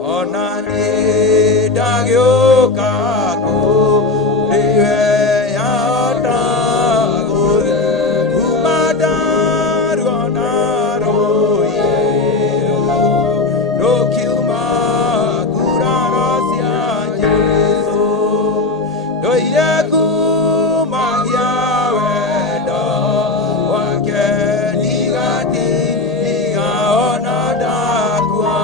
Onani dagyo kaku liwe yatago umadar onaro yero rokyuma kurarasya Jesu doyaku magya weda wake nigati niga onadakwa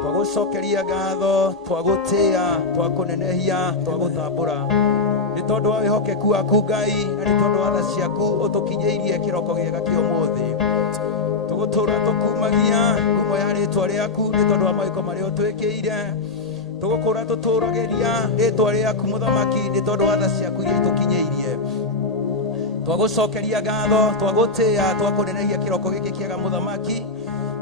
Twagucokeria ngatho twagutia twakunenehia twagutambura ni tondu wa wihokeku waku Ngai na ni tondu wa tha ciaku utukinyeirie kiroko giega kia umuthi tugutura tukumagia ngumo ya ritwa riaku ni tondu wa maiko maria utwikiire tugukura tuturageria ritwa riaku muthamaki ni tondu wa tha ciaku iria itukinyeirie twagucokeria ngatho twagutia twakunenehia kiroko giki kiega muthamaki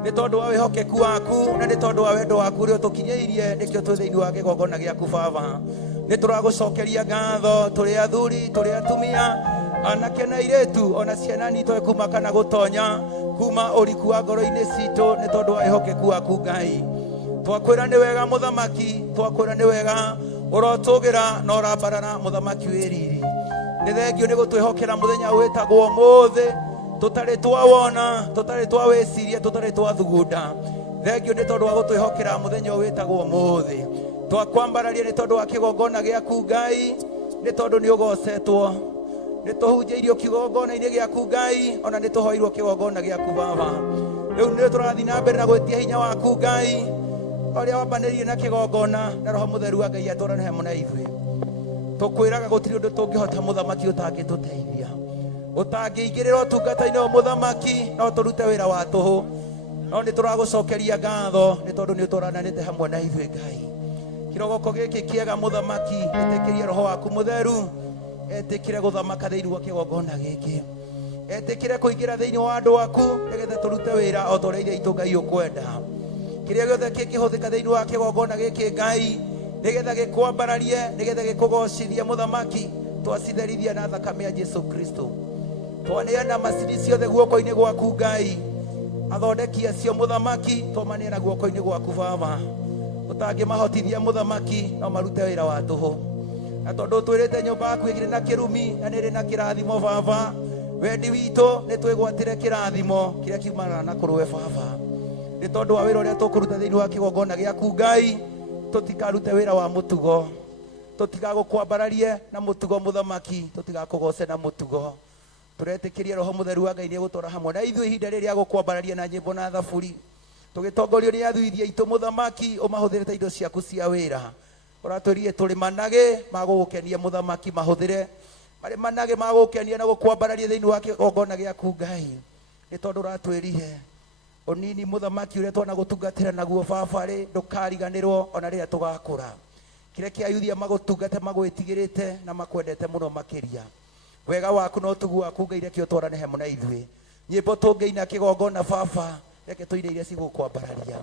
ni tondu wa wihokeku waku na ni tondu wa wendo waku uri utukinyeirie nikio twi thiini wa kigongona giaku Baba ni turagucokeria ngatho turi athuri turi atumia anake na iretu ona ciana ni twe kuma kana gutonya kuma uriku wa ngoro-ini citu ni tondu wa wihokeku waku Ngai twakwira ni wega muthamaki twakwira ni wega urotugira na urambarana muthamaki wiriri ni thengio ni gutwihokera muthenya witagwo umuthi tutari twawona tutari twaweciria tutari twathugunda thengio ni tondu wa gutwihokera muthenya witagwo umuthi twakwambararia ni tondu wa kigongona giaku Ngai ni tondu ni ugocetwo ni tuhunjeirio kigongona-ini giaku Ngai ona ni tuhoirwo kigongona giaku Baba riu ni turathi na mbere na gwetia hinya waku Ngai uria wambanirie na kigongona na Roho Mutheru wa Ngai atwarane hamwe na ithuĩ tukwiraga gutiri undu tungihota muthamaki utangituteithia utangiingirira utungata-ini wa muthamaki no turute wira wa tuhu no ni turagucokeria ngatho ni tondu ni utwarananite hamwe na ithuĩ Ngai kirogoko giki kiega muthamaki itikirie Roho waku Mutheru etikire guthamaka thiini wa kigongona giki etikire kuingira thiini wa andu aku nigetha turute wira o toria itu Ngai ukwenda kiria giothe kikihuthika thiini wa kigongona giki Ngai nigetha gikwambararie nigetha gikugocithia muthamaki twacitherithia na thakame ya Jesu Kristo twaneana macini ciothe guoko-ini gwaku Ngai athondeki acio muthamaki twamaneana guoko-ini gwaku Baba utangimahotithia muthamaki no marute wira wa tuhu na tondu twirite nyumba yaku igire na kirumi na niri na kirathimo Baba wendi witu ni twigwatire kirathimo kiria kiumana na kuruwe Baba ni tondu wa wira uria tukuruta thiini wa kigongona giaku Ngai tutikarute wira wa mutugo tutigagukwambararie na mutugo muthamaki tutigakugoce na mutugo turetikiria Roho Mutheru wa Ngai ni gutora hamwe na ithuĩ ihinda rĩrĩa gukwambararia na nyĩmbo na thaburi tugitongorio ni athuithia itu muthamaki umahuthire ta indo ciaku cia wira uratwirie turi manage magugukenia muthamaki mahuthire mari manage magugukenia na gukwambararia thiini wa kigongona giaku Ngai ni tondu uratwirire onini muthamaki uria twana gutungatira naguo Baba ri ndukariganirwo ona riria tugakura kiria kiayuthia magutungate magwitigirite na makwendete muno makiria wega waku no tugu waku Ngai reke utwarane hamwe na ithuĩ nyĩmbo tũngĩina kigongona Baba reke tũine iria cigũkwambararia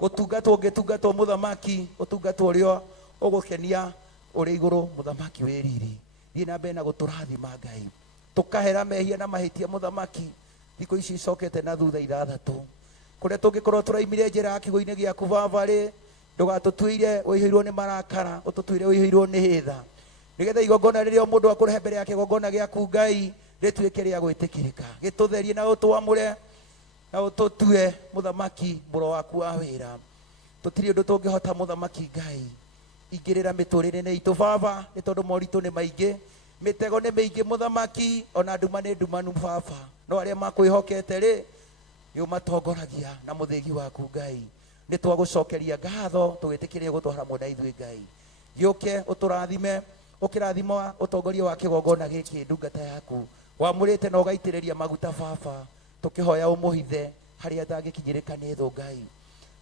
ũtungatwo ũngĩtungatwo muthamaki ũtungatwo ũrĩa ũgũkenia ũrĩ igũrũ muthamaki wĩriri thiĩ na mbere na gũtũrathima Ngai tukahera mehia na mahĩtia muthamaki thikũ ici icokete na thutha ithathatũ kũrĩa tũngĩkorwo tũraimire njĩra ya kiugo-inĩ gĩaku Baba rĩ ndũgatũtuire wĩihũirwo nĩ marakara ũtũtuire wĩihũirwo nĩ hĩtha nigetha igongona rĩrĩa mũndũ akũrehe mbere ya kigongona gĩaku Ngai rĩtuĩke rĩa gwĩtĩkĩrĩka gĩtũtherie na ũtwamũre na ũtũtue muthamaki mũro waku wa wĩra tũtirĩ ũndũ tũngĩhota muthamaki Ngai ingĩrĩra mĩtũrĩre-inĩ itũ Baba nĩ tondũ moritũ nĩ maingĩ mitego nĩ mĩingĩ muthamaki ona nduma nĩ ndumanu Baba no arĩa makwĩhokete rĩ nĩũmatongoragia na mũthĩgi waku Ngai nĩ twagũcokeria ngatho tũgĩtĩkĩrie gũtwara mwena ithuĩ Ngai gĩũke ũtũrathime ũkĩrathima ũtongoria wa kigongona gĩkĩ ndungata yaku wamũrĩte na ũgaitĩrĩria maguta Baba tũkĩhoya ũmũhithe harĩa ndangĩkinyĩrĩka nĩ thũ Ngai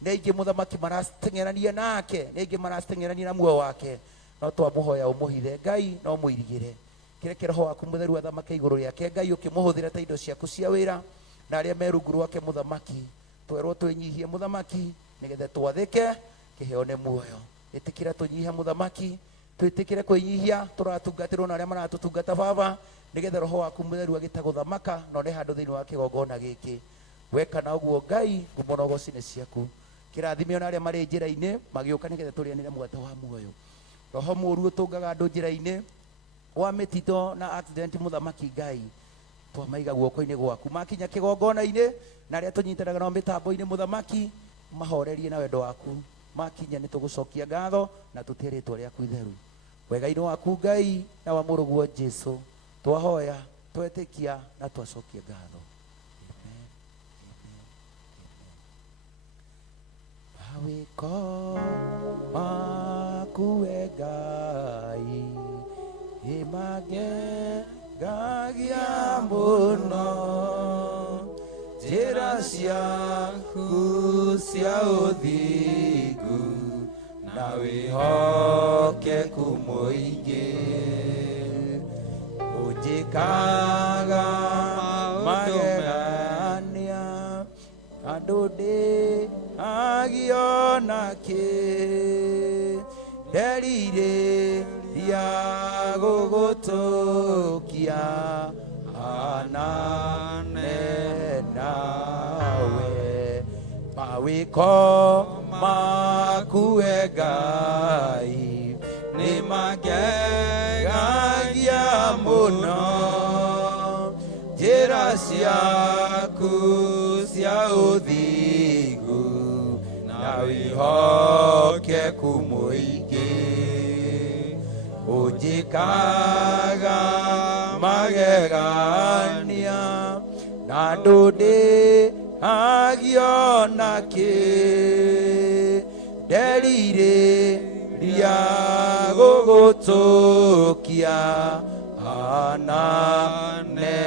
Nĩaingĩ mũthamaki marasteng'erania nake, nĩaingĩ marasteng'erania na muoyo wake, no twamuhoya umuhithe. Ngai no muirigire, kireke roho waku mutheru athamake iguru riake. Ngai ukimuhuthira ta indo ciaku cia wira, na aria merungu rwake muthemaki, twerwo twinyihie muthemaki nigetha twathike kiheo ni muoyo. Itikira tunyihie muthemaki, twitikire kwinyihia, turatungatirwo na aria maratutungata Baba, nigetha roho waku mutheru agitaguthamaka no ne handu thiini wa kigongona giki. Weka na uguo Ngai, ngumonogoci ni ciaku. Kirathimio na aria mari njira-ini magiuka nigetha turianire mwate wa muoyo. Roho muru utungaga andu njira-ini wa mitito na accident muthamaki Ngai, twamaiga guoko-ini gwaku, makinya kigongona-ini na aria tunyitanaga na mitambo-ini muthamaki, mahorerie na wendo waku, makinya ni tugucokia ngatho na tutiritwo riaku itheru. Wega-ini waku Ngai na wa muruguo Jesu twahoya, twetikia na twacokia ngatho. Mawiko maku e Ngai imagegagia muno, njĩra ciaku cia ũthingu na wĩhokeku mũingĩ, ũnjĩkaga magegania andũ ndĩagio nakĩ, nderirĩria gũgũtũkia hanane nawe. Mawĩko maku e Ngai nĩ mangegagia mũno, njĩra ciaku cia ũthingu na wĩhokeku mũingĩ, ũnjĩkaga magegania na ndũndĩhagio nakĩ, nderirĩria gũgũtũkia hanane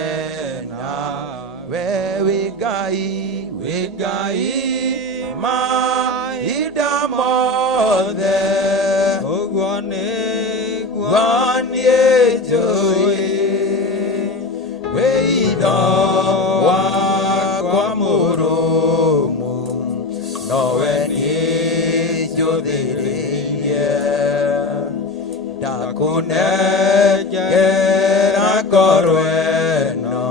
nawe. Wĩ Ngai mahinda mothe, ũguo nĩguo niĩ njũĩ, wĩ indo wakwa mũrũmu, nowe niĩ njũthĩrĩirie, ndakũnengera ngoro ĩno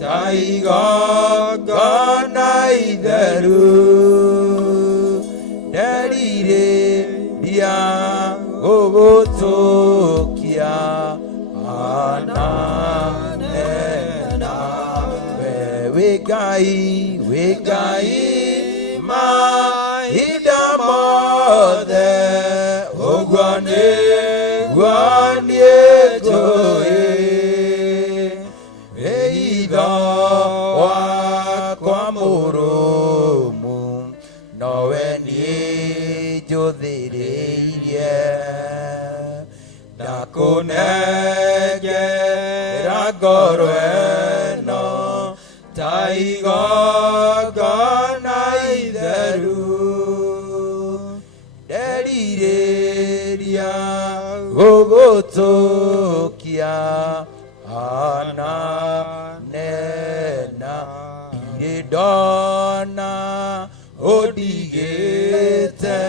ta igongona itheru, nderirĩria gũgũtũkia hanane nawe. Wĩ Ngai mahinda mothe, ũguo nĩguo niĩ njũĩ, wĩ itho wakwa mũrũmu, nowe niĩ njũthĩrĩirie, ndakũnengera ngoro ĩno ta igongona itheru, nderirĩria gũgũtũkia hanane na ndirĩ ndona ũndigĩte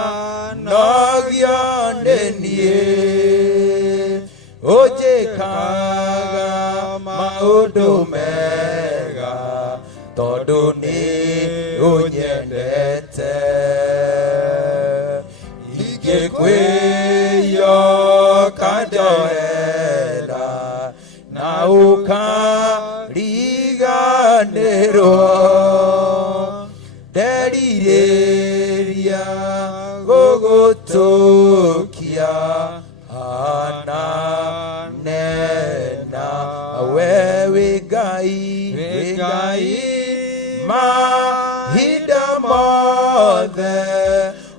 kanogio nĩ niĩ, ũnjĩkaga maũndũ mega tondũ nĩ ũnyendete, ingĩkwĩyoka njohera na ũkariganĩrwo, nderirĩria gũgũtũkia hanane nawe. Wĩ Ngai mahinda mothe,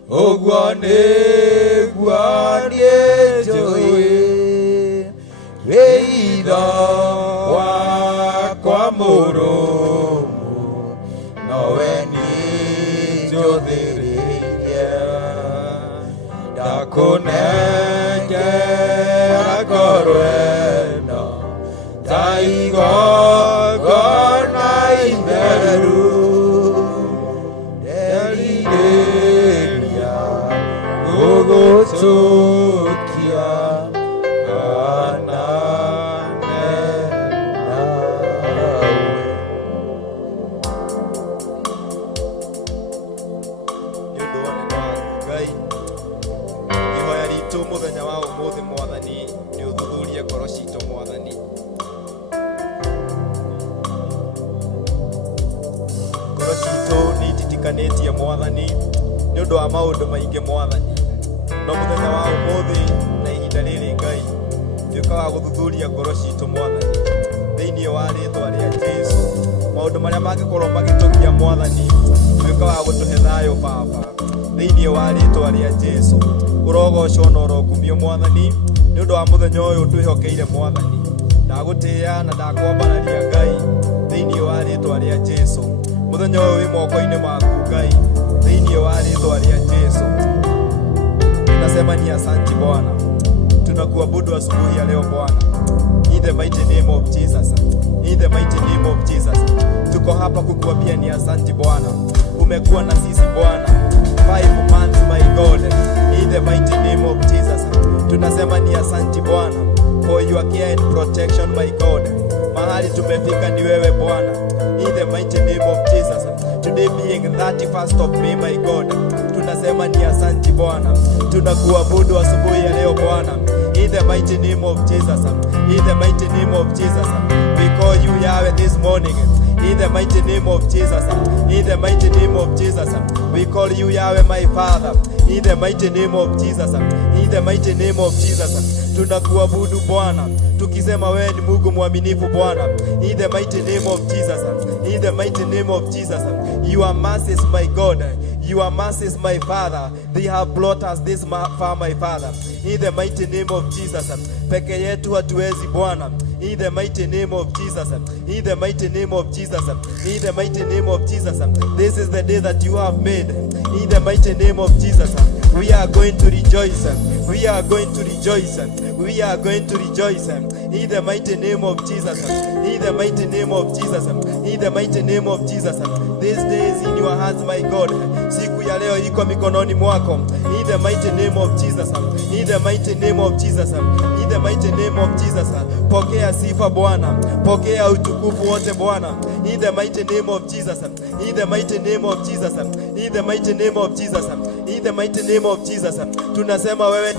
ũguo nĩguo niĩ njũĩ, wĩ itho wakwa mũrũmu, nowe ndakunengera ngoro ĩno ta igongona itheru nderirĩria gũgũtũkia hanane nawe. Nĩ ũndũ wa neno waku Ngai, ihoya ritũ mũthenya wa ũmũthĩ Mwathani, nĩ ũthuthurie ngoro citũ Mwathani. Ngoro citũ nĩ ititikanĩtie Mwathani nĩ ũndũ wa maũndũ maingĩ Mwathani, no mũthenya wa ũmũthĩ na ihinda rĩrĩ Ngai, tuĩka wa gũthuthuria ngoro citũ Mwathani thĩinĩ wa rĩĩtwa rĩa Jesũ. Maũndũ marĩa mangĩkorwo magĩtũgia Mwathani, tuĩka wa gũtũhe thayũ Baba thĩinĩ wa rĩĩtwa rĩa Jesũ. Ũrogocwo na ũrokumio Mwathani nĩ ũndũ wa mũthenya ũyũ twĩhokeire Mwathani. Ndagũtĩĩa na ndakwambararia Ngai thĩinĩ wa rĩĩtwa rĩa Jesũ. Mũthenya ũyũ wĩ moko-inĩ maku Ngai thĩinĩ wa rĩĩtwa rĩa Jesũ. Tunasema ni asante Bwana, tunakuabudu asubuhi ya leo Bwana. In the mighty name of Jesus, in the mighty name of Jesus. Tuko hapa kukuambia ni asante Bwana, umekuwa na sisi Bwana 5 months my God. In the mighty name of Jesus, tunasema ni asante Bwana for your care and protection my God. Mahali tumefika ni wewe Bwana. In the mighty name of Jesus, today being 31st of May my God, tunasema ni asante Bwana, tunakuabudu asubuhi ya leo Bwana. In the mighty name of Jesus, in the mighty name of Jesus, we call you Yahweh this morning. In the mighty name of Jesus, in the mighty name of Jesus, we call you Yahweh my Father. In the mighty name of Jesus, in the mighty name of Jesus, tunakuabudu Bwana tukisema wewe ni Mungu mwaminifu Bwana. In the mighty name of Jesus, in the mighty name of Jesus, your mercies my God, your mercies my Father, they have brought us this far my Father. In the mighty name of Jesus, peke yetu hatuwezi Bwana. In the mighty name of Jesus, in the mighty name of Jesus, in the mighty name of Jesus, this is the day that you have made. In the mighty name of Jesus, we are going to rejoice. We are going to rejoice. We are going to rejoice. In the mighty name of Jesus, in the mighty name of Jesus, in the mighty name of Jesus. This day is in your hands my God. Siku ya leo iko mikononi mwako. In the mighty name of Jesus, in the mighty name of Jesus, in the mighty name of Jesus. Pokea sifa Bwana, pokea utukufu wote Bwana. In the mighty name of Jesus, in the mighty name of Jesus, in the mighty name of Jesus, in the mighty name of Jesus. Tunasema wewe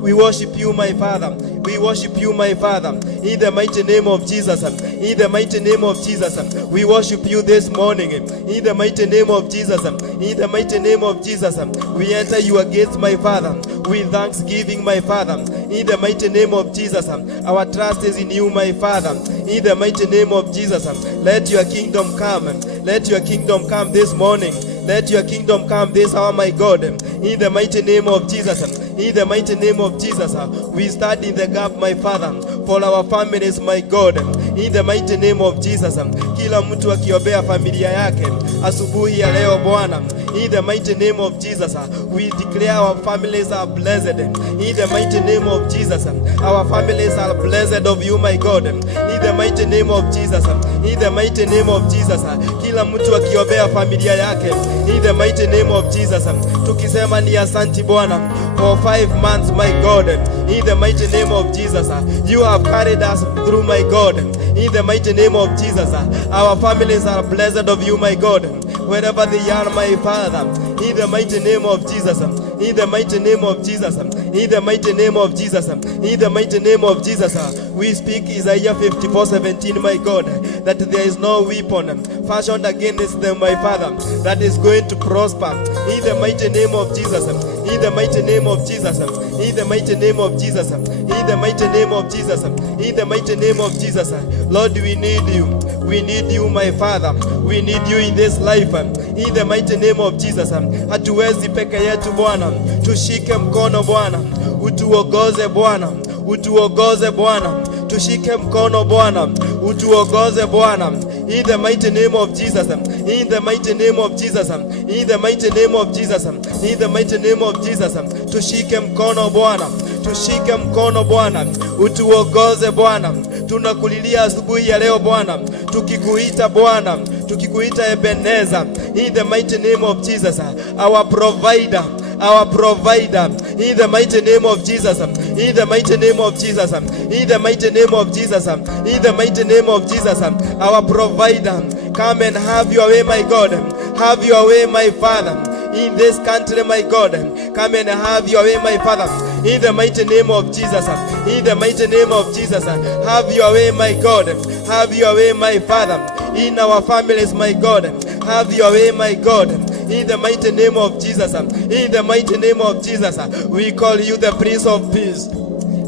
we worship you, my Father. We worship you, my Father. In the mighty name of Jesus. In the mighty name of Jesus. We worship you this morning. In the mighty name of Jesus. In the mighty name of Jesus. We enter your gates, my Father, with thanksgiving, my Father. In the mighty name of Jesus. Our trust is in you, my Father. In the mighty name of Jesus. Let your kingdom come. Let your kingdom come this morning. Let your kingdom come this hour, my God. In the mighty name of Jesus. In the mighty name of Jesus. We stand in the gap, my Father, for our families, my God. In the mighty name of Jesus. Kila mtu akiombea familia yake asubuhi ya leo Bwana. In the mighty name of Jesus, we declare our families are blessed. In the mighty name of Jesus, our families are blessed of you, my God. In the mighty name of Jesus, in the mighty name of Jesus, kila mtu akiombea familia yake. In the mighty name of Jesus, tukisema ni asante Bwana for 5 months, my God. In the mighty name of Jesus, you have carried us through, my God. In the mighty name of Jesus, our families are blessed of you, my God, wherever they are, my Father. In the mighty name of Jesus, in the mighty name of Jesus, in the mighty name of Jesus, in the mighty name of Jesus, we speak Isaiah 54:17, my God, that there is no weapon fashioned against them, my Father, that is going to prosper. In the mighty name of Jesus, in the mighty name of Jesus, in the mighty name of Jesus, in the mighty name of Jesus, in the mighty name of Jesus. Lord, we need you. We need you, my Father. We need you in this life. In the mighty name of Jesus. Hatuwezi peke yetu Bwana. Tushike mkono Bwana. utuongoze Bwana, utuongoze Bwana, tushike mkono Bwana, utuongoze Bwana, in the mighty name of Jesus, in the mighty name of Jesus, in the mighty name of Jesus, in the mighty name of Jesus, tushike mkono Bwana, tushike mkono Bwana, utuongoze Bwana. Tunakulilia asubuhi ya leo Bwana, tukikuita Bwana, tukikuita Ebenezer, in the mighty name of Jesus, our provider, our provider, in the mighty name of Jesus, in the mighty name of Jesus, in the mighty name of Jesus, in the mighty name of Jesus, our provider. Come and have your way, my God, have your way, my Father, in this country, my God. Come and have your way, my Father, in the mighty name of Jesus, in the mighty name of Jesus. Have your way, my God, have your way, my Father, in our families, my God. Have your way, my God, in the mighty name of Jesus, in the mighty name of Jesus. We call you the Prince of Peace.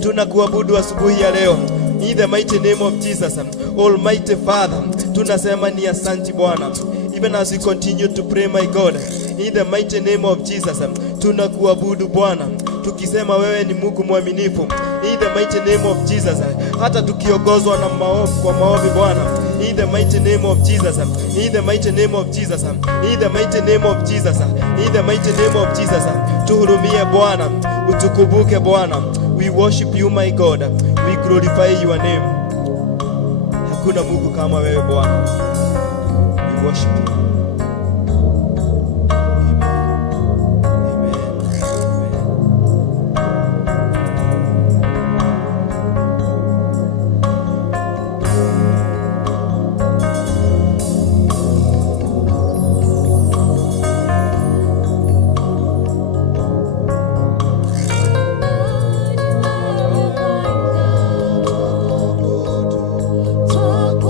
Tunakuabudu asubuhi ya leo, in the mighty name of Jesus. Almighty Father, tunasema ni asante Bwana. Even as we continue to pray, my God, in the mighty name of Jesus, tunakuabudu Bwana, tukisema wewe ni Mungu mwaminifu, in the mighty name of Jesus. Hata tukiongozwa na maombi kwa maombi Bwana, in the mighty name of Jesus, in the mighty name of Jesus, in the mighty name of Jesus, in the mighty name of Jesus. Tuhurumie Bwana, utukumbuke Bwana. We worship you, my God, we glorify your name. Hakuna Mungu kama wewe Bwana. We worship you. Talk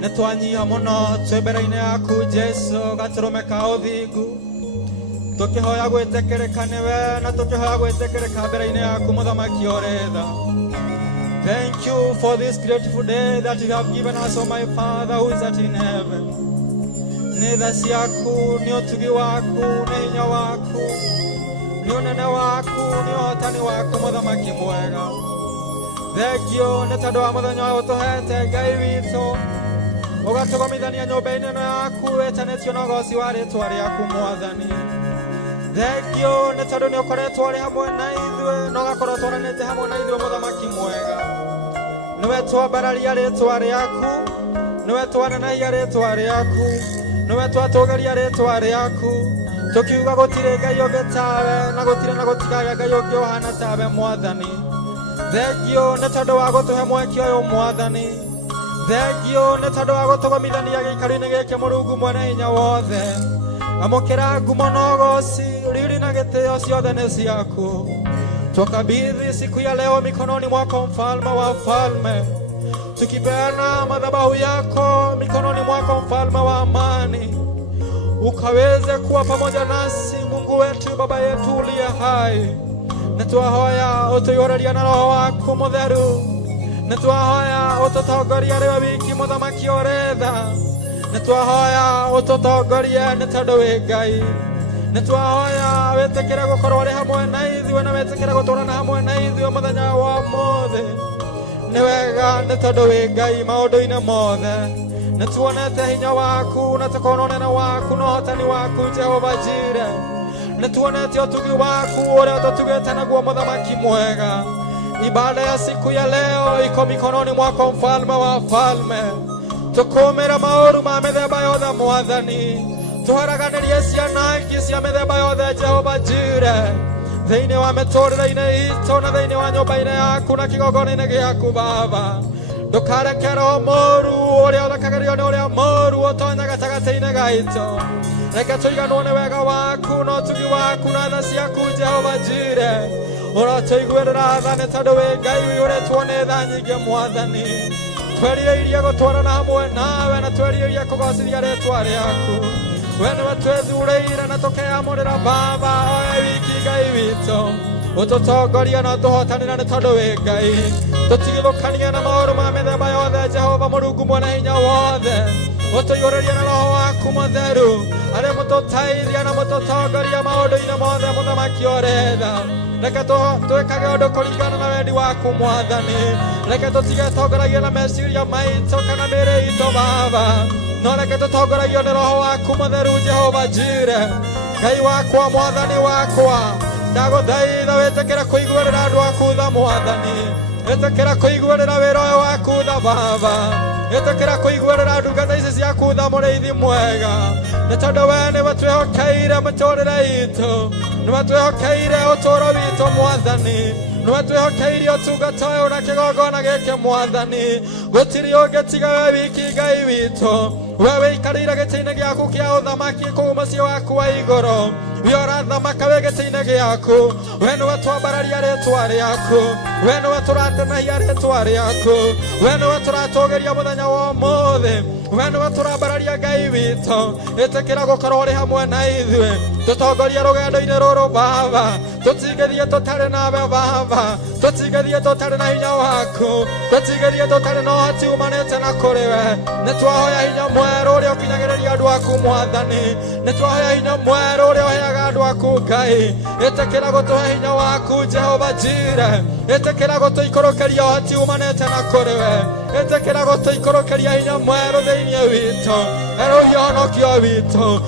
Netwanyia muno twembere-ini yaku Jesu gaturume ka uthingu tukihoya gwetekereka niwe na tukihoya gwetekereka mbere-ini yaku muthamaki oretha. Thank you for this grateful day that you have given us, O my Father who is in heaven. Nĩ tha ciaku, nĩ ũtugi waku, nĩ hinya waku, nĩ ũnene waku, nĩ ũhotani waku muthamaki mwega. Thengio nĩ tondũ wa mũthenya ũyũ ũtũhete Ngai witũ, ũgatũgomithania nyũmba-inĩ ĩno yaku ĩtanĩtio na ũgoci wa rĩĩtwa rĩaku Mwathani. Thengio nĩ tondũ nĩ ũkoretwo ũrĩ hamwe na ithuĩ na ũgakorwo twaranĩte hamwe na ithuĩ mũthamaki mwega. Nĩwe twambararia rĩĩtwa rĩaku, nĩwe twanenehia rĩĩtwa rĩaku, nĩwe twatũũgĩria rĩĩtwa rĩaku, tũkiuga gũtirĩ Ngai ũngĩ tawe na gũtirĩ na gũtikagĩa Ngai ũngĩ ũhana tawe Mwathani. Thengio nĩ tondũ wa gũtũhe mweke ũyũ Mwathani. Thengio nĩ tondũ wa gũtũgomithania gĩikaro-inĩ gĩkĩ Mũrungu mwene hinya wothe. Amũkĩra ngumo na ũgoci, riri na gĩtĩo ciothe nĩ ciaku. Twakabidhi siku ya leo mikononi mwako mfalme wa falme, tukipeana madhabahu yako mikononi mwako mfalme wa amani. Ukaweze kuwa pamoja nasi Mungu wetu, Baba yetu uliye hai. Nĩtwahoya ũtũiyũrĩrie na Roho waku mũtheru. Nĩtwahoya ũtũtongorie rĩwe wiki mũthamaki oretha. Nĩtwahoya ũtũtongorie nĩ tondũ wĩ Ngai. Nĩtwahoya wĩtĩkĩre gũkorwo ũrĩ hamwe na ithuĩ na wĩtĩkĩre gũtũũrana hamwe na ithuĩ mũthenya wa ũmũthĩ. Nĩ wega nĩ tondũ wĩ Ngai maũndũ-inĩ mothe. Nĩtuonete hinya waku na tũkona ũnene waku na ũhotani waku Jehova Jire. Nĩtuonete ũtugi waku ũrĩa ũtũtugĩte naguo mũthamaki mwega. Ibada ya siku ya leo iko mikononi mwako mfalme wa falme. Tũkũmĩra maũru ma mĩthemba yothe Mwathani. Tũharaganĩrie ciana ingĩ cia mĩthemba yothe Jehova Jire thĩinĩ wa mĩtũrĩre-inĩ itũ na thĩinĩ wa nyũmba-inĩ yaku na kĩgongona-inĩ gĩaku Baba. Ndũkareke roho mũũru ũrĩa ũthekagĩrio nĩ ũrĩa mũũru ũtonya gatagatĩ-inĩ gaitũ. Reke tũiganwo nĩ wega waku na ũtugi waku na tha ciaku Jehova Jire. Ũrotũiguĩrĩra tha nĩ tondũ wĩ Ngai ũiyũrĩtwo nĩ tha nyingĩ Mwathani. Twerirĩirie gũtwarana hamwe nawe na twerirĩirie kũgocithia rĩĩtwa rĩaku. We nĩwe twĩthurĩire na tũkeamũrĩra Baba oe wiki Ngai witũ. Ũtũtongorie na ũtũhotanĩra nĩ tondũ wĩ Ngai. Tũtigithũkanie na maũndũ ma mĩthemba yothe Jehova Mũrungu mwene hinya wothe. Ũtũiyũrĩrie na Roho waku mũtheru arĩa mũtũteithia na mũtũtongoria maũndũ-inĩ mothe mũthamaki oretha. Reke twĩkage ũndũ kũringana na wendi waku Mwathani. Reke tũtigetongoragie na meciria maitũ kana mĩĩrĩ itũ Baba, no reke tũtongoragio nĩ Roho waku mũtheru Jehova Jire. Ngai wakwa Mwathani wakwa, ndagũthaitha wĩtĩkĩre kũiguĩrĩra andũ aku tha Mwathani. Wĩtĩkĩra kũiguĩrĩra wĩra ũyũ waku tha Baba. Wĩtĩkĩra kũiguĩrĩra ndungata ici ciaku tha Mũrĩithi mwega. Nĩ tondũ we nĩwe twĩhokeire mĩtũrĩre itũ, nĩwe twĩhokeire ũtũũro witũ Mwathani, nĩwe twĩhokeire ũtungata ũyũ na kĩgongona gĩkĩ Mwathani. Gũtirĩ ũngĩ tiga we wiki Ngai witũ. wewe ikarĩire gĩtĩ-inĩ gĩaku kĩa ũthamaki kũu mũciĩ waku wa igũrũ, we ũrathamaka wĩ gĩtĩ-inĩ gĩaku, we nĩwe twambararia rĩĩtwa rĩaku, we nĩwe tũratenagia rĩĩtwa rĩaku, we nĩwe tũratũgĩria mũthenya wa ũmũthĩ, we nĩwe tũrambararia Ngai witũ. Ĩtĩkĩra gũkorwo ũrĩ hamwe na ithuĩ, tũtongorie rũgendo-inĩ rũrũ Baba, tũtigĩthiĩ tũtarĩ nawe Baba, tũtigĩthiĩ tũtarĩ na hinya waku, tũtigĩthiĩ tũtarĩ na ũhoti umanĩte na kũrĩ we. Nĩ twahoya hinya mwerũ ũrĩa ũkinyagĩrĩria andũ aku Mwathani, nĩ twahoya hinya mwerũ ũrĩa ũheaga andũ aku Ngai. Ĩtĩkĩra gũtũhe hinya waku Jehova Jireh, ĩtĩkĩra gũtũikũrũkĩria ũhoti umanĩte na kũrĩ we, ĩtĩkĩra gũtũikũrũkĩria hinya mwerũ thĩinĩ witũ. Erohia ũhonokio witũ,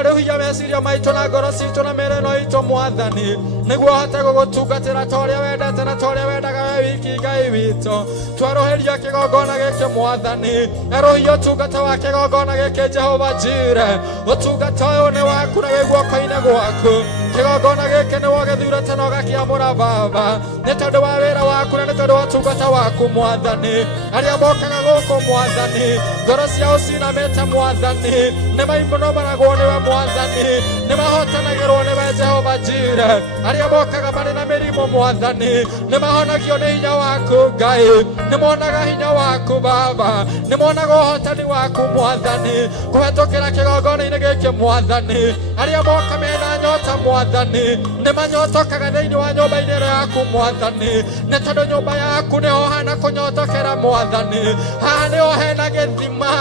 erohia meciria maitũ na ngoro citũ na mĩrĩno itũ Mwathani, nĩguo hote gũgũtungatĩra ta ũrĩa wendete na ta ũrĩa wendaga we wiki Ngai witũ. Tweroheria kĩgongona gĩkĩ Mwathani, erohia ũtungata wa kĩgongona gĩkĩ Jehova Jireh. Ũtungata ũyũ nĩ waku na wĩ guoko-inĩ gwaku, kĩgongona gĩkĩ nĩwe ũgĩthurĩte na ũgakĩamũra Baba, nĩ tondũ wa wĩra waku na nĩ tondũ wa ũtungata waku Mwathani. Arĩa mokaga gũkũ Mwathani, ngoro ciao cinamĩte Mwathani, nĩ maimonomaragwo nĩwe Mwathani, nĩ mahotanagĩrwo nĩwe Jehova Jireh. Arĩa mokaga marĩ na mĩrimũ Mwathani, nĩ mahonagio nĩ hinya waku Ngai, nĩ monaga hinya waku Baba, nĩ monaga ũhotani waku Mwathani kũhetũkĩra kĩgongona-inĩ gĩkĩ Mwathani. Arĩa moka mena nyota Mwathani, nĩ manyotokaga thĩinĩ wa nyũmba-inĩ ĩno yaku Mwathani, nĩ tondũ nyũmba yaku nĩho hana kũnyotokera Mwathani. Haha nĩho hena gĩthima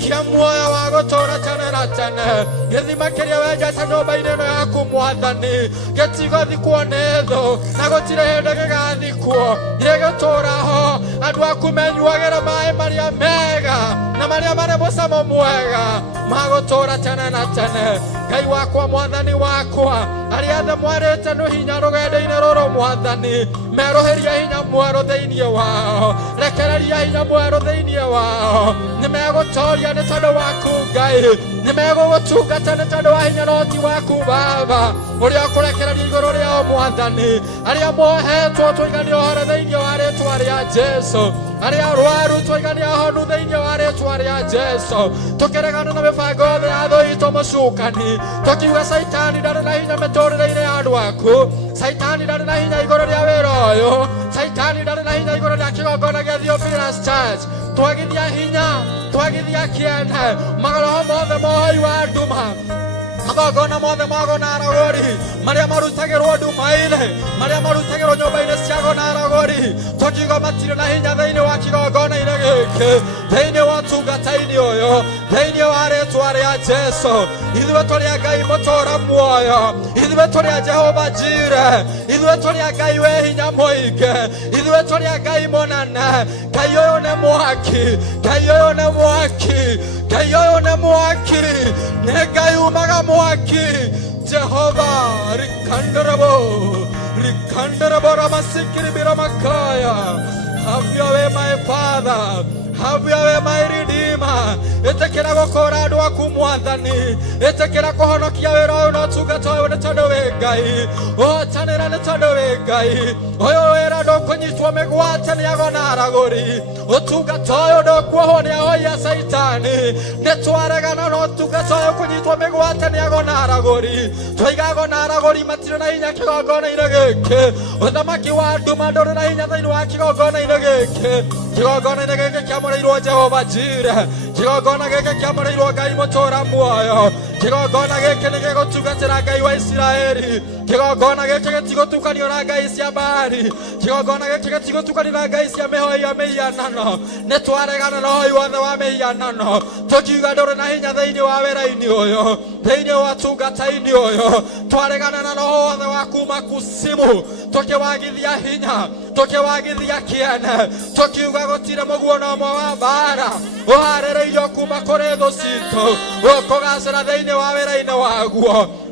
kĩa muoyo wa gũtũũra tene na tene, gĩthima kĩrĩa wenjete nyũmba-inĩ ĩno yaku Mwathani, gĩtigothikwo nĩ thũ na gũtirĩ hĩndĩ gĩgathikwo, gĩgũtũũra ho. Andũ aku menyuagĩra maĩ marĩa mega na marĩa marĩ mũcamo mwega ma gũtũũra tene na tene. Ngai wakwa Mwathani wakwa, arĩa othe mwarĩte nĩ hinya rũgendo-inĩ rũrũ Mwathani, meroheria hinya mwerũ thĩinĩ wao, rekereria hinya mwerũ thĩinĩ wao. Nĩ megũtooria nĩ tondũ waku Ngai, nĩ megũgũtungata nĩ tondũ wa hinya na ũhoti waku Baba, ũrĩa ũkũrekereria igũrũ rĩao Mwathani. Arĩa mohetwo tũiganie ũhoro thĩinĩ wa rĩĩtwa rĩa Jesũ, arĩa arwaru tũiganie ũhonu thĩinĩ wa rĩĩtwa rĩa Jesũ, tũkĩregana na mĩbango yothe ya thũ itũ mũcukani, tũkiuga Saitani ndarĩ na hinya mĩtũũrĩre-inĩ ya andũ aku, Saitani ndarĩ na hinya igũrũ rĩa wĩra ũyũ, Saitani ndarĩ na hinya igũrũ rĩa kĩgongona gĩa Theophilus Church. Twagithia hinya, twagithia kĩene, magoroho mothe ma ũhoi wa nduma, magongona mothe ma gonaragũri marĩa marutagĩrwo nduma-inĩ, marĩa marutagĩrwo nyũmba-inĩ cia gonaragũri, tũkiuga matirĩ na hinya thĩinĩ wa kĩgongona-inĩ gĩkĩ, thĩinĩ wa ũtungata-inĩ ũyũ, thĩinĩ wa rĩĩtwa rĩa Jesũ. Ithuĩ tũrĩ a Ngai mũtũũra muoyo, ithuĩ tũrĩ a Jehova Jireh, ithuĩ tũrĩ a Ngai wĩ hinya mũingĩ, ithuĩ tũrĩ a Ngai mũnene. Ngai ũyũ nĩ mwaki, Ngai ũyũ nĩ mwaki, Ngai ũyũ nĩ mwaki, nĩ Ngai umaga mwaki. Jehova rikandarabo ramasikiri biramakaya. Have your way my Father, have your way my Redeemer. Ĩtĩkĩra gũkũũra andũ aku Mwathani, ĩtĩkĩra kũhonokia wĩra ũyũ na ũtungata ũyũ nĩ tondũ wĩ Ngai, ũhotanĩra nĩ tondũ wĩ Ngai. Ũyũ wĩra ndũkũnyitwo mĩgwate nĩ agonaragũri, ũtungata ũyũ ndũkuohwo nĩ ahoi a Saitani. Nĩ twaregana na ũtungata ũyũ kũnyitwo mĩgwate nĩ agonaragũri, twoiga agonaragũri matirĩ na hinya kĩgongona-inĩ gĩkĩ, ũthamaki wa nduma ndũrĩ na hinya thĩinĩ wa kĩgongona-inĩ gĩkĩ. Kĩgongona-inĩ gĩkĩ kĩamũrĩirwo Jehova Jireh, kĩgongona gĩkĩ kĩamũrĩirwo Ngai mũtũũra muoyo, kĩgongona gĩkĩ nĩ gĩgũtungatĩra Ngai wa Isiraeli, kĩgongona gĩkĩ gĩtigũtukanio na ngai cia Baali, kĩgongona gĩkĩ gĩtigũtukanio na ngai cia mĩhoi ya mĩhianano. Nĩ twaregana na ũhoi wothe wa mĩhianano, tũkiuga ndũrĩ na hinya thĩinĩ wa wĩra-inĩ ũyũ, thĩinĩ wa ũtungata-inĩ ũyũ. Twaregana na roho wothe wa kuma kusimu, tũkĩwagithia hinya, tũkĩwagithia kĩene, tũkiuga gũtirĩ mũguono ũmwe wa mbaara ũharĩrĩirio kuma kũrĩ thũ citũ ũkũgacĩra thĩinĩ wa wĩra-inĩ waku.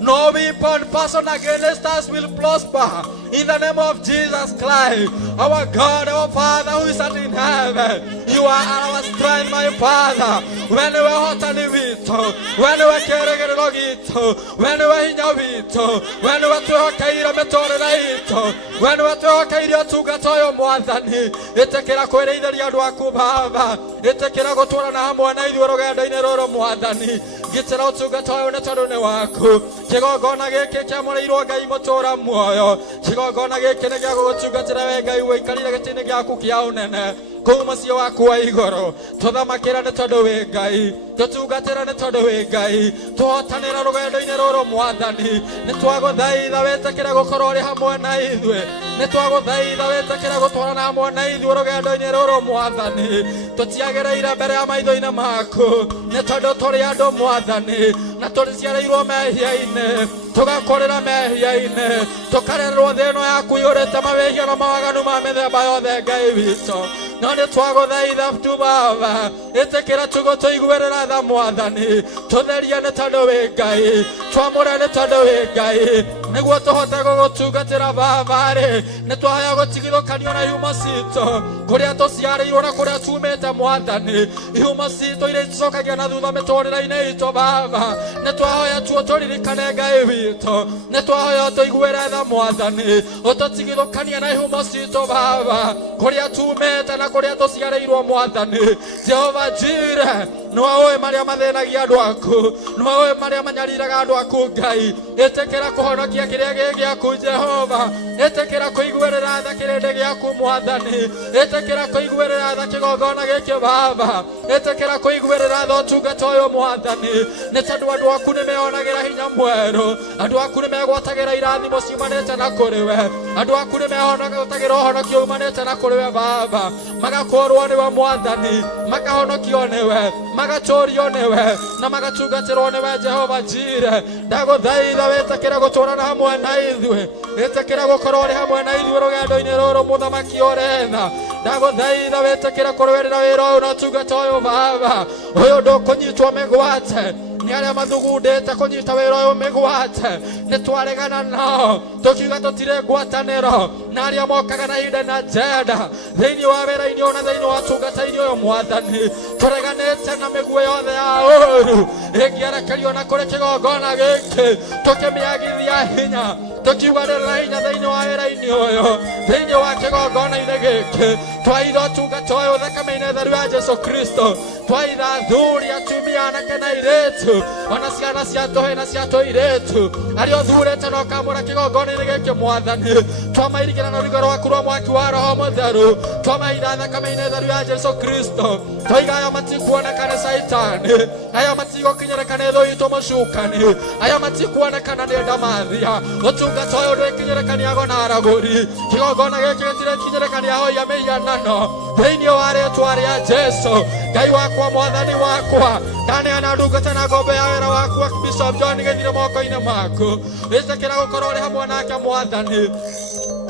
No weapon person against us will prosper. In the name of Jesus Christ, our God, our Father who is in heaven, you are our strength, my Father. When we are hot and vito, when we are carrying a logito, when we are in your vito, when we are to a kaira metore, when we are to a kaira to Gatoyo Moantani, it take a query that Yaduakubava, it take a gotora Namwa, and you are going to Moantani. Get out to Gatoyo and Tarunewaku. Chigo gonna get Kamoro Gaimotora Moyo. Chigo gonna get Kenago to Gatawega, we can get in the Gakukiaun. Kumasio akua igoro toda makera ne todowe gai to tugatera ne todowe gai to tanera roga do inero mwadani ne twago dai da veta kera go korore hamo na idwe ne twago dai da veta kera go torana hamo na idwe roga do inero mwadani to tiagera ira bere amaido ina mako ne todo toria do mwadani na torisiara iro mehia ine toga korera mehia ine to karero deno ya kuyore tamavehia no mawaganu mamede bayo de gai vito None twago dai da tubava etekera tugo toiguerera da mwadani toderia ne tadowe gai twamora ne tadowe gai negwo tohota go tugatera bavare ne twaya go tigido kaniona yumasito koria tosiare yona koria tumeta mwadani yumasito ile tsoka gana duma metorera ine to bava ne twaya tuotori kane gai vito ne twaya toiguerera da mwadani ototigido kaniona yumasito bava koria tumeta na koria tosiare iro mwadani Jehova Jireh noawe maria mathenagia andu aku noawe maria manyariraga andu aku Ngai etekera kuhonokia kiria giaku Jehova etekera kuiguerera tha kirende giaku mwathani etekera kuiguerera tha kigongona giki Baba etekera kuiguerera tha utungata uyu mwathani ni tondu andu aku ni meonagira hinya mweru andu aku ni megwatagira irathimo ciumanite na kuriwe andu aku ni mehonagitagira uhonokio umanite na kuriwe Baba magakorwo niwe mwathani makahonokio niwe magachorio niwe na magatungatirwo niwe Jehova Jireh ndaguthaitha wetekera guturana hamwe na ithwe wetekera gukorwo ri hamwe na ithwe rugendo-ini ruru muthamaki uretha ndaguthaitha wetekera kurwerera wira uyu na tungata uyu Baba uyu ndukunyitwo migwate ni aria mathugundite kunyita wira uyu migwate ni twaregana nao tukiuga tutire ngwataniro na aria mokaga na inde na njenda thiini wa wira-ini ona thiini wa tungata-ini uyu mwathani tureganite na miguo yothe ya uru ingierekerio na kuri kigongona giki tukimiagithia hinya tukiuganirira hinya thiini wa wira-ini uyu thiini wa kigongona-ini giki twaitha tungata uyu thakame-ini theru ya Jesu Kristo twaitha athuri atumia anake na airitu ona ciana cia tũhĩ na cia tũirĩtu arĩa ũthurĩte na ũkamũra kĩgongona-inĩ gĩkĩ mwathani twamairigĩra na rũrigo rwaku rwa mwaki wa roho mũtheru twamaitha thakame-inĩ theru ya Jesu Kristo twoiga aya matikuoneka nĩ caitani aya matigũkinyĩrĩka nĩ thũ itũ mũcukani aya matikuonekana nĩ ndamathia ũtungata ũyũ ndwĩkinyĩrĩkaniago na aragũri kĩgongona gĩkĩ gĩtirekinyĩrĩkania hoia mĩhianano thĩinĩ wa rĩĩtwa rĩa Jesu Ngai wakwa mwathani wakwa ndaneana ndungata na ngombo ya wĩra waku Bishop John gĩthire moko-inĩ maku wĩtĩkĩra gũkorwo ũrĩ hamwe nake mwathani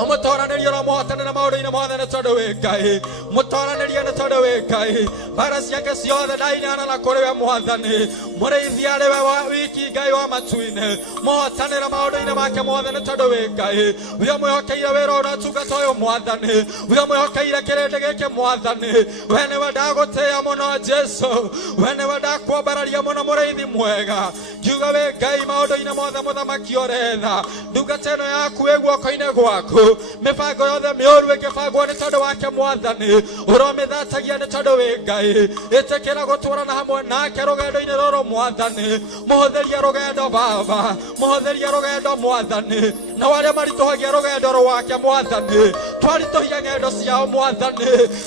umutoranirie na muhotane na maũndũ-inĩ mothe nĩ tondũ wĩ Ngai mũtoranirie nĩ tondũ wĩ Ngai mbara ciake ciothe ndainana na kũrĩ we mwathani mũrĩithia arĩ we wa wiki Ngai wa matu-inĩ mũhotanĩra maũndũ-inĩ make mothe nĩ tondũ wĩ Ngai we mwĩhokeire wĩra ũyũ na ũtungata ũyũ mwathani we mwĩhokeire kĩrĩndĩ gĩkĩ mwathani we nĩwe ndagũtĩĩa mũno Jesu we nĩwe ndakwambararia mũno mũrĩithi mwega ngiuga wĩ Ngai maũndũ-inĩ mothe mũthamaki ũretha ndungata ĩno yaku ĩ guoko-inĩ gwaku mibango yothe mĩũru ĩngĩbangwo nĩ tondũ wake mwathani ũromĩthatagia nĩ tondũ wĩ Ngai ĩtĩkĩra gũtũrana hamwe nake rũgendo-inĩ rũrũ mwathani mũhũthĩrie rũgendo Baba mũhũthĩrie rũgendo mwathani na arĩa maritũhagia rũgendo rwake mwathani twaritũhia ng'endo ciao mwathani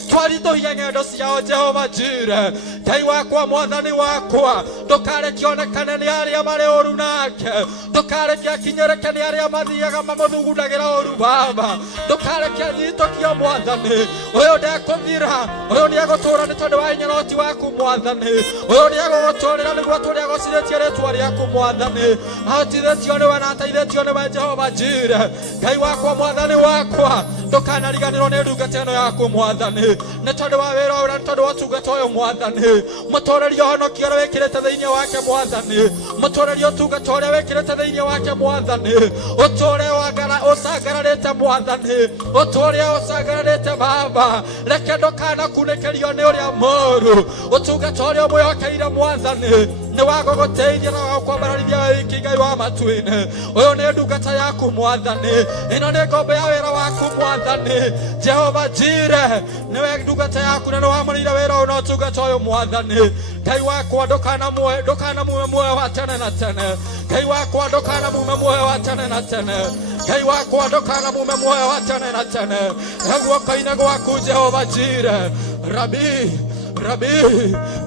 twaritũhia ng'endo ciao Jehova Jireh Ngai wakwa mwathani wakwa ndũkareke onekane nĩ arĩa marĩ ũru nake ndũkareke akinyĩrĩke nĩ arĩa mathiaga mamũthugundagĩra ũru Baba ndũkareke anyitũkio mwathani ũyũ ndekũthira ũyũ nĩegũtũũra nĩ tondũ wa hinya na ũhoti waku mwathani ũyũ nĩegũgũtũũrĩra nĩguo tũrĩa gũcirĩtie rĩĩtwa rĩaku mwathani ahotithĩtio nĩwe na ateithĩtio nĩwe Jehova Jireh Ngai wakwa mwathani wakwa ndukana riganirwo ni ndungata ino yaku mwathani ni tondu wa wira uria ni tondu wa tungata uyu mwathani mutoreria honokia uria wikirite thiini wake mwathani mutoreria tungata uria wikirite thiini wake mwathani utore ucangararite mwathani utore ucangararite baba reke ndukana kunikerio ni uria moru utungata uria mwihokeire mwathani ni wako guteithia na kwambararithia wiki Ngai wa matuini uyu ni ndungata yaku mwathani ino ni ngombe ya wira waku mwathani Jehova Jire niwe ndungata yaku na wamurire wira uyu no tungata uyu mwathani Ngai wakwa ndukana mume muoyo wa tene na tene Ngai wakwa ndukana mume muoyo wa tene na tene Ngai wakwa ndukana mume muoyo wa tene na tene guoko-ini gwaku Jehova Jire Rabi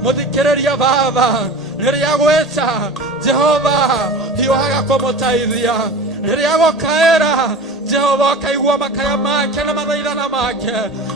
muthikiriria baba niria gweta Jehova hiwaga kumutaithia niria gukaira Jehova kaigua makaya make na mathaithana make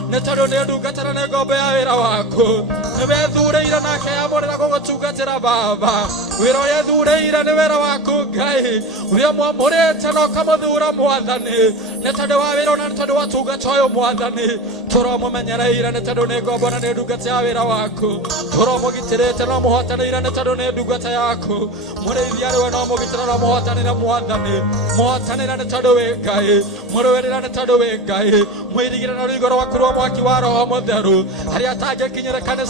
ni tondu ni ndungatana ni ngombe ya wira waku niwe thureire nake amurira gugutungatira baba wira uria thureire ni wira waku Ngai uria mwamurite no kamuthura mwathani ni tondu wa wira na ni tondu wa tungata uyu mwathani turamumenyereire ni tondu ni ngombe na ni ndungata ya wira waku turamugitirite no muhotanire ni tondu ni ndungata yaku murithia riwe no mugitira no muhotanire mwathani muhotanire ni tondu wi Ngai muruwerera ni tondu wi Ngai mwirigire na rigoro waku rwa mwaki wa roho mutheru haria atangikinyirikane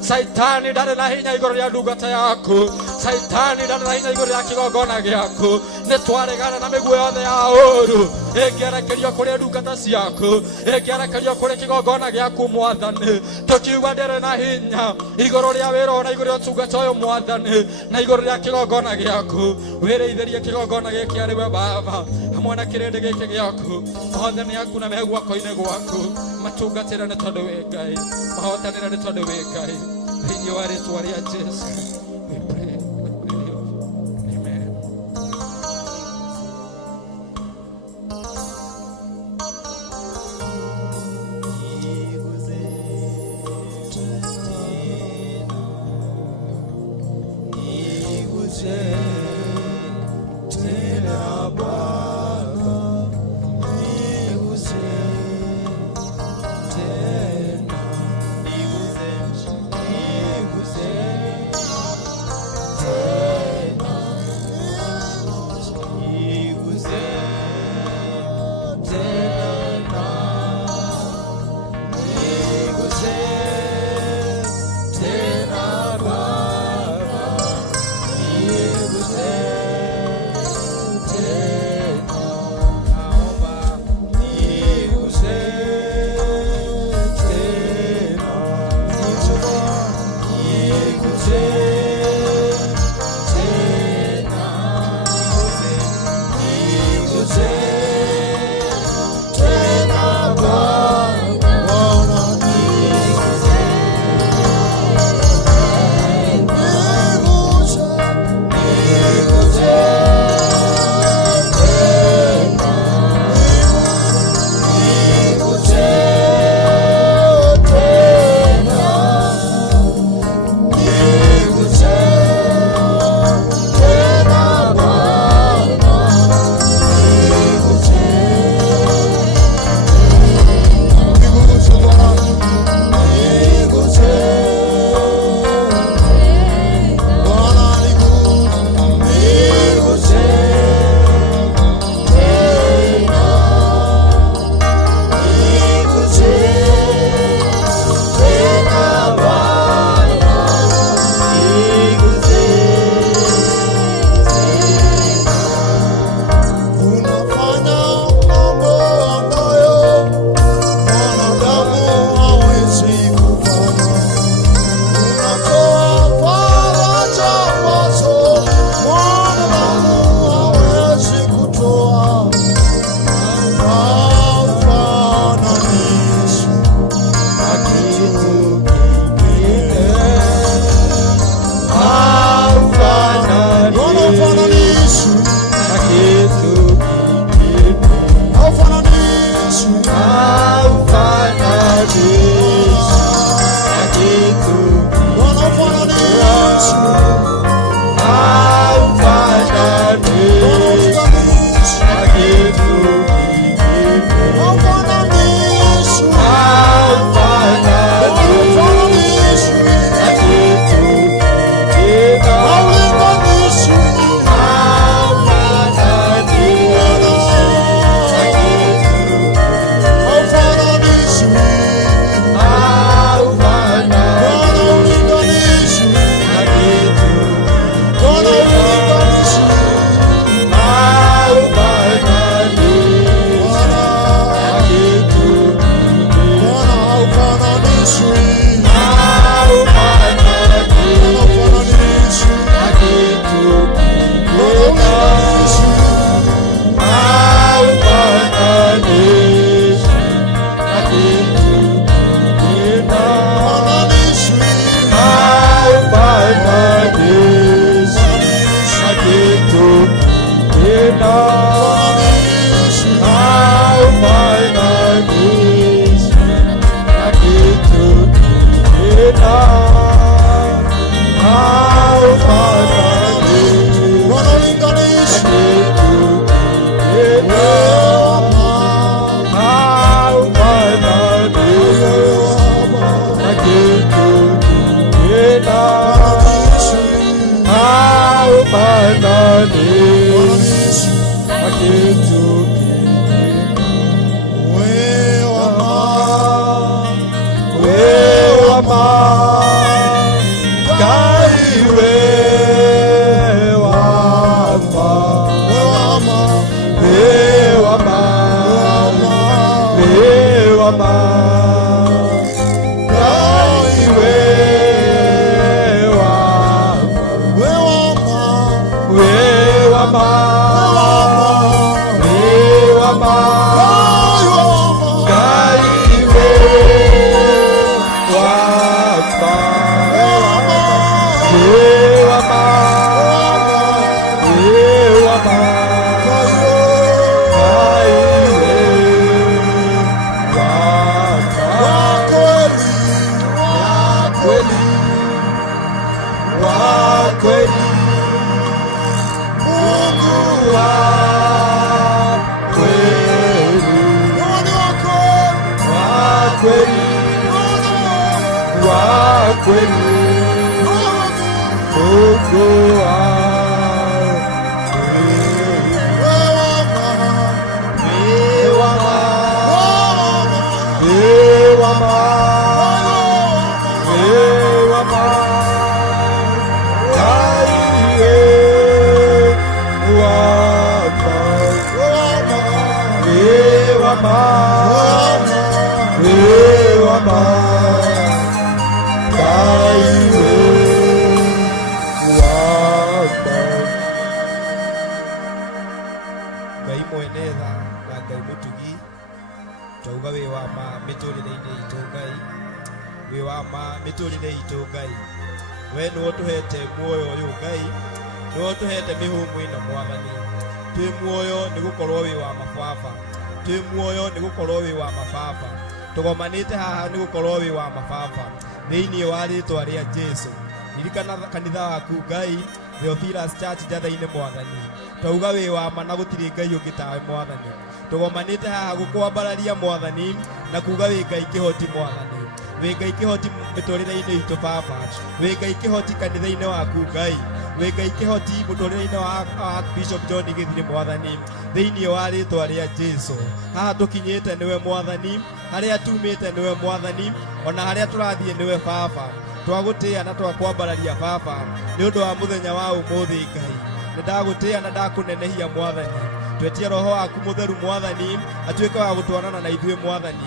saitani ndari na hinya igoro ria ndungata yaku saitani ndari na hinya igoro ria kigongona giaku ni twaregana na miguo yothe ya uru ingierekerio kuri ndungata ciaku ingierekerio kuri kigongona giaku mwathani tukiuga ndere na hinya igoro ria wira na igoro ria tungata uyu mwathani na igoro ria kigongona giaku wireithirie kigongona giki ari we baba hamwe na kirindi giki giaku mahothani yaku na mehe guoko-ini gwaku matungatire ni tondu wi Ngai mahotanire ni tondu wi Ngai thiini wa ritwa ria Jesu we pray. Amen. tugomanite haha ni gukorwo wi wa mababa thiini wa ritwa ria Jesu irikana kanitha waku Ngai Theophilus Church jathaine mwathani twauga wi wa ma na gutiri Ngai ungitawe mwathani tugomanite haha gukwambararia mwathani na kuga wi Ngai kihoti mwathani wi Ngai kihoti miturire-ini itu baba wi Ngai kihoti kanitha-ini waku Ngai wi Ngai kihoti muturire-ini wa Bishop John Githiri mwathani thiini wa ritwa ria Jesu haha tukinyite niwe mwathani haria tumite niwe mwathani ona haria turathie niwe baba twagutia na twakwambararia baba ni undu wa muthenya wa umuthi Ngai ndagutia na ndakunenehia mwathani twetie roho waku mutheru mwathani atuike wa gutwarana na ithuĩ mwathani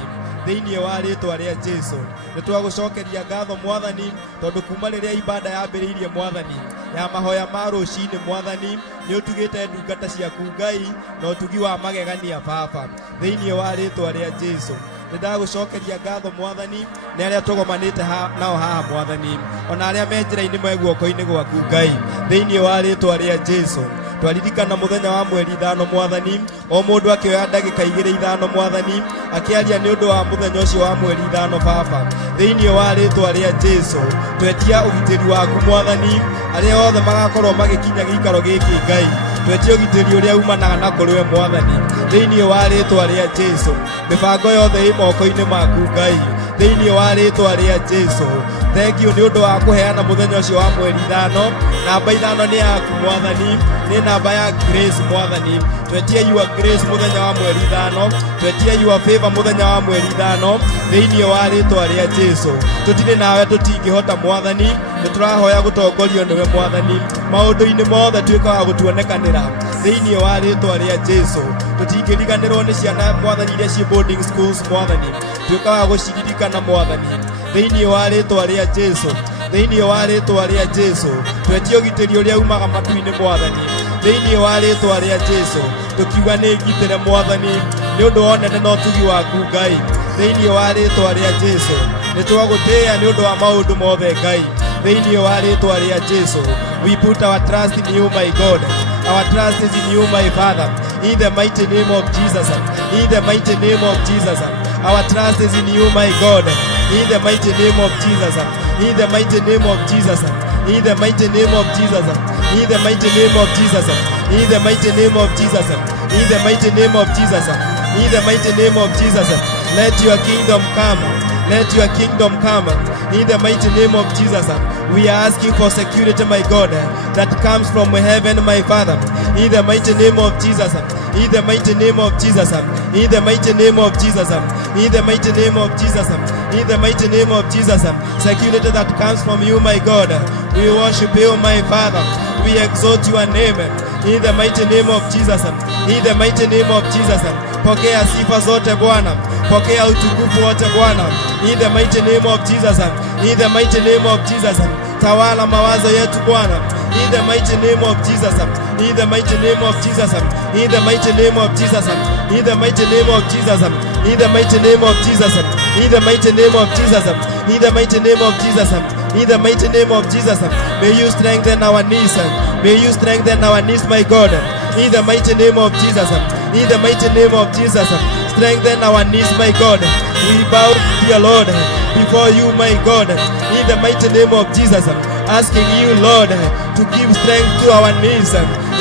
thiini wa ritwa ria Jesu nitwagucokeria ngatho mwathani tondu kuma riria ibada yambiriirie mwathani ya mahoya ma rucini mwathani ni utugite ndungata ciaku Ngai na utugi wa magegania baba thiini wa ritwa ria Jesu ndagucokeria ngatho mwathani na aria tugomanite nao haha mwathani ona aria me njira-ini me guoko-ini gwaku Ngai thiini wa ritwa ria Jesu twaririkana muthenya wa mweri 5 mwathani o mundu akioya ndagika 2-5 mwathani akiaria ni undu wa muthenya ucio wa mweri 5 baba thiini wa ritwa ria Jesu twetia ugitiri waku mwathani aria othe magakorwo magikinya gikaro giki Ngai twetie ugitiri uria umanaga na kuriwe mwathani thiini wa ritwa ria Jesu mibango yothe i moko-ini maku Ngai thiini wa ritwa ria Jesu thengiũ nĩ ũndũ wa kũheana mũthenya ũcio wa mweri 5 namba 5 nĩ yaku mwathani nĩ namba ya grace mwathani twetie your grace mũthenya wa mweri 5 twetie your favor mũthenya wa mweri 5 thĩinĩ wa rĩtwa rĩa Jesu tũtirĩ nawe tũtingĩhota mwathani nĩtũrahoya gũtongorio nĩwe mwathani maũndũ-inĩ mothe tuĩka wa gũtuonekanĩra thĩinĩ wa rĩtwa rĩa Jesu tũtingĩriganĩrwo nĩ ciana mwathani iria ciĩ boarding schools mwathani tuĩka wa gũciririkana mwathani thĩinĩ wa rĩtwa rĩa Jesu thĩinĩ wa rĩtwa rĩa Jesu twetie ũgitĩri ũrĩa umaga matu-inĩ mwathani thĩinĩ wa rĩtwa rĩa Jesu tũkiuga nĩ ngitĩre mwathani nĩ ũndũ wa ũnene na ũtugi waku Ngai thĩinĩ wa rĩtwa rĩa Jesu nĩtwagũtĩĩa nĩ ũndũ wa maũndũ mothe Ngai thĩinĩ wa rĩtwa rĩa Jesu we put our trust in you my God Our trust is in you, my Father. In the mighty name of Jesus. In the mighty name of Jesus. Our trust is in you, my God. In the mighty name of Jesus. In the mighty name of Jesus. In the mighty name of Jesus. In the mighty name of Jesus. In the mighty name of Jesus. In the mighty name of Jesus. In the mighty name of Jesus. Let your kingdom come. Let your kingdom come. In the mighty name of Jesus. We are asking for security, my God, that comes from heaven, my Father. In the mighty name of Jesus. In the mighty name of Jesus. In the mighty name of Jesus. In the mighty name of Jesus. In the mighty name of Jesus. Security that comes from you, my God. We worship you, my Father. We exalt your name. In the mighty name of Jesus. In the mighty name of Jesus. Pokea sifa zote Bwana. Pokea utukufu wote Bwana. In the mighty name of Jesus. In the mighty name of Jesus. Tawala mawazo yetu Bwana. In the mighty name of Jesus. In the mighty name of Jesus. In the mighty name of Jesus. In the mighty name of Jesus. In the mighty name of Jesus. In the mighty name of Jesus. In the mighty name of Jesus. In the mighty name of Jesus. May you strengthen our knees. May you strengthen our knees, my God. In the mighty name of Jesus. In the mighty name of Jesus. Strengthen our knees, my God. We bow, dear Lord, before you, my God. In the mighty name of Jesus. Asking you, Lord, to give strength to our knees.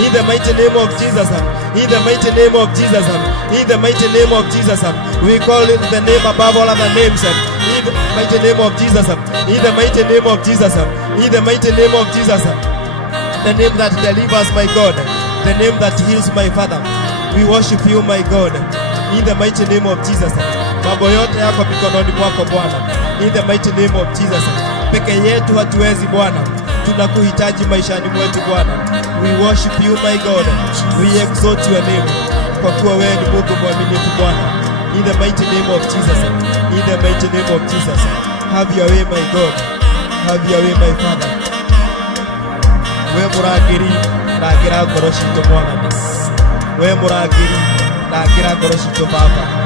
In the mighty name of Jesus. In the mighty name of Jesus. In the mighty name of Jesus. We call it the name above all other names. In the mighty name of Jesus. In the mighty name of Jesus. In the mighty name of Jesus. The name that delivers, my God. The name that heals, my Father. We worship you, my God. In the mighty name of Jesus. Mambo yote yako mikononi mwako Bwana. In the mighty name of Jesus. Peke yetu hatuwezi Bwana. Tunakuhitaji maishani mwetu Bwana. We worship you, my God. We exalt your name. Kwa kuwa wewe ni Mungu mwaminifu Bwana. In the mighty name of Jesus. In the mighty name of Jesus. Have your way, my God. Have your way, my Father. We muragiri nagira ngoroshito Bwana ni. We muragiri nagira ngoroshito Baba.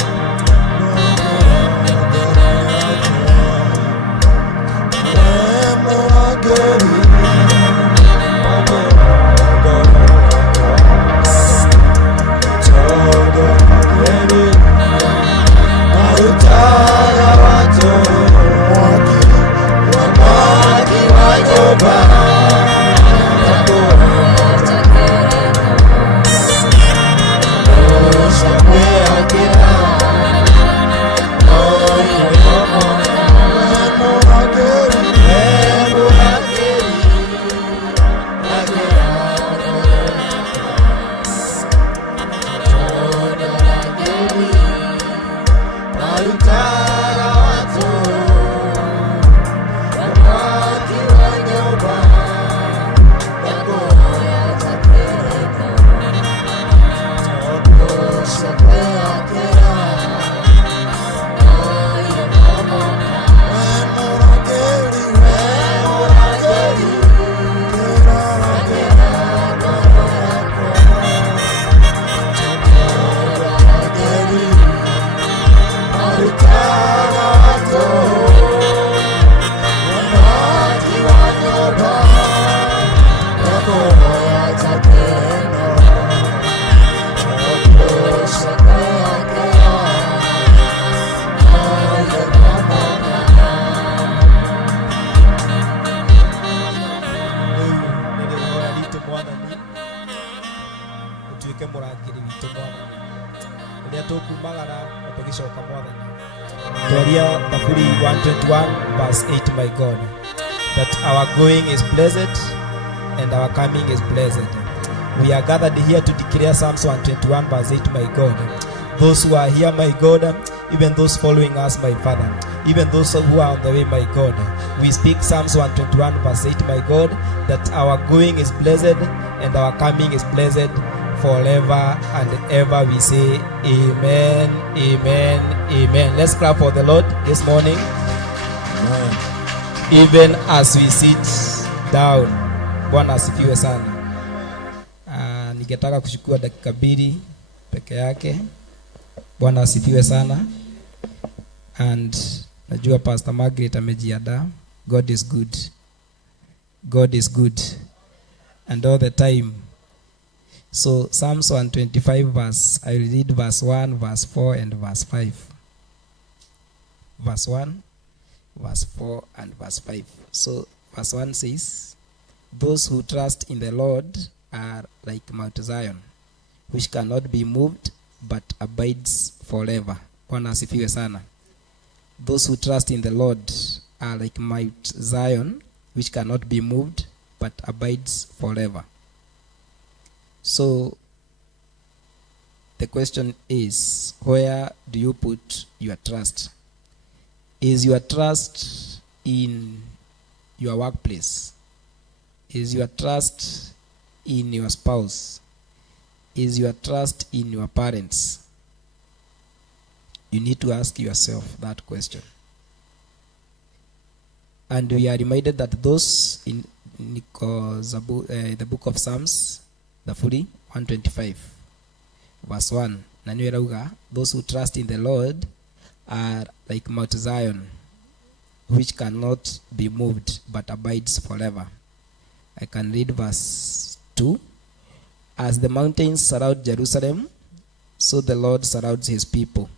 Zaburi 121 verse 8, my God, that our going is blessed and our coming is blessed. We are gathered here to declare Psalms 121 verse 8, my God. Those who are here, my God, even those following us, my Father, even those who are on the way, my God, we speak Psalms 121 verse 8, my God, that our going is blessed and our coming is blessed forever and ever. We say amen, amen, amen. Let's clap for the Lord this morning. Amen. Even as we sit down. Bwana asifiwe sana. Ningetaka kuchukua dakika mbili peke yake. Bwana asifiwe sana. And najua Pastor Margaret amejiandaa. God is good. God is good. And all the time So Psalms 125 verse, I will read verse 1, verse 4, and verse 5. Verse 1, verse 4, and verse 5. So verse 1 says, those who trust in the Lord are like Mount Zion, which cannot be moved, but abides forever. Bwana asifiwe sana. Those who trust in the Lord are like Mount Zion, which cannot be moved, but abides forever. So the question is, where do you put your trust? Is your trust in your workplace? Is your trust in your spouse? Is your trust in your parents? You need to ask yourself that question. And we are reminded that those in the book of Psalms, the 125, verse 1, those who trust in the Lord are like Mount Zion, which cannot be moved but abides forever. I can read verse 2. As the mountains surround Jerusalem, so the Lord surrounds his people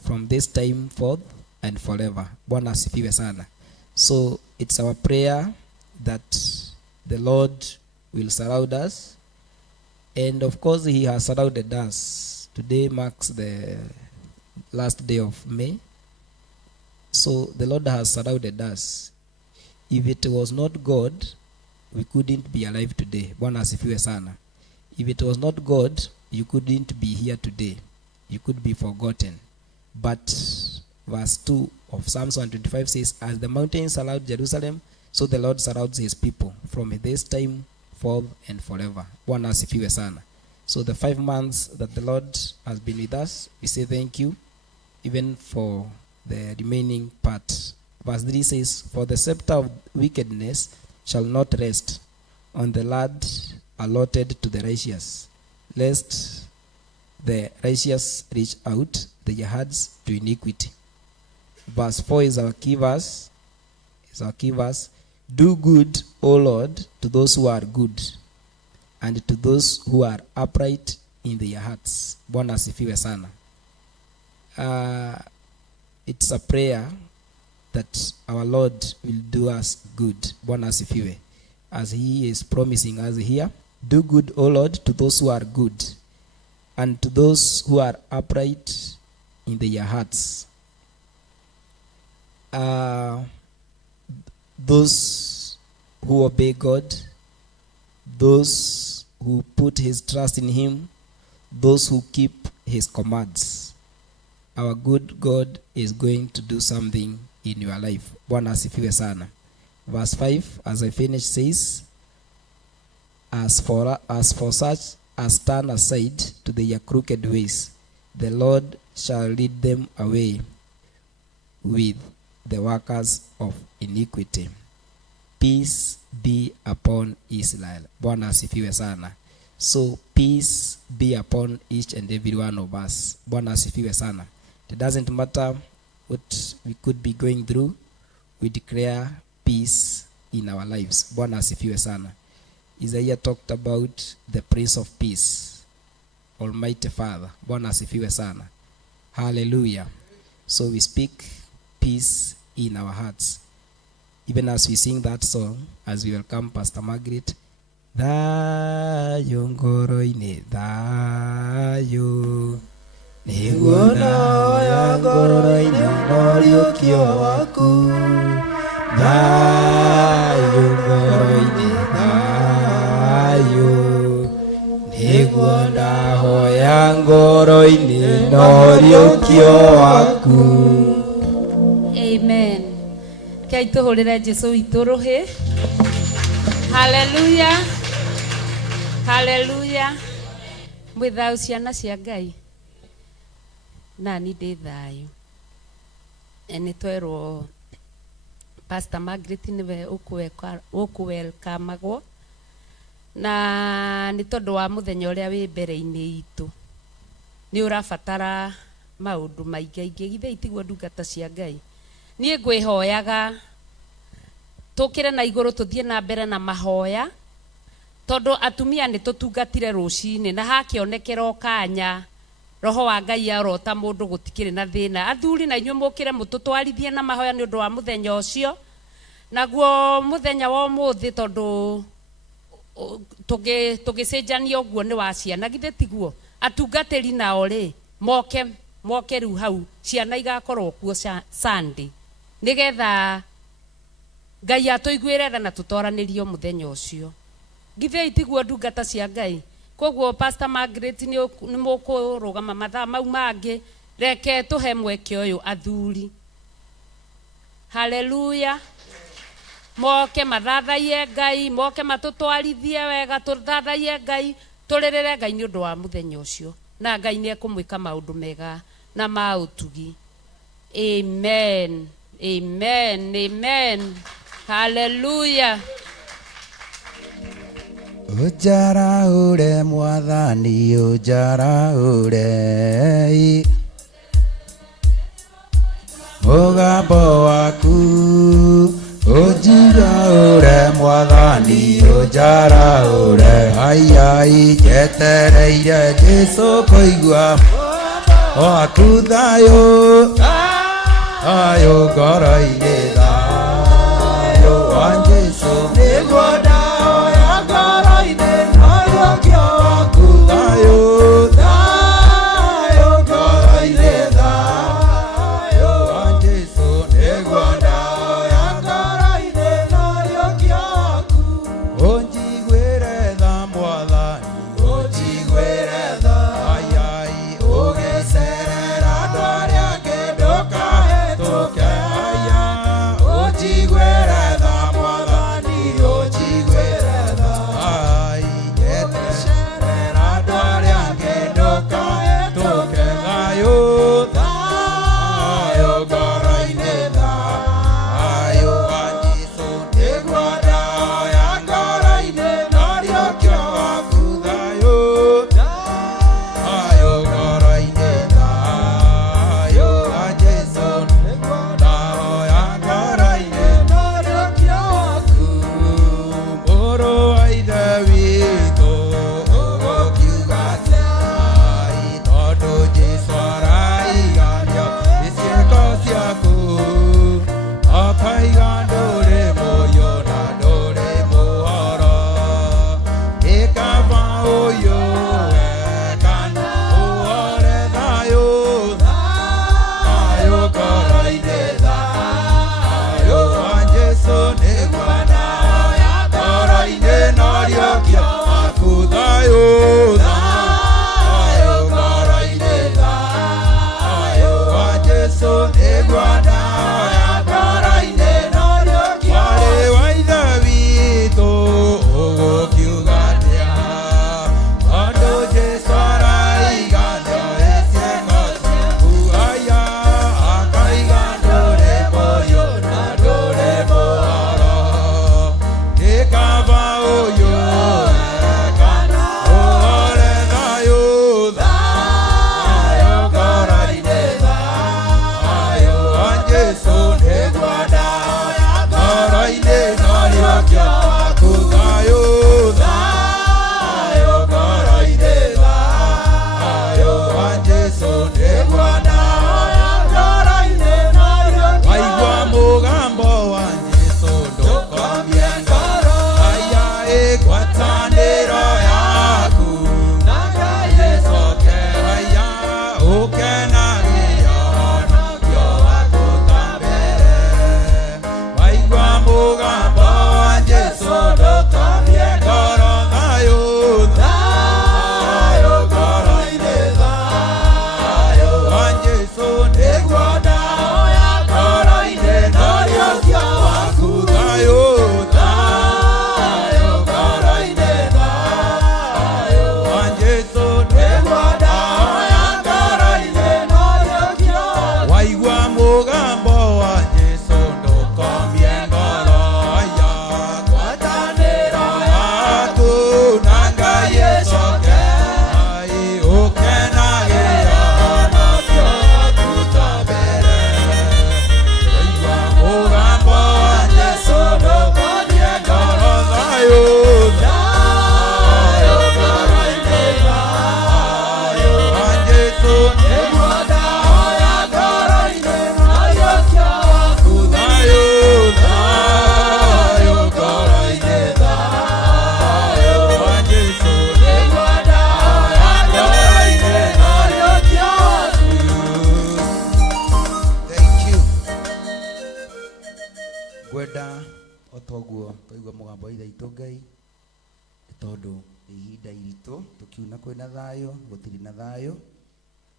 from this time forth and forever. Bwana asifiwe sana. So it's our prayer that the Lord will surround us. And of course, he has surrounded us. Today marks the last day of May. So the Lord has surrounded us. If it was not God, we couldn't be alive today. Bwana asifiwe sana. If it was not God, you couldn't be here today. You could be forgotten. But verse 2 of Psalms 125 says, as the mountains surround Jerusalem, so the Lord surrounds his people from this time forth and forever. Bwana asifiwe sana. So the 5 months that the Lord has been with us, we say thank you, even for the remaining part. Verse 3 says, for the scepter of wickedness shall not rest on the land allotted to the righteous, lest the righteous reach out their hearts to iniquity. Verse 4 is our key verse. Do good, O Lord, to those who are good, and to those who are upright in their hearts. Bwana asifiwe sana. It's a prayer that our Lord will do us good. Bwana asifiwe. As he is promising us here, do good, O Lord, to those who are good, and to those who are upright in their hearts. Those who obey God, those who put his trust in him, those who keep his commands. Our good God is going to do something in your life. Bwana asifiwe sana. Verse 5, as I finish, says, as for such as turn aside to their crooked ways, the Lord shall lead them away with the workers of iniquity. Peace be upon Israel. Bwana asifiwe sana. So peace be upon each and every one of us. Bwana asifiwe sana. It doesn't matter what we could be going through, we declare peace in our lives. Bwana asifiwe sana. Isaiah talked about the Prince of Peace, Almighty Father. Bwana asifiwe sana. Hallelujah. So we speak peace in our hearts. Even as we sing that song, as we welcome Pastor Margaret, Thayo ngoro-ini, thayo niguo ndahoya ngoro-ini n'ũriũkio waku. Thayo ngoro-ini, thayo niguo ndahoya ngoro-ini n'ũriũkio waku. Amen. Kei tuhurire Jesu witu ruhi. Hallelujah. Hallelujah. Mwithau ciana cia Ngai. Nani ndi thayo. Ene twerwo Pastor Margaret niwe ukuwelkamagwo. Na ni tondu wa muthenya uria wi mbere-ini itu. Ni urabatara maundu maingi githe itigwo ndungata cia Ngai. Nie ngwihoyaga tukire na iguru tuthie na mbere na mahoya tondu atumia ni tutungatire rucini na hakionekera kanya roho wa Ngai arota mundu gutikire na thina. Athuri na inyu mukire mututwarithie na mahoya ni undu wa muthenya ucio, naguo muthenya wa umuthi tondu tugicenjania uguo ni wa ciana githe tiguo atungatiri nao ri moke riu hau ciana igakorwo kuo Sunday nigetha Ngai atuiguire tha na tutoranirio muthenya ucio. Githe itiguo ndungata cia Ngai. Koguo Pastor Margaret ni mukurugama mathaa mau mangi, reke tuhe mweke uyu athuri. Haleluya. Moke mathathaie Ngai, moke matutwarithie wega, tuthathaie Ngai, turirire Ngai ni undu wa muthenya ucio, na Ngai ni ekumwika maundu mega na mautugi. Amen, amen, amen. Haleluya. Ujara ure mwathani, ujara ure mugambo waku, ujira ure mwathani, ujara ure ai jetereire Jesu kuigua waku thayo ayo ngoro-inĩ thayo wa Jesu nĩguo ndawa ya ngoro-inĩ nayo kĩo waku thayo thayo ngoro-inĩ thayo wa Jesu nĩguo ndawa ya ngoro-inĩ nayo kĩo waku ũnjiguĩre tha mwathani ũnjiguĩre tha ayai ũgĩcerera andũ arĩa angĩ ndũkahĩtũke aya ũnjiguĩre tha mwathani ũnjiguĩre tukiuna kwina thayo gutiri na thayo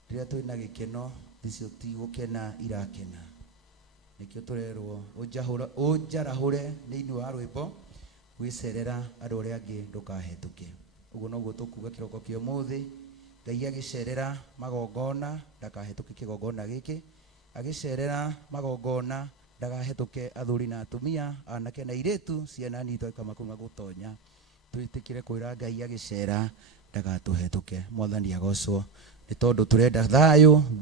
riria twina gikeno thicio ti gukena irakena nikio turerwo unjarahure niini wa rwimbo gwicerera andu aria angi ndukahetuke uguo noguo tukuga kiroko kio muthi Ngai agicerera magongona ndakahetuke kigongona giki agicerera magongona ndagahetuke athuri na atumia anake na iretu ciana nito kama kuma gutonya twitikire kwira Ngai agicera ndagatuhetuke mwathani agocwo ni tondu turenda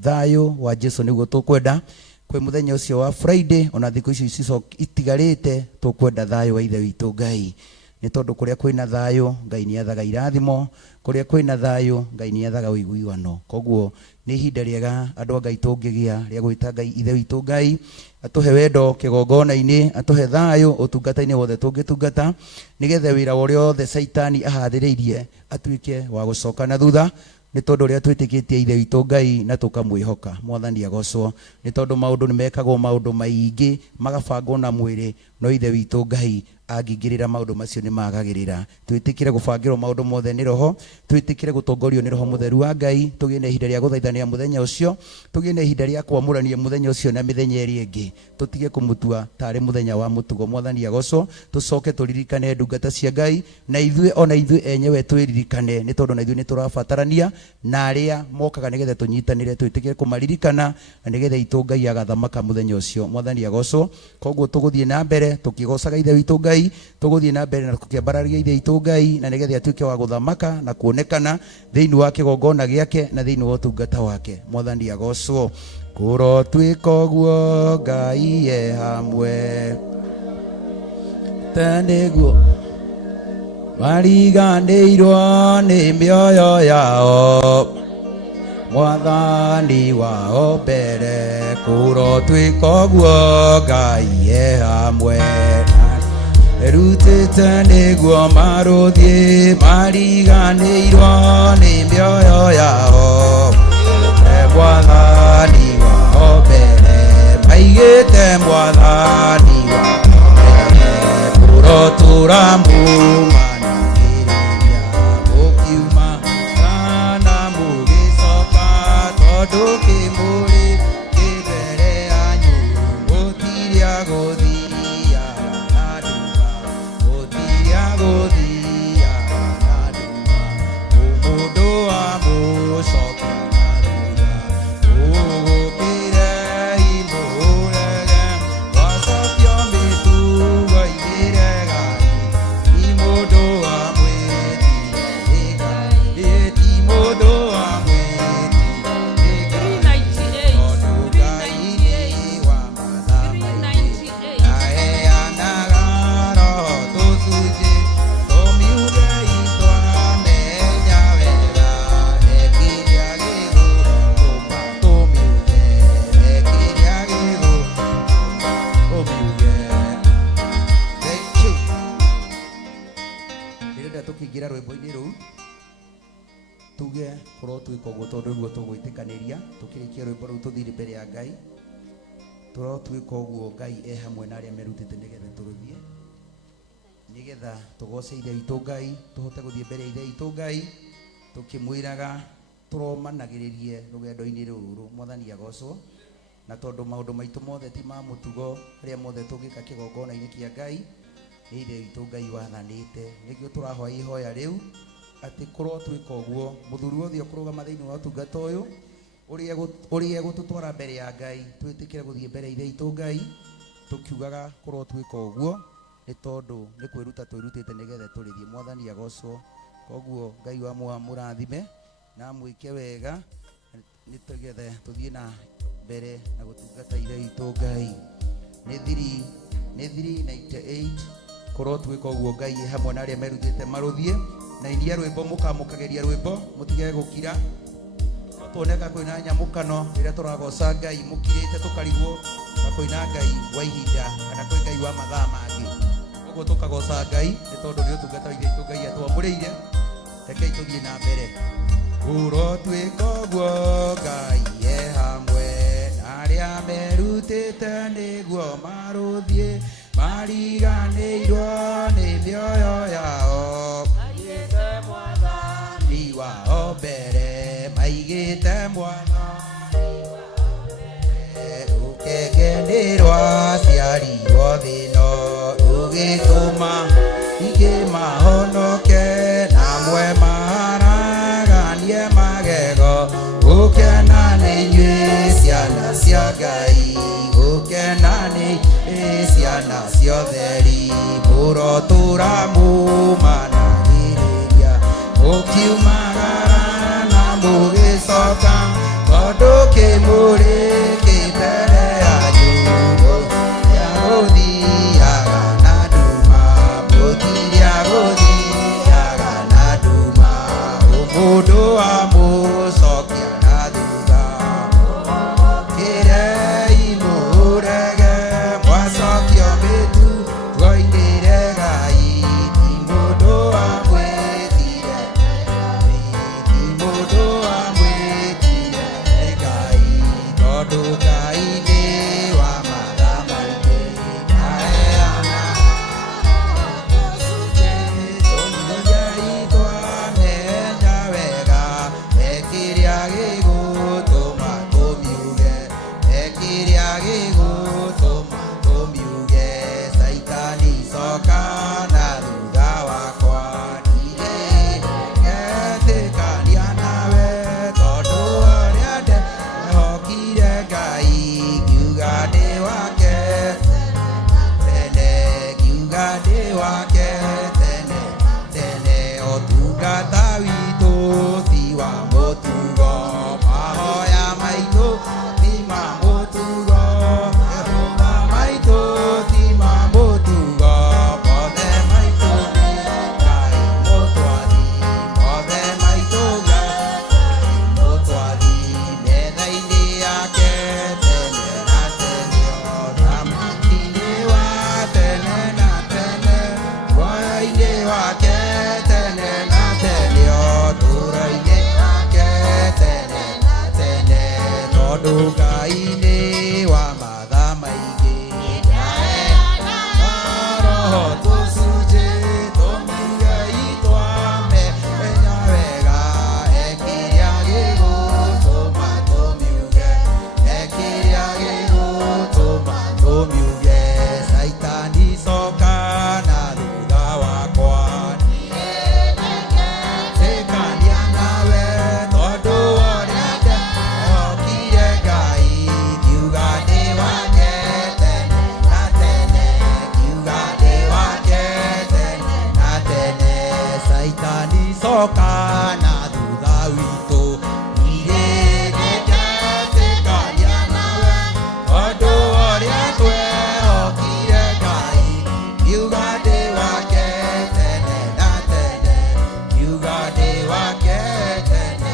thayo wa Jesu niguo tukwenda kwi muthenya ucio wa Friday ona thiku icio itigarite tukwenda thayo wa ithe witu Ngai ni tondu kuria kwina thayo Ngai ni athaga irathimo kuria kwina thayo Ngai ni athaga uiguano koguo ni ihinda riega andu Ngai tungigia ria gwita Ngai ithe witu Ngai atuhe wendo kigongona-ini atuhe thayo utungata-ini wothe tungitungata nigetha wira woria wothe Saitani ahathiriirie atuike wa gucoka na thutha ni tondu ria twitikitie ithe witu Ngai na tukamwihoka mwathani agocwo ni tondu maundu ni mekagwo maundu maingi magabangwo na mwiri no ithe witu Ngai angingirira maundu macio ni magagirira twitikire gubangirwo maundu mothe ni roho twitikire gutongorio ni roho mutheru wa Ngai tugie na ihinda ria guthaithania muthenya ucio tugie na ihinda ria kwamurania muthenya ucio na mithenya iri ingi tutige kumutua tari muthenya wa mutugo mwathani agocwo tucoke turirikane ndungata cia Ngai na ithuĩ ona ithuĩ enyewe twiririkane ni tondu na ithuĩ ni turabatarania na aria mokaga nigetha tunyitanire twitikire kumaririkana na nigetha itu Ngai agathamaka muthenya ucio mwathani agocwo koguo tuguthie na mbere tukigocaga ithe witu Ngai tuguthie na mbere na tukiambararia ithe witu Ngai na nigetha atuike wa guthamaka na kuonekana thiini wa kigongona giake na thiini wa utungata wake mwathani agocwo kuro twiko guo Ngai e hamwe tandeguo mariganĩirwo nĩ mĩoyo yao mwathani wao mbere kuro twiko guo Ngai e hamwe erutĩte nĩguo marũthie mariganĩirwo nĩ mĩoyo yao mwathani wao mbere maigĩte mwathani wao mbere kuro tũramumanagĩrĩria mũkiuma kana mũgĩcoka tondũ kĩmũrĩ kĩmbere yanyu mũtiria gũthiaga na nduma mũtiria gũthiaga na nduma mũndũ wa mũcoka tukiingira rwimbo-ini ruu tuge korwo twika uguo tondu niguo tugwitikanĩria tukirikia rwimbo ruu tuthire mbere ya Ngai turo twika uguo Ngai e hamwe na aria merutite nigetha turuthie nigetha tugoce ithe witu Ngai tuhote guthie mbere ya ithe witu Ngai tukimwiraga turomanagĩrĩrie rugendo-ini ruru mwathani agocwo na tondu maundu maitu mothe ti ma mutugo aria mothe tungika kigongona-ini kia Ngai ni ithe witu Ngai wathanite nigio turahoya ihoya riu ati korwo twika uguo muthuri wothe ukurugama thiini wa utungata uyu uria egututwara mbere ya Ngai twitikire guthie mbere ithe witu Ngai tukiugaga korwo twika uguo ni tondu ni kwiruta twirutite nigetha turithie mwathani agocwo koguo Ngai wa murathime na mwike wega ni tugethe tuthie na mbere na gutungata ithe witu Ngai ni 398 korwo twika uguo Ngai hamwe na aria merutite maruthie na inia rwimbo mukamukageria rwimbo mutige gukira tuoneka kwina nyamukano riria turagoca Ngai mukirite tukarigwo kwina Ngai wa ihinda kana kwi Ngai wa mathaa mangi uguo tukagoca Ngai ni tondu ni utungata ithe witu Ngai atwamuriire rekei tuthie na mbere kuro twika uguo Ngai e hamwe na aria merutite niguo maruthie mariganĩirwo nĩ mĩoyo yao maigĩte mwathani wao aigite mwana ukegenderwa ciari wothe no ugituma igimahonoke namwe maharaganie magego gukena nĩ inyuĩ ciana cia Ngai gukena nĩ ciana cia ũtheri mũrotũra mũmanagĩrĩria mũkiumagara na mũgĩcoka tondũ kĩmũrĩkĩte mbere yanyu gĩa gũthiaga na nduma mũtiria gũthiaga na nduma mũndũ wa mũcokia na thutha kĩrei mũrege mwacokio mĩtugo-inĩ Ngai ti mũndũ wa mwĩtire ti mũndũ wa mwĩtire Ngai tondũ Ngai nĩ wa matha maingĩ aheana tũmĩei twamenya wega ekĩrĩa gĩgũtũma tũmiuge ekĩrĩa gĩgũtũma tũmiuge Saitani coka na thutha wakwa ndigĩgetĩkania nawe tondũ ũrĩa ndehokire Ngai ngiuga ndĩ wake tene ngiuga ndĩ wake tene tene ũtungata witũ ti wa mũtugo mahoya maitũ ti ma mũtugo Jehova maitũ ti ma mũtugo mothe maitũ nĩ Ngai mũtwathi mothe maitũ Ngai mũtwathi metha-inĩ yake tene na tene ũthamaki-inĩ wa tene na tene guoya-inĩ wake tene na tene ũtũũro-inĩ wake tene na tene tondũ Ngai nĩ wa matha maingĩ roho tũcunjĩ tũmĩgei twamenya wega ekĩrĩa gĩgũtũma tũmiuge ekĩrĩa gĩgũtũma tũmiuge Saitani coka na thutha wakwa ndigĩgetĩkania nawe tondũ ũrĩa ndehokire Ngai ngiuga ndĩ wake tene na tene ngiuga ndĩ wake tene na tene Saitani coka na thutha witũ ndigĩgetĩkania nawe tondũ ũrĩa twehokire Ngai ngiuga ndĩ wake tene na tene ngiuga ndĩ wake tene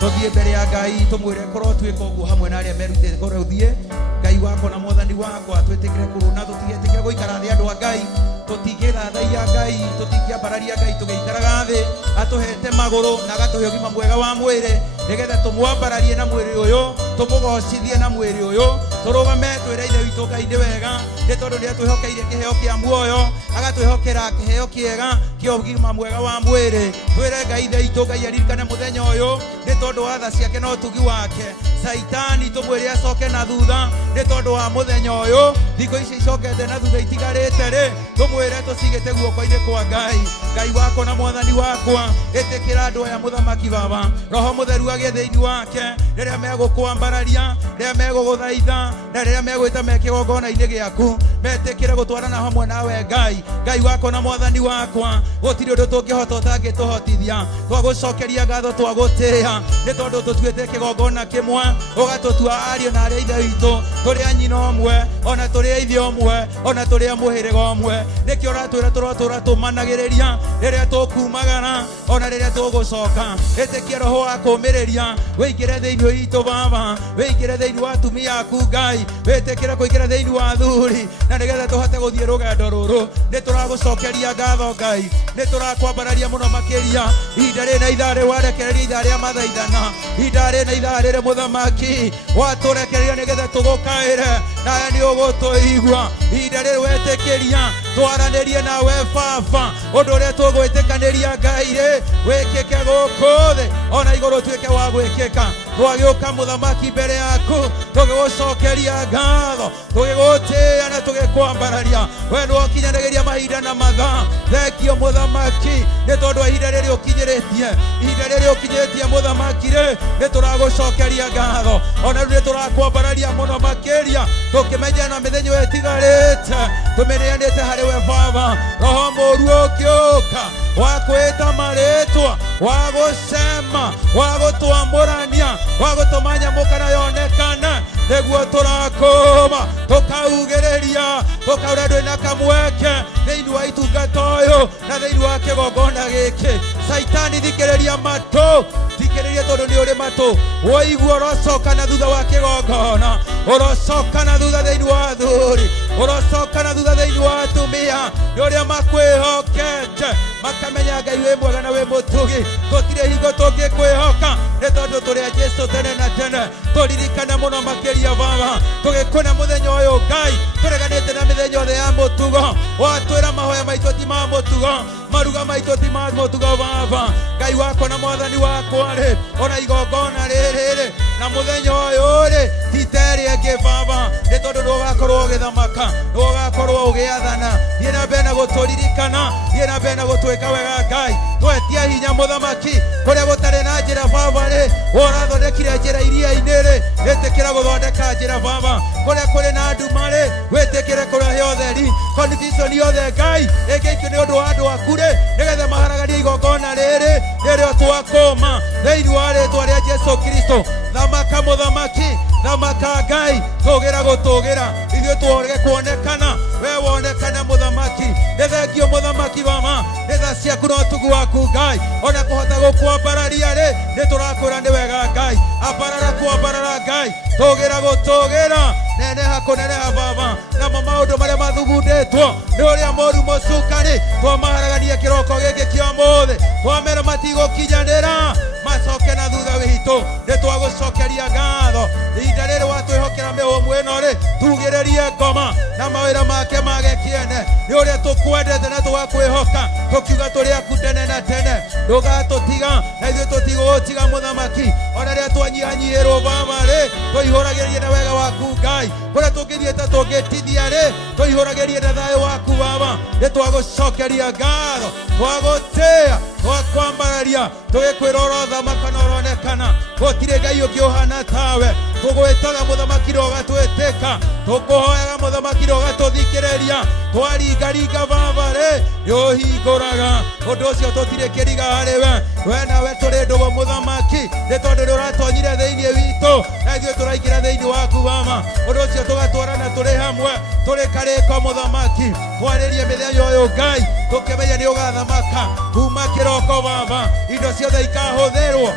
tũthiĩ mbere ya Ngai tũmwĩre korwo twĩka ũguo hamwe na arĩa merutĩte korwo ũthiĩ Ngai wakwa na mwathani wakwa twĩtĩkĩre kũrũna tũtigetĩkĩre gũikara thĩ andũ a Ngai tũtingĩthathaia Ngai tũtingĩambararia Ngai tũgĩikaraga thĩ atũhete magũrũ na agatũhe ũgima mwega wa mwĩrĩ nĩgetha tũmwambararie na mwĩrĩ ũyũ tũmũgocithie na mwĩrĩ ũyũ tũrũgame twĩre ithe witũ Ngai nĩ wega nĩ tondũ nĩ atwĩhokeire kĩheo kĩa muoyo agatwĩhokera kĩheo kĩega kĩa ũgima mwega wa mwĩrĩ twĩre Ngai ithe witũ Ngai aririkane mũthenya ũyũ nĩ tondũ wa tha ciake na ũtugi wake Saitani tũmwĩre acoke na thutha nĩ tondũ wa mũthenya ũyũ thikũ ici icokete na thutha itigarĩte rĩ tũmwĩre tũcigĩte guoko-inĩ kwa Ngai Ngai wako na mwathani wakwa ĩtĩkĩra andũ aya mũthamaki baba roho mũtheru agĩe thĩinĩ wake rĩrĩa megũkwambararia rĩrĩa megũgũthaitha na rĩrĩa megwĩta me kĩgongona-inĩ gĩaku metĩkĩre gũtwarana hamwe nawe Ngai Ngai wako na mwathani wakwa gũtirĩ ũndũ tũngĩhota ũtangĩtũhotithia twagũcokeria ngatho twagũtĩĩa nĩ tondũ tũtuĩte kĩgongona kĩmwe ũgatũtua ariũ na arĩa ithe witũ tũrĩ a nyina ũmwe ona tũrĩ a ithe ũmwe ona tũrĩ a mũhĩrĩga ũmwe nĩkĩo ũratwĩra tũrotũra tũmanagĩrĩria rĩrĩa tũkumagara ona rĩrĩa tũgũcoka ĩtĩkia roho wa kũũmĩrĩria wĩingĩre thĩinĩ witũ baba wĩingĩre thĩinĩ wa atumia aku Ngai wĩtĩkĩre kũingĩra thĩinĩ wa athuri na nĩgetha tũhote gũthiĩ rũgendo rũrũ nĩ tũragũcokeria ngatho Ngai nĩ tũrakwambararia mũno makĩria ihinda rĩrĩ na ithaa rĩrĩ warekereria ithaa rĩa mathaithana ihinda rĩrĩ na ithaa rĩrĩ mũthamaki watũrekereria nĩgetha tũgũkaĩre nawe nĩ ũgũtũigua ihinda rĩrĩ wetĩkĩria twaranĩrie nawe Baba ũndũ ũrĩa tũgwĩtĩkanĩria Ngai wĩkĩke gũkũ thĩ ona igũrũ tuĩke wa gwĩkĩka twagĩũka mũthamaki mbere yaku tũgĩgũcokeria ngatho tũgĩgũtĩĩa na tũgĩkwambararia we nĩwe ũkinyanagĩria mahinda na mathaa thengio mũthamaki nĩ tondũ wa ihinda rĩrĩ ũkinyĩtie mũthamaki nĩ tũragũcokeria ngatho ona rĩu nĩ tũrakwambararia mũno makĩria tũkĩmenya na mĩthenya ĩyo ĩtigarĩte tũmĩneanĩte harĩ we Baba roho mũũru ũngĩũka wa kwĩta marĩtwa wa gũcema wa gũtwamũrania wa gũtũma nyamũkana yonekane nĩguo tũrakũma tũkaugĩrĩria tũkaura ndwĩna kamweke thĩinĩ wa itungata ũyũ na thĩinĩ wa kĩgongona gĩkĩ Saitani thikĩrĩria matũ thikĩrĩria tondũ nĩ ũrĩ matũ woigua ũrocoka na thutha wa kĩgongona ũrocoka na thutha thĩinĩ wa athuri ũrocoka na thutha thĩinĩ wa atumia nĩ ũrĩa makwĩhokete makamenya Ngai wĩ mwega na wĩ mũtugi tũtirĩ hingo tũngĩkwĩhoka nĩ tondũ tũrĩ a Jesũ tene na tene tũririkane mũno makĩria Baba tũgĩkũna mũthenya ũyũ Ngai tũreganĩte na mĩthenya yothe ya mũtugo watwĩra mahoya maitũ ti ma mũtugo maruga maitũ ti ma mũtugo Baba Ngai wakwa na mwathani wakwa ona igongona rĩrĩ na mũthenya ũyũ titerĩ ĩngĩ Baba nĩ tondũ ndũgakorwo ũgĩthamaka ndũgakorwo ũgĩathana thiĩ na mbere na gũtũririkana thiĩ na mbere na gũtwĩka wega Ngai twetia hinya mũthamaki kũrĩa gũtarĩ na njĩra Baba ũrathondekire njĩra iria-inĩ ĩtĩkĩra gũthondeka njĩra Baba kũrĩa kũrĩ na nduma wĩtĩkĩre kũrehe ũtheri confusion yothe Ngai ĩngĩikio nĩ ũndũ wa andũ aku nĩgetha maharaganie igongona rĩrĩ nĩrĩo twakũma thĩinĩ wa rĩĩtwa rĩa Jesũ Kristo thamaka mũthamaki thamaka Ngai tũgĩra gũtũgĩra ithuĩ tuoge kuonekana we wonekane mũthamaki nĩ thengio mũthamaki Baba nĩ tha ciaku na ũtugu waku Ngai ona kũhota gũkwambararia nĩ tũrakwĩra nĩ wega Ngai ambarara kwambarara Ngai tũgĩra gũtũgĩra neneha kũneneha Baba namo maũndũ marĩa mathugundĩtwo nĩ ũrĩa mũru mũcukani twamaharagania kĩroko gĩkĩ kĩa ũmũthĩ twamera matigũkinyanĩra macoke na thutha witũ nĩ twagũcokeria ngatho ihinda rĩrĩ watwĩhokera mĩhũmũ ĩno tugĩrĩrie ngoma na mawĩra make mage kĩene nĩ ũrĩa tũkwendete na tũgakwĩhoka tũkiuga tũrĩ aku tene na tene ndũgatũtiga na ithuĩ tũtigũgũtiga mũthamaki ona rĩrĩa twanyihanyihĩrwo Baba twĩihũragĩrie na wega waku Ngai kũrĩa tũngĩthiĩte tũngĩtithia twĩihũragĩrie na thayũ waku Baba nĩ twagũcokeria ngatho twagũtĩĩa twakwambararia tũgĩkwĩra ũrothamaka na ũronekana gũtirĩ Ngai ũngĩ ũhana tawe tũgwĩtaga mũthamaki na ũgatwĩtĩka tũkũhoyaga mũthamaki na ũgatũthikĩrĩria twaringaringa Baba nĩũhingũraga ũndũ ũcio tũtirĩ kĩriga harĩ we nawe tũrĩ ndũgũ mũthamaki nĩ tondũ nĩũratonyire thĩinĩ witũ na ithuĩ tũraingĩra thĩinĩ waku Baba ũndũ ũcio tũgatwarana tũrĩ hamwe tũrĩ karĩko mũthamaki twarĩrie mĩthenya ũyũ Ngai tũkĩmenya nĩ ũgathamaka kuma kĩroko Baba indo ciothe ikahũthĩrwo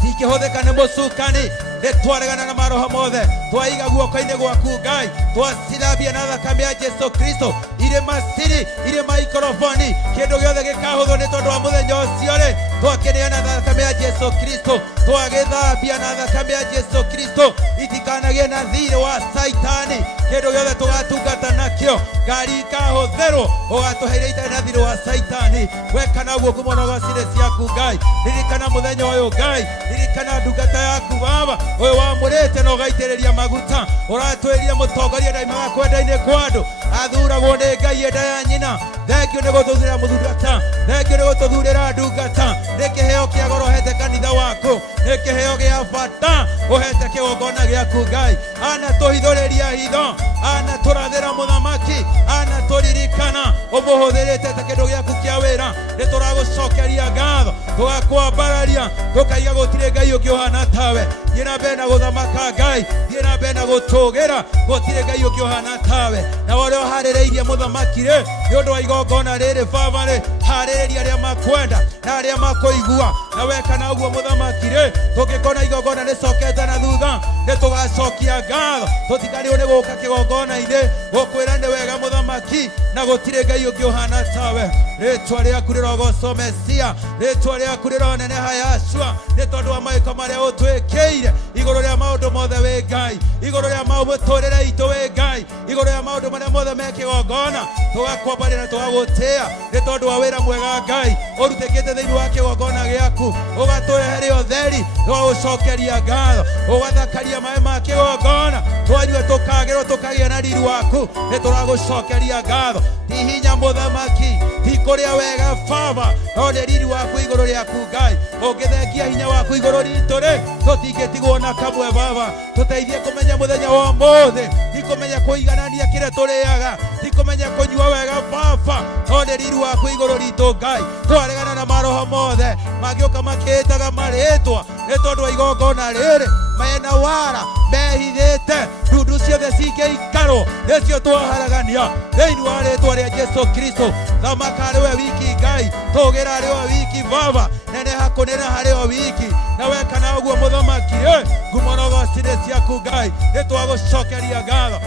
cikĩhũthĩka nĩ mũcukani twaregana na maroho mothe twaiga guoko-inĩ gwaku Ngai twacithambia na thakame ya Jesũ Kristo irĩ macini irĩ maikrofoni kĩndũ gĩothe gĩkahũthwo nĩ tondũ wa mũthenya ũcio twakĩneana thakame ya Jesũ Kristo twagĩthambia na thakame ya Jesũ Kristo itikanagĩe na thirĩ wa Saitani kĩndũ gĩothe tũgatungata nakĩo ngari ikahũthĩrwo ũgatũheire itarĩ na thirĩ wa Saitani wekana ũguo ngumo na gacirĩ ciaku Ngai ririkana mũthenya ũyũ Ngai ririkana ndungata yaku Baba ũyũ wamũrĩte na ũgaitĩrĩria maguta ũratwĩrire mũtongoria ndaimaga kwenda-inĩ kwa andũ athuragwo nĩ Ngai enda ya nyina thengio nĩ gũtũthurĩra mũthurata thengio nĩ gũtũthurĩra ndungata nĩ kĩheo kĩa goro ũhete kanitha waku nĩ kĩheo gĩa bata ũhete kĩgongona gĩaku Ngai ana tũhithũrĩria hitho ana tũrathĩra mũthamaki ana tũririkana ũmũhũthĩrĩte ta kĩndũ gĩaku kĩa wĩra nĩ tũragũcokeria ngatho tũgakwambararia tũkaiga gũtirĩ Ngai ũngĩ ũhana tawe thiĩ na mbere na gũthamaka Ngai thiĩ na mbere na gũtũgĩra gũtirĩ Ngai ũngĩ ũhana tawe na ũrĩa ũharĩrĩirie mũthamaki nĩ ũndũ wa igongona rĩrĩ Baba harĩrĩria arĩa makwenda na arĩa makũigua na wekana ũguo mũthamaki tũngĩkona igongona rĩcokete na thutha nĩ tũgacokia ngatho tũtiganĩrwo nĩ gũka kĩgongona-inĩ gũkwĩra nĩ wega mũthamaki na gũtirĩ Ngai ũngĩ ũhana tawe rĩtwa rĩaku rĩrogocwo Mesia rĩtwa rĩaku rĩroneneha Yashua nĩ tondũ wa mawĩko marĩa ũtwĩkĩire igũrũ rĩa maũndũ mothe wĩ Ngai igũrũ rĩa mũtũrĩre itũ wĩ Ngai igoro ya maundu maria mothe mekigongona tugakwambaria na tugagutia ni tondu wa wira mwega Ngai urutikite thiini wa kigongona giaku ugatweheria utheri tugagucokeria ngatho ugathakaria mai ma kigongona twanyua tukagirwo tukagia na riri waku ni turagucokeria ngatho ti hinya muthamaki ti kuria wega Baba no ni riri waku iguru riaku Ngai ungithengia hinya waku iguru ritu ri tutingitigwo na kamwe Baba tuteithie kumenya muthenya wa muthi ti kumenya kuiganania kire turiaga ti kumenya kunyua wega Baba no ni riri waku iguru ritu Ngai twaregana na maroho mothe magioka makitaga maritwa ni tondu wa igongona riri mena wara mehithite ndundu ciothe cingĩikarwo nĩcio twaharagania thĩinĩ wa rĩtwa rĩa Jesu Kristo thamaka arĩ we wiki Ngai tũgĩra arĩ we wiki Baba neneha kũnena harĩ we wiki na wekana ũguo mũthamaki ngumorogoci nĩ ciaku Ngai nĩ twagũcokeria ngatho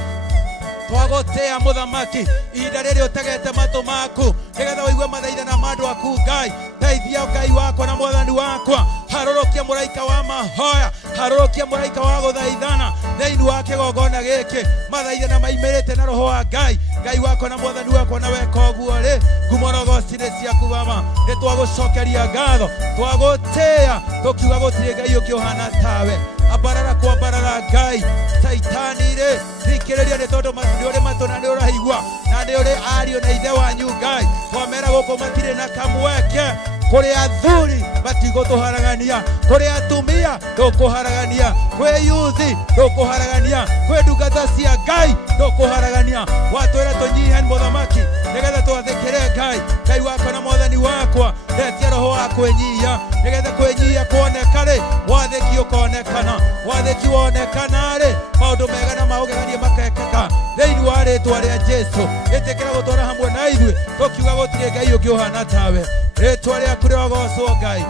twagutia muthamaki ihinda rĩrĩ ũtegete matũ maku nĩgetha wĩigue mathaithana ma andũ aku Ngai teithia Ngai wakwa na mwathani wakwa harũrũkia mũraika wa mahoya harũrũkia mũraika wa gũthaithana thĩinĩ wa kĩgongona gĩkĩ mathaithana maimĩrĩte na roho wa Ngai Ngai wakwa na mwathani wakwa na weka ũguo rĩ ngumorogoci nĩ ciaku Baba nĩ twagũcokeria ngatho twagũtĩa tũkiuga gũtirĩ Ngai ũngĩ ũhana tawe ambarara kwambarara Ngai saitani rĩ thikĩrĩria nĩ tondũ nĩ ũrĩ matũ na nĩ ũraigua na nĩ ũrĩ ariũ na ithe wanyu Ngai twamera gũkũ matirĩ na kamweke kũrĩ athuri matigũtũharagania kũrĩ atumia ndũkũharagania kwĩ yuthi ndũkũharagania kwĩ ndungata cia Ngai ndũkũharagania watwĩra tũnyihe mũthamaki nĩgetha twathĩkĩre Ngai Ngai wakwa na mwathani wakwa ndetia roho wa kwĩnyihia nĩgetha kwĩnyihia kuoneka rĩ wathĩki ũkonekana wathĩki wonekana rĩ maũndũ mega na maũgegania makekeka thĩinĩ wa rĩtwa rĩa Jesu ĩtĩkĩra gũtwara hamwe na ithuĩ tũkiuga gũtirĩ Ngai ũngĩ ũhana tawe rĩtwa rĩaku rĩrogocwo Ngai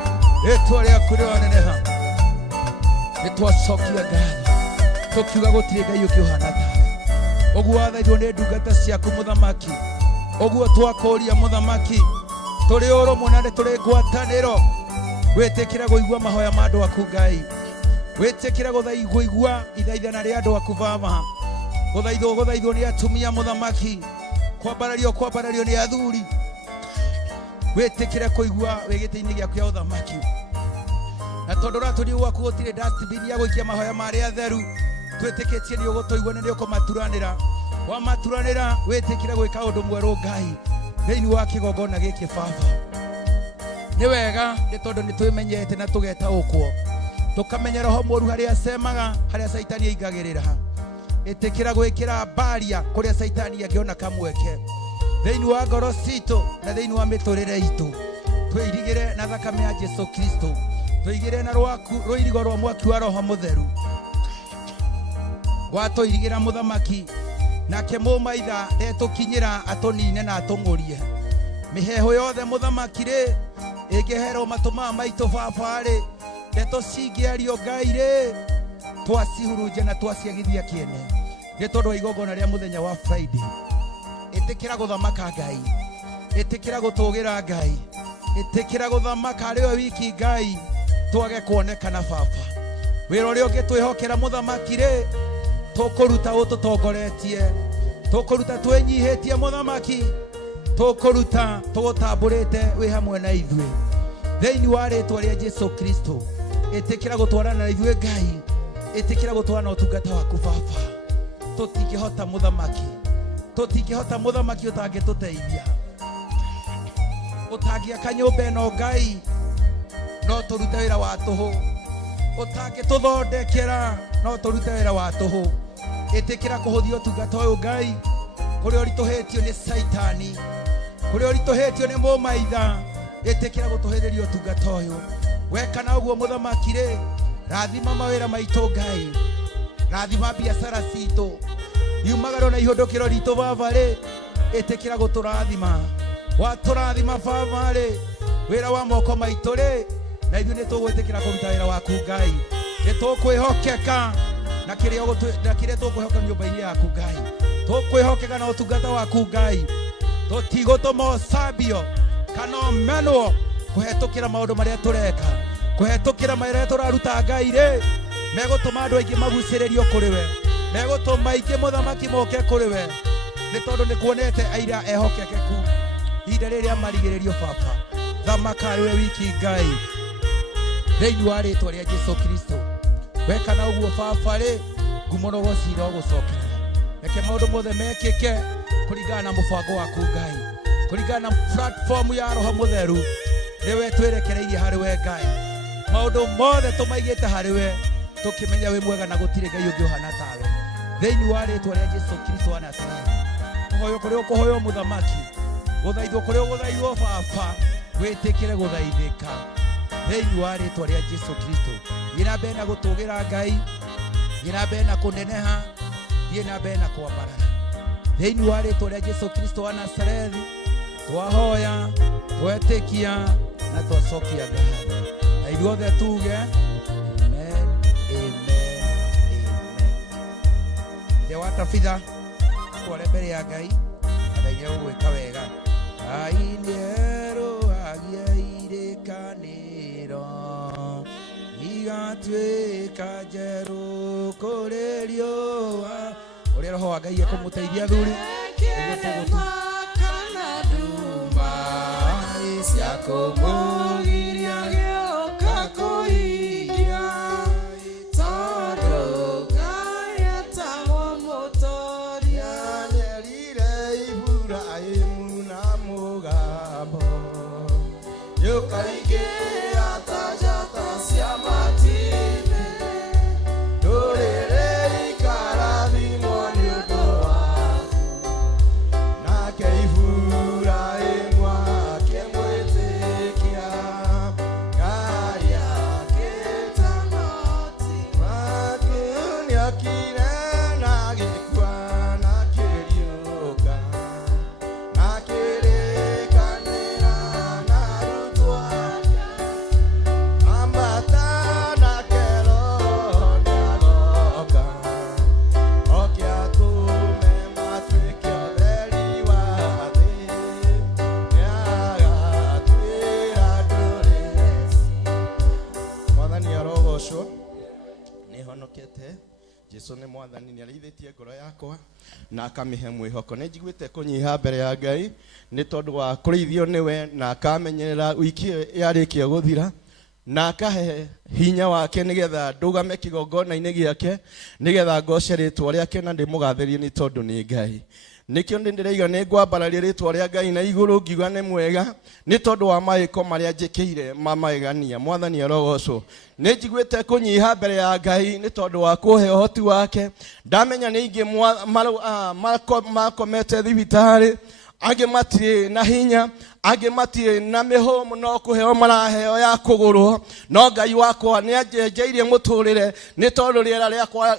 rĩtwa rĩaku rĩroneneha nĩ twacokia ngatho tũkiuga gũtirĩ Ngai ũngĩ ũhana tawe ũguo wathaithwo nĩ ndungata ciaku mũthamaki ũguo twakũria mũthamaki tũrĩ ũrũmwe na nĩ tũrĩ ngwatanĩro wĩtĩkĩra gũigua mahoya ma andũ aku Ngai wĩtĩkĩra gũigua ithaithana rĩa andũ aku Baba gũthaithwo nĩ atumia mũthamaki kwambarario nĩ athuri wĩtĩkĩre kũigua wĩ gĩtĩ-inĩ gĩaku gĩa ũthamaki na tondũ ũratũria gwaku gũtirĩ dustbin ya gũikia mahoya marĩa atheru twĩtĩkĩtie nĩ ũgũtũigua na nĩ ũkũmaturanĩra wamaturanĩra wĩtĩkĩre gwĩka ũndũ mwerũ Ngai thĩinĩ wa kĩgongona gĩkĩ Baba nĩ wega nĩ tondũ nĩ twĩmenyete na tũgetaũkwo tũkamenya roho mũru harĩa acemaga harĩa saitani aingagĩrĩra ĩtĩkĩra gwĩkĩra baria kũrĩa saitani angĩona kamweke thĩinĩ wa ngoro citũ na thĩinĩ wa mĩtũrĩre itũ twĩirigĩre na thakame ya Jesu Kristo twĩigĩre na rũirigo rwa mwaki wa roho mũtheru watũirigĩra mũthamaki nake mũmaitha ndetũkinyĩra atũnine na atũng'ũrie mĩheho yothe mũthamaki rĩ ĩngĩherwo matũ maya maitũ Baba rĩ ndetũcingĩario Ngai rĩ twacihurunja na twaciagithia kĩene nĩ tondũ wa igongona rĩa mũthenya wa Friday ĩtĩkĩra gũthamaka Ngai ĩtĩkĩra gũtũgĩra Ngai ĩtĩkĩra gũthamaka arĩ we wiki Ngai twage kuonekana Baba wĩra ũrĩa ũngĩtwĩhokera mũthamaki rĩ tũkũruta ũtũtongoretie tũkũruta twĩnyihĩtie mũthamaki tũkũruta tũgũtambũrĩte wĩ hamwe na ithuĩ thĩinĩ wa rĩtwa rĩa Jesu Kristo ĩtĩkĩra gũtwarana na ithuĩ Ngai ĩtĩkĩra gũtwarana ũtungata waku Baba tũtingĩhota mũthamaki ũtangĩtũteithia ũtangĩaka nyũmba ĩno Ngai no tũrute wĩra wa tũhũ ũtangĩtũthondekera no tũrute wĩra wa tũhũ ĩtĩkĩra kũhũthia ũtungata ũyũ Ngai kũrĩa ũritũhĩtio nĩ saitani kũrĩa ũritũhĩtio nĩ mũmaitha ĩtĩkĩra gũtũhĩrĩria ũtungata ũyũ wekana ũguo mũthamaki rĩ rathima mawĩra maitũ Ngai rathima biacara citũ yumagaro na ihũndũkĩro ritũ Baba rĩ ĩtĩkĩra gũtũrathima watũrathima Baba rĩ wĩra wa moko maitũ rĩ na ithuĩ nĩ tũgwĩtĩkĩra kũruta wĩra waku Ngai nĩ tũkwĩhokeka na kĩrĩa tũkwĩhoka nyũmba-inĩ yaku Ngai tũkwĩhokeka na ũtungata waku Ngai tũtigũtũma ũcambio kana ũmenwo kũhetũkĩra maũndũ marĩa tũreka kũhetũkĩra marĩa tũraruta Ngai rĩ megũtũma andũ aingĩ magucĩrĩrio kũrĩ we egũtũma aingĩ mũthamaki moke kũrĩ we nĩ tondũ nĩ kuonete aira ehokekeku ihinda rĩrĩa marigĩrĩrio baba thamaka arĩ we wiki Ngai thĩinĩ wa rĩtwa rĩa Jesũ Kristo weka na ũguo baba rĩ ngumo no gũcira ũgũcokera reke maũndũ mothe mekĩke kũringana na mũbango waku Ngai kũringana na platform ya Roho Mũtheru rĩwe twerekereirie harĩ we Ngai maũndũ mothe tũmaigĩte harĩ we tũkĩmenya wĩ mwega na gũtirĩ Ngai ũngĩ ũhana tawe thĩinĩ wa rĩtwa rĩa Jesũ Kristo wa Nazareti kũhoyo kũrĩa ũkũhoywo mũthamaki gũthaithwo kũrĩa ũgũthaithwo baba wĩtĩkĩre gũthaithĩka thĩinĩ wa rĩtwa rĩa Jesũ Kristo thiĩ na mbere na gũtũgĩra Ngai thiĩ na mbere na kũneneha thiĩ na mbere na kwambarara thĩinĩ wa rĩtwa rĩa Jesũ Kristo wa Nazareti twahoya twetĩkia na twacokia ngatho na ithuothe tuge amen amen amen ithe wa tabitha tware mbere ya Ngai athaithia ũgwĩka wega Ngai nĩerũhagia irĩkanĩro igatuĩka njerũ kũrĩ riũa ũrĩa Roho wa Ngai ekũmũteithia thuri siakomogiria gĩoka kũhingia tondũ Ngai etagwo mũtoria nĩerire Iburahĩmu na mũgambo yũkaingĩra ta njata cia matu-inĩ ndũrĩrĩ ikarathimwo nĩ ũndũ waku nake Iburahĩmu akĩmwĩtĩkia Ngai akĩnĩokire na gĩkua na kĩriũka akĩrĩkanĩra na arutwo ake ambata nake Roho nĩagoka oke atũme matuĩke ũtheri wa thĩ nĩagatwĩra ndũrĩrĩ Mwathani arogocwo nĩhonokete Jesũ nĩ Mwathani nĩarĩithĩtie ngoro yakwa na akamĩhe mwĩhoko nĩnjiguĩte kũnyiha mbere ya Ngai nĩ tondũ wa kũrĩithio nĩwe na akamenyerera wiki yarĩkia gũthira na akahe hinya wake nĩgetha ndũgame kĩgongona-inĩ gĩake nĩgetha ngoce rĩtwa rĩake na ndĩmũgathĩrie nĩ tondũ nĩ Ngai nikio ndĩraiga nĩ ngwambararia rĩtwa rĩa Ngai na igũrũ ngiuga nĩ mwega nĩ tondũ wa mawĩko marĩa njĩkĩire mamagegania Mwathani arogocwo nĩnjiguĩte kũnyiha mbere ya Ngai nĩ tondũ wa kũhe ũhoti wake ndamenya nĩ ingĩ makomete thibitarĩ angĩ matirĩ na hinya angĩ matirĩ na mĩhũmũ no kũheo maraheo ya kũgũrwo no Ngai wakwa nĩanjenjeirie mũtũrĩre nĩ tondũ rĩera rĩakwa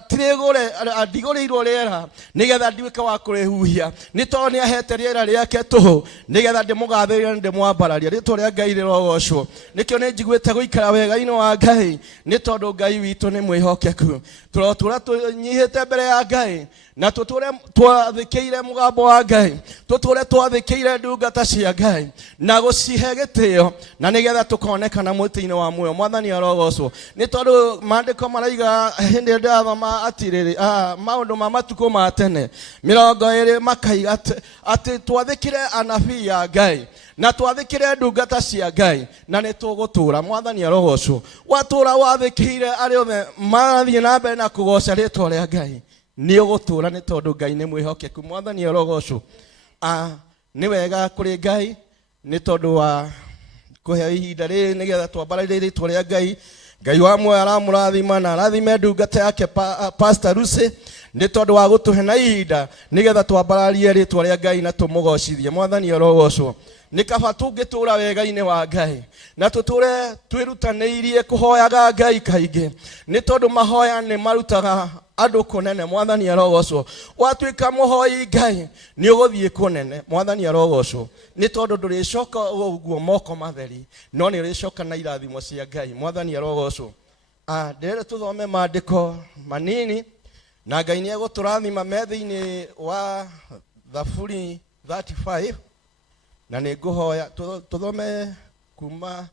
ndigũrĩirwo rĩera nĩgetha nduĩke wa kũrĩhuhia nĩ tondũ nĩahete rĩera rĩake tũhũ nĩgetha ndĩmũgathĩrĩre na ndĩmwambararia rĩtwa rĩa Ngai rĩrogocwo nĩkĩo nĩnjiguĩte gũikara wega-inĩ wa Ngai nĩ tondũ Ngai witũ nĩ mwĩhokeku tũrotũra tũnyihĩte mbere ya Ngai na tũtũre twathĩkĩire mũgambo wa Ngai tũtũre twathĩkĩire ndungata cia Ngai na gũcihe gĩtĩo na nĩgetha tũkonekana mũtĩ-inĩ wa muoyo Mwathani arogocwo nĩ tondũ maandĩko maraiga hĩndĩ ndĩrathoma atĩrĩrĩ maũndũ ma matukũ ma tene 20 makaiga atĩ twathĩkĩre anabii ya Ngai na twathĩkĩre ndungata cia Ngai na nĩ tũgũtũra Mwathani arogocwo watũra wathĩkĩire arĩa othe marathiĩ na mbere na kũgoca rĩtwa rĩa Ngai nĩ ũgũtũra nĩ tondũ Ngai nĩ mwĩhokeku Mwathani arogocwo nĩ wega kũrĩ Ngai nĩ tondũ wa kũhe ihinda rĩrĩ nĩgetha twambararie rĩtwa rĩa Ngai Ngai wa muoyo aramũrathima na arathime ndungata yake Pastor Lucy nĩ tondũ wa gũtũhe na ihinda nĩgetha twambararie rĩtwa rĩa Ngai na tũmũgocithie Mwathani arogocwo nĩ kaba tũngĩtũra wega-inĩ wa Ngai na tũtũre twĩrutanĩirie kũhoyaga Ngai kaingĩ nĩ tondũ mahoya nĩ marutaga andũ kũnene Mwathani arogocwo watuĩka mũhoi Ngai nĩ ũgũthiĩ kũnene Mwathani arogocwo nĩ tondũ ndũrĩcoka ũguo moko matheri no nĩ ũrĩcoka na irathimo cia Ngai Mwathani arogocwo ndĩrenda tũthome maandĩko manini na Ngai nĩ egũtũrathima thĩinĩ wa Thaburi 35 na nĩ ngũhoya tũthome kuma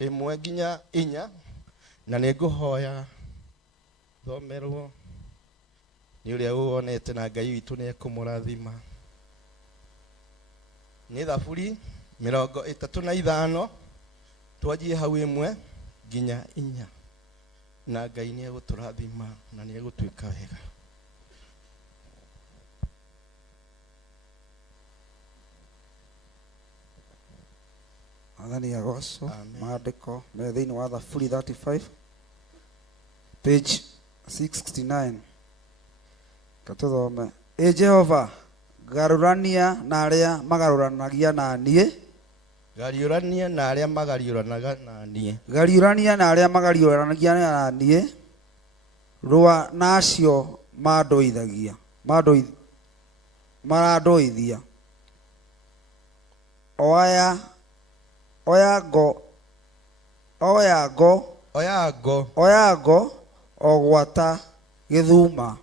1 nginya 4 na nĩ ngũhoya thomerwo nĩ ũrĩa wonete na Ngai witũ nĩ ekũmũrathima. Nĩ Thaburi 35 twanjie hau 1 nginya 4, na Ngai nĩ egũtũrathima na nĩ egũtwĩka wega. Athani agoco maandĩko me thĩinĩ wa Thaburi 35 page 669. Katũthome. Jehova, garũrania na arĩa magarũranagia na niĩ. Gariũrania na arĩa magariũranaga na niĩ. Gariũrania na arĩa magariũranagia na niĩ. Rũa na acio mandũithagia. Marandũithia. Oya ngo ogwata gĩthuma.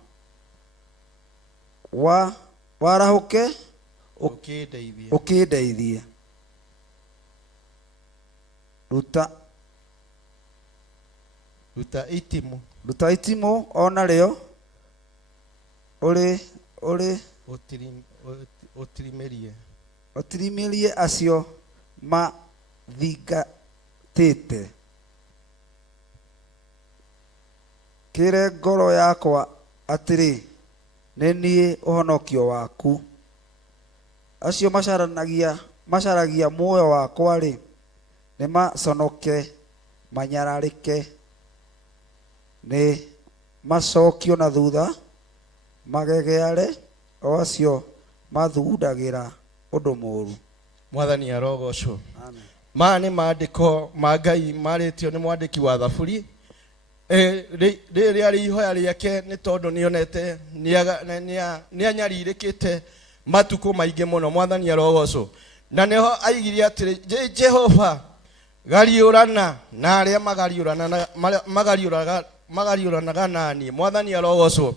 Warahũke ũkĩndeithie. Ruta itimũ ona rĩo ũtirimĩrie acio mathingatĩte. Kĩre ngoro yakwa atĩrĩ, nĩ niĩ ũhonokio waku. Acio macaragia muoyo wakwa rĩ, nĩ maconoke manyararĩke, nĩ macokio na thutha magegeare, o acio mathugundagĩra ũndũ mũũru. Mwathani arogocwo. Amen. Maya nĩ maandĩko ma Ngai marĩtio nĩ mwandĩki wa Thaburi. Rĩrĩa ihoya rĩake nĩ tondũ nĩonete nĩanyarirĩkĩte matukũ maingĩ mũno. Mwathani arogocwo. Na nĩho aigire atĩrĩ, Jehova, gariũrana na arĩa magariũranaga na niĩ. Mwathani arogocwo.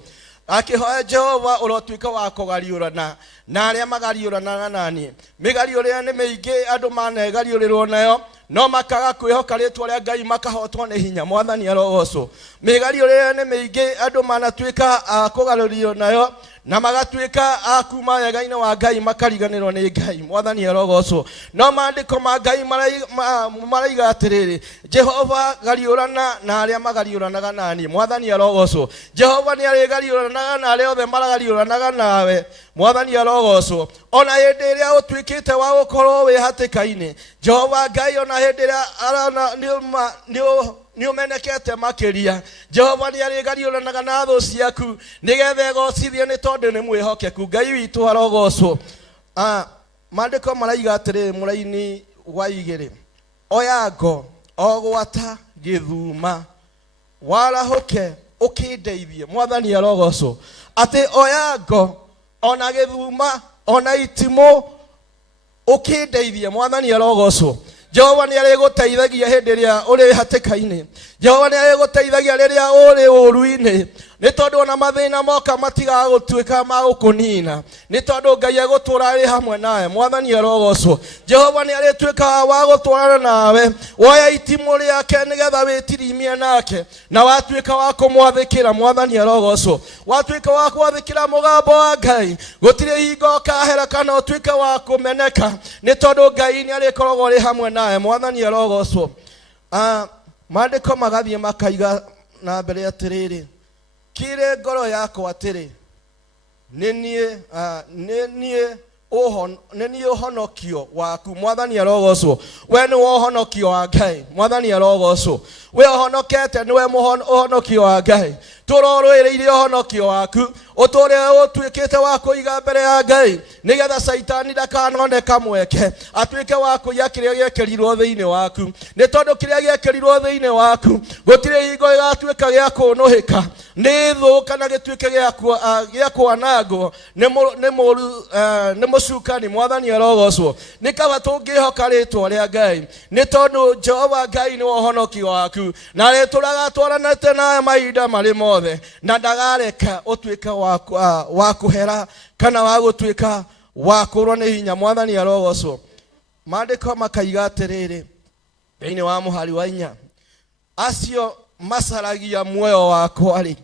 Akĩhoya Jehova ũrotwĩka wa kũgariũrana na arĩa magariũranaga na niĩ. Mĩgariũrĩre nĩ mĩingĩ andũ manegariũrĩrwo nayo, no makaga kwĩhoka rĩtwa rĩa Ngai makahotwo nĩ hinya. Mwathani arogocwo. Mĩgariũrĩre nĩ mĩingĩ andũ manatwĩka kũgarũrio nayo, na magatwĩka kuma wega-inĩ wa Ngai makariganĩrwo nĩ Ngai. Mwathani arogocwo. No maandĩko ma Ngai maraiga atĩrĩrĩ, Jehova, gariũrana na arĩa magariũranaga na niĩ. Mwathani arogocwo. Jehova nĩ arĩgariũranaga na arĩa othe maragariũranaga nawe. Mwathani arogocwo. Ona hĩndĩ ĩrĩa ũtwĩkĩte wa gũkorwo wĩ hatĩka-inĩ, Jehova Ngai, ona hĩndĩ ĩrĩa arona nĩ ũmenekete makĩria, Jehova nĩ arĩgariũranaga na thũ ciaku nĩgetha egocithie nĩ tondũ nĩ mwĩhokeku. Ngai witũ arogocwo. Maandĩko maraiga atĩrĩ mũraini wa 2, oya ngo ogwata gĩthuma, warahũke ũkĩndeithie. Mwathani arogocwo. Atĩ oya ngo ona gĩthuma ona itimũ ũkĩndeithie. Mwathani arogocwo. Jehova nĩ arĩgũteithagia hĩndĩ ĩrĩa ũrĩ hatĩka-inĩ. Jehova nĩ arĩgũteithagia rĩrĩa ũrĩ ũũru-inĩ, nĩ tondũ ona mathĩna moka matigaga gũtuĩka ma gũkũnina, nĩ tondũ Ngai egũtũũra arĩ hamwe nawe. Mwathani arogocwo. Jehova nĩ arĩtuĩkaga wa gũtwarana nawe. Woya itimũ rĩake nĩgetha wĩtirimie nake, na watuĩka wa kũmwathĩkĩra. Mwathani arogocwo. Watuĩka wa kwathĩkĩra mũgambo wa Ngai, gũtirĩ hingo ũkahera kana ũtuĩke wa kũmeneka, nĩ tondũ Ngai nĩ arĩkoragwo arĩ hamwe nawe. Mwathani arogocwo. Maandĩko magathiĩ makaiga na mbere atĩrĩrĩ, kĩre ngoro yakwa atĩrĩ, nĩ niĩ ũhonokio waku. Mwathani arogocwo. We nĩ ũhonokio wa Ngai. Mwathani arogocwo. We ũhonokete, nĩwe ũhonokio wa Ngai. Tũrorũĩrĩire ũhonokio waku, ũtũũre ũtuĩkĩte wa kũiga mbere ya Ngai, nĩgetha Saitani ndakanone kamweke atuĩke wa kũiya kĩrĩa gĩekĩrirwo thĩinĩ waku. Nĩ tondũ kĩrĩa gĩekĩrirwo thĩinĩ waku gũtirĩ hingo gĩgatuĩka gĩa kũnũhĩka nĩ thũ kana gĩtuĩke gĩa kwanangwo nĩ mũcukani. Mwathani arogocwo. Nĩ kaba tũngĩhoka rĩtwa rĩa Ngai, nĩ tondũ Jehova Ngai nĩ ũhonokio waku, na rĩtũraga twaranĩte nawe mahinda marĩ mothe, na ndagareka ũtuĩke wa kũhera kana wa gũtuĩka wa kũrwo nĩ hinya. Mwathani arogocwo. Maandĩko makaiga atĩrĩrĩ thĩinĩ wa mũhari wa 4, acio macaragia muoyo wakwa rĩ,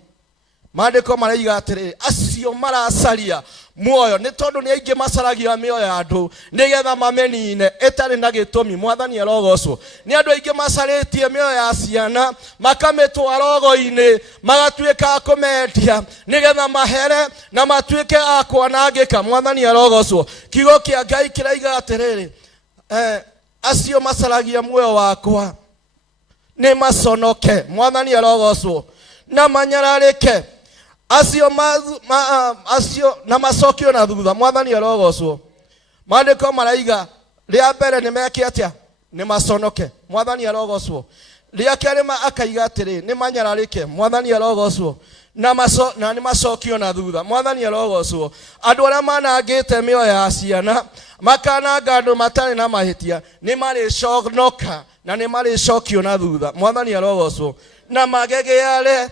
Maandiko maraiga atiriri acio maracaria muoyo ni tondu ni aingi macaragia mioyo ya andu nigetha mamenine itari na gitumi. Mwathani arogocwo. Ni andu aingi macaritie mioyo ya ciana makamitwa rogo-ini magatuika akumendia nigetha mahere na matuike akwanangika. Mwathani arogocwo. Kiugo kia Ngai kiraiga atiriri acio macaragia muoyo wakwa ni maconoke. Mwathani arogocwo. Na manyararike acio acio na macokio na thutha. Mwathani arogocwo. Maandiko maraiga ria mbere ni meke atia ni maconoke. Mwathani arogocwo. Ria kerima akaiga atiri ni manyararike. Mwathani arogocwo. Na ni macokio na thutha. Mwathani arogocwo. Andu aria manangite mioyo ya ciana makananga andu matari na mahitia ni mariconoka na ni maricokio na thutha. Mwathani arogocwo. Na magegeare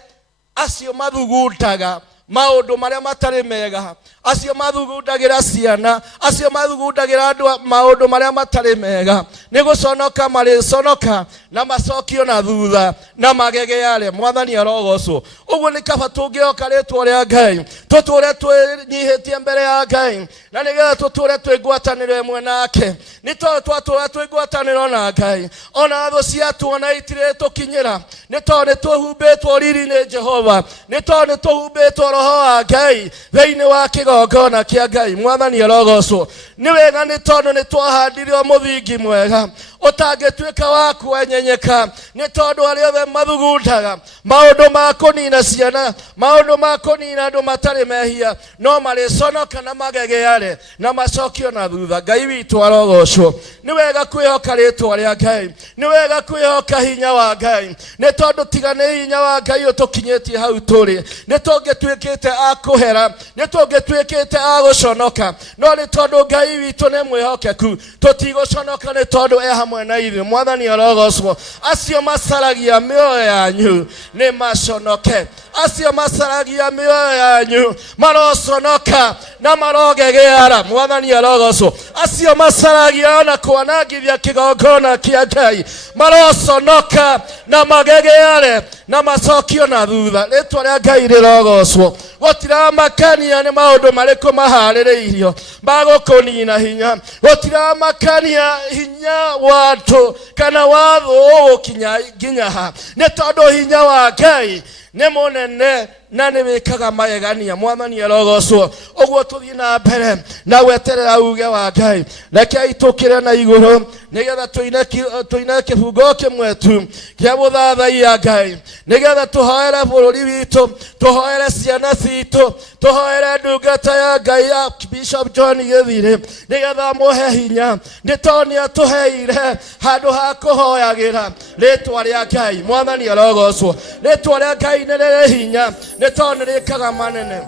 acio mathugundaga maundu maria matari mega, acio mathugundagira ciana, acio mathugundagira andu maundu maria matari mega, ni guconoka mariconoka na macokio na thutha na magegeare. Mwathani arogocwo. Uguo ni kaba tungioka ritwa ria Ngai tuture twinyihitie mbere ya Ngai na nigetha tuture twigwataniro imwe nake. Ni tondu twatura twigwataniro na Ngai ona tho ciatuona itire tukinyira, ni tondu ni tuhumbitwo riri-ini Jehova, ni tondu ni tuhumbitwo roho wa Ngai thiini wa kigongona kia Ngai. Mwathani arogocwo. Ni wega ni tondu ni twahandirio muthingi mwega utangituika wa kwenyenyeka, ni tondu aria othe mathugundaga maundu ma kunina ciana, maundu ma kunina andu matari mehia no mariconoka na magegeare na macokio na thutha. Ngai witu arogocwo. Ni wega kwihoka ritwa ria Ngai, ni wega kwihoka hinya wa Ngai, ni tondu tiga ni hinya wa Ngai utukinyetie hau turi ni tungituikite akuhera, ni tungituikite aguconoka, no ni tondu Ngai witu ni mwihokeku tutiguconoka ni tondu hamwe na ithuĩ. Mwathani arogocwo. Acio macaragia mioyo yanyu ni maconoke. Acio macaragia mioyo yanyu maroconoka na marogegeara. Mwathani arogocwo. Acio macaragia na kwanangithia kigongona kia Ngai maroconoka na magegeare na macokio na thutha. Ritwa ria Ngai rirogocwo. Gutiramakania ni maundu mariku mahaririirio magukunina hinya. Gutiramakania hinya watu kana watho ukinya nginya ha, ni tondu hinya wa Ngai ni munene na ni wikaga magegania. Mwathani arogocwo. Uguo tuthie na mbere na gweterera uge wa Ngai. Reke itukire na iguru nigetha tuine kibungo kimwe tu kia guthathaia Ngai, nigetha tuhoere bururi witu, tuhoere ciana citu, tuhoere ndungata ya Ngai ya Bishop John Githiri nigetha muhe hinya, ni tondu ni atuheire handu ha kuhoyagira ritwa ria Ngai. Mwathani arogocwo. Ritwa ria Ngai ni riri hinya, ni tondu rikaga manene.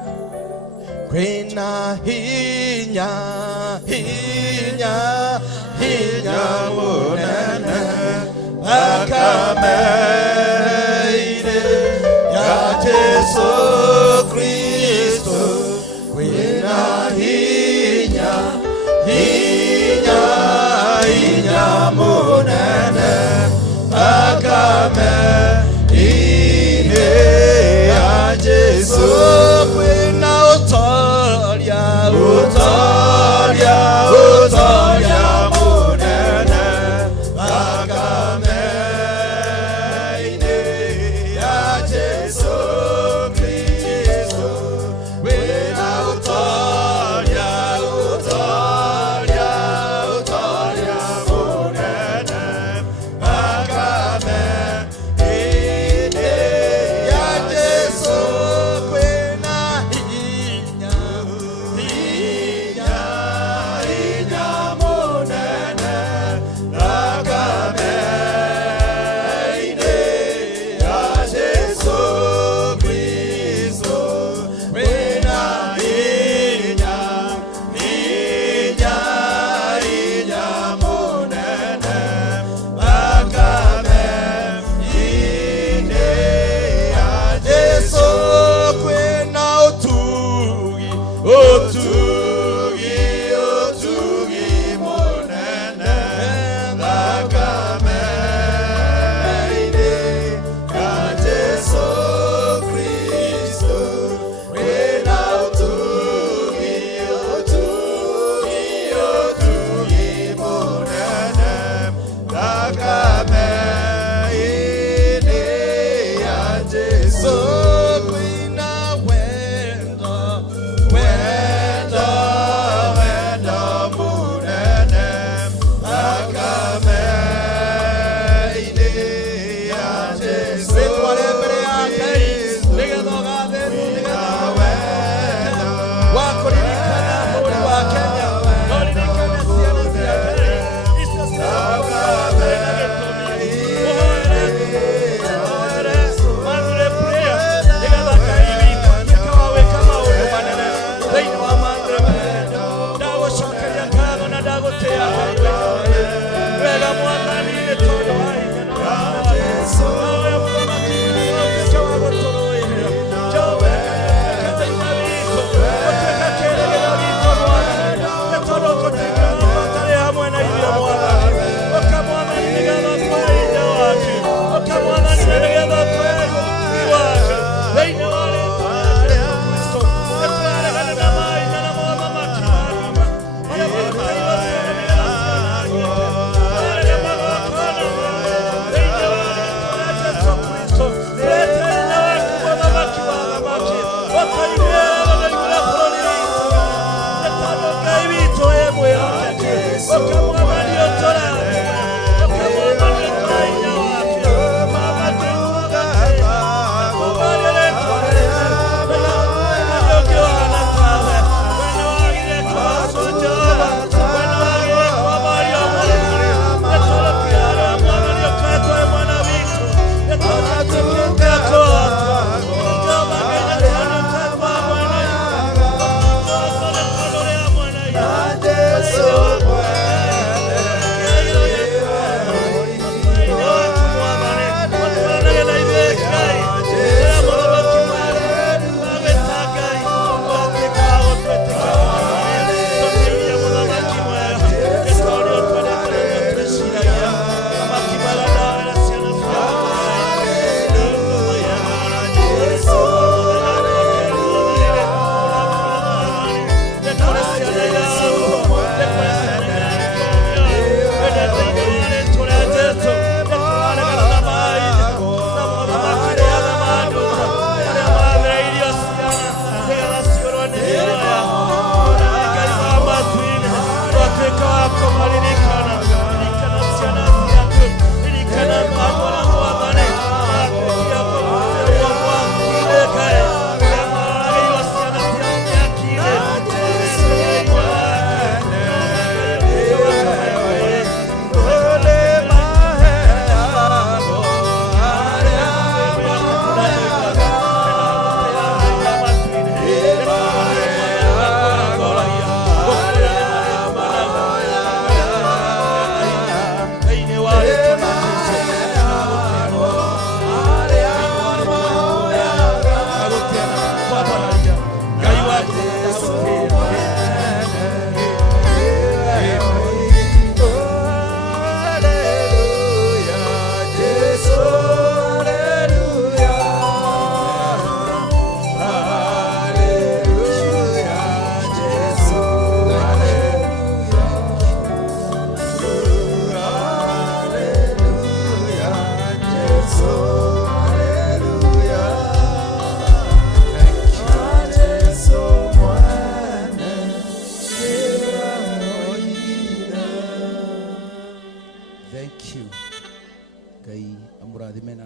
Kwina hinya hinya hinya munene akameire ya Jesu Kristo. Kwina hinya hinya hinya munene akameire ya Jesu. Kwina utoria utoria utoria munene akameire ya Jesu Kristo. Kwina utoria utoria utoria munene akameire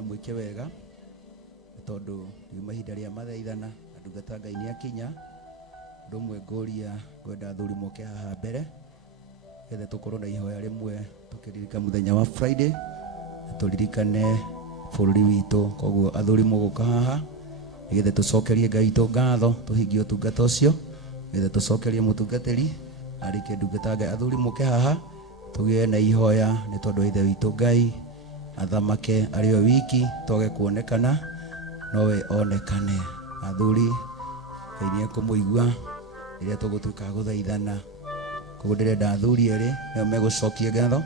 mwike wega tondu ni mahinda ria mathaithana na ndungata Ngai ni akinya ndumwe ngoria ngwenda athuri moke haha mbere gethe tukorwo na ihoya rimwe tukiririka muthenya wa Friday turirikane bururi witu koguo athuri muguka haha gethe tucokerie Ngai tu ngatho tuhingie utungata ucio gethe tucokerie mutungatiri arike ndungata Ngai athuri muke haha tugie na ihoya ni tondu ithe witu Ngai athamake ario wiki toge kuonekana nowe onekane athuri Ngai ni ekumuigua iria tugutuka guthaithana koguo ndirenda athuri eri nio megucokie ngatho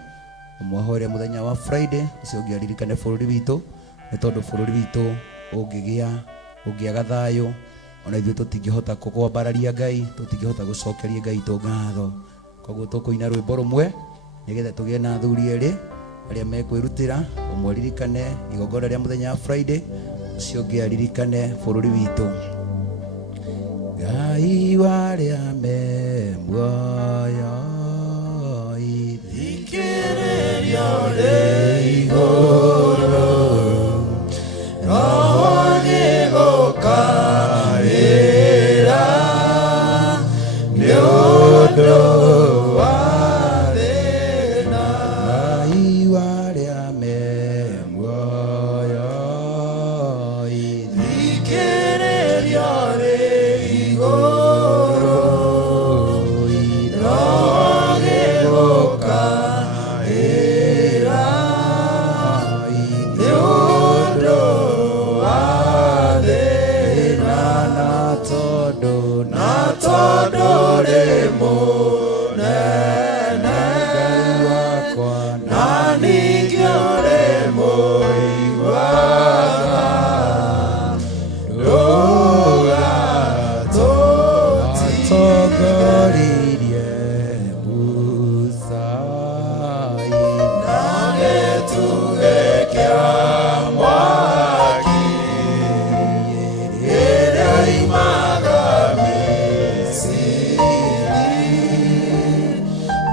umwahore muthenya wa Friday ucio ngiaririkane bururi witu ni tondu bururi witu ungiaga thayo ona ithuĩ tutingihota kukwambararia Ngai tutingihota gucokeria Ngai tu ngatho koguo tukuina rwimbo rumwe nigetha tugie na athuri eri aria mekwirutira umweririkane igongona ria muthenya wa Friday ucio ngiaririkane bururi witu Ngai waria me muoyo ithikiriria ri iguru roho nigukaira ni undu wa thina Ngai waria me muoyo ithikiriria ri iguru roho nigukaira ni undu wa thina na tondu ri munene Ngai wakwa na ningĩ ũrĩ mũiguaga ndũgatũtongoririe Musa na gĩtugĩ kĩa mwaki ĩrĩa imaga Misiri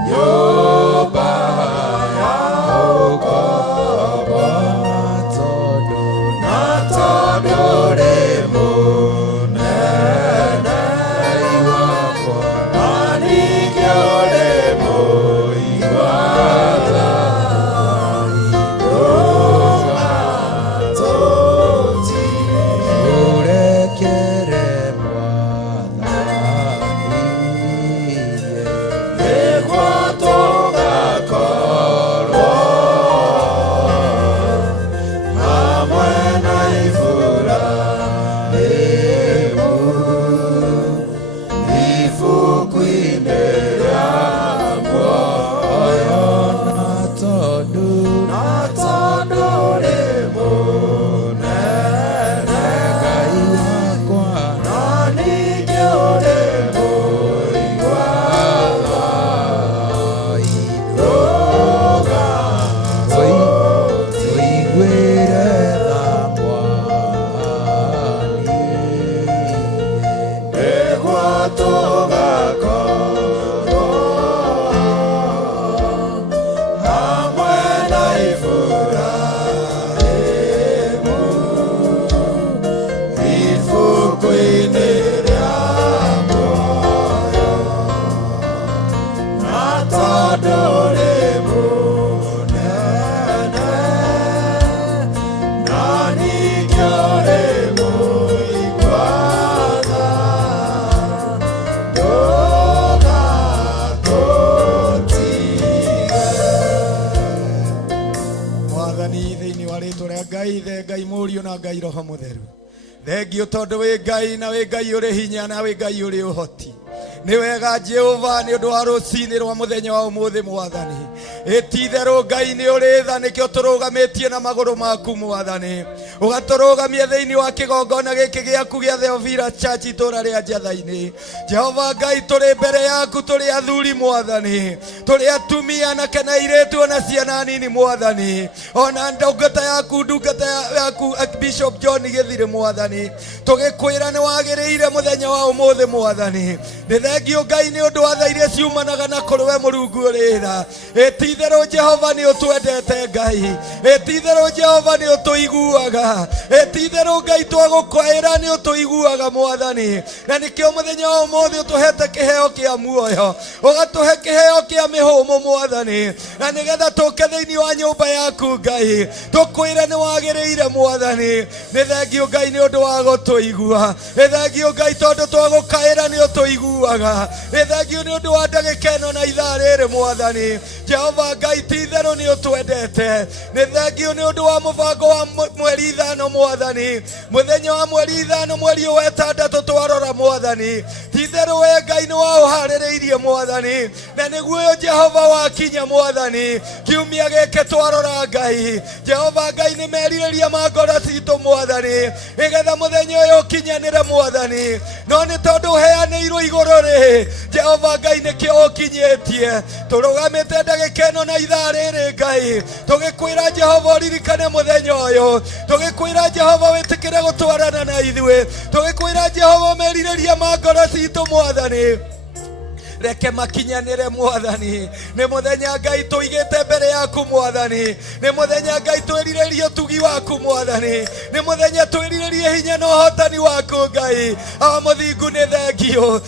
nyũmba ya ũkombo na tondũ rĩ mũnene Ngai wakwa na ningĩ ũrĩ mũiguaga ũrekere Mwathani nĩguo tũgakorwo hamwe na Iburahĩmu ibuku-inĩ rĩa muoyo na tondũ rĩ mũnene Ngai wakwa na ningĩ ũrĩ mũiguaga tũiguĩre tha Mwathani nĩguo tũgakorwo hamwe na Iburahĩmu ibuku-inĩ rĩa muoyo na tondũ rĩ mũnene na ningĩ ũrĩ mũiguaga ndũgatũtige Mwathani thĩinĩ wa rĩtwa rĩa Ngai the Ngai Mũriũ na Ngai Roho Mũtheru thengio tondũ wĩ Ngai na wĩ Ngai ũrĩ hinya na wĩ Ngai ũrĩ ũhoti nĩ wega Jehova nĩ ũndũ wa rũcinĩ rwa mũthenya wa ũmũthĩ Mwathani ĩti-itherũ Ngai nĩ ũrĩ tha nĩkĩo tũrũgamĩtie na magũrũ maku Mwathani ũgatũrũgamia thĩinĩ wa kĩgongona gĩkĩ gĩaku gĩa Theophila Church itũũra rĩa Njatha-inĩ Jehova Ngai tũrĩ mbere yaku tũrĩ athuri Mwathani tũrĩ atumia na kana airĩtu ona ciana nini Mwathani ona ndungata yaku Bishop John Gĩthirĩ Mwathani tũgĩkwĩra nĩ wagĩrĩire mũthenya wa ũmũthĩ Mwathani nĩ thengio Ngai nĩ ũndũ wa tha iria ciumanaga na kũrĩ we Mũrungu ũrĩ tha ĩti-itherũ Jehova nĩ ũtwendete Ngai ĩti-itherũ Jehova nĩ ũtũiguaga ĩti-itherũ Ngai twagũkwĩra nĩ ũtũiguaga Mwathani na nĩkĩo mũthenya wa ũmũthĩ ũtũhete kĩheo kĩa muoyo ũgatũhe kĩheo kĩa mĩhũmũ Mwathani na nĩgetha tũke thĩinĩ wa nyũmba yaku Ngai tũkwĩre nĩ wagĩrĩire Mwathani nĩ thengio Ngai nĩ ũndũ wa gũtũigua nĩ thengio Ngai tondũ twagũkaĩra nĩ ũtũiguaga nĩ thengio nĩ ũndũ wa ndagĩka ĩno na ithaa rĩrĩ Mwathani Jehova Ngai ti-itherũ nĩ ũtwendete nĩ thengio nĩ ũndũ wa mũbango wa mweri 5 Mwathani mũthenya wa mweri 5 mweri wa 6 twarora Mwathani Titherũ we Ngai nĩ waũharĩrĩirie Mwathani, na nĩguo Jehova wakinya Mwathani kiumia gĩkĩ twarora Ngai. Jehova Ngai nĩ merirĩria ma ngoro citũ Mwathani, nĩgetha mũthenya ũyũ ũkinyanĩre Mwathani, no nĩ tondũ ũheanĩirwo igũrũ rĩ, Jehova Ngai nĩkĩo ũkinyĩtie. Tũrũgamĩte ndagĩka ĩno na ithaa rĩrĩ Ngai, tũgĩkwĩra Jehova ũririkane mũthenya ũyũ, tũgĩkwĩra Jehova wĩtĩkĩre gũtwarana na ithuĩ, tũgĩkwĩra Jehova merirĩria ma ngoro citũ Mwathani reke makinyanĩre Mwathani. Nĩ mũthenya Ngai tũigĩte mbere yaku Mwathani, nĩ mũthenya Ngai twĩrirĩrie ũtugi waku Mwathani, nĩ mũthenya twĩrirĩrie hinya na ũhotani waku Ngai. Mũthingu nĩ thengio,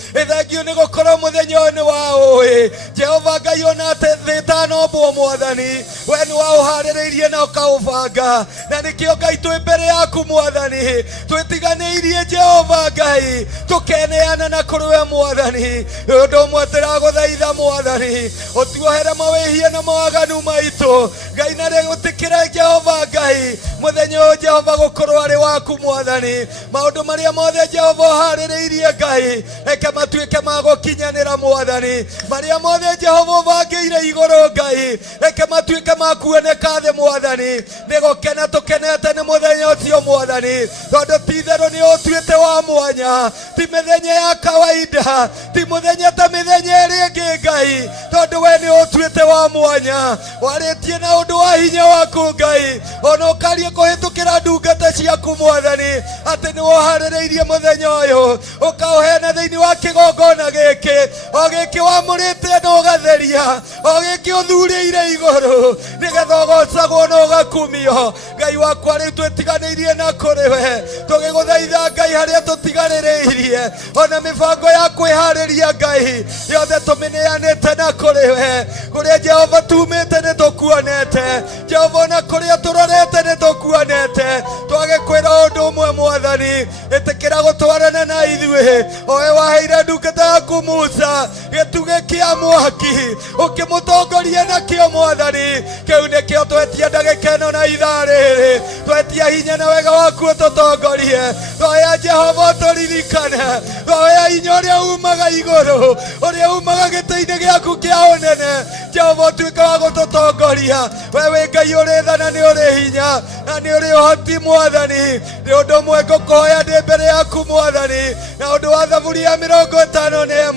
nĩ gũkorwo mũthenya ũyũ nĩ wa ũĩ Jehova Ngai, ona atĩ thĩ ĩtanombwo Mwathani, we nĩ waũharĩrĩirie na ũkaũbanga, na nĩkĩo Ngai twĩ mbere yaku Mwathani, twĩtiganĩirie Jehova Ngai, tũkeneana na kũrĩ we Mwathani. Ũndũ ũmwe tũragũthaitha Mwathani, ũtuohere mawĩhia na mawaganu maitũ Ngai, na rĩgũtĩkĩre Jehova Ngai mũthenya ũyũ Jehova gũkorwo arĩ waku Mwathani. Maũndũ marĩa mothe Jehova ũharĩrĩirie Ngai, reke matuĩke ma gũkinyanĩra Mwathani. Marĩa mothe Jehova ũbangĩire igũrũ Ngai, reke matuĩke ma kuoneka thĩ Mwathani. Nĩ gũkena tũkenete nĩ mũthenya ũcio Mwathani, tondũ ti-itherũ nĩ ũtuĩte wa mwanya, ti mĩthenya ya kawaida, ti mũthenya ta mĩthenya ĩrĩa ĩngĩ Ngai, tondũ we nĩ ũtuĩte wa mwanya. Warĩtie na ũndũ wa hinya waku Ngai, ona ũkaria kũhĩtũkĩra ndungata ciaku Mwathani, atĩ nĩ woharĩrĩirie mũthenya ũyũ ũkaũheana thĩinĩ wa kĩgongona gĩkĩ, o gĩkĩ wamũrĩte na ũgatheria, o gĩkĩ ũthurĩire igũrũ, nĩgetha ũgocagwo na ũgakumio. Ngai wakwa rĩu twĩtiganĩirie na kũrĩ we, tũgĩgũthaitha Ngai harĩa tũtiganĩrĩirie, ona mĩbango ya kwĩharĩria Ngai yothe tũmĩneanĩte na kũrĩ we. Kũrĩa Jehova tumĩte nĩ tũkuonete, Jehova ona kũrĩa tũrorete nĩ tũkuonete. Twagĩkwĩra ũndũ ũmwe Mwathani, ĩtĩkĩra gũtwarana na ithuĩ, owe waheire ndungata yaku Musa gĩtugĩ kĩa mwaki, ũkĩmũtongoria nakĩo Mwathani. Kĩu nĩkĩo twetia ndagĩka ĩno na ithaa rĩrĩ, twetia hinya na wega waku ũtũtongorie. Twoya Jehova ũtũririkane, twoya hinya ũrĩa umaga igũrũ, ũrĩa umaga gĩtĩ-inĩ gĩaku kĩa ũnene. Jehova ũtuĩke wa gũtũtongoria, we wĩ Ngai ũrĩ tha na nĩ ũrĩ hinya na nĩ ũrĩ ũhoti Mwathani. Nĩ ũndũ ũmwe ngũkũhoya ndĩ mbere yaku Mwathani, na ũndũ wa Thaburi ya 51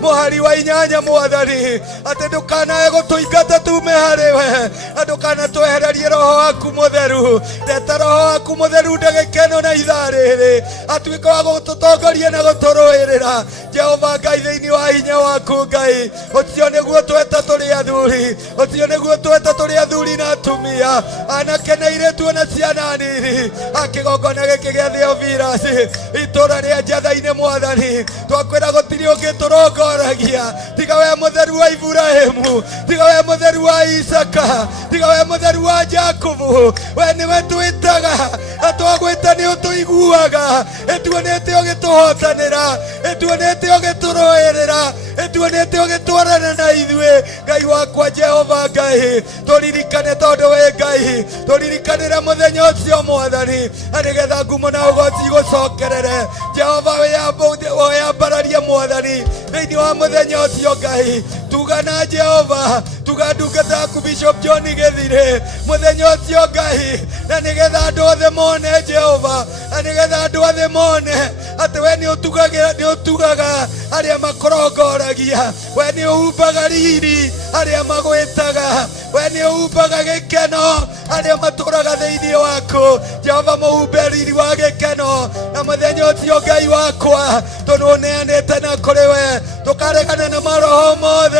mũhari wa 8 Mwathani, atĩ ndũkanae gũtũingata tume harĩ we, na ndũkanatwehererie Roho waku Mũtheru. Ndeta Roho waku Mũtheru ndagĩka ĩno na ithaa rĩrĩ, atuĩke wa gũtũtongoria na gũtũrũĩrĩra Jehova Ngai thĩinĩ wa hinya waku Ngai. Ũcio nĩguo tweta tũrĩ athuri, ũcio nĩguo tweta tũrĩ athuri na atumia, anake na airĩtu na ciana nini, akĩgongona gĩkĩ gĩa Theophilus itũũra rĩa Njatha-inĩ Mwathani. Twakwĩra gũtirĩ ũngĩ tũrongoragia tiga we Mũtheru wa Iburahĩmu, tiga we Mũtheru wa Isaka, tiga we Mũtheru wa Jakubu. We nĩwe twĩtaga, na twagwĩta nĩ ũtũiguaga. Ĩtuonete ũgĩtũhotanĩra, ĩtuonete ũgĩtũrũĩrĩra, ĩtuonete ũgĩtwarana na ithuĩ. Ngai wakwa Jehova Ngai, tũririkane tondũ wĩ Ngai, tũririkanĩre mũthenya ũcio Mwathani, na nĩgetha ngumo na ũgooci igũcokerere. Jehova wĩyambararie Mwathani thĩinĩ wa mũthenya ũcio Ngai. Tuga na Jehova, tuga ndungata yaku Bishop John Gĩthirĩ mũthenya ũcio Ngai, na nĩgetha andũ othe mone Jehova, na nĩgetha andũ othe mone atĩ we nĩ ũtugaga arĩa makũrongoragia, we nĩ ũhumbaga riri arĩa magwĩtaga, we nĩ ũhumbaga gĩkeno arĩa matũraga thĩinĩ waku. Jehova mũhumbe riri wa gĩkeno, na mũthenya ũcio Ngai wakwa tũnũneanĩte na kũrĩ we, tũkaregana na maroho mothe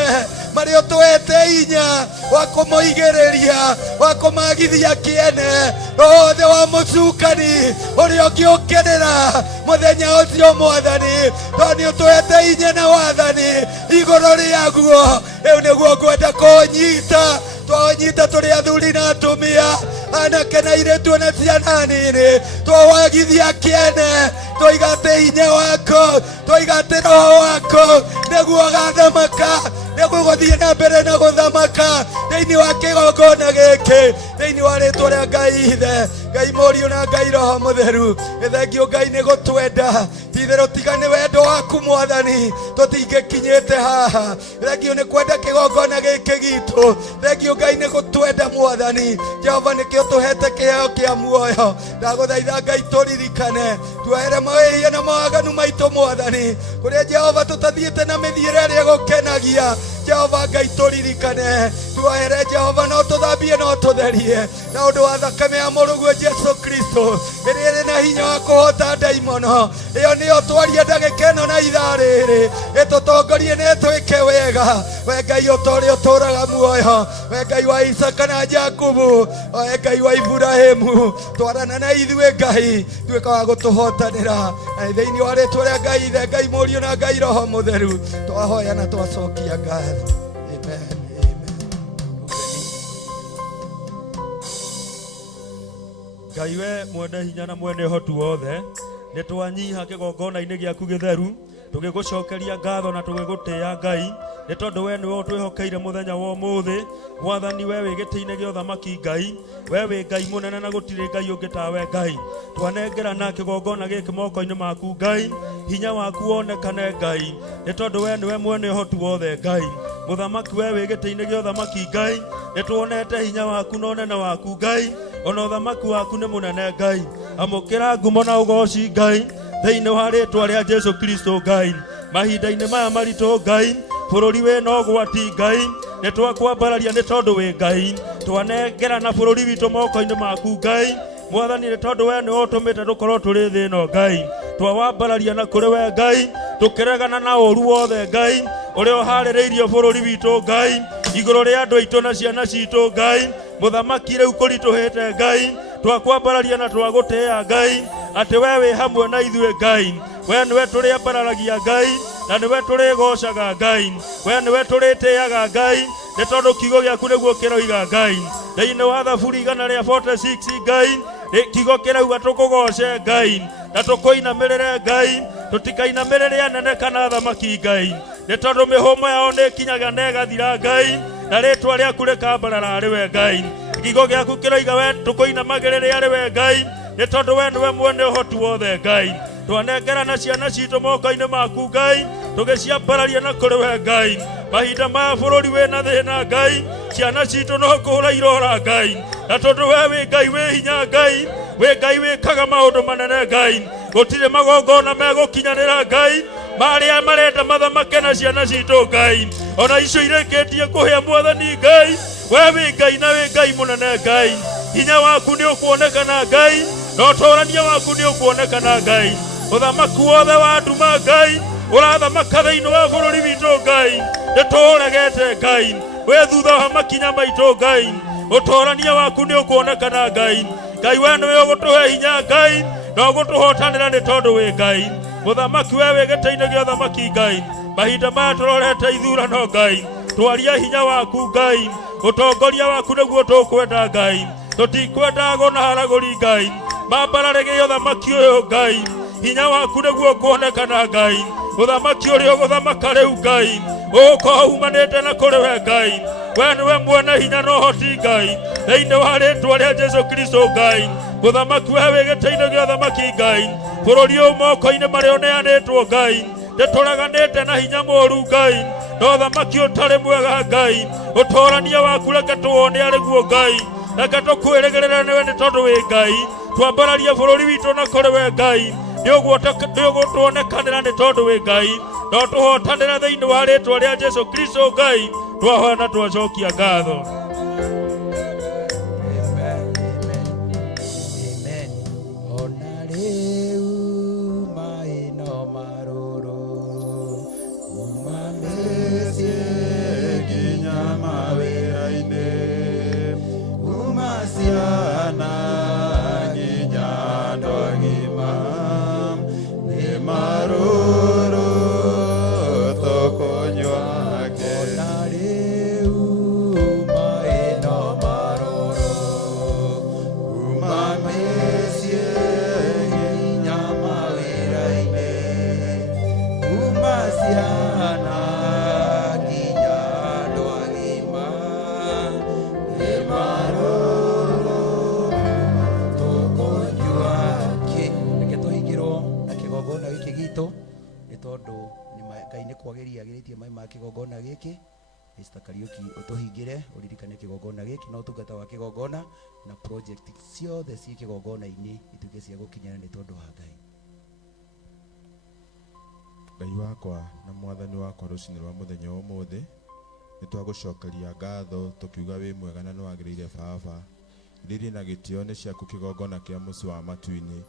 marĩa ũtũhete hinya wa kũmũigĩrĩria, wa kũmagithia kĩene, roho wothe wa mũcukani ũrĩa ũngĩũkenera mũthenya ũcio Mwathani, tondũ nĩ ũtũhete hinya na wathani igũrũ rĩaguo. Rĩu nĩguo ngwenda kũnyita, twanyita tũrĩ athuri na atumia, anake na airĩtu na ciana nini, twawagithia kĩene, tũigate hinya wako, tũigate roho wako, nĩguo gathamaka, nĩguo gũthiĩ na mbere na gũthamaka thĩinĩ wa kĩgongona gĩkĩ, thĩinĩ wa rĩĩtwa rĩa Ngai Ithe Ngai Mũriũ na Ngai Roho Mũtheru, thengiũ Ngai nĩ gũtwenda, ti-itherũ tiga nĩ wendo waku Mwathani tũtingĩkinyĩte haha. Thengiũ nĩ kwenda kĩgongona gĩkĩ gitũ, thengiũ Ngai nĩ gũtwenda Mwathani. Jehova nĩkĩo tũhete kĩheo kĩa muoyo. Ndagũthaitha Ngai tũririkane, tuohere mawĩhia na mawaganu maitũ Mwathani, kũrĩa Jehova tũtathiĩte na mĩthiĩre ĩrĩa gũkenagia. Jehova Ngai tũririkane, tuohere Jehova, no tũthambie no tũtherie na ũndũ wa thakame ya mũrũguo Jesu Kristo ĩrĩa ĩrĩ na hinya wa kũhota ndaimono. Ĩyo nĩyo twaria ndagĩka ĩno na ithaa rĩrĩ, ĩtũtongorie na ĩtwĩke wega. We Ngai ũrĩa ũtũũraga muoyo, we Ngai wa Isaka na Jakubu, we Ngai wa Iburahĩmu, twarana na ithuĩ Ngai, tuĩka wa gũtũhotanĩra. Na thĩinĩ wa rĩĩtwa rĩa Ngai Ithe, Ngai Mũriũ na Ngai Roho Mũtheru, twahoya na twacokia ngatho. Amen. Ngai we mwene hinya na mwene ũhoti wothe, nĩ twanyiha kĩgongona-inĩ gĩaku gĩtheru, tũgĩgũcokeria ngatho na tũgĩgũtĩĩa Ngai, nĩ tondũ we nĩwe ũtwĩhokeire mũthenya wa ũmũthĩ. Mwathani we wĩ gĩtĩ-inĩ gĩa ũthamaki Ngai, we wĩ Ngai mũnene na gũtirĩ Ngai ũngĩ tawe Ngai. Twanengerana kĩgongona gĩkĩ moko-inĩ maku Ngai, hinya waku wonekane Ngai, nĩ tondũ we nĩwe mwene ũhoti wothe Ngai. Mũthamaki we wĩ gĩtĩ-inĩ gĩa ũthamaki Ngai, nĩ tuonete hinya waku na ũnene waku Ngai, ona ũthamaki waku nĩ mũnene Ngai. Amũkĩra ngumo na ũgooci Ngai thĩinĩ wa rĩĩtwa rĩa Jesu Kristo Ngai. Mahinda-inĩ maya maritũ Ngai, bũrũri wĩna ũgwati Ngai, nĩ twakwambararia nĩ tondũ wĩ Ngai. Twanengerana bũrũri witũ moko-inĩ maku Ngai, Mwathani, nĩ tondũ we nĩwe ũtũmĩte tũkorwo tũrĩ thĩ ĩno Ngai. Twawambararia na kũrĩ we Ngai, tũkĩregana na ũũru wothe Ngai ũrĩa ũharĩrĩirio bũrũri witũ Ngai, igũrũ rĩa andũ aitũ na ciana citũ Ngai. Mũthamaki rĩu kũritũhĩte Ngai, twakwambararia na twagũtĩĩa Ngai, atĩ we wĩ hamwe na ithuĩ Ngai. We nĩwe tũrĩambararagia Ngai, na nĩwe tũrĩgocaga Ngai, we nĩwe tũrĩtĩĩaga Ngai, nĩ tondũ kiugo gĩaku nĩguo kĩroiga Ngai. Thĩinĩ wa Thaburi 146 Ngai, kiugo kĩrauga tũkũgoce Ngai na tũkũinamĩrĩre Ngai, tũtikainamĩrĩre anene kana athamaki Ngai, nĩ tondũ mĩhũmũ yao nĩ ĩkinyaga na ĩgathira Ngai, na rĩĩtwa rĩaku rĩkambarara arĩ we Ngai. Kiugo gĩaku kĩroiga we tũkũinamagĩrĩre arĩ we Ngai, nĩ tondũ we nĩwe mwene ũhoti wothe Ngai. Twanengerana ciana citũ moko-inĩ maku Ngai, tũgĩciambararia na kũrĩ we Ngai. Mahinda maya bũrũri wĩna thĩna Ngai, ciana citũ no kũũra irora Ngai, na tondũ we wĩ Ngai wĩ hinya Ngai, wĩ Ngai wĩkaga maũndũ manene Ngai, gũtirĩ magongona megũkinyanĩra Ngai marĩa marenda mathamake na ciana citũ Ngai, ona icio irĩkĩtie kũhĩa Mwathani Ngai. We wĩ Ngai na wĩ Ngai mũnene Ngai, hinya waku nĩ ũkuonekana Ngai, na ũtũũrania waku nĩ ũkuonekana Ngai. Ũthamaki wothe wa nduma Ngai ũrathamaka thĩinĩ wa bũrũri witũ Ngai, nĩ tũũregete Ngai, we thutha wa makinya maitũ Ngai, ũtũũrania waku nĩ ũkuonekana Ngai. Ngai we nĩwe ũgũtũhe hinya Ngai, na ũgũtũhotanĩra nĩ tondũ wĩ Ngai. Mũthamaki we wĩ gĩtĩ-inĩ gĩa ũthamaki Ngai, mahinda maya tũrorete ithurano Ngai, twaria hinya waku Ngai, ũtongoria waku nĩguo tũkwenda Ngai, tũtikwenda ngo na haragũri Ngai, mambarare ũthamaki ũyũ Ngai, hinya waku nĩguo kuonekana Ngai. Ũthamaki ũrĩa ũgũthamaka rĩu Ngai, ũgũkorwo umanĩte na kũrĩ we Ngai, we nĩwe mwene hinya na ũhoti Ngai, thĩinĩ wa rĩĩtwa rĩa Jesu Kristo Ngai. Mũthamaki we wĩ gĩtĩ-inĩ gĩa ũthamaki Ngai, bũrũri ũyũ moko-inĩ marĩa ũneanĩtwo Ngai, nĩtũreganĩte na hinya mũũru Ngai, na ũthamaki ũtarĩ mwega Ngai, ũtũũrania waku reke tũwone arĩ guo Ngai, reke tũkwĩrĩgĩrĩre nĩwe nĩ tondũ wĩ Ngai. Twambararia bũrũri witũ na kũrĩ we Ngai, nĩ ũgũtuonekanĩra nĩ tondũ wĩ Ngai, na ũtũhotanĩra thĩinĩ wa rĩĩtwa rĩa Jesu Kristo Ngai, twahoya na twacokia ngatho. Maruru tokonywa ke. nĩ tondũ Ngai nĩ kwagĩria agĩrĩtie mai ma kĩgongona gĩkĩ. Mr. Kariuki ũtũhingĩre ũririkane kĩgongona gĩkĩ na ũtungata wa kĩgongona na project ciothe ciĩ kĩgongona-inĩ ituĩke cia gũkinyana nĩ tondũ wa Ngai. Ngai wakwa na mwathani wakwa rũcinĩ rwa mũthenya wa ũmũthĩ nĩ twagũcokeria ngatho tũkiuga wĩ mwega na nĩwagĩrĩire Baba. Rĩrĩ na gĩtĩo nĩ ciaku kĩgongona kĩa mũci wa matu-inĩ.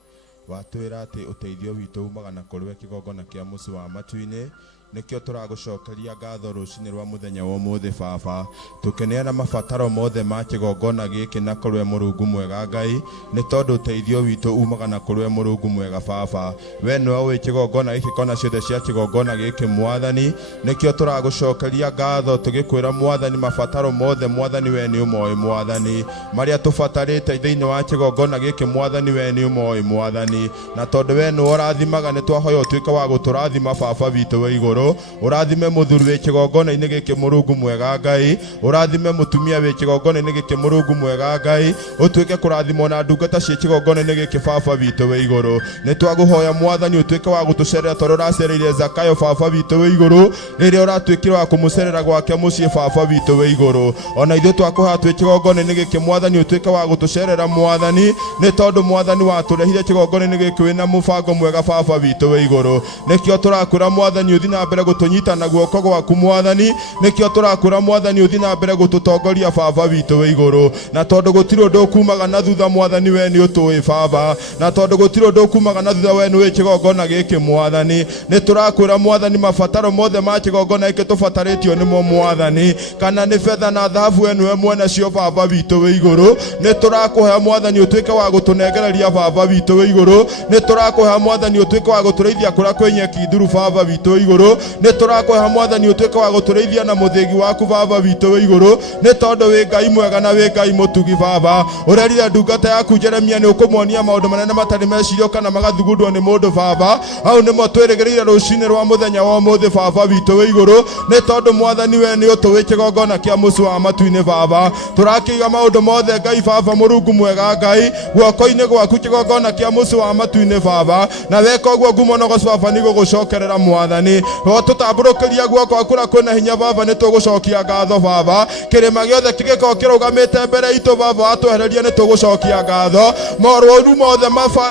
Watwĩra atĩ ũteithio witũ umaga na kũrĩwe kĩgongona kĩa mũci wa matu-inĩ. Nikio tũragũcokeria ngatho rũcinĩ rwa mũthenya wa ũmũthĩ Baba. Tũkeneana mabataro mothe ma kĩgongona gĩkĩ na kũrĩwe Mũrungu mwega Ngai, nĩ tondũ ũteithio witũ umaga na kũrĩwe Mũrungu mwega Baba. We nĩwe ũĩ kĩgongona gĩkĩ kona ciothe cia kĩgongona gĩkĩ Mwathani. Nikio tũragũcokeria ngatho tũgĩkwĩra Mwathani mabataro mothe Mwathani we nĩ ũmoĩ Mwathani. Marĩa tũbatarĩte thĩinĩ wa kĩgongona gĩkĩ Mwathani we nĩ ũmoĩ Mwathani. Na tondũ we nĩwe ũrathimaga nĩ twahoya ũtuĩke wa gũtũrathima Baba witũ wa igũrũ. Ũrathime mũthuri wĩ kĩgongona-inĩ gĩkĩ Mũrungu mwega Ngai. Ũrathime mũtumia wĩ kĩgongona-inĩ gĩkĩ Mũrungu mwega Ngai. Ũtuĩke kũrathimwo na ndungata ciĩ kĩgongona-inĩ gĩkĩ Baba witũ wa igũrũ. Nĩ twagũhoya Mwathani ũtuĩke wa gũtũcerera tondũ ũracereire Zakayo Baba witũ wa igũrũ rĩrĩa ũratuĩkire wa kũmũcerera gwake mũciĩ Baba witũ wa igũrũ. Ona ithuĩ twakũhoya twĩ kĩgongona-inĩ gĩkĩ Mwathani ũtuĩke wa gũtũcerera Mwathani, nĩ tondũ Mwathani watũrehire kĩgongona-inĩ gĩkĩ wĩna mũbango mwega Baba witũ wa igũrũ. Nĩkĩo tũrakwĩra Mwathani ũthiĩ na mbere gũtũnyita na guoko gwaku Mwathani. Nĩkĩo tũrakwĩra Mwathani ũthiĩ na mbere gũtũtongoria Baba witũ wa igũrũ. Na tondũ gũtirĩ ũndũ ũkumaga na thutha Mwathani we nĩ ũtũĩ Baba. Na tondũ gũtirĩ ũndũ ũkumaga na thutha we nĩ ũĩ kĩgongona gĩkĩ Mwathani. Nĩ tũrakwĩra Mwathani mabataro mothe ma kĩgongona gĩkĩ tũbatarĩtio nĩmo Mwathani. Kana nĩ betha na thahabu we nĩwe mwene cio Baba witũ wa igũrũ. Nĩ tũrakũhoya Mwathani ũtuĩke wa gũtũnengereria Baba witũ wa igũrũ. Nĩ tũrakũhoya Mwathani ũtuĩke wa gũtũrĩithia kũrĩa kwĩ nyeki nduru Baba witũ wa igũrũ. Nĩ tũrakũhoya Mwathani ũtuĩke wa gũtũrĩithia na mũthĩgi waku Baba witũ wa igũrũ. Nĩ tondũ wĩ Ngai mwega na wĩ Ngai mũtugi Baba. Ũrerire ndungata yaku Jeremia nĩ ũkũmuonia maũndũ manene matarĩ mecirio kana magathugundwo nĩ mũndũ Baba. Hau nĩmo twĩrĩgĩrĩire rũcinĩ rwa mũthenya wa ũmũthĩ Baba witũ wa igũrũ. Nĩ tondũ Mwathani we nĩ ũtũĩ kĩgongona kĩa mũci wa matu-inĩ Baba. Tũrakĩiga maũndũ mothe Ngai Baba Mũrungu mwega Ngai guoko-inĩ gwaku kĩgongona kĩa mũci wa matu-inĩ Baba. Na weka ũguo ngumo nogoci Baba nĩ gũgũcokerera Mwathani. Tũtambũrũkĩria guoko gwaku na kwĩna hinya Baba nĩ tũgũcokia ngatho Baba. Kĩrĩma gĩothe kĩgĩkorwo kĩrũgamĩte mbere itũ Baba watwehereria nĩ tũgũcokia ngatho. Morũũru mothe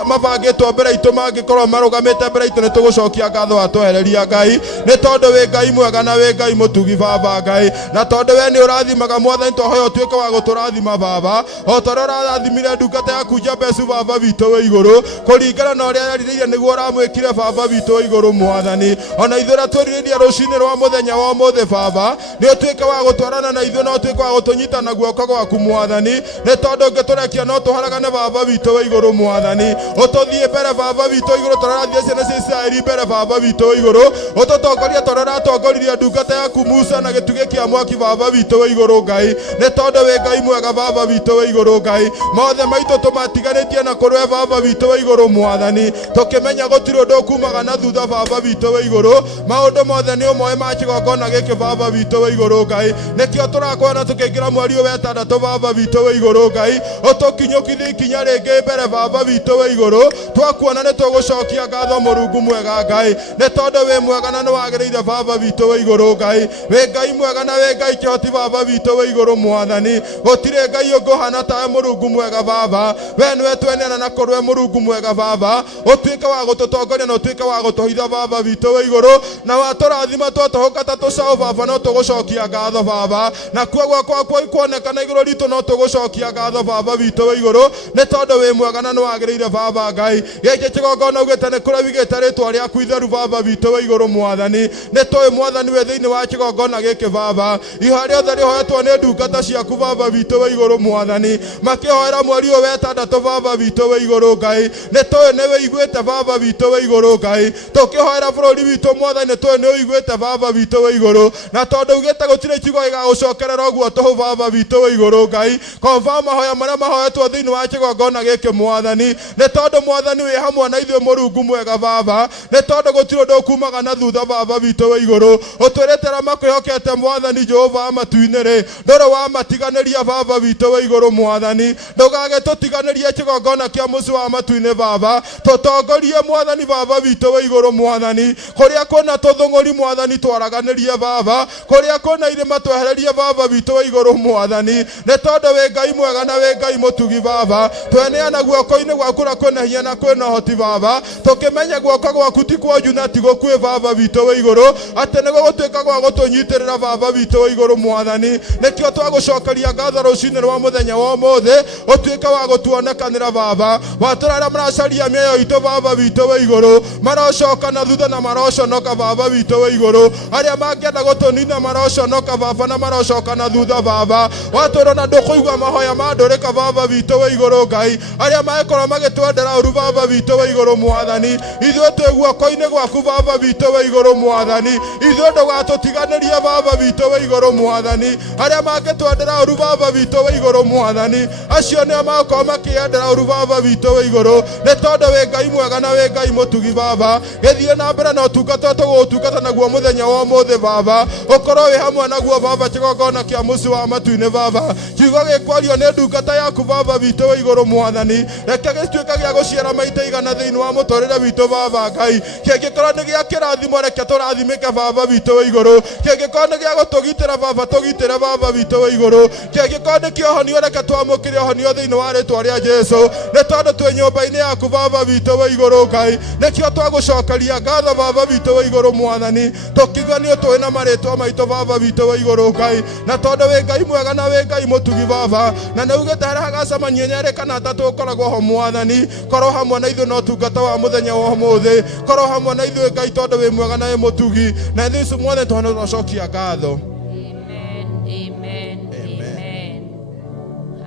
mabangĩtwo mbere itũ mangĩkorwo marũgamĩte mbere itũ nĩ tũgũcokia ngatho watwehereria Ngai. Nĩ tondũ wĩ Ngai mwega na wĩ Ngai mũtugi Baba Ngai. Na tondũ we nĩ ũrathimaga Mwathani twahoya ũtuĩke wa gũtũrathima Baba. O ta ũrĩa ũrathimire ndungata yaku Jabezu Baba witũ wa igũrũ. Kũringana na ũrĩa yerirĩire nĩguo ũramwĩkire Baba witũ wa igũrũ Mwathani. Ona ithuĩ ũrĩa twĩrirĩirie rũcinĩ rwa mũthenya wa ũmũthĩ Baba nĩ ũtuĩke wa gũtwarana na ithuĩ na ũtuĩke wa gũtũnyita na guoko gwaku Mwathani. Nĩ tondũ ũngĩtũrekia no tũharagane Baba witũ wa igũrũ Mwathani. Ũtũthiĩ mbere Baba witũ wa igũrũ tũrarathiĩ ciana cia Isiraeli mbere Baba witũ wa igũrũ. Ũtũtongoria tondũ ũratongoririe ndungata yaku Musa na gĩtugĩ kĩa mwaki Baba witũ wa igũrũ Ngai. Nĩ tondũ wĩ Ngai mwega Baba witũ wa igũrũ Ngai. Mothe maitũ tũmatiganĩtie na kũrwe Baba witũ wa igũrũ Mwathani. Tũkĩmenya gũtirĩ ũndũ ũkumaga na thutha Baba witũ wa igũrũ. Maũndũ mothe nĩ ũmoĩ ma kĩgongona gĩkĩ Baba witũ wa igũrũ Ngai. Nĩkĩo tũrakwĩra na tũkĩingĩra mweri wa ĩtandatũ Baba witũ wa igũrũ Ngai. Ũtũkinyũkithie ikinya rĩngĩ mbere Baba witũ wa igũrũ. Twakuona nĩ tũgũcokia ngatho Mũrungu mwega Ngai. Nĩ tondũ wĩ mwega na nĩ wagĩrĩire Baba witũ wa igũrũ Ngai. Wĩ Ngai mwega na wĩ Ngai kĩhoti Baba witũ wa igũrũ Mwathani. Gũtirĩ Ngai ũngĩhana tawe Mũrungu mwega Baba. We nĩwe tweneana na kũrwe Mũrungu mwega Baba. Ũtuĩke wa gũtũtongoria na ũtuĩke wa gũtũhitha Baba witũ wa igũrũ. Na watũrathima twatũhũka ta tũcaũ Baba no tũgũcokia ngatho Baba. Na kuo gwakwa ikuonekana igũrũ ritũ no tũgũcokia ngatho Baba witũ wa igũrũ. Nĩ tondũ wĩ mwega na nĩ wagĩrĩire Baba Ngai. Gĩkĩ kĩgongona ugĩte nĩ kũrĩa wigĩte rĩtwa rĩaku itheru Baba witũ wa igũrũ Mwathani. Nĩ tũĩ Mwathani wĩ thĩinĩ wa kĩgongona gĩkĩ Baba. Ihoya rĩothe rĩhoetwo nĩ ndungata ciaku Baba witũ wa igũrũ Mwathani. Makĩhoera mweri ũyũ wa ĩtandatũ Baba witũ wa igũrũ Ngai. Nĩ tũĩ nĩ wĩiguĩte Baba witũ wa igũrũ Ngai. Tũkĩhoera bũrũri witũ Mwathani tå nä å iguä te baba witå wä igå rå na tondå ugä te gå tirä kiugo gä gagå cokerera å guo tå baba witå wä igå rå Ngai konfa mahoya marä a mahoetwo thä inä wa kä gongona gä kä Mwathani nä tondå Mwathani wä hamwe na ithuä må rungu mwega baba nä tondå gå tirå ndå kumaga na thutha baba witå wä igå rå å twä rä te ra makwä hokete Mwathani Jehova matu-inä rä ndå rå wa matiganä ria baba witå wä igå rå Mwathani ndå gagä tå tiganä rie kä gongona kä a må ci wa matu-inä baba tå tongorie Mwathani baba witå wä igå rå Mwathani kå rä a kwä na tå thång'å ri Mwathani twaraganä rie baba kå rä a kwä na irä ma twehererie baba witå wä igå rå Mwathani nä tondå wä Ngai mwega na wä Ngai må tugi baba tweneana guoko-inä gwaku na kwä na hinya na kwä na hoti baba tå kä menya guoko gwaku ti kwanju na ti gå kwä baba witå wä igå rå atä nä gå gå tuä ka gwa gå tå nyitä rä ra baba witå wä igå rå Mwathani nä kä o twagå cokeria ngatho rå cinä rwa må thenya wa må thä å tuä ka wa gå tuonekanä ra baba watå ra arä a maracaria mä oyo itå baba witå wä igå rå marocoka na thutha na maroconoka baba witå wä igå rå arä a mangĩenda gå tå nina maroconoka baba na marocoka na thutha baba watå rwo na ndå kå igua mahoya ma ndå rä ka baba witå wä igå rå Ngai arä a magä korwo magä twendera å ru baba witå wä igå rå Mwathani ithuä twä guoko-inä gwaku baba witå wä igå rå Mwathani ithuä ndå gatå tiganä rie baba witå wä igå rå Mwathani arä a mangä twendera å ru baba witå wä igå rå Mwathani acio nä o magakorwo makä endera å ru baba witå wä igå rå nä tondå wä Ngai mwega na wä Ngai må tugi baba gä thiä na mbere na å tungata tå gå tungata naguo må thenya wa må thä baba å korwo wä hamwe naguo baba kä gongona kä a må ci wa matu-inä baba kiugo gä kwario nä ndungata yaku baba witå wä igå rå Mwathani reke gä tuä ka gä a gå ciara maita igana thä inä wa må tå rä re witå baba Ngai kä ngä korwo nä gä a kä rathimo reke tå rathimä ke baba witå wä igå rå kä ngä korwo nä gä a gå tå gitä ra baba tå gitä re baba witå wä igå rå kä ngä korwo nä kä ohonio reke twamå kä re ohonio thä inä wa rä twa rä a Jesu nä tondå twä nyå mba-inä yaku baba witå wä igå rå Ngai nä kä o twagå cokeria ngatho baba witå wä igå rå Mwathani tå kiganio twä na marä twa maitå baba witå wä igå rå Ngai na tondå wä Ngai mwega na wä Ngai må tugi baba na nä ugä te harä hagacemania nyerä kana tatå koragwo ho Mwathani korwo hamwe na ithuä na å tungata wa må thenya wa må thä korwo hamwe na ithuä Ngai tondå wä mwega na wä må tugi na ithuä icu mothe twana twacokia ngatho.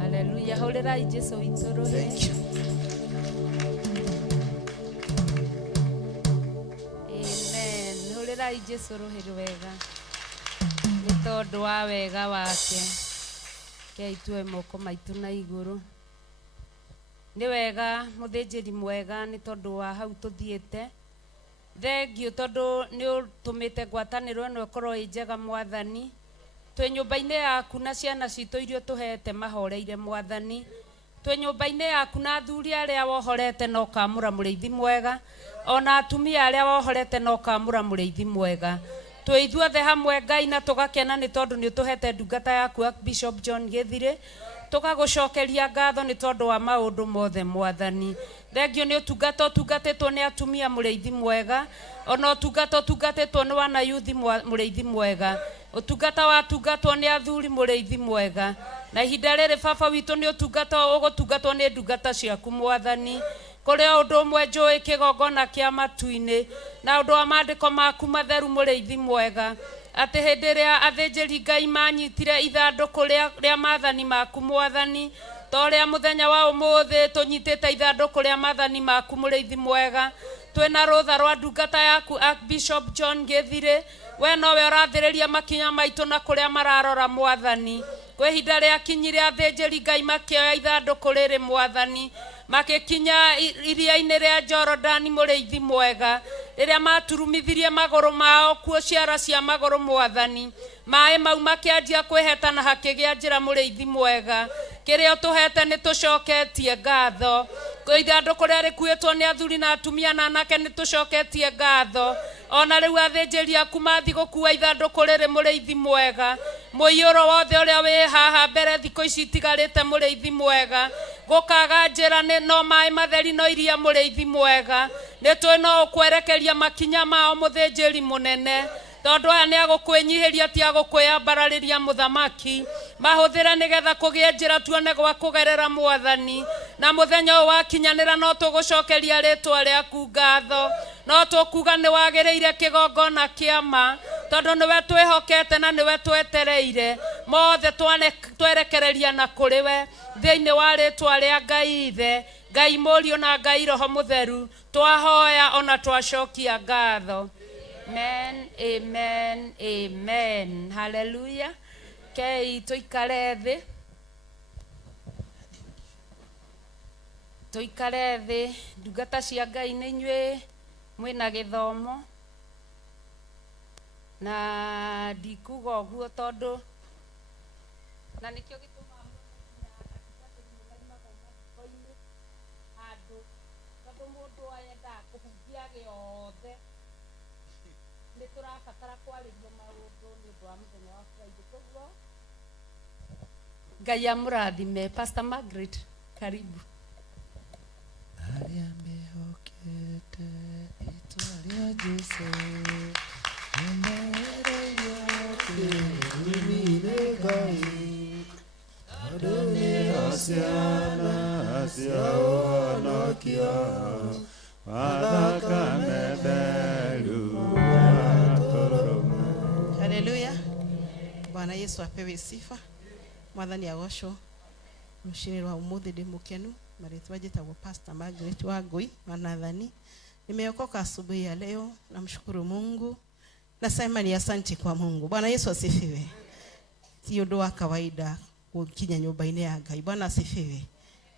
Haleluya hå Jesu witå rå hå Jesu rå hä wega nä tondå wa wega wake ke itue moko maitå na igå rå nä wega må thä njä ri mwega nä tondå wa hau tå thiä te thengio tondå nä å tå mä te ngwatanä ro ä no ä korwo ä njega Mwathani twä nyå mba-inä yaku na ciana citå iria tå hete mahoreire Mwathani twä nyå mba-inä yaku na athuri arä a wohorete no kamå ra må rä ithi mwega ona atumia arä a wohorete no kamå ra må rä ithi mwega twä ithuothe hamwe Ngai na tå gakena nä tondå nä å tå hete ndungata yaku Bishop John Githire tå gagå cokeria ngatho nä tondå wa maå ndå mothe Mwathani thengio nä å tungata å tungatä two nä atumia må rä ithi mwega ona å tungata å tungatä two nä wana yuthi må rä ithi mwega å tungata wa tungatwo nä athuri må rä ithi mwega na ihinda rä rä baba witå nä å tungata å gå tungatwo nä ndungata ciaku Mwathani kå rä o å ndå å mwe njå ä kä gongona kä a matu-inä na å ndå wa mandä ko maku matheru må rä ithi mwega atä hä ndä ä rä a athä njä ri Ngai manyitire ithandå kå rä a mathani maku Mwathani to rä a må thenya wa å må thä tå nyitä te ithandå kå rä a mathani maku må rä ithi mwega twä na rå tha rwa ndungata yaku Bishop John Githire we nowe å rathä rä ria makinya maitå na kå rä a mararora Mwathani kwä ihinda rä akinyire athä njä ri Ngai makä oya ithandå kå rä rä Mwathani makä kinya iria-inä rä a Jorodani må rä ithi mwega rä rä a maturumithirie magå rå mao kuo ciara cia magå rå Mwathani maä mau makä anjia kwä heta na hakä gä a njä ra må rä ithi mwega kä rä o tå hete nä tå coketie ngatho ithandå kå rä a rä kuä two nä athuri na atumia na anake nä tå coketie ngatho ona rä u athä njä ri aku mathi gå kua ithandå kå rä rä må rä ithi mwega må iyå ro wothe å rä a wä haha mbere thikå ici itigarä te må rä ithi mwega gå kaga njä ra no maä matheri no iria må rä ithi mwega nä twä no å kwerekeria makinya mao må thä njä ri må nene tondå aya nä agå kwä nyihä ria ti agå kwä ambararä ria må thamaki mahå thä re nä getha kå gä e njä ra tuone gwa kå gerera Mwathani na må thenya å wakinyanä ra no tå gå cokeria rä twa rä aku ngatho no tå kuga nä wagä rä ire kä gongona kä a ma tondå nä we twä hokete na nä we twetereire mothe twerekereria na kå rä we thä inä wa rä twa rä a Ngai ithe Ngai må riå na Ngai roho må theru twahoya ona twacokia ngatho Amen, amen, amen. Hallelujah. Kei tuikare thi. Tuikare thi. Ndungata cia Ngai nĩ inyuĩ mwĩna gĩthomo. Na ndikuga ũguo tondũ na nĩkĩo gĩtũmaga handũ tondũ mũndũ ayendaga kũhunjia gĩothe. Nĩ tũrabatara kwarĩria maũndũ nĩ ũndũ wa mũthenya wa Friday. Koguo Ngai amũrathime. Pastor Margaret, karibu. Arĩa mehokete rĩĩtwa rĩa Jesũ nĩmereire atĩ ũrimi nĩ Ngai tondũ nĩho ciana cia ũhonokio wa thakame theru ya kũrũma. Haleluya. Bwana Yesu apewe sifa. Mwathani agocwo. Rũcinĩ rwa ũmũthĩ ndĩ mũkenu. Marĩtwa njĩtagwo Pastor Margaret Wangui wa Nathani. Nimeokoka asubuhi ya leo. Namshukuru Mungu. Nasema ni asante kwa Mungu. Bwana Yesu asifiwe. Si ũndũ wa kawaida gũkinya nyũmba-inĩ ya Ngai. Bwana asifiwe.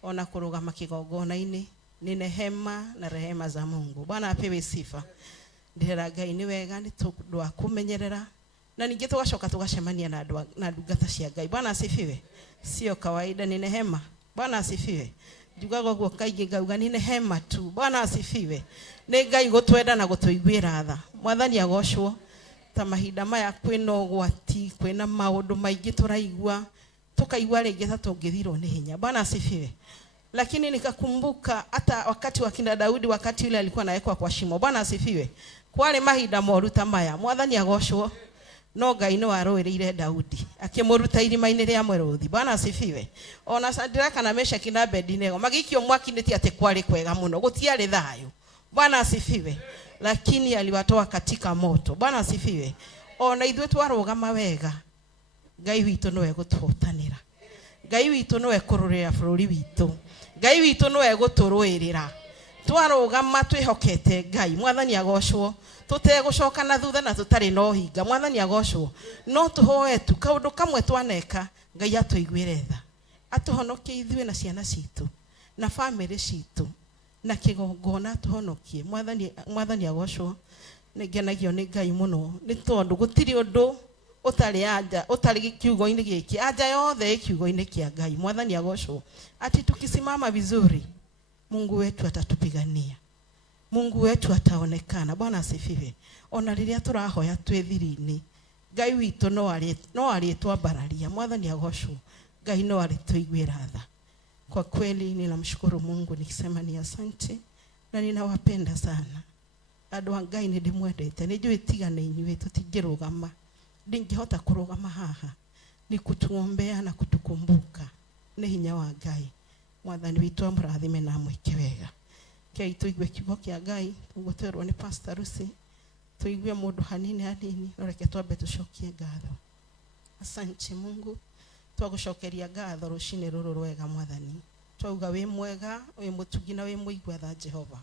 Ona kũrũgama kĩgongona-inĩ nĩ nehema na rehema za Mungu. Bwana apewe sifa. Ndĩrera Ngai nĩ wega nĩ tondũ wa kũmenyerera na ningĩ tũgacoka tũgacemania na ndungata cia Ngai. Bwana asifiwe. Sio kawaida, ni nehema. Bwana asifiwe. Njugaga ũguo kaingĩ ngauga ni nehema tu. Bwana asifiwe. Nĩ Ngai gũtwenda na gũtũiguĩra tha. Mwathani agocwo. Ta mahinda maya kwĩna ũgwati, kwĩna maũndũ maingĩ tũraigua, tukaigua rĩngĩ ta tũngĩthirwo nĩ hinya. Bwana asifiwe. Lakini nikakumbuka hata wakati wa kina Daudi, wakati yule alikuwa anawekwa kwa shimo. Bwana asifiwe. Kwale mahinda moru ta maya. Mwathani agocwo. No Ngai nĩ warũĩrĩire Daudi akĩmũruta irima-inĩ rĩa mũrũthi. Bwana asifiwe. Ona Shadraka na Meshaki na Abedinego magĩikio mwaki-inĩ ti atĩ kwarĩ kwega mũno, gũtiarĩ thayũ. Bwana asifiwe. Lakini aliwatoa katika moto. Bwana asifiwe. Ona ithuĩ twarũgama wega, Ngai witũ nĩwe gũtũhotanĩra. Ngai witũ nĩwe kũrũrĩra bũrũri witũ. Ngai witũ nĩwe gũtũrũĩrĩra. Twarũgama twĩhokete Ngai. Mwathani agocwo. Tutegũcoka na thutha na tutarĩ na ũhinga. Mwathani agocwo. No tũhoe tu kaũndũ kamwe twaneka, Ngai atũiguĩre tha. Atũhonokie ithuĩ na ciana citũ na family citũ na kĩgongona atũhonokie. Mwathani agocwo. Nĩngenagio nĩ Ngai mũno nĩ tondũ gũtirĩ ũndũ ũtarĩ anja, ũtarĩ kiugo-inĩ gĩkĩ. Anja yothe kiugo-inĩ kĩa Ngai. Mwathani agocwo. Ati tukisimama vizuri, Mungu wetu atatupigania. Mungu wetu ataonekana. Bwana asifiwe. Ona rĩrĩa tũrahoya twĩ thiri-inĩ, Ngai witũ no arĩtwambararia. Mwathani agocwo. Ngai no arĩtũiguĩra tha. Kwa kweli ninamshukuru Mungu nikisema ni asante na ninawapenda sana. Andũ a Ngai nĩ ndĩmwendete. Nĩnjũĩ tiga na inyuĩ tũtingĩrũgama. Ndingĩhota kũrũgama haha. Ni kutuombea na kutukumbuka. Nĩ hinya wa Ngai. Mwathani witũ amũrathime na amwĩke wega. Kei tuigue kiugo kĩa Ngai, tũgũtwerwo nĩ Pastor Lucy. Tuigue mũndũ hanini hanini, no reke twambe tũcokie ngatho. Asante Mungu. Twagũcokeria ngatho rũcinĩ rũrũ rwega Mwathani. Twauga wĩ mwega, wĩ mũtugi na wĩ mũigua tha Jehova.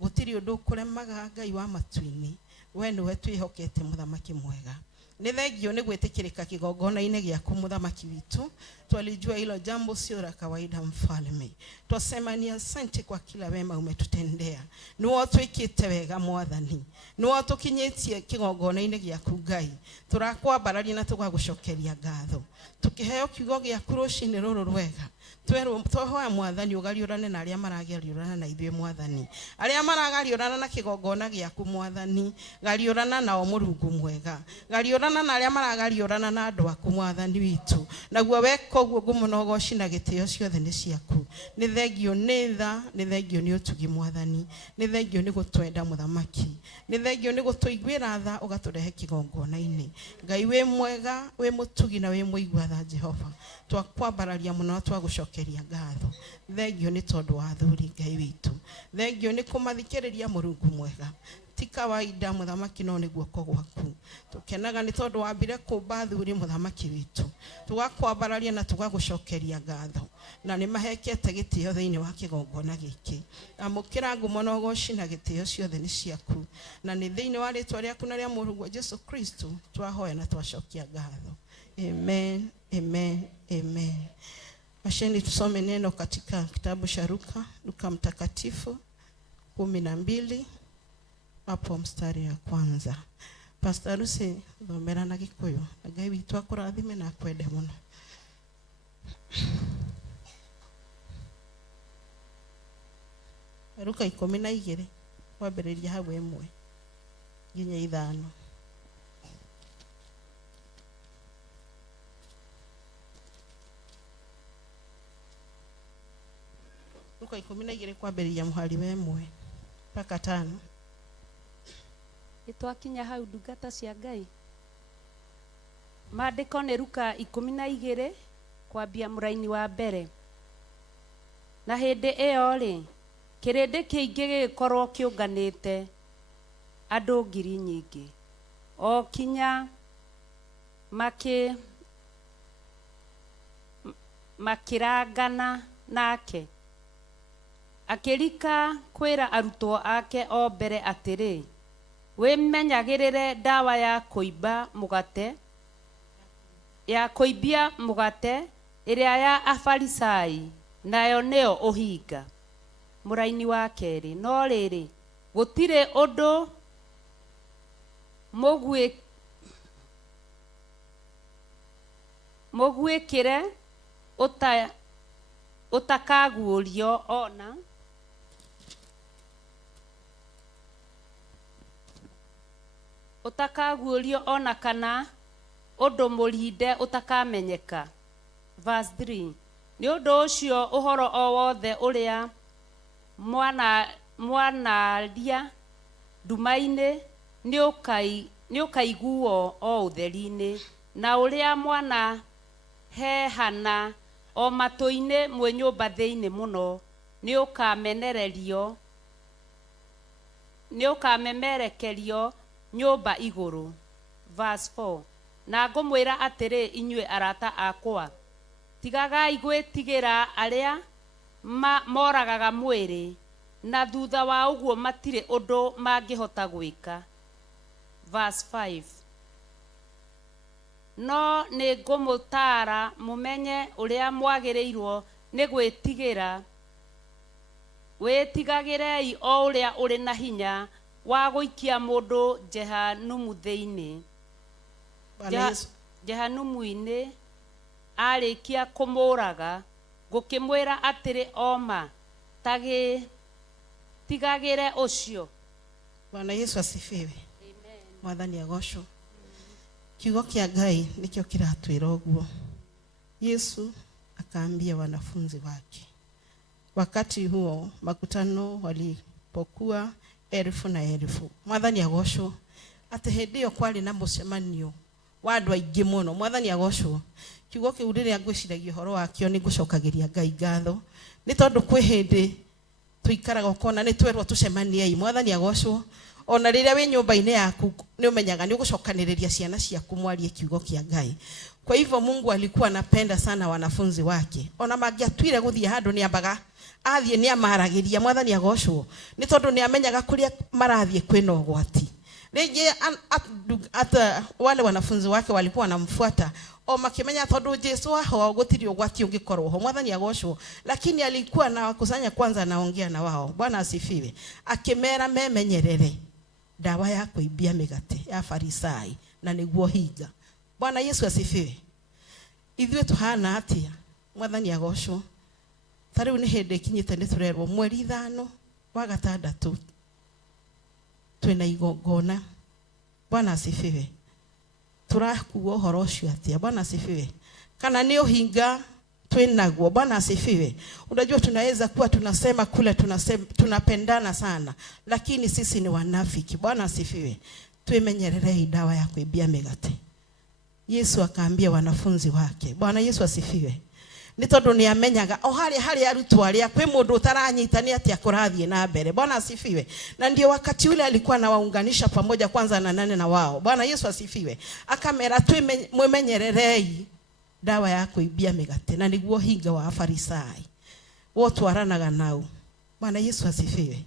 Gũtirĩ ũndũ ũkũremaga Ngai wa matu-inĩ. We nĩwe twĩhokete mũthamaki mwega. Nĩ thengio nĩ gwĩtĩkĩrĩka kĩgongona-inĩ gĩaku mũthamaki witũ. Twalijua hilo jambo sio la kawaida Mfalme. Twasema ni asante kwa kila wema umetutendea. Nĩwe twĩkĩte wega Mwathani. Nĩwe tũkinyĩtie kĩgongona-inĩ gĩaku Ngai. Tũrakwambararia na tũgagũcokeria ngatho. Tukiheo kiugo gĩaku rũcinĩ rũrũ rwega. Twahoya Mwathani ũgariũrane na arĩa maragariũrana na ithuĩ Mwathani. Arĩa maragariũrana na kĩgongona gĩaku Mwathani, gariũrana nao Mũrungu mwega. Gariũrana na arĩa maragariũrana na andũ aku Mwathani witũ. Naguo weka ũguo ngũmũnogoci na gĩtĩo ciothe nĩ ciaku. Nĩ thengio nĩ tha, nĩ thengio nĩ ũtugi Mwathani. Nĩ thengio nĩ gũtwenda mũthamaki. Nĩ thengio nĩ gũtũiguĩra tha ũgatũrehe kĩgongona-inĩ. Ngai wĩ mwega, wĩ mũtugi na wĩ mũigua tha Jehova. Twakwambararia mũno twagũcokeria ngatho. Thengio nĩ tondũ wa athuri Ngai witũ. Thengio nĩ kũmathikĩrĩria Mũrungu mwega. ti kawaida muthamaki no ni guoko gwaku tukenaga ni tondu wambire kumba thuri muthamaki witu tugakwambararia na tugagucokeria ngatho na ni mahekete gitio thiini wa kigongona giki amukira ngumo no goci na gitio ciothe ni ciaku na ni thiini wa ritwa riaku na ria Mũrungu Jesu Kristo twahoya na twacokia ngatho. Amen, amen, amen. Masheni tusome neno katika kitabu cha Luka mtakatifu 12 hapo mstari wa kwanza. Pastor Lucy thomera na Gikuyu. Ngai witu akurathime na akwende muno. Luka 12 wambĩrĩria hau 1 nginya 5. Luka 12 kwambĩrĩria mũhari wa 1 mpaka 5. Itwakinya hau ndungata cia Ngai. Maandĩko nĩ Luka 12 kwambia mũraini wa mbere. Na hĩndĩ ĩyo rĩ, kĩrĩndĩ kĩingĩ gĩgĩkorwo kĩũnganĩte andũ ngiri nyingĩ. O kinya makĩrangana nake. Akĩrika kwĩra arutwo ake o mbere atĩrĩ, wĩmenyagĩrĩre ndawa ya kũimbia mũgate ĩrĩa ya Afarisai, nayo nĩyo ũhinga. Mũraini wa kerĩ, no rĩrĩ gũtirĩ ũndũ mũgwĩkĩre ũtakaguũrio ona kana ũndũ mũrinde ũtakamenyeka. Verse 3. Nĩ ũndũ ũcio ũhoro o wothe ũrĩa mwanaria nduma-inĩ nĩ ũkaiguo o ũtheri-inĩ, na ũrĩa mwanahehana o matũ-inĩ mwĩ nyũmba thĩinĩ mũno nĩ ũkamemerekerio nyũmba igũrũ. Verse 4. Na ngũmwĩra atĩrĩ inyuĩ arata akwa, tigagai gwĩtigĩra arĩa moragaga mwĩrĩ, na thutha wa ũguo matirĩ ũndũ mangĩhota gwĩka. Verse 5. No nĩ ngũmũtaara mũmenye ũrĩa mwagĩrĩirwo nĩ gwĩtigĩra. Wĩtigagĩrei o ũrĩa ũrĩ na hinya wa gũikia mũndũ jehanumu thĩinĩ. Jehanumu-inĩ arĩkia kũmũraga, ngũkĩmwĩra atĩrĩ oma tigagĩre ũcio. Bwana Yesu asifiwe. Amen. Mwathani agocwo. Kiugo kĩa Ngai nikio kiratwĩra ũguo. Yesu akaambia wanafunzi wake. Wakati huo makutano walipokuwa 1000 na 1000. Mwathani agocwo. Ati hĩndĩ ĩyo kwarĩ na mũcemanio wa andũ aingĩ mũno. Mwathani agocwo. Kiugo kĩu rĩrĩa ngwĩciragia ũhoro wakĩo nĩ ngũcokagĩria Ngai ngatho. Nĩ tondũ kwĩ hĩndĩ tuikaraga ukona nĩ twerwo tucemaniei. Mwathani agocwo. Ona rĩrĩa wĩ nyũmba-inĩ yaku nĩ ũmenyaga nĩ ũgũcokanĩrĩria ciana ciaku mwarie kiugo kĩa Ngai. Kwa hivyo Mungu alikuwa anapenda sana wanafunzi wake. Ona mangĩatuire gũthiĩ handũ nĩ ambaga athiĩ nĩ amaragĩria. Mwathani agocwo. Nĩ tondũ nĩ amenyaga kũrĩa marathiĩ kwĩna ũgwati. Rĩngĩ wale wanafunzi wake walikuwa wanamfuata o makimenya tondu Jesu aho gutiri ugwati ungikorwo ho. Mwathani agocwo. Lakini alikuwa na wakusanya kwanza, naongea na wao. Bwana asifiwe. Akimera memenyerere ndawa ya kuibia migate ya Farisai na niguo hinga. Bwana Yesu asifiwe. Ithuĩ tuhana atia. Mwathani agocwo. Tariu ni hĩndĩ kinyite nĩ turerwo mweri 5 wa gatandatũ twina igongona. Bwana asifiwe. Turakuo ũhoro ũcio atia. Bwana asifiwe. Kana ni uhinga twinaguo. Bwana asifiwe. Unajua tunaweza kuwa tunasema kule tunapendana sana, lakini sisi ni wanafiki. Bwana asifiwe. Tuimenyerere dawa ya kuibia migate. Yesu akaambia wanafunzi wake. Bwana Yesu asifiwe. ni tondu ni amenyaga o hari arutwo aria kwi mundu utaranyitania ati akurathie na mbere. Bwana asifiwe. Na ndio wakati ule alikuwa anawaunganisha pamoja kwanza na nane na wao. Bwana Yesu asifiwe. Akamera tu mwemenyererei dawa ya kuibia migate na niguo hinga wa Farisai wotu waranaga nao. Bwana Yesu asifiwe.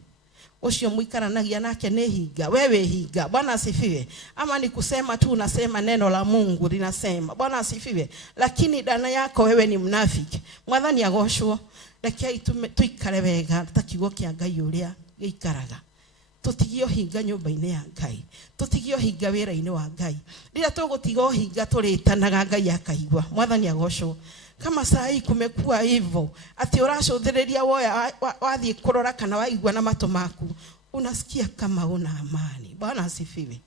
Ucio muikaranagia nake ne hinga, wewe hinga. Bwana asifiwe. Ama ni kusema tu unasema neno la Mungu linasema. Bwana asifiwe. Lakini dana yako wewe ni mnafiki. Mwathani agoshwo. Reke tuikare wega takiugo kia Ngai uria giikaraga. Tutigio hinga nyumba-ini ya Ngai. Tutigio hinga wira-ini wa Ngai. Rĩrĩa tũgũtiga hinga tũrĩtanaga Ngai akaigua. Mwathani agoshwo. Kama saa hii kumekuwa hivyo ati uracũthĩrĩria woya wathiĩ kurora kana waigua na mato maku unasikia kama una amani. Bwana asifiwe.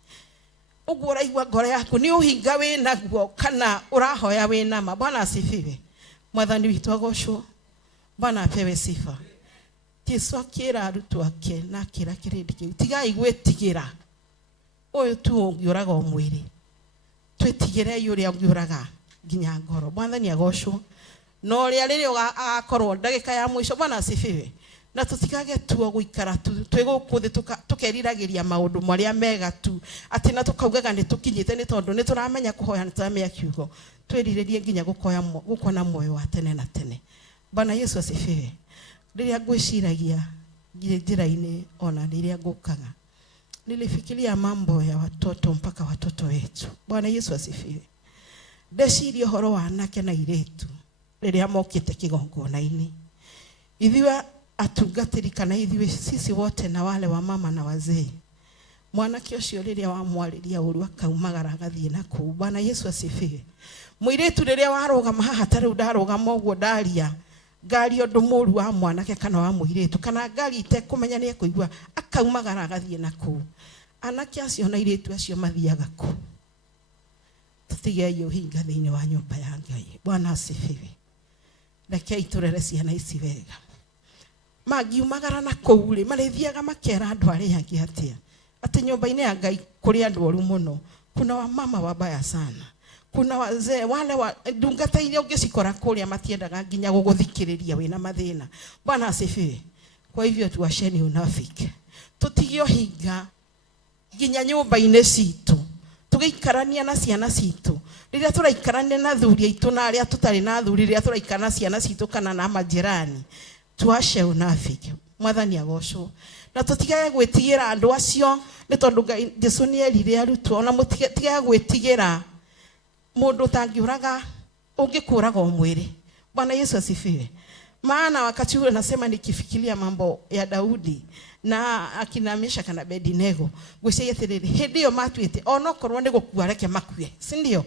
Uguo uraigua ngoro yaku ni uhinga wĩnaguo kana urahoya wĩnama. Bwana asifiwe. Mwathani witũ agoshwo. Bwana apewe sifa. Yesu akĩra arutwo ake na akĩra kĩrĩndĩ kĩu tigai gwĩtigĩra ũyũ tu ũngĩũraga o mwĩrĩ, twĩtigĩrei ũrĩa ũngĩũraga nginya ngoro. Mwathani agoshwo. No rĩrĩa agakorwo ndagĩka ya mũico. Bwana asifiwe. Na tutikage tuo guikara twĩgũkũ thĩ tukeriragĩria maũndũ marĩa mega tu ati na tukaugaga nĩ tukinyĩte nĩ tondũ nĩ tũramenya kũhoya nĩ tũramenya kiugo. Twĩrirĩrie nginya gũkona muoyo wa tene na tene. Bwana Yesu asifiwe. Rĩrĩa ngwĩciragia njĩra-inĩ ona rĩrĩa ngũkaga nilifikiria mambo ya watoto mpaka watoto wetu. Bwana Yesu asifiwe. Ndeciria ũhoro wa anake na airĩtu rĩrĩa mokĩte kĩgongona-inĩ. Ithuĩ atungatĩri kana ithuĩ sisi wote na wale wa mama na wazee. Mwanake ũcio rĩrĩa wamwarĩria ũru akaumagara agathiĩ na kũu. Bwana Yesu asifiwe. Mũirĩtu rĩrĩa warũgama haha tarĩu ndarũgama ũguo ndaria ngari ũndũ mũru wa mwanake kana wa mũirĩtu kana ngari itekũmenya nĩ ekũigua akaumagara agathiĩ na kũu. Anake acio na airĩtu acio mathiaga kũu. Tutigei uhinga thĩinĩ wa nyũmba ya Ngai. Bwana asifiwe. Rekei tũrere ciana ici wega. Magiumagara na kũu rĩ marĩthiaga makera andũ arĩa angĩ atĩa atĩ nyũmba-inĩ ya Ngai kũrĩ andũ oru mũno. Kuna wamama wabaya sana. Kuna wazee wale ndungata ile ungecikora kũrĩa matiendaga nginya gũgũthikĩrĩria wĩna mathĩna. Bwana asifiwe. Kwa hivyo tuwasheni unafiki. Tutigio hinga nginya nyũmba-inĩ citũ. Tugĩikarania na ciana citũ. Rĩrĩa tũraikarania na thuri aitũ na arĩa tũtarĩ na thuri, rĩrĩa tũraikarania na ciana citũ kana na majirani, tuache unafiki. Mwathani agoshwo. Na tutigage gwĩtigĩra andũ acio nĩ tondũ Jesũ nĩ erire arutwo na mũtigage gwĩtigĩra mundu ũtangĩũraga ũngĩkũraga o mwĩrĩ. Bwana Yesu asifiwe. Maana wakati ule nasema nikifikiria mambo ya Daudi na akina Meshaki na Abednego gwĩciria atĩrĩrĩ hĩndĩ ĩyo matuĩte onokorwo nĩ gũkua reke makue, si ndio?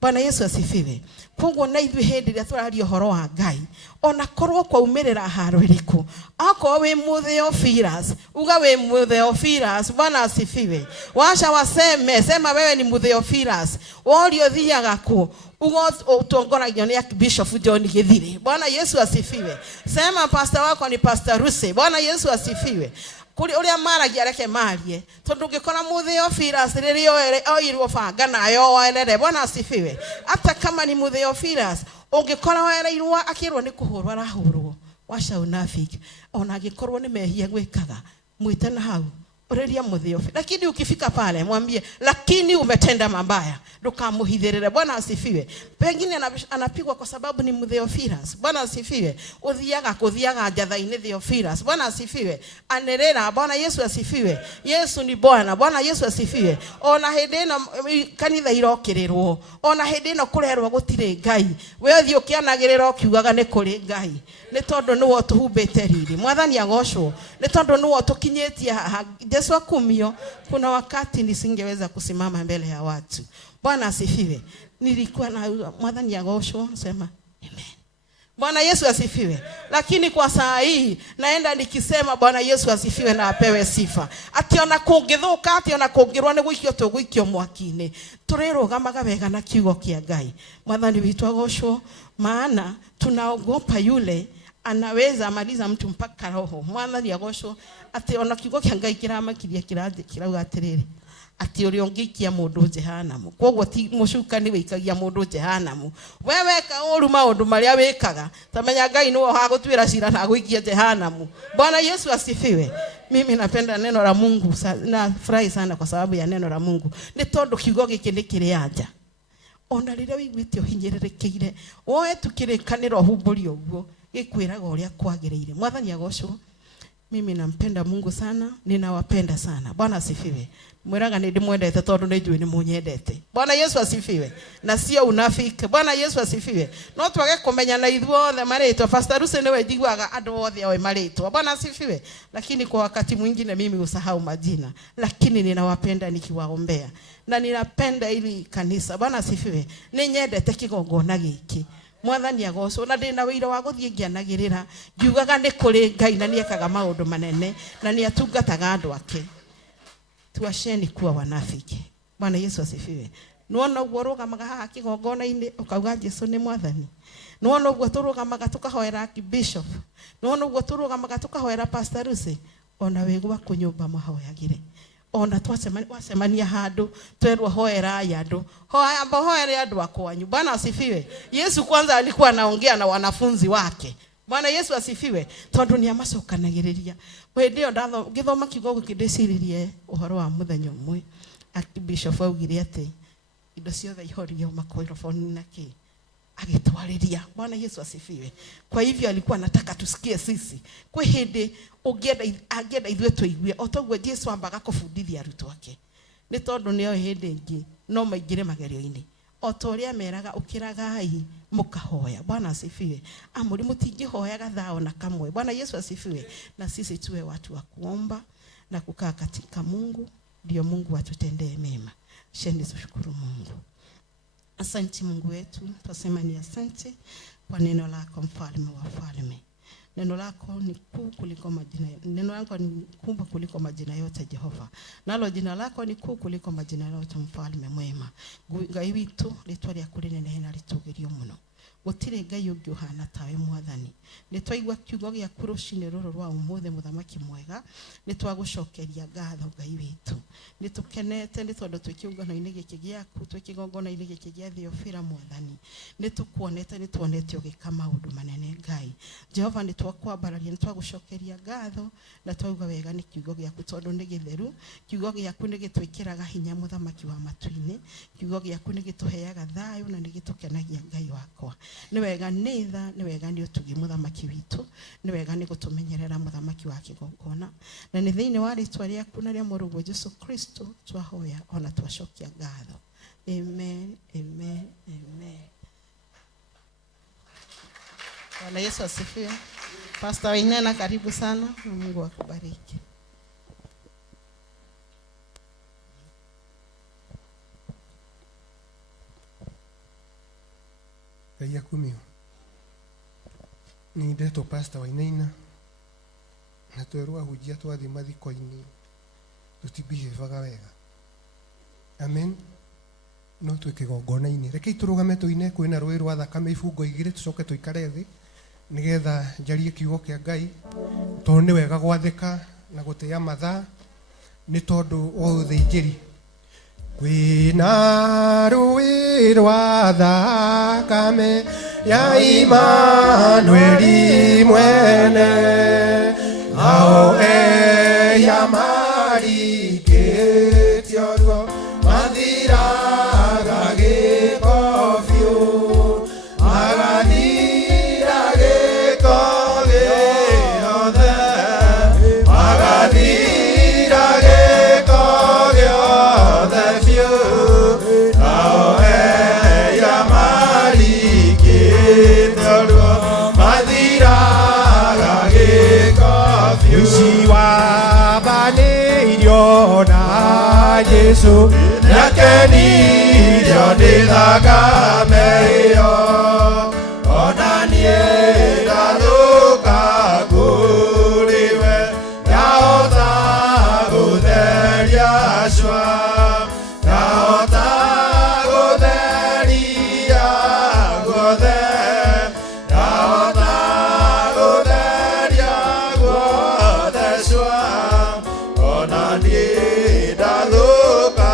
Bwana Yesu asifiwe. Koguo na ithuĩ hĩndĩ ĩrĩa tũraria ũhoro wa Ngai ona korwo kwaumĩrĩra haro ĩrĩkũ akorwo wĩ Mutheophilus uga wĩ Mutheophilus. Bwana asifiwe. Washa waseme sema wewe ni Mutheophilus worio thiaga kũ ugo utongoragio nĩ Bishop John Githiri. Bwana Yesu asifiwe. Sema pastor wako ni Pastor Ruse. Bwana Yesu asifiwe. Kuri uria maragia reke marie tondu ngikora Mutheophilus rĩrĩa oirwo banga nayo werere. Bwana asifiwe. Hata kama ni Mutheophilus ungikora wereirwo akirwo ni kuhurwa arahurwo. Washa unafiki. Ona agikorwo ni mehia gwikaga mwite na hau ureria Mutheophilus. Lakini ukifika pale mwambie lakini umetenda mabaya, ndukamuhithirire. Bwana asifiwe. Pengine anapigwa kwa sababu ni Mutheophilus. Bwana asifiwe. Uthiaga njatha-inĩ Theophilus. Bwana asifiwe. Anerera. Bwana Yesu asifiwe. Yesu ni Bwana. Bwana Yesu asifiwe. Ona hĩndĩ ĩno kanitha irokĩrĩrwo, ona hĩndĩ ĩno kũrerwo gũtirĩ Ngai, we ũthiĩ ũkĩanagĩrĩra ũkiugaga nĩ kũrĩ Ngai, nĩ tondũ nĩwe ũtũhumbĩte riri. Mwathani agoshwo. Nĩ tondũ nĩwe ũtũkinyĩtie haha. Yesu akumio. Kuna wakati nisingeweza kusimama mbele ya watu. Bwana asifiwe. Nilikuwa na Mwathani agoshwo sema amen. Bwana Yesu asifiwe. Lakini kwa saa hii naenda nikisema Bwana Yesu asifiwe na apewe sifa. Ati ona kũngĩthũka ati ona kũngĩrwo nĩ gũikio tũgũikio mwaki-inĩ. Tũrĩrũgamaga wega na kiugo kĩa Ngai. Mwathani witũ agoshwo. Maana tunaogopa yule anaweza maliza mtu mpaka roho. Mwathani agoshwo. Ati ona kiugo kĩa Ngai kĩramakiria kirauga atĩrĩrĩ ati uri ongikia mundu jehanamu koguo ti mucuka ni wikagia mundu jehanamu wewe ka uru maundu maria wikaga tamenya Ngai niwe hagutwira cira na guikia jehanamu. Bwana Yesu asifiwe. Mimi napenda neno la Mungu na furahi sana kwa sababu ya neno la Mungu. Ni tondu kiugo giki ni kiri anja. Ona riria wiguite uhinyererekeire oe tukirikanira humburi uguo gikwiraga uria kwagiriire. Mwathani agocwo. Mimi nampenda Mungu sana, ninawapenda sana. Bwana asifiwe. Mwiraga ni ndimwendete tondu ni njui ni munyendete. Bwana Yesu asifiwe. Na sio unafiki. Bwana Yesu asifiwe. No twage kumenya na ithuothe maritwa. Pastor Lucy niwe njiguaga andu othe awe maritwa. Bwana asifiwe. Lakini kwa wakati mwingine mimi usahau majina. Lakini ninawapenda nikiwaombea. Na ninapenda ili kanisa. Bwana asifiwe. Ninyendete kigongona giki. Mwathani agocwo na ndina wira wa guthie ngianagirira ngiugaga ni kuri Ngai na niekaga maundu manene na ni atungataga andu ake. Tuasheni kuwa wanafiki. Bwana Yesu asifiwe. Nuona uguo rugamaga haha kigongona-ini ukauga Jesu ni mwathani. Nuona uguo turugamaga tukahoera bishop. Nuona uguo turugamaga tukahoera Pastor Lucy. Ona wegwa kunyumba mahoyagire. Ona twasemania handu twerwo hoera yandu hoera yandu akwanyu. Bwana asifiwe. Yesu kwanza alikuwa anaongea na wanafunzi wake. Bwana Yesu asifiwe. Tondu ni amacokanagiriria ndio ndatho githoma kiugo gikindiciririe uhoro wa muthenya umwe Bishop augire ati indo ciothe ihorio makoirofoni naki agitwariria. Bwana Yesu asifiwe. Kwa hivyo alikuwa anataka tusikie sisi kwa hindi agenda ithuĩ tũigue otoguo Jesu ambaga kũbundithia arutwo ake nĩ tondũ nĩo hĩndĩ ingĩ no maingĩre magerio-inĩ otoria meraga ukiragai mukahoya. Bwana asifiwe. Amuri mutingĩhoyaga thao na kamwe. Bwana Yesu asifiwe. Na sisi tuwe watu wa kuomba na kukaa katika Mungu ndio Mungu atutendee mema. Sheni tushukuru Mungu. Asante Mungu wetu, tunasema ni asante kwa neno lako mfalme wa falme. Neno lako ni kuu kuliko majina. Neno lako ni kubwa kuliko majina yote Jehova. Nalo jina lako ni kuu kuliko majina yote mfalme mwema. Ngai witu ritwa ryaku rinene na ritugirio muno. Gutire Ngai ungi uhana tawe mwathani. Nitwaigua kiugo gyaku rucini ruru rwa umuthe muthamaki mwega. Nitwagucokeria ngatho Ngai witu. Nitukenete ni tondu twikiungano-ini giki gyaku twikigongona-ini giki gya Theophila mwathani. Nitukuonete nituonete ugika maundu manene Ngai. Jehova nitwakwambararia nitwagucokeria ngatho na twauga wega ni kiugo gyaku tondu ni githeru. Kiugo gyaku ni gitwikiraga hinya muthamaki wa matu-ini. Kiugo gyaku ni gituheaga thayo na ni gitukenagia Ngai wakwa. Ni wega nitha ni wega ni utugi muthamaki witu. Ni wega ni gutumenyerera muthamaki wa kigongona. Na ni thiini wa ritwa ryaku na rya Mũrũguo Jesu Kristo twahoya ona twacokia ngatho. Amen, amen, amen. Bwana Yesu asifiwe. Pastor Wainena karibu sana na Mungu akubariki. Kaya kumio. Ni ndeto Pastor Wainena na twerwa hujia twathi mathiko-ini tutibihevaga wega. Amen. No twikigongona-ini rekei turugame tuine kwina rũĩ rwa thakame ibungo igĩrĩ tucoke tuikare thĩ nigetha njarie kiugo kĩa Ngai tondũ nĩ wega gwathĩka na gũtĩa mathaa nĩ tondũ o ũthĩnjĩri kwĩna rũĩ rwa thakame ya Imanueli mwene ao ya marikĩtio ruo mathiraga gĩko biũ magathira gĩko gĩothe magathira gĩko gĩothe biũ ao ya marikĩtio ruo mathiraga gĩko biũ wabanĩirio na Jesu nakenirio nĩ thakame ĩyo ona niĩ ndathũka kũrĩwe ndahota gũtheria cua ndahota gũtheria guothe ndahota gũtheria guothe cua ona niĩ ndathũka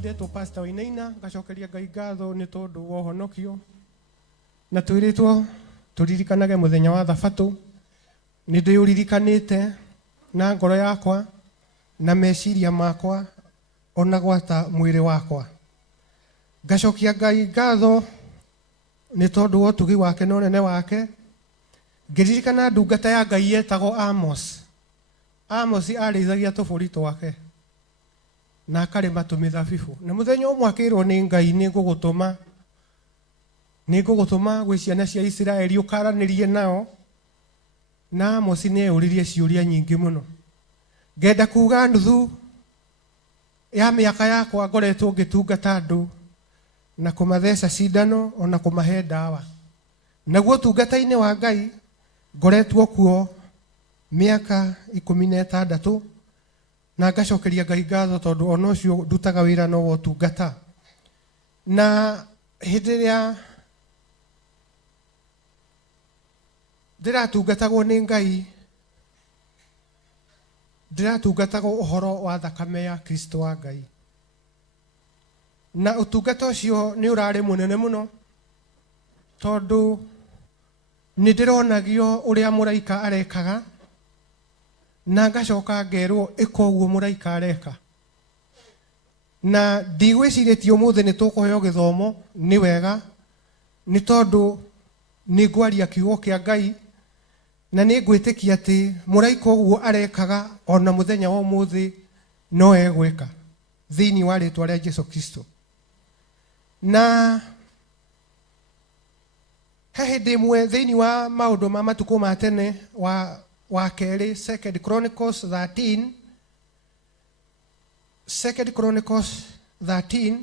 ndetwo Pastor Wainaina ngacokeria Ngai ngatho nĩ tondũ wa ũhonokio na twĩrĩtwo tũririkanage mũthenya wa Thabatũ. Nĩ ndĩũririkanĩte na ngoro yakwa na meciria makwa ona gwata mwĩrĩ wakwa. Ngacokia Ngai ngatho nĩ tondũ wa ũtugi wake na ũnene wake. Ngĩririkana ndungata ya Ngai yetagwo Amos. Amos arĩithagia tũbũri twake na akarĩma tũmĩthabibũ. Na mũthenya ũmwe akĩrwo nĩ Ngai nĩngũgũtũma gwĩ ciana cia Isiraeli ũkaranĩrie nao. Na Amos nĩeyũririe ciũria nyingĩ mũno. Ngenda kuga nuthu ya mĩaka yakwa ngoretwo ngĩtungata andũ na kũmatheca cindano ona kũmahe ndawa. Naguo ũtungata-inĩ wa Ngai ngoretwo kuo mĩaka 16 na ngacokeria Ngai ngatho tondũ ona ũcio ndutaga wĩra no wa ũtungata. Na hĩndĩ ĩrĩa ndĩratungatagwo nĩ Ngai ndĩratungatagwo ũhoro wa thakame ya Kristo wa Ngai. Na ũtungata ũcio nĩ ũrarĩ mũnene mũno tondũ nĩ ndĩronagio ũrĩa mũraika arekaga na ngacoka ngerwo ĩka ũguo mũraika areka. Na ndigwĩcirĩtie ũmũthĩ nĩ tũkũheo gĩthomo nĩ wega nĩ tondũ nĩ ngwaria kiugo kĩa Ngai na nĩ ngwĩtĩkia atĩ mũraika ũguo arekaga ona mũthenya wa ũmũthĩ no egwĩka thĩinĩ wa rĩtwa rĩa Jesũ Kristo. Na he hĩndĩ ĩmwe thĩinĩ wa maũndũ ma matukũ ma tene wa kerĩ 2 Chronicles 13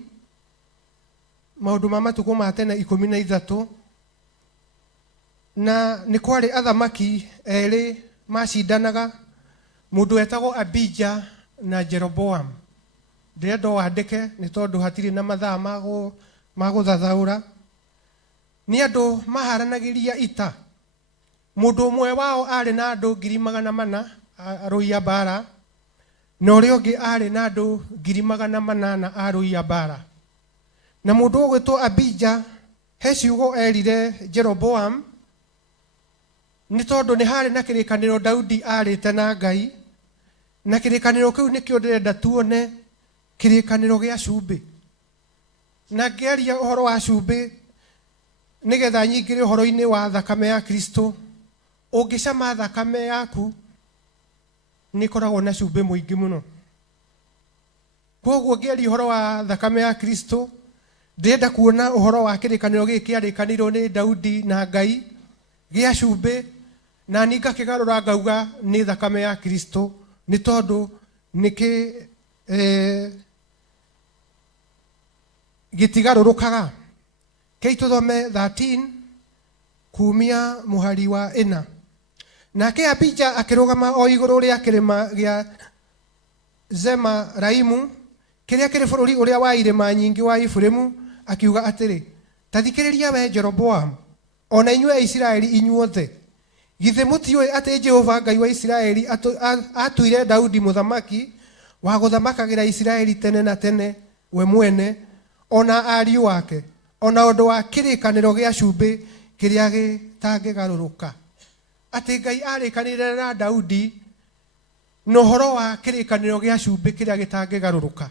maũndũ ma matukũ ma tene 13 na nĩ kwarĩ athamaki erĩ macindanaga, mũndũ wetagwo Abija na Jeroboam. Ndĩrenda wandĩke nĩ tondũ hatirĩ na mathaa ma gũthathaũra. Nĩ andũ maharanagĩria ita. Mũndũ ũmwe wao arĩ na andũ 400 arũia mbara na ũrĩa ũngĩ arĩ na andũ 800 arũia mbara. Na mũndũ ũgwĩtwo Abija he ciugo erire Jeroboam nĩ tondũ nĩ harĩ na kĩrĩkanĩro Daudi arĩte na Ngai, na kĩrĩkanĩro kĩu nĩkĩo ndĩrenda tuone, kĩrĩkanĩro gĩa cumbĩ. Na ngĩaria ũhoro wa cumbĩ nĩgetha nyingĩre ũhoro-inĩ wa thakame ya Kristo. Ũngĩcama thakame yaku nĩ ĩkoragwo na cumbĩ mũingĩ mũno. Koguo ngĩaria ũhoro wa thakame ya Kristo ndĩrenda kuona ũhoro wa kĩrĩkanĩro gĩkĩ kĩarĩkanĩirwo nĩ Daudi na Ngai gĩa cumbĩ, na nĩ ngakĩgarũra ngauga nĩ thakame ya Kristo nĩ tondũ gĩtigarũrũkaga. Kei tũthome 13 kumia mũhari wa 4. Nake Abija akĩrũgama o igũrũ rĩa kĩrĩma gĩa Zemaraimu kĩrĩa kĩrĩ bũrũri ũrĩa wa irĩma nyingĩ wa Ifuremu, akiuga atĩrĩ, ta thikĩrĩria we Jeroboam, ona inyuĩ Isiraeli inyuothe, githĩ mũtiũĩ atĩ Jehova Ngai wa Isiraeli atuire Daudi mũthamaki wa gũthamakagĩra Isiraeli tene na tene we mwene, ona ariũ wake, ona ũndũ wa kĩrĩkanĩro gĩa cumbĩ kĩrĩa gĩtangĩgarũrũka. Atĩ Ngai arĩkanĩire na Daudi na ũhoro wa kĩrĩkanĩro gĩa cumbĩ kĩrĩa gĩtangĩgarũrũka.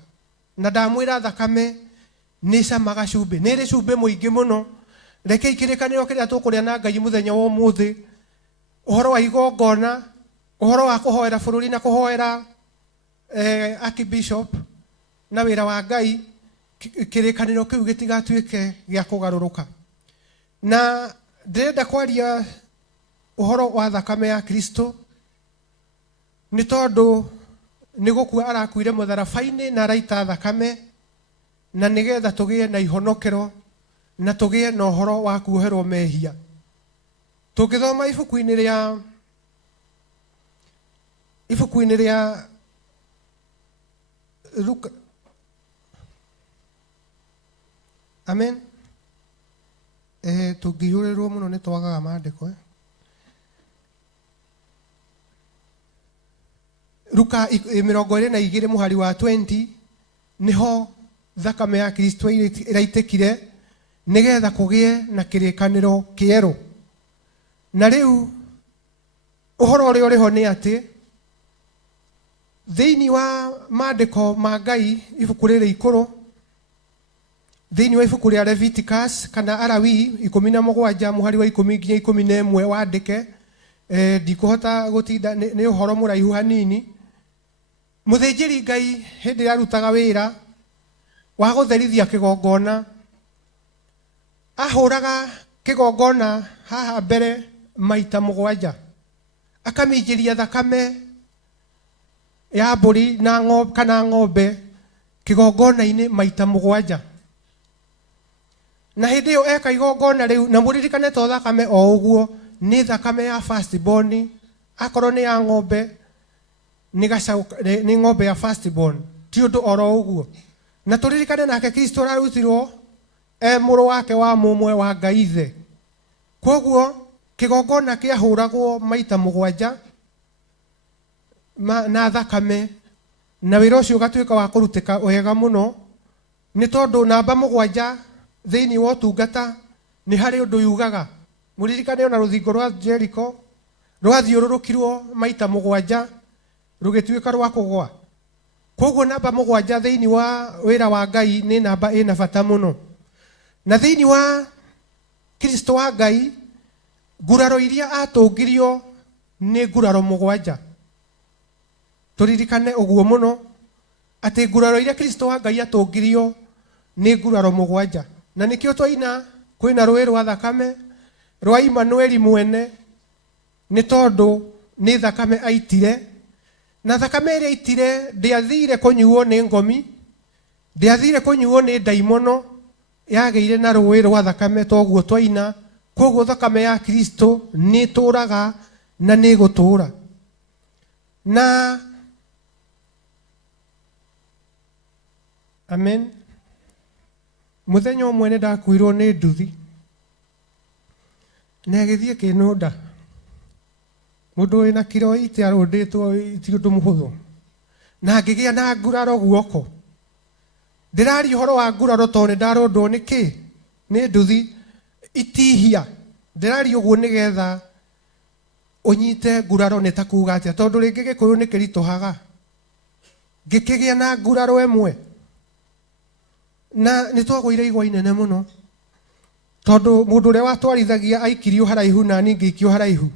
Na ndamwĩra thakame nĩ camaga cumbĩ, nĩ ĩrĩ cumbĩ mũingĩ mũno. Rekei kĩrĩkanĩro kĩrĩa tũkũrĩa na Ngai mũthenya wa ũmũthĩ, ũhoro wa igongona, ũhoro wa kũhoera bũrũri na kũhoera Archbishop na wĩra wa Ngai, kĩrĩkanĩro kĩu gĩtigatuĩke gĩa kũgarũrũka. Na ndĩrenda kwaria ũhoro wa thakame ya Kristo nĩ tondũ nĩ gũkua arakuire mũtharaba-inĩ na araita thakame, na nĩgetha tũgĩe na ihonokero na tũgĩe na ũhoro wa kuoherwo mehia. Tũngĩthoma ibuku-inĩ rĩa Luka. Amen. Tũngĩihũrĩrwo mũno nĩ twagaga maandĩko. Luka 22 mũhari wa 20 niho thakame ya Kristo iraitĩkire nĩgetha kũgĩe na kĩrĩkanĩro kĩerũ. Na rĩu ũhoro ũrĩa ũrĩ ho nĩ atĩ thĩinĩ wa maandĩko ma Ngai ibuku rĩrĩ ikũrũ, thĩinĩ wa ibuku rĩa Leviticus kana Alawii 17 mũhari wa 10 nginya 11 wandĩke, ndikũhota gũtinda nĩ ũhoro mũraihu hanini. Mũthĩnjĩri Ngai hĩndĩ ĩrĩa arutaga wĩra wa gũtherithia kĩgongona, ahũraga kĩgongona haha mbere maita 7, akamĩinjĩria thakame ya mbũri na ng'ombe kana ng'ombe kĩgongona-inĩ maita 7. Na hĩndĩ ĩyo eka igongona rĩu, na mũririkane to thakame o ũguo, nĩ thakame ya first born. Akorwo nĩ ya ng'ombe nĩ ng'ombe ya first born, ti ũndũ oro ũguo. Na tũririkane nake Kristo ararutirwo mũrũ wake wa mũmwe wa Ngai ithe. Koguo kĩgongona kĩahũragwo maita 7 na thakame, na wĩra ũcio ũgatuĩka wa kũrutĩka wega mũno, nĩ tondũ namba 7 thĩinĩ wa ũtungata nĩ harĩ ũndũ yugaga. Mũririkane ona rũthingo rwa Jericho rwathiũrũrũkirwo maita 7 rũgĩtuĩka rwa kũgwa. Koguo namba 7 thĩinĩ wa wĩra wa Ngai nĩ namba ĩna bata mũno. Na thĩinĩ wa Kristo wa Ngai, nguraro iria atũngirio nĩ nguraro 7. Tũririkane ũguo mũno atĩ nguraro iria Kristo wa Ngai atũngirio nĩ nguraro 7. Na nĩkĩo twaina kwĩna rũĩ rwa thakame rwa Imanueli mwene, nĩ tondũ nĩ thakame aitire. Na thakame ĩrĩa aitire ndĩathire kũnyuo nĩ ngomi, ndĩathire kũnyuo nĩ ndaimono, yagĩire na rũĩ rwa thakame toguo twaina. Koguo thakame ya Kristo nĩ tũraga na nĩ gũtũra. Na amen. Mũthenya ũmwe nĩ ndakuirwo nĩ nduthi na gĩthiĩ kĩnũnda. Mũndũ wĩna kiro 8 arũndĩtwo ti ũndũ mũhũthũ, na ngĩgĩa na nguraro guoko. Ndĩraria ũhoro wa nguraro tondũ nĩ ndarũndwo nĩkĩ? Nĩ nduthi itihia. Ndĩraria ũguo nĩgetha ũnyite nguraro nĩ ta kuuga atĩa, tondũ rĩngĩ Gĩkũyũ nĩ kĩritũhaga. Ngĩkĩgĩa na nguraro ĩmwe na nĩ twagũire igwa inene mũno, tondũ mũndũ ũrĩa watwarithagia aikirio haraihu na niĩ ngĩikio haraihu.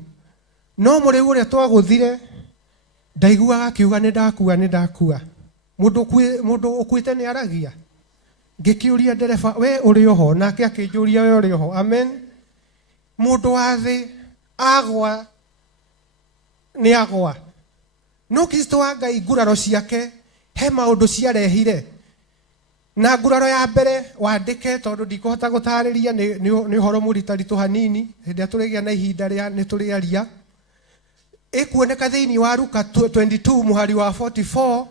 No mũrĩu ũrĩa twagũthire ndaiguaga akiuga nĩ ndakua. Mũndũ ũkuĩte nĩ aragia. Ngĩkĩũria ndereba, we ũrĩ oho? Nake akĩnjũria, we ũrĩ oho? Amen. Mũndũ wa thĩ agwa nĩ agwa. No Kristo wa Ngai nguraro ciake he maũndũ ciarehire. Na nguraro ya mbere wandĩke, tondũ ndikũhota gũtarĩria, nĩ ũhoro mũritaritũ hanini, hĩndĩ ĩrĩa tũrĩgĩa na ihinda rĩa nĩ tũrĩaria. Ĩkuoneka thĩinĩ wa Luka 22 mũhari wa 44,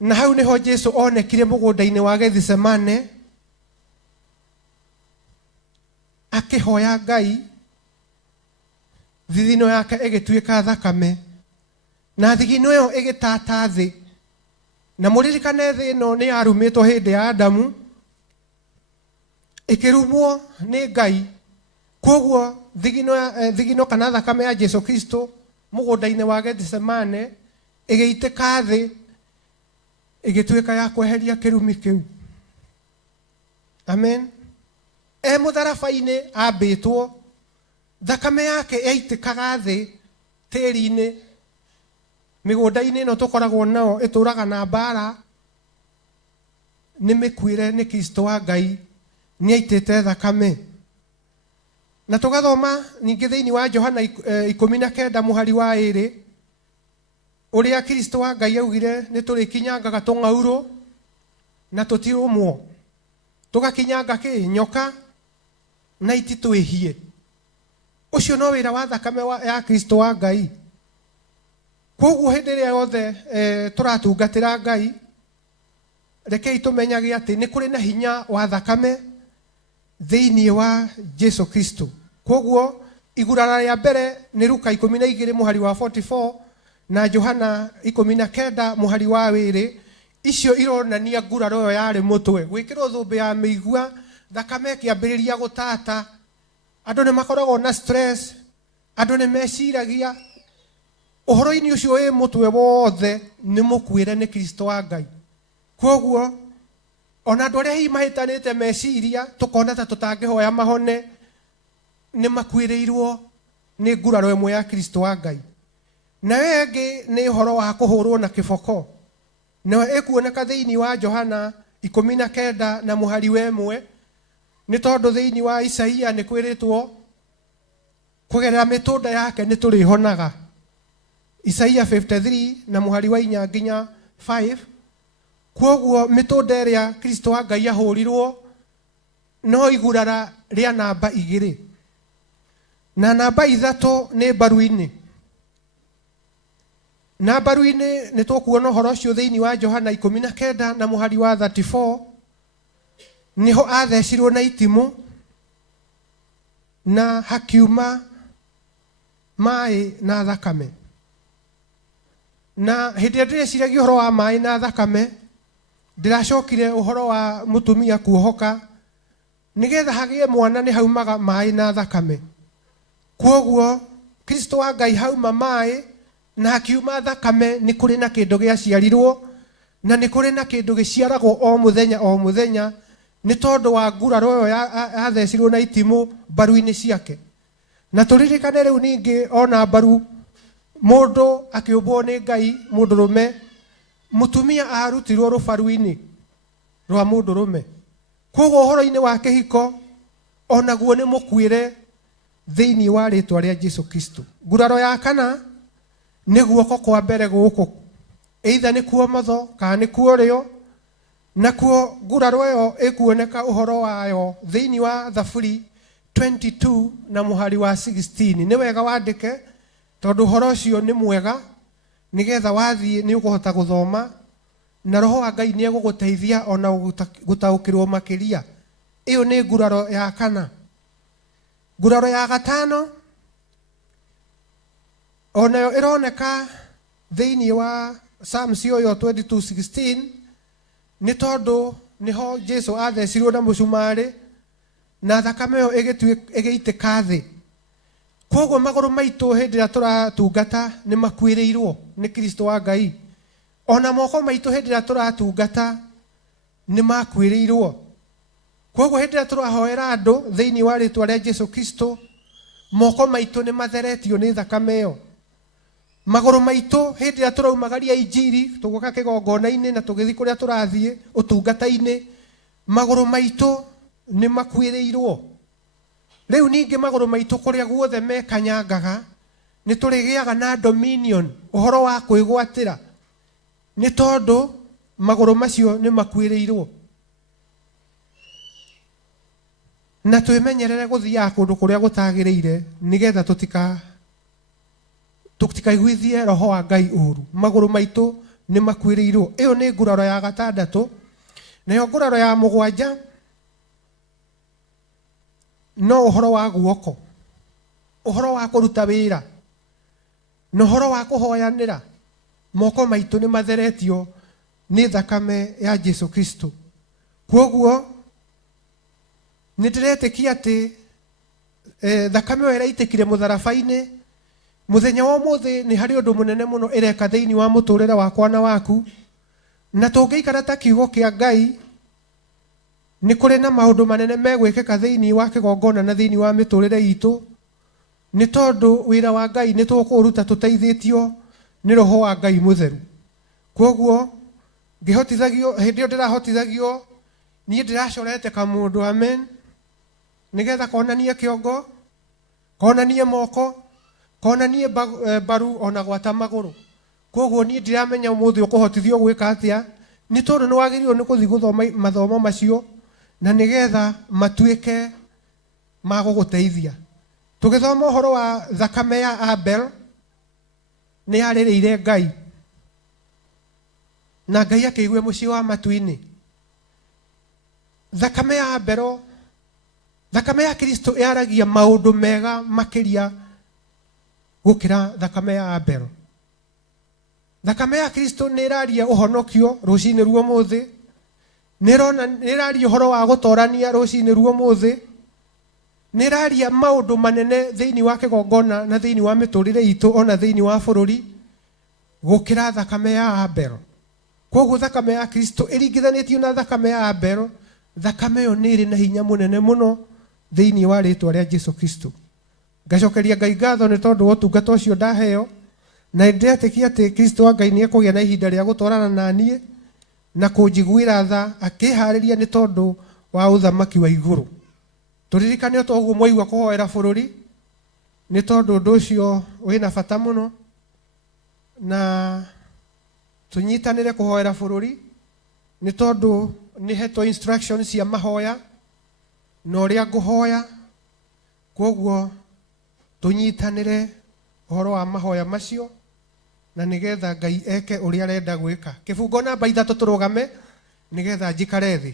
na hau nĩho Jesũ onekire mũgũnda-inĩ wa Gethsemane akĩhoya Ngai, thithino yake ĩgĩtuĩka thakame, na thigino ĩyo ĩgĩtata thĩ. Na mũririkane thĩ ĩno nĩ yarumĩtwo hĩndĩ ya Adamu, ĩkĩrumwo nĩ Ngai. Koguo thigino kana thakame ya Jesũ Kristo mũgũnda-inĩ wa Gethsemane ĩgĩitĩka thĩ, ĩgĩtuĩka ya kweheria kĩrumi kĩu. Amen. Mũtharaba-inĩ ambĩtwo, thakame yake yaitĩkaga thĩ tĩri-inĩ. Mĩgũnda-inĩ ĩno tũkoragwo nao ĩtũraga na mbara, nĩ mĩkuĩre nĩ Kristo wa Ngai, nĩ aitĩte thakame. Na tũgathoma ningĩ thĩinĩ wa Johana 19 mũhari wa 2, ũrĩa Kristo wa Ngai augire nĩ tũrĩkinyangaga tũng'aurũ na tũtiũmwo, tũgakinyanga kĩ? Nyoka na ititwĩhie. Ũcio no wĩra wa thakame ya Kristo wa Ngai. Koguo hĩndĩ ĩrĩa yothe tũratungatĩra Ngai, rekei tũmenyage atĩ nĩ kũrĩ na hinya wa thakame thĩinĩ wa Jesũ Kristo. Koguo igurara rĩa mbere nĩ Luka 12 mũhari wa 44 na Johana 19 mũhari wa 2, icio ironania nguraro ĩyo yarĩ mũtwe gwĩkĩrwo thũmbĩ ya mĩigua thakame ĩkĩambĩrĩria gũtata andũ nĩ makoragwo na stress andũ nĩ meciragia ũhoro-inĩ ũcio wĩ mũtwe wothe nĩ mũkuĩre nĩ Kristo wa Ngai koguo ona andũ arĩa hihi mahĩtanĩte meciria tũkona ta tũtangĩhoya mahone nĩ makuĩrĩirwo nĩ nguraro ĩmwe ya Kristo wa Ngai na wengĩ nĩ ũhoro wa kũhũrwo na kĩboko na ĩkuoneka thĩinĩ wa Johana 19 na mũhari wa 1 nĩ tondũ thĩinĩ wa Isaia nĩ kwĩrĩtwo kũgerera mĩtũnda yake nĩ tũrĩhonaga Isaia 53 na mũhari wa 4 nginya 5 koguo mĩtũnda ĩrĩa Kristo wa Ngai ahũrirwo no igurara rĩa namba 2 na namba 3 nĩ mbaru-inĩ na mbaru-inĩ nĩ tũkuona ũhoro ũcio thĩinĩ wa Johana 19 na mũhari wa 34 niho athecirwo na itimũ na hakiuma maĩ na thakame na hĩndĩ ĩrĩa ndĩreciragia ũhoro wa maĩ na thakame ndĩracokire ũhoro wa mũtumia kuohoka nĩgetha hagĩe mwana nĩ haumaga maĩ na thakame koguo Kristo wa Ngai hauma maĩ na hakiuma thakame nĩ kũrĩ na kĩndũ gĩaciarirwo na nĩ kũrĩ na kĩndũ gĩciaragwo o mũthenya nĩ tondũ wa nguraro ĩyo yathecirwo na itimũ mbaru-inĩ ciake na tũririkane rĩu ningĩ ona mbaru mũndũ akĩũmbwo nĩ Ngai mũndũrũme mũtumia arutirwo rũbaru-inĩ rwa mũndũrũme koguo ũhoro-inĩ wa kĩhiko onaguo nĩ mũkuĩre thĩinĩ wa rĩtwa rĩa Jesũ Kristo nguraro ya kana nĩ guoko kwa mbere gũkũ either nĩ kuomotho kana nĩ kuorĩo nakuo nguraro ĩyo ĩkuoneka ũhoro wayo thĩinĩ wa Thaburi 22 na mũhari wa 16 nĩ wega wandĩke tondũ ũhoro ũcio nĩ mwega nĩgetha wathiĩ nĩ ũkũhota gũthoma na roho wa Ngai nĩ egũgũteithia ona gũtaũkĩrwo makĩria ĩyo nĩ nguraro ya kana nguraro ya gatano onayo ĩroneka thĩinĩ wa Psalms ũyũ 22:16 nĩ tondũ niho Jesũ athecirwo na mũcumarĩ na thakame ĩyo ĩgĩitĩka thĩ koguo magũrũ maitũ hĩndĩ ĩrĩa tũratungata nĩ makuĩrĩirwo nĩ Kristo wa Ngai ona moko maitũ hĩndĩ ĩrĩa tũratungata nĩ makuĩrĩirwo koguo hĩndĩ ĩrĩa tũrahoera andũ thĩinĩ wa rĩtwa rĩa Jesũ Kristo moko maitũ nĩ matheretio nĩ thakame ĩyo magũrũ maitũ hĩndĩ ĩrĩa tũraumagaria injiri tũgoka kĩgongona-inĩ na tũgĩthiĩ kũrĩa tũrathiĩ ũtungata-inĩ magũrũ maitũ nĩ makuĩrĩirwo rĩu ningĩ magũrũ maitũ kũrĩa guothe mekanyangaga nĩ tũrĩgĩaga na dominion ũhoro wa kwĩgwatĩra nĩ tondũ magũrũ macio nĩ makuĩrĩirwo na twĩmenyerere gũthiaga kũndũ kũrĩa gũtagĩrĩire nĩgetha tũtikaiguithie roho wa Ngai ũru magũrũ maitũ nĩ makuĩrĩirwo ĩyo nĩ nguraro ya 6 nayo nguraro ya 7 no ũhoro wa guoko ũhoro wa kũruta wĩra na ũhoro wa kũhoyanĩra moko maitũ nĩ matheretio nĩ thakame ya Jesũ Kristo koguo nĩ ndĩretĩkia atĩ thakame ĩyo ĩraitĩkire mũtharaba-inĩ muthenya wa ũmũthĩ nĩ harĩ ũndũ mũnene mũno ĩreka thĩinĩ wa mũtũrĩre wakwa na waku na tũngĩikara ta kiugo kĩa Ngai nĩ kũrĩ na maũndũ manene megwĩkĩka thĩinĩ wa kĩgongona na thĩinĩ wa mĩtũrĩre itũ nĩ tondũ wĩra wa Ngai nĩ tũkũruta tũteithĩtio nĩ roho wa Ngai mũtheru koguo ngĩhotithagio hĩndĩ ĩyo ndĩrahotithagio niĩ ndĩracorete kamũndũ amen nĩgetha konanie kĩongo konanie moko konanie mbaru ona gwata magũrũ koguo niĩ ndiramenya ũmũthĩ ũkũhotithio gwĩka atĩa nĩ tondũ nĩ wagĩrĩirwo nĩ gũthiĩ gũthoma mathomo macio na nĩgetha matuĩke ma gũgũteithia tũgĩthoma ũhoro wa thakame ya Abel nĩ yarĩrĩire Ngai na Ngai akĩigua mũciĩ wa matu-inĩ thakame ya Abel thakame ya Kristo yaragia maũndũ mega makĩria gũkĩra thakame ya Abel thakame ya Kristo nĩ ĩraria ũhonokio rũcinĩ rwa ũmũthĩ, nĩ ĩraria ũhoro wa gũtorania rũcinĩ rwa ũmũthĩ, nĩ ĩraria maũndũ manene thĩinĩ wa kĩgongona na thĩinĩ wa mĩtũrĩre itũ ona thĩinĩ wa bũrũri gũkĩra thakame ya Abel. Koguo thakame ya Kristo ĩringithanĩtio na thakame ya Abel, thakame ĩyo nĩ ĩrĩ na hinya mũnene mũno thĩinĩ wa rĩĩtwa rĩa Jesũ Kristo. Ngacokeria Ngai ngatho nĩ tondũ wa ũtungata ũcio ndaheo, na ndĩretĩkia atĩ Kristo wa Ngai nĩ ekũgĩa na ihinda rĩa gũtwarana na niĩ na kũnjiguĩra tha akĩharĩria nĩ tondũ wa ũthamaki wa igũrũ. Tũririkane o ũguo mwaigua kũhoera bũrũri nĩ tondũ ũndũ ũcio wĩna bata mũno, na tũnyitanĩre kũhoera bũrũri nĩ tondũ nĩ hetwo instructions cia mahoya na ũrĩa ngũhoya. Koguo tũnyitanĩre ũhoro wa mahoya macio na nĩgetha Ngai eke ũrĩa arenda gwĩka. Kĩbungo namba 3 tũrũgame nĩgetha njikare thĩ.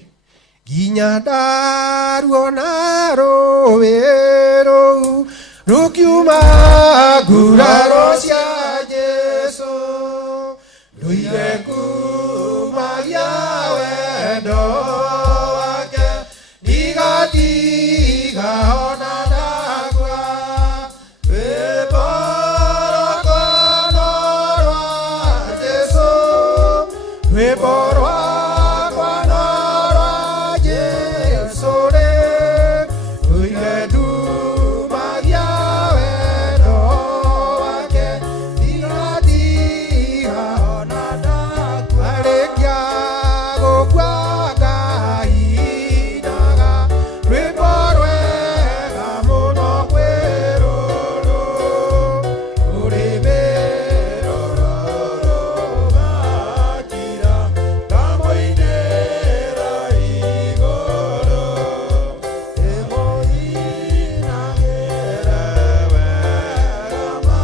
Nginya ndaruona rũĩ rũu rũkiuma nguraro cia Jesũ, rũire kumagia wendo wake, ndigatiga ona ndakua, rwĩmbo rwa Jesũ, rwĩmbo rwakwa no rwa Jesũ rĩ, rũire ndumagia wendo wake, ndigatiga ona ndakua, arĩkia gũkua ngahindaga rwĩmbo rwega mũno kwĩrũrũ, rũrĩmĩ rũrũ rũgakira kamũinĩra igũrũ, ndĩmũinagĩre wega ma,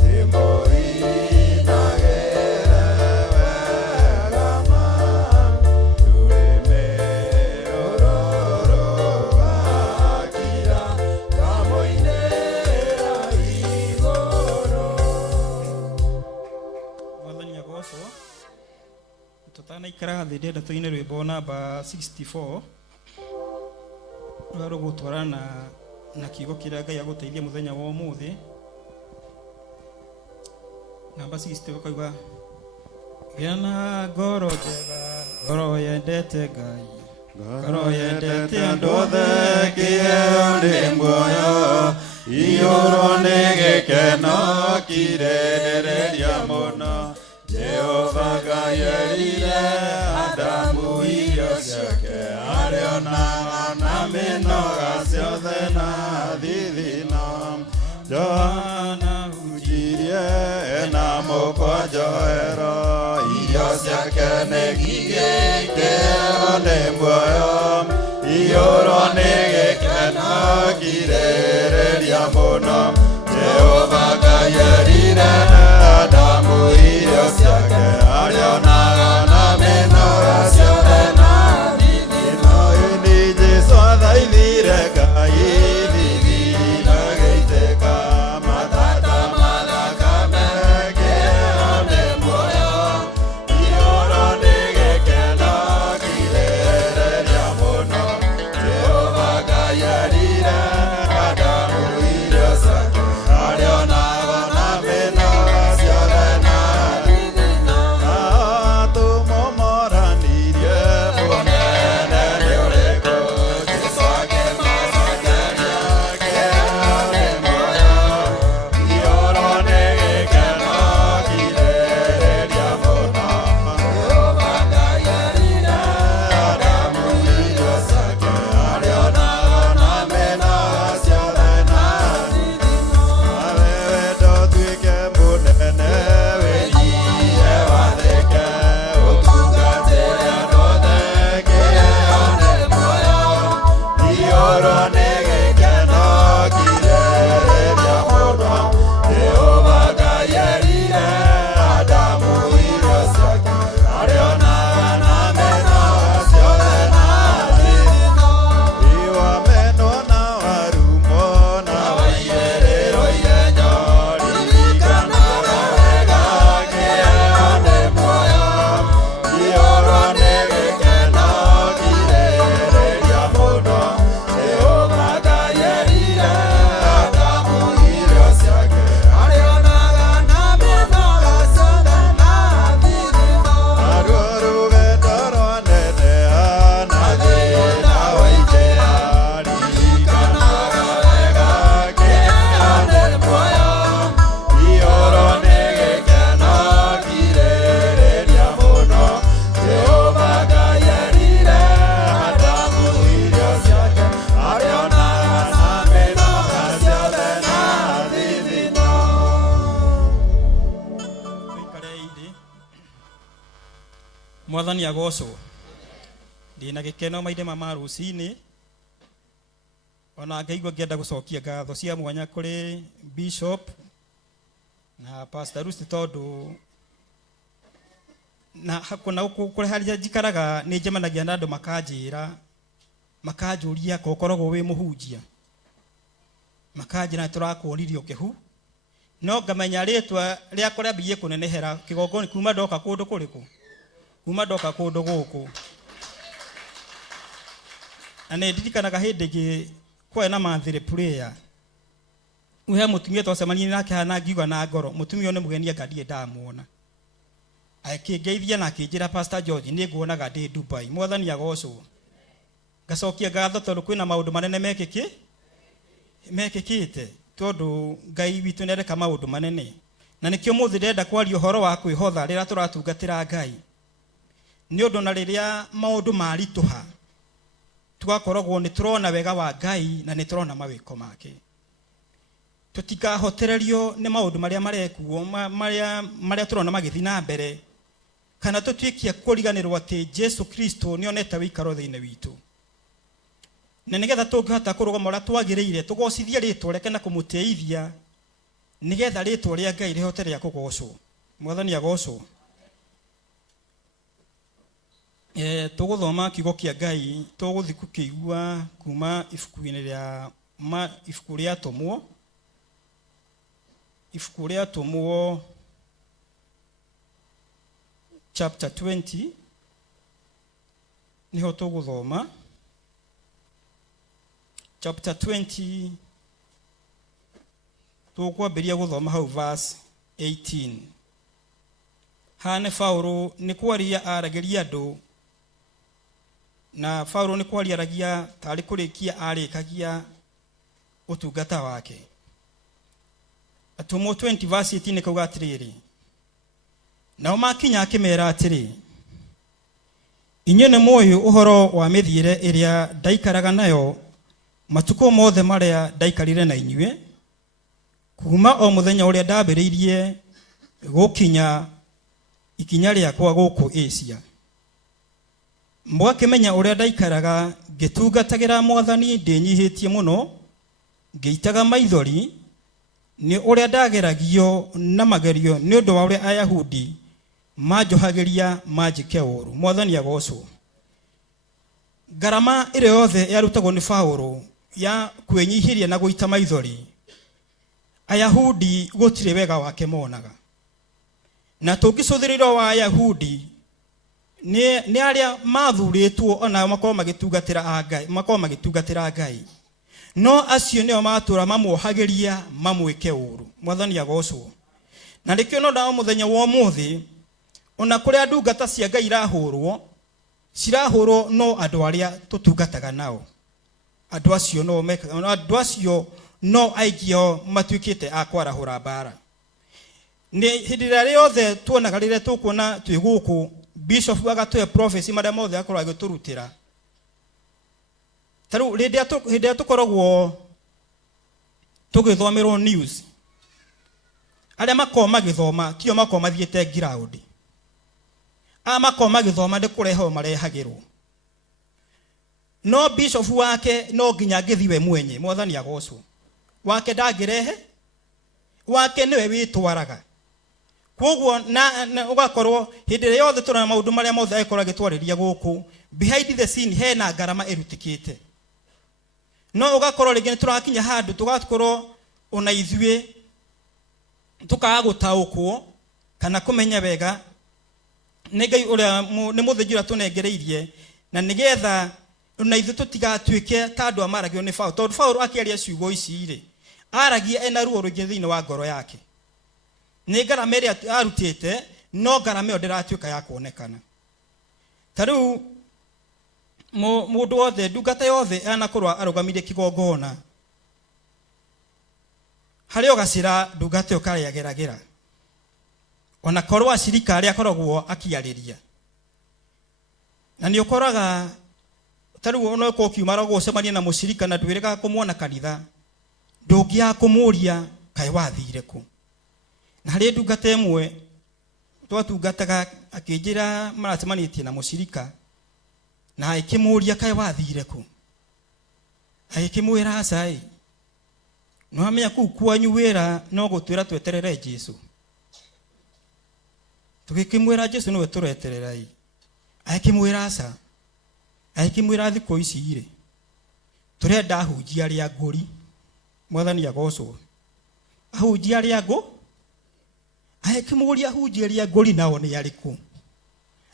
ndĩmũinagĩre wega ma, rũrĩmĩ rũrũ rũgakira kamũinĩra igũrũ. Mwathani agocwo. Tutanaikara thĩ ndenda tũine rwĩmbo namba 64 rwa rũgũtwarana na kiugo kĩrĩa Ngai agũteithia mũthenya wa ũmũthĩ. Namba 60 kauga gĩa na ngoro njega, ngoro yendete Ngai, ngoro yendete andũ othe, kĩheo nĩ muoyo, iyũrwo nĩ gĩkeno kirĩrĩria mũno. Jehova Ngai erire Adamu irio ciake, arĩonaga na mĩnoga ciothe na thithino. Johana hunjirie na mũkwanjoero, irio ciake nĩ ngigĩ, kĩheo nĩ muoyo, iyũrwo nĩ gĩkeno kirĩrĩria mũno. Jehova Ngai erire Adamu irio ciake, arĩonaga na mĩnoga ciothe na thithino. Ĩni Jesũ athaithire Ngai thithi na gĩitĩka, matata mathakame, kĩheo nĩ muoyo, iyũrwo nĩ gĩkeno kirĩrĩria mũno. Jehova Ngai erire Adamu irio ciake, arĩonaga na mĩnoga ciothe na thithino. Tũmũmoranirie mũnene nĩ ũrĩkũ, Jesũ akĩmacokeria, kĩheo nĩ muoyo, iyũrwo nĩ gĩkeno kirĩrĩria mũno. Jehova Ngai erire Adamu irio ciake, arĩonaga na mĩnoga ciothe na thithino. Nawe wendo tuĩke mũnene, wĩnyie wathĩke, ũtungatĩre andũ othe, kĩheo nĩ muoyo, iyũrwo nĩ gĩkeno kirĩrĩria mũno. Jehova Ngai erire Adamu irio ciake, arĩonaga na mĩnoga ciothe na thithino. Iwamenwo na warumo na waiyĩrĩrwo igenyo, ririkanaga wega, kĩheo Mwathani agocwo. Ndina gikeno maide mama rucini. Ona ngaigua ngĩenda gũcokia ngatho cia mwanya kũrĩ Bishop na Pastor Ruth tondũ na hakuna kũrĩ harĩa njikaraga nĩ njemanagia na andũ makanjĩra makanjũria ko ũkoragwo wĩ mũhunjia makanjĩra tũrakuonirio kĩhu no ngamenya rĩtwa rĩakwa rĩambĩrĩirie kũnenehera kĩgongoni kuma ndoka kũndũ kũrĩkũ kuma ndoka kũndũ gũkũ na nĩ ndirikanaga hĩndĩ ĩngĩ kwa na manthire prayer uhe mutumia twacemania nake hana ngiuga na ngoro mutumia one mugenia ngadie ndamuona akĩngeithia na akĩnjĩra Pastor George nĩ nguonaga ndĩ Dubai. Mwathani agocwo. Ngacokia ngatho tondũ kwĩna maũndũ manene mekĩkĩte tondũ Ngai witũ nĩareka maũndũ manene na nĩkĩo mũthĩ ndenda kwaria ũhoro wa kwĩhotha rĩrĩa tũratungatĩra Ngai nĩ ũndũ na rĩrĩa maũndũ maritũha tugakoragwo nĩ tũrona wega wa Ngai na nĩ tũrona mawĩko make. Tutikahotererio nĩ maũndũ marĩa marekuo marĩa tũrona magĩthiĩ na mbere kana tũtuĩkia kũriganĩrwo atĩ Jesu Kristo nĩ onete wĩikaro thĩinĩ witũ. Na nĩgetha tũngĩhota kũrũgama ũrĩa twagĩrĩire tũgocithie rĩtwa rĩake na kũmũtĩithia nĩgetha rĩtwa rĩa Ngai rĩhote rĩa kũgocwo. Mwathani agocwo. Tũgũthoma kiugo kĩa Ngai tũgũthiĩ kũkĩigua kuma ibuku-inĩ rĩa ibuku rĩa Tũmwo. Ibuku rĩa Tũmwo chapter 20 niho tũgũthoma. Chapter 20 tũkwambĩrĩria gũthoma hau verse 18. Hane Paulo nĩ kwaria aragĩria andũ na Paulo nĩ kwaria aragia tarĩ kũrĩkia arĩkagia ũtungata wake. Atumo 20 verse 18 kauga atĩrĩrĩ, nao makinya akĩmera atĩrĩ, inyuĩ nĩ mũũĩ ũhoro wa mĩthiĩre ĩrĩa ndaikaraga nayo matukũ mothe marĩa ndaikarire na inyuĩ kuma o mũthenya ũrĩa ndambĩrĩirie gũkinya ikinya rĩakwa gũkũ Asia. Mwakĩmenya ũrĩa ndaikaraga ngĩtungatagĩra Mwathani ndĩnyihĩtie mũno ngĩitaga maithori nĩ ũrĩa ndageragio na magerio nĩ ũndũ wa ũrĩa Ayahudi manjohagĩria manjĩke ũũru. Mwathani agocwo. Ngarama ĩrĩa yothe yarutagwo nĩ Paulo ya kwĩnyihĩria na gũita maithori Ayahudi gũtirĩ wega wake monaga. Na tũngĩcũthĩrĩra wa Ayahudi nĩ arĩa mathurĩtwo ona makorwo magĩtungatĩra Ngai. No acio nĩo matũra mamuohagĩria mamwĩke ũũru. Mwathani agocwo. Na rĩkĩo no ndawa mũthenya wa ũmũthĩ ona kũrĩa ndungata cia Ngai cirahũrwo no andũ arĩa tũtungataga nao. Andũ acio no aingĩ matuĩkĩte a kwarahũra mbara. Nĩ hĩndĩ ĩrĩa yothe tuonaga rĩrĩa tũkuona twĩ gũkũ Bishop agatũhe prophecy marĩa mothe akorwo agĩtũrutĩra. Tarĩu hĩndĩ ĩrĩa tũkoragwo tũgĩthomerwo news arĩa makorwo magĩthoma tio makorwo mathiĩte ground. Makorwo magĩthoma nĩ kũrehe marehagĩrwo. No Bishop wake no nginya angĩthiĩ we mwenye. Mwathani agocwo. Wake ndangĩrehe wake nĩwe wĩtwaraga. Kwoguo na ũgakorwo hĩndĩ ĩrĩa yothe tũrona maũndũ marĩa mothe akorwo agĩtwarĩria gũkũ behind the scene hena ngarama ĩrutĩkĩte. No ũgakorwo rĩngĩ tũrakinya handũ tũgakorwo ona ithuĩ tũkaga gũtaũkwo kana kũmenya wega nĩ Ngai ũrĩa nĩ mũthĩnjĩra tũnengereirie na nĩgetha ona ithuĩ tũtigatuĩke ta andũ amaragio nĩ Paulo. Tondũ Paulo akĩaria ciugo ici rĩ aragia ena ruo rũingĩ thĩinĩ wa ngoro yake. Nĩ ngarama ĩrĩa arutĩte no ngarama ĩyo ndĩratuĩka ya kuonekana. Tarĩu mũndũ wothe ndungata yothe anakorwo arũgamire kĩgongona harĩ ũgacĩra ndungata ĩyo karĩagĩragĩra. Ona korwo acirika arĩa akoragwo akĩarĩria. Na nĩ ũkoraga tarĩu ona ũkorwo ũkiumara gũcemania na mũcirika na ndwĩrĩga kũmuona kanitha ndũngĩaga kũmũria kaĩ wathire kũ. Na harĩ ndungata ĩmwe twatungataga akĩnjĩra maracemanĩtie na mũcirika na akĩmũria kaĩ wathire kũ, akĩmwĩra aca no amenya kũu kwanyu wĩra no gũtwĩra tweterere Jesũ. Tũgĩkĩmwĩra Jesũ nĩwe tũreterera akĩmwĩra aca, akĩmwĩra thikũ ici irĩ tũrenda ahunjia arĩa ngũri. Mwathani agocwo. Ahunjia arĩa ngũ, akĩmũria ahunjia arĩa ngũri nao nĩ arĩkũ.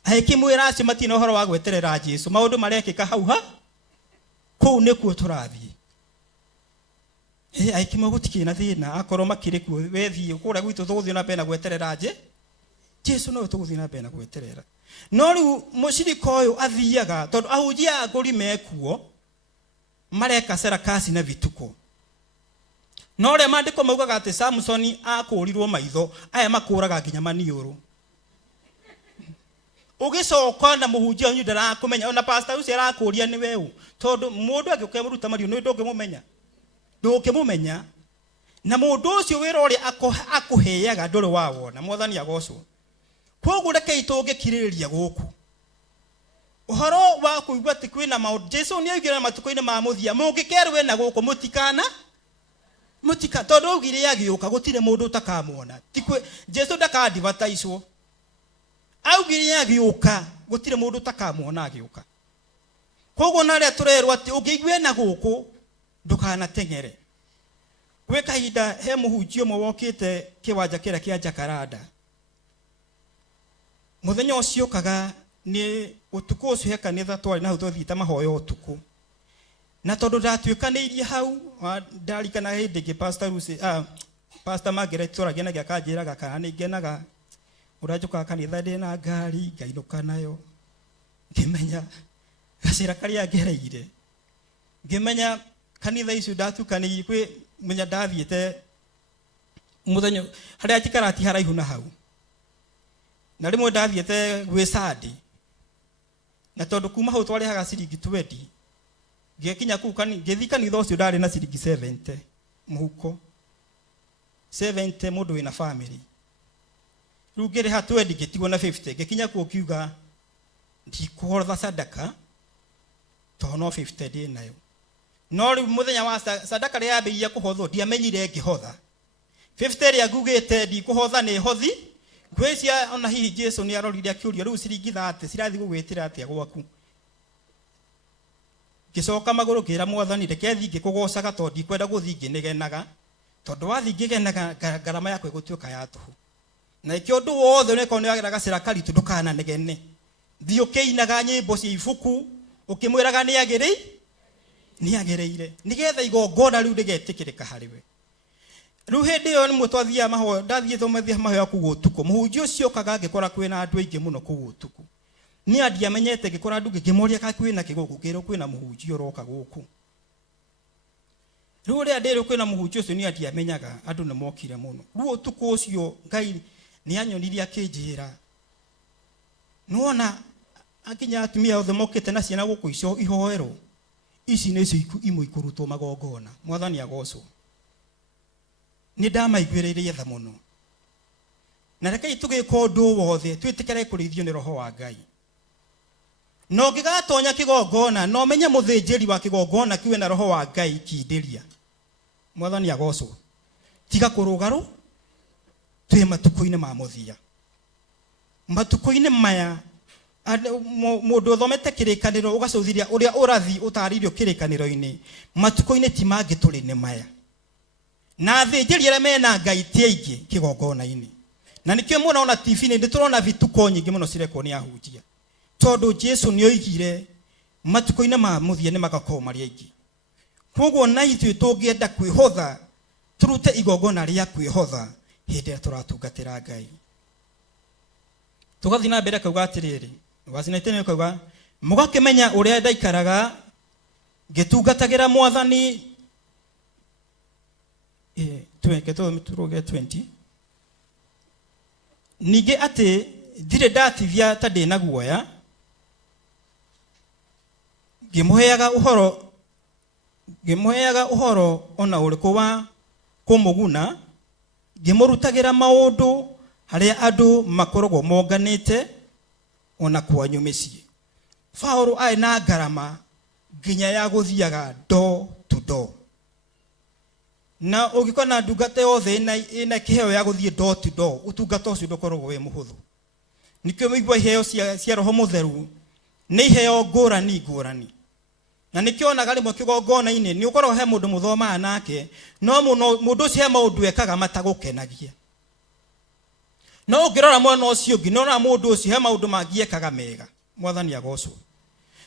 Akĩmwĩra acio matina ũhoro wa gweterera Jesũ, maũndũ marekĩka hau kũu nĩkuo tũrathiĩ. Akĩmwĩra gũtikĩrĩ na thĩna, akorwo makĩrĩ kuo wethiĩ kũrĩa gwitũ tũgũthiĩ na mbere na gweterera Jesũ nowe tũgũthiĩ na mbere na gweterera. No rĩu mũcirika ũyũ athiaga tondũ ahunjia ngũri mekuo mareka sarakasi na vituko. No rĩa maandĩko maugaga atĩ Samsoni akũrirwo maitho, aya makũraga nginya maniũrũ. Ũgĩcoka na mũhunjia wanyu ndarakũmenya, ona pastor ũcio arakũria nĩ weũ, tondũ mũndũ agĩũka mũruta mario nĩ ndũngĩmũmenya. Ndũngĩmũmenya. Na mũndũ ũcio wĩra ũrĩa akũheaga ndũrĩ wawona. Mwathani agocwo. Koguo rekei tũngĩkirĩrĩria gũkũ. Ũhoro wa kũigua atĩ kwĩna maũndũ Jesũ nĩ oigire matukũ-inĩ ma mũthia, mũngĩkerwo na gũkũ mũtika tondũ augire agĩũka gũtirĩ mũndũ ũtakamuona. Jesũ ndaka-advertise-wo. Augire agĩũka gũtirĩ mũndũ ũtakamuona agĩũka. Koguo narĩa tũrerwo atĩ ũngĩigua na gũkũ ndũkanateng'ere. Gwĩ kahinda he mũhunjia ũmwe wokĩte kĩwanja kĩrĩa kĩa Jacaranda. Mũthenya ũcio ũkaga nĩ ũtukũ ũcio he kanitha twarĩ na hau twathiĩte mahoya ũtukũ. Na tondũ ndatuĩkanĩirie hau, ndarikana hĩndĩ ĩngĩ Pastor Margaret tũragia na gĩakanjĩraga kana nĩ ngenaga ũranjũkaga kanitha ndĩna ngari ngainũka nayo. Ngĩmenya gacĩra karĩa ngereire. Ngĩmenya kanitha icio ndatukanĩirie kwĩ menya ndathiĩte mũthenya harĩa njikarati haraihu na hau. Na rĩmwe ndathiĩte gwĩ Sunday. Na tondũ kuma hau twarĩhaga ciringi 20. Ngĩkinya kũu ngĩthiĩ kanitha ũcio ndarĩ na ciringi 70 mũhuko. 70 mũndũ wĩna family. Rĩu ngĩrĩha 20 ngĩtigwo na 50. Ngĩkinya kũu kiuga ndikũhotha sadaka tondũ no 50 ndĩ nayo. No rĩu mũthenya wa sadaka rĩa yambĩrĩirie kũhothwo ndiamenyire ngĩhotha. 50 rĩa ngugĩte ndikũhotha nĩ hothi. Gwĩcia ona hihi Jesũ nĩ arorire akĩũria rĩu ciringi 30 cirathiĩ gũgwĩtĩra atĩa gwaku. Ngĩcoka magũrũ kĩra Mwathani reke thiĩ ngĩkũgocaga tondũ ndikwenda gũthiĩ ngĩnegenaga. Tondũ wathiĩ ngĩgenaga ngarama yakwa ĩgũtuĩka ya tũhũ. Na ikĩo ũndũ wothe ũneka nĩ wagera gacĩra karitũ ndũkananegene. Thiĩ ũkĩinaga nyĩmbo cia ibuku ũkĩmwĩraga nĩ agĩrĩire. Nĩgetha igongona rĩu rĩgetĩkĩrĩka harĩwe. Rĩu hĩndĩ ĩyo nĩmwe twathiaga mahoya, ndathiĩ thomethia mahoya kũu ũtukũ. Mũhunjia ũcio okaga angĩkora kwĩna andũ aingĩ mũno kũu ũtukũ. Niĩ ndiamenyete ngĩkora andũ ngĩkĩmoria ka kwĩna kĩgũkũ kĩrĩa kwĩna mũhunjia ũroka gũkũ. Rĩu rĩrĩa ndĩrĩ kwĩna mũhunjia ũcio niĩ ndiamenyaga andũ nĩ mokire mũno. Rĩu ũtukũ ũcio Ngai nĩ anyonirie akĩnjĩra. Nĩwona akinya atumia othe mokĩte na ciana gũkũ icio ihoero. Ici nĩcio imwe ikũrutwo magongona. Mwathani agocwo. Nĩ ndamaiguĩrĩire tha mũno. Na rekei tũgĩka ũndũ wothe twĩtĩkĩre kũrĩithio nĩ Roho wa Ngai. No ngĩgatonya kĩgongona no menye mũthĩnjĩri wa kĩgongona kiwe na Roho wa Ngai kindĩria. Mwathani agocwo. Tiga kũrũgarũ twĩ matukũ-inĩ ma mũthia. Matukũ-inĩ maya mũndũ ũthomete kĩrĩkanĩro ũgacũthiria ũrĩa ũrathi ũtarĩirio kĩrĩkanĩro-inĩ. Matukũ-inĩ ti mangĩ tũrĩ nĩ maya. Na athĩnjĩri arĩa mena Ngai ti aingĩ kĩgongona-inĩ. Na nĩkĩo mũno ona TV-inĩ ndĩtũrona vituko nyingĩ mũno cirekwo nĩ ahunjia. Tondũ Jesũ nĩ oigire matukũ-inĩ ma mũthia nĩ magakorwo marĩ aingĩ. Koguo na ithuĩ tũngĩenda kwĩhotha turute igongona rĩa kwĩhotha hĩndĩ ĩrĩa tũratungatĩra Ngai. Tũgathiĩ na mbere kauga atĩrĩrĩ, wacinaitanio kauga mũgakĩmenya ũrĩa ndaikaraga ngĩtungatagĩra Mwathani 20. Ningĩ atĩ ndirĩ ndatithia ta ndĩ na guoya, ngĩmũheaga ũhoro ona ũrĩkũ wa kũmũguna, ngĩmũrutagĩra maũndũ haria andu makoragwo monganite ona kwanyu micii. Paulo ai na ngarama nginya ya guthiaga door to door, na ugikona ndungata yothe ina kiheo ya guthie door to door, utungata ucio ndukoragwo wi muhuthu. Nikio migwa iheo cia Roho Mutheru ni iheo ngurani, na nikionaga rimwe kigongona-ini ni ukoragwo he mundu muthomaa nake, no mundu ucio he maundu ekaga matagukenagia. No ungirora mwena ucio ungi no na mundu ucio he maundu mangiekaga mega. Mwathani agocwo.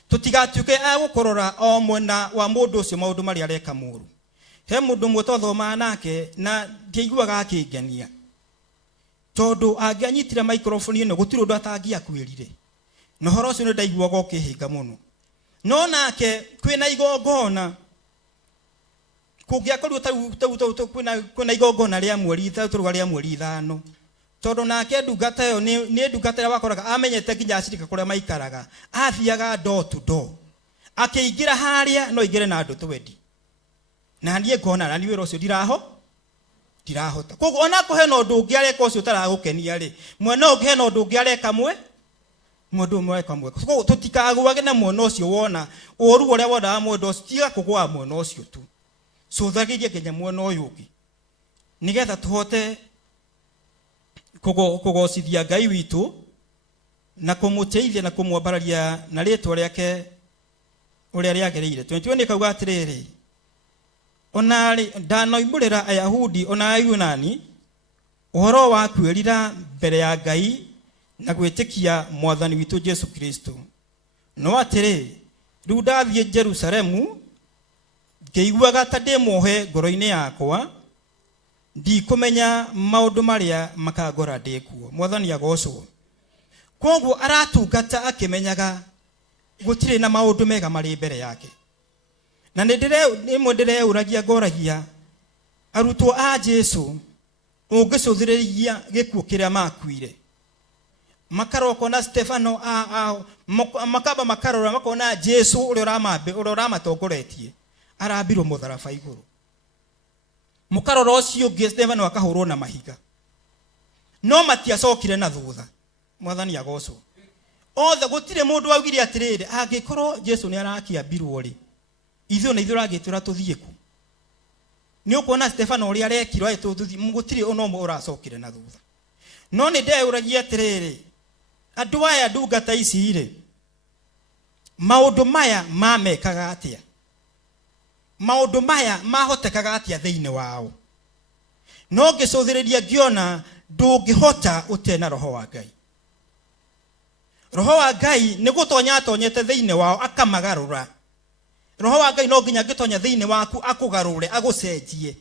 Tutigatuke gukorora o mwena wa mundu ucio maundu mari areka muru. He mundu mwe twathoma nake na ndiiguaga akingenia, tondu angianyitire microphone ino gutiri undu atangiakwirire. No horo ucio ni ndaiguaga ukihinga muno. No nake kwina igongona kungiakorirwo tau kwina igongona ria mweri turuga ria mweri 5, tondu nake ndungata yo ni ndungata ya wakoraga amenyete nginya acirika kuria maikaraga, athiaga door to door, akiingira haria no igire na andu 20, na nie ngona na ni wira ucio ndirahota. Koguo ona ko he no ndu ungi areka ucio taragukenia ri, mwena ungi he no ndu ungi areka mundu umwe kamwe. Koguo tutikagwage na mwena ucio wona oru uria wona mundu ucio tiga kugwa mwena ucio tu, so thagirie kenya mwena uyu ungi nigetha tuhote kugocithia Ngai witu na kumuteithia na kumwambararia na ritwa riake uria riagereire. 21 ni kauga atiriri, onari ndanoimburira Ayahudi ona Ayunani uhoro wa kwirira mbere ya Ngai na gwitikia Mwathani witu Jesu Kristo. No atiri riu ndathie Jerusalemu ngeiguaga ta ndimohe ngoro-ini yakwa, ndikumenya maundu maria makagora ndikuo. Mwathani agocwo. Koguo aratungata akimenyaga gutire na maundu mega mari mbere yake. Na ndireuragia ngoragia arutwo a Jesu ungicuthiriria gikuo kiria makuire, makaroko na Stefano makaba makarora makona Jesu uria uramatongoretie arambirwo mutharaba iguru. Mukarora ucio ungi Stefano akahurwo na mahiga, no matiacokire na thutha. Mwathani agocwo. Othe gutire mundu waugire atiriri angikorwo Jesu ni arakiambirwo ri, ithuo na ithuo ragitwira tuthie ku. Ni ukona Stefano uria arekirwo tuthie, gutire ono uracokire na thutha. No ni ndeuragia atiriri, andu aya ndungata ici ri, maundu maya mamekaga atia, maundu maya mahotekaga atia thiini wao. No ngicuthiriria ngiona ndungihota utena Roho wa Ngai. Roho wa Ngai ni gutonya atonyete thiini wao akamagarura. Roho wa Ngai no nginya ngitonya thiini waku akugarure agucenjie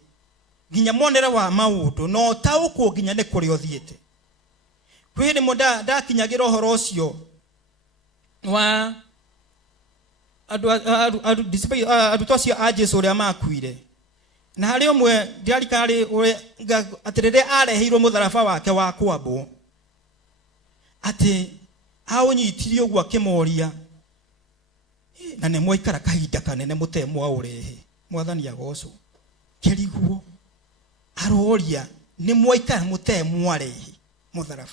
nginya monere wa maundu no taukwo nginya ni kuri othiete. Kwiri muda ndakinyagira uhoro ucio wa adu tosia a Jesu uria makuire, na hari umwe ndiarikari atirire arehirwo mutharaba wake wa kwambo ati aunyitirio gwa kimoria na ne mwaikara kahinda kanene mutemwa urehe. Mwathani agocwo. Kiriguo aroria ni mwaikara mutemwa rehe mutharaba.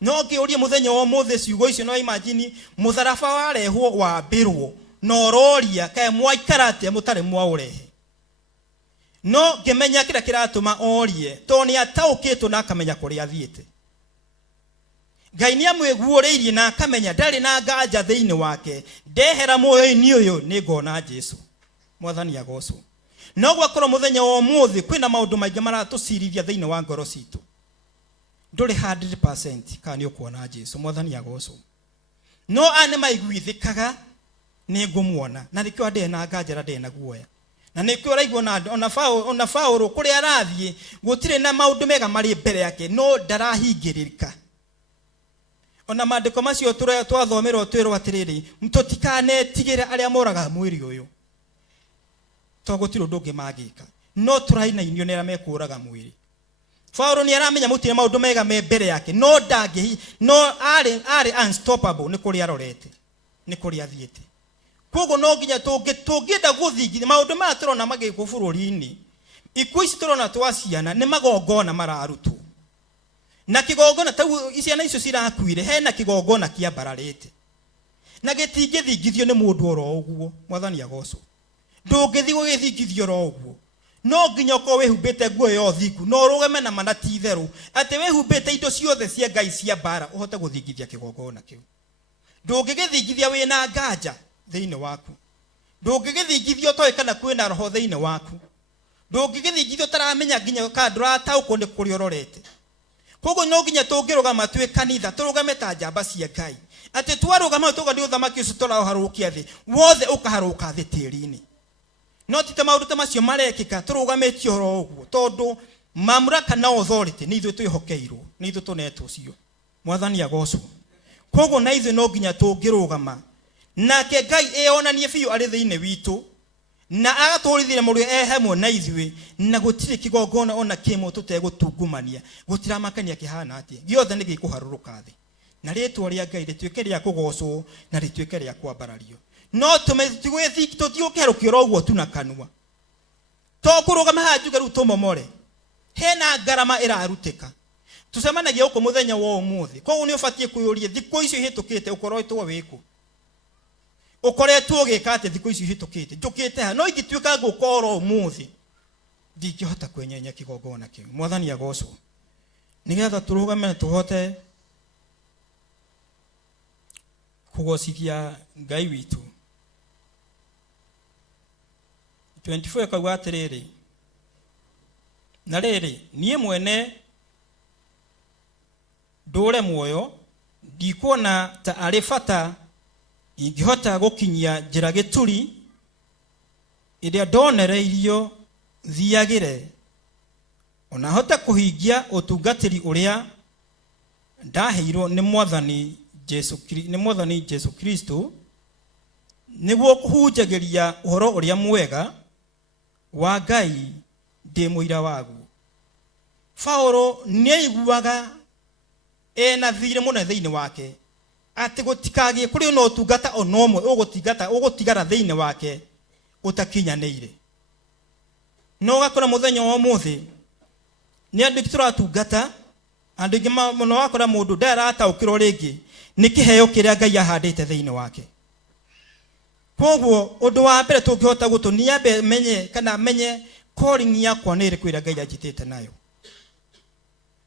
No ngiuria muthenya wa muthe ciugo icio no imagine mutharaba warehwo wambirwo no roria kae mwaikara atia mutare mwa urehe. No ngimenya kira kiratuma orie to ni ataukitwo na akamenya kuria athiete. Ngai ni amwiguuriirie na akamenya ndari na nganja thiini wake, ndehera muoyo-ini uyu ni ngona Jesu. Mwathani agocwo. No gwakorwo muthenya wa muthi kwina maundu maingi maratucirithia thiini wa ngoro citu, nduri 100% kana ukuona Jesu. Mwathani agocwo. No ane maiguithikaga ni ngumuona na nikyo ndĩ na nganja ndĩ na guoya, na nikyo raigwo na ona Paulo kuri arathie gutire na maundu mega mari mbere yake, no ndarahingĩrĩrĩka. Ona maandiko macio twathomerwo twirwo atiriri mututikanetigire aria moraga mwiri uyu, to gutire undu ungi magika, no turainainio ni aria mekuraga mwiri. Paulo ni aramenya mutire maundu mega me mbere yake, no ndangi no ari unstoppable ni kuri arorete, ni kuri athiete. Koguo no nginya tungienda guthingithia maundu maya turona magiko bururi-ini, ikuo ici turona twaciana ni magongona mararutwo. na kigongona tau iciana icio cirakuire hena kigongona kia bararete na gitingithingithio ni mundu oro uguo mwathani agocwo ndungithi gugithingithio oro uguo no nginya ko wehumbite nguo yo thiku no rugame na manati theru ati wehumbite indo ciothe cia Ngai cia bara uhote guthingithia kigongona kiu ndungigithingithia wina nganja thiini waku ndungigithingithio toy kana kwina roho thiini waku ndungigithingithio taramenya nginya kandura tauko ni kuri ororete kogo no nginya tungirugama twi kanitha turugame ta njamba cia Ngai ati twarugama tuga ndi uthamaki ucio turaharukia thi wothe ukaharuka thi tiri-ini no ti ta maundu ta macio marekika turugamitio ro uguo tondu mamlaka na authority ni ithu twihokeirwo ni ithu tunetwo cio mwathani agocwo kogo na ithu no nginya tungirugama nake Ngai eonanie biu ari thiini witu na agaturithire murio hamwe na ithuĩ na gutire kigongona ona kimwe tutegutungumania gutiramakania kihana atia giothe ni gikuharuruka thi na ritwa ria Ngai rituike ria kugocwo na rituike ria kwambarario no tumetigwithiki tutiukerukio roguo tuna kanua to kurugama hanjuga ru tumomore hena ngarama irarutika tucemanagia uko muthenya wa umuthi koguo ni ubatie kuyuria thikũ icio hitukite ukoretwo wiku ukoretwo gikate thikũ icio hitukite njukite ha no ingituika ngukoro umuthi ndingihota kwenyenya kigongona kiu mwathani agocwo nigetha turugame tuhote kugocithia Ngai witu 24 kauga atiriri na riri nie mwene ndure muoyo ndikuona ta ari bata ingihota gukinyia njira gituri iria ndonereirio thiagire ona hota kuhingia utungatiri uria ndaheirwo ni mwathani Jesu Kristo niguo kuhunjagiria uhoro uria mwega wa Ngai ndi muira waguo Paulo nieiguaga ena thire muno thiini wake ati gutikagie kuri no tungata onomwe ugutigara thiini wake utakinyaneire no gakora muthenya wa muthi ni andu turatungata andu ingi muno wakora mundu ndarata ukiro ringi ni kiheo kiria Ngai ahandite thiini wake koguo undu wa mbere tungihota gutunia be menye kana menye calling yakwa ni iriku ira Ngai ajitite nayo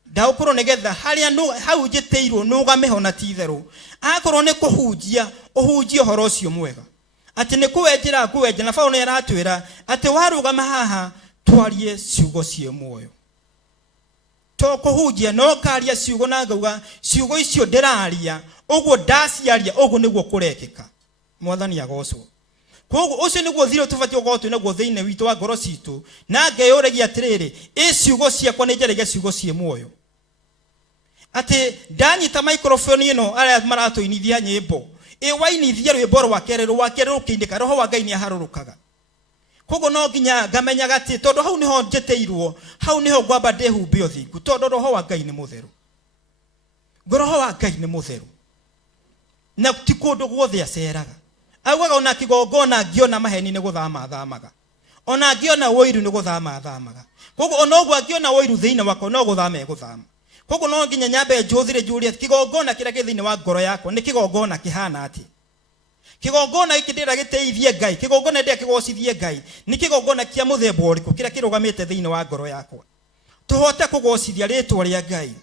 ndaukoro nigetha haria hau njiteirwo nugamehona titheru akorwo ni kuhunjia uhunjia horo cio mwega ati ni kuwenjira na Paulo aratwira ati warugama haha twarie ciugo cie muoyo to kuhunjia no karia ciugo na ngauga ciugo icio ndiraria uguo ndaciaria uguo niguo kurekeka mwathani agocwo koguo ucio niguo thiro tubatie gwo twina gwo thiine witu wa ngoro citu na ngeyuragia atiriri ciugo ciakwa ni njerege ciugo cie muoyo ati ndanyita microphone ino aria maratuinithia nyimbo wainithia rwimbo rwake rukindika roho wa Ngai ni aharurukaga koguo no nginya ngamenya gati tondu hau niho njiteirwo hau niho ngwamba ndehumbe othingu tondu roho wa Ngai ni mutheru roho wa Ngai ni mutheru na ti kundu guothe aceraga augaga ona kigongona ngiona maheni ni guthama thamaga ona ngiona woiru ni guthama thamaga koguo ona ogwa ngiona woiru thiini wako no guthama eguthama koguo no nginya nyambe njuthire njuria kigongona kiria githiini wa ngoro yakwa ni kigongona kihana ati kigongona iki ndira giteithie Ngai kigongona ndira kigocithie Ngai ni kigongona kia muthemba uriku kiria kirugamite thiini wa ngoro yakwa tuhote kugocithia ritwa ria Ngai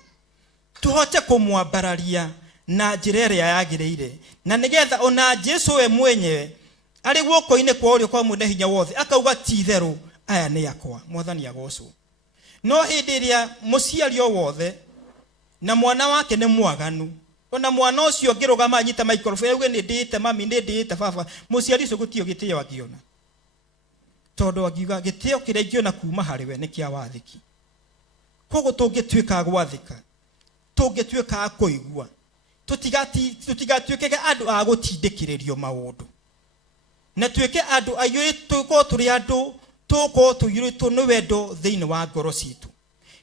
tuhote kumwambararia na njira iria yagireire na nigetha ona Jesu we mwenyewe ari guoko-ini kwa urio kwa mwene hinya wothe akauga ti theru aya ni yakwa mwathani agocwo no hindi iria muciari o wothe na mwana wake ni mwaganu ona mwana ucio ngirugama anyita microphone auge ni ndite mami ni ndite baba muciari ucio gutio gitio angiona tondu angiuga gitio kiria ingiona kuma hariwe ni kia wathiki koguo tungituika gwathika tungituika kuigua tutigatuikege andu a gutindikiririo maundu na tuike andu ayu tuko turi andu tuko tuyuritu ni wendo thiini wa ngoro citu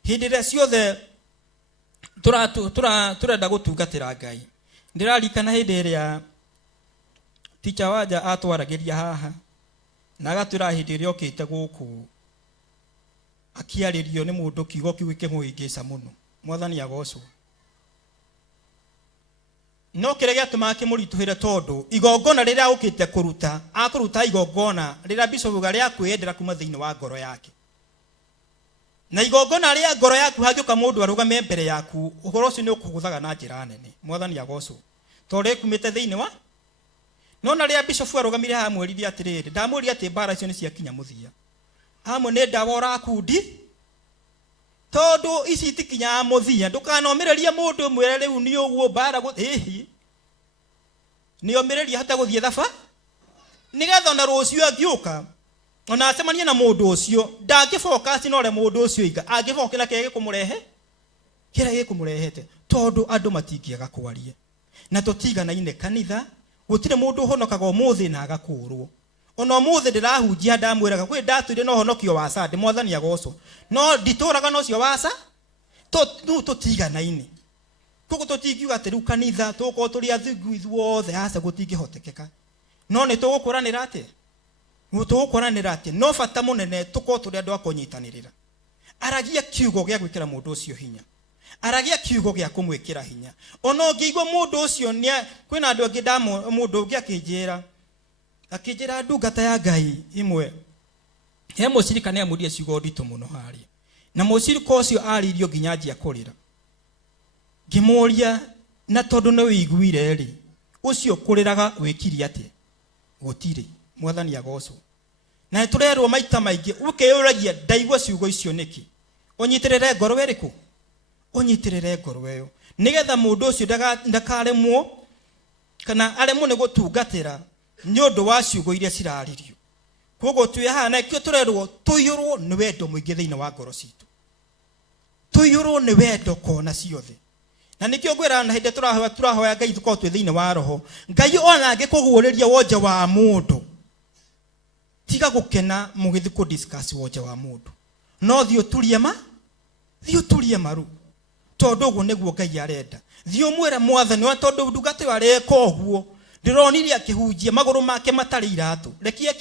hindi iria ciothe turenda gutungatira Ngai ndirarikana hindi iria teacher wanja atwaragiria haha na agatwira hindi iria okite guku akiaririo ni mundu kiugo kiu kimuingica muno mwathani agocwo no kire giatuma akimurituhire tondu igongona rira ukite kuruta akuruta igongona rira bishop gari akwendera kuma thiini wa ngoro yake na igongona ria ngoro yaku hangioka mundu arugame mbere yaku uhoro ucio ni ukuguthaga na njira nene mwathani agocwo tondu kumite thiini wa nona ria bishop arugamire ha mweriria atiriri ndamuri ati bara icio ni cia kinya muthia amwe ne ndabora kundi tondu ici tikinya muthia ndukanomereria mundu mwere riu ni uguo bara hihi ni omereria hata guthie thafa nigetha na rucio agiuka ona acemania na mundu ucio ndangifocus nore mundu ucio iga angifokira kege kumurehe kira gikumurehete tondu andu matingiaga kwaria na tutiganaine kanitha gutire mundu honokaga umuthi na agakurwo ona umuthi ndirahunjia ndamwiraga kwi ndatuire no honokio wa Sunday mwathani agocwo no ndituraga no cio wasa tutiganaine kuko tutingiuga ati riu kanitha tuko turi athingu ithuothe hasa gutingihotekeka no ni tugukuranira ati tugukuranira ati no bata munene tuko turi andu akunyitanirira aragia kiugo gia gwikira mundu ucio hinya aragia kiugo gia kumwikira hinya ono ngiigwa mundu ucio ni kwina andu angi ndamo mundu ungi akijira ndungata ya Ngai imwe he mucirika ne amuria ciugo ndito muno hari na mucirika ucio aririo nginya njia kurira ngimuria na tondu no wiguire ri ucio kuriraga wikiri ati gutire mwathani agocwo na turerwo maita maingi ukeyuragia ndaigwa ciugo icio niki unyitirire ngoro weriku unyitirire ngoro yo nigetha mundu ucio ndakaremwo kana aremwo ni gutungatira nyondo wa ciugo iria ciraririo kogo tuye hana kio turerwo tuyurwo ni wendo muingi thiini wa ngoro citu tuyurwo ni wendo kona ciothe na nikio gwira na hinde turahoya Ngai tuko twi thiini wa roho Ngai ona angikuguriria wonja wa mundu tiga gukena mugithi ku discuss wonja wa mundu no thio turie maru tondu uguo niguo Ngai arenda thio mwira mwathani wa tondu ndungate wareka uguo ndironire akihunjia maguru make matari iratu rekie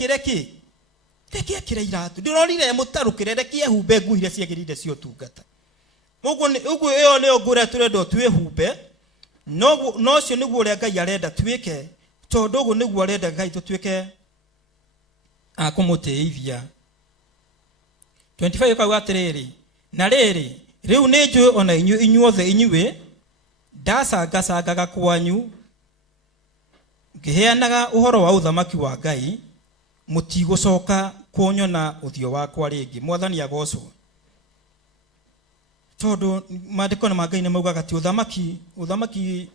kire iratu ndironire mutarukire rekie humbe nguhire ciagirire cio tungata uguo iyo ni ngure turendo twihumbe no cio niguo ria Ngai arenda twike tondu uguo niguo arenda Ngai tutwike akumutithia 25 kauga atiriri na riri riu ni njui ona inyuothe inyue ndacangacangaga kwanyu ngiheanaga uhoro wa uthamaki wa Ngai mutigocoka kunyona uthio wakwa ringi mwathani agocwo tondu maandiko na Ngai ni maugaga ti uthamaki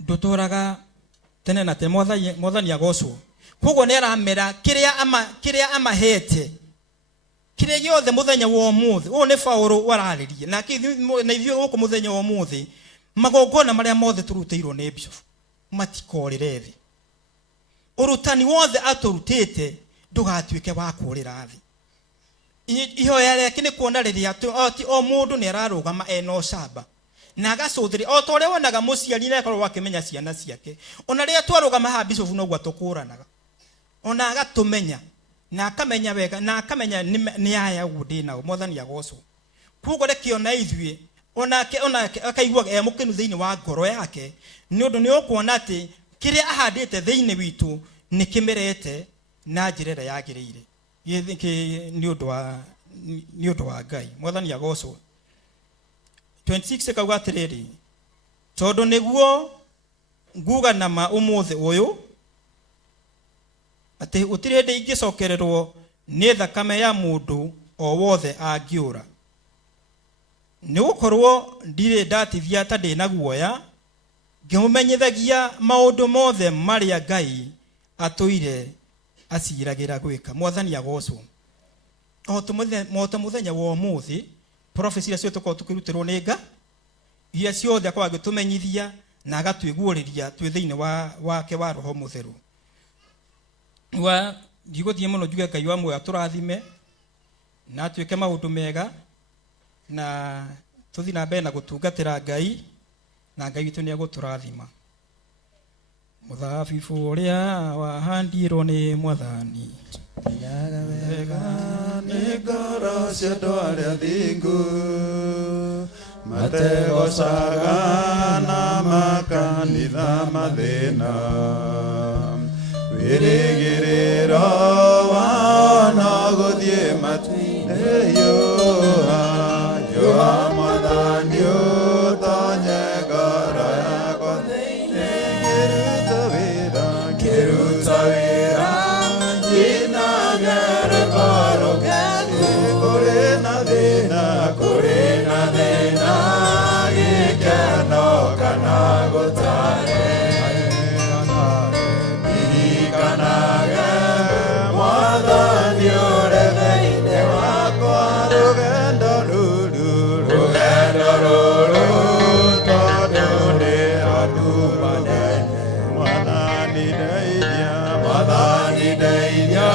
nduturaga tene na tene mwathani agocwo koguo ni aramera kiria amahete kiria giothe muthenya wa umuthi u ni Paulo wararirie na ithio guku muthenya wa umuthi magongona maria mothe turuteirwo ni bishop matikorire thi urutani wothe aturutite ndugatuike wa kurira thi ihoya reke ni kuona riria ati o mundu ni ararugama eno camba na agacuthiri o tore wonaga muciari na korwo akimenya ciana ciake ona ria twarugama ha bishop no gwa tukuranaga ona agatumenya na akamenya wega na akamenya ni aya gudina mwathani agocwo kugo rekiona ithwie ona akaigwa mukenu thiini wa ngoro yake ni undu ni ukuona ati kiria ahandite thiini witu ni kimerete na njirera yagirire ni undu wa Ngai mwathani agocwo 26 kauga atiriri tondu niguo nguga na ma umuthi uyu ati utire ndi ingicokererwo ni thakame ya mundu o wothe angiura ni gukorwo ndire ndatithia ta ndi na guoya ngimumenyithagia maundu mothe maria Ngai atuire aciragira gwika mwathani agocwo o muthenya wa umuthi prophecy cia tuko tukirutirwo ni Ngai iria ciothe akwa agitumenyithia na agatwiguuriria twi thiini wake wa roho mutheru wa ndiguthie muno njuge Ngai wa mwe aturathime na twike maundu mega na tuthi na mbere na gutungatira Ngai na Ngai witu ni aguturathima muthabibu uria wahandirwo ni mwathani nyaga wega ni ngoro cia andũ arĩa thingu mategocaga na makanitha mathĩna wĩrĩgĩrĩro wao no gũthiĩ matu-inĩ yũa Mwathani ũtonye ngoro yakwa ngĩruta wĩra njinage rũgaro kũrĩ na thĩna gĩkeno kana gũtarĩ irikanage Mwathani ũrĩ thĩinĩ wakwa rũgendo rũrũ tondũ nĩ rwatuma Mwathani ndeithia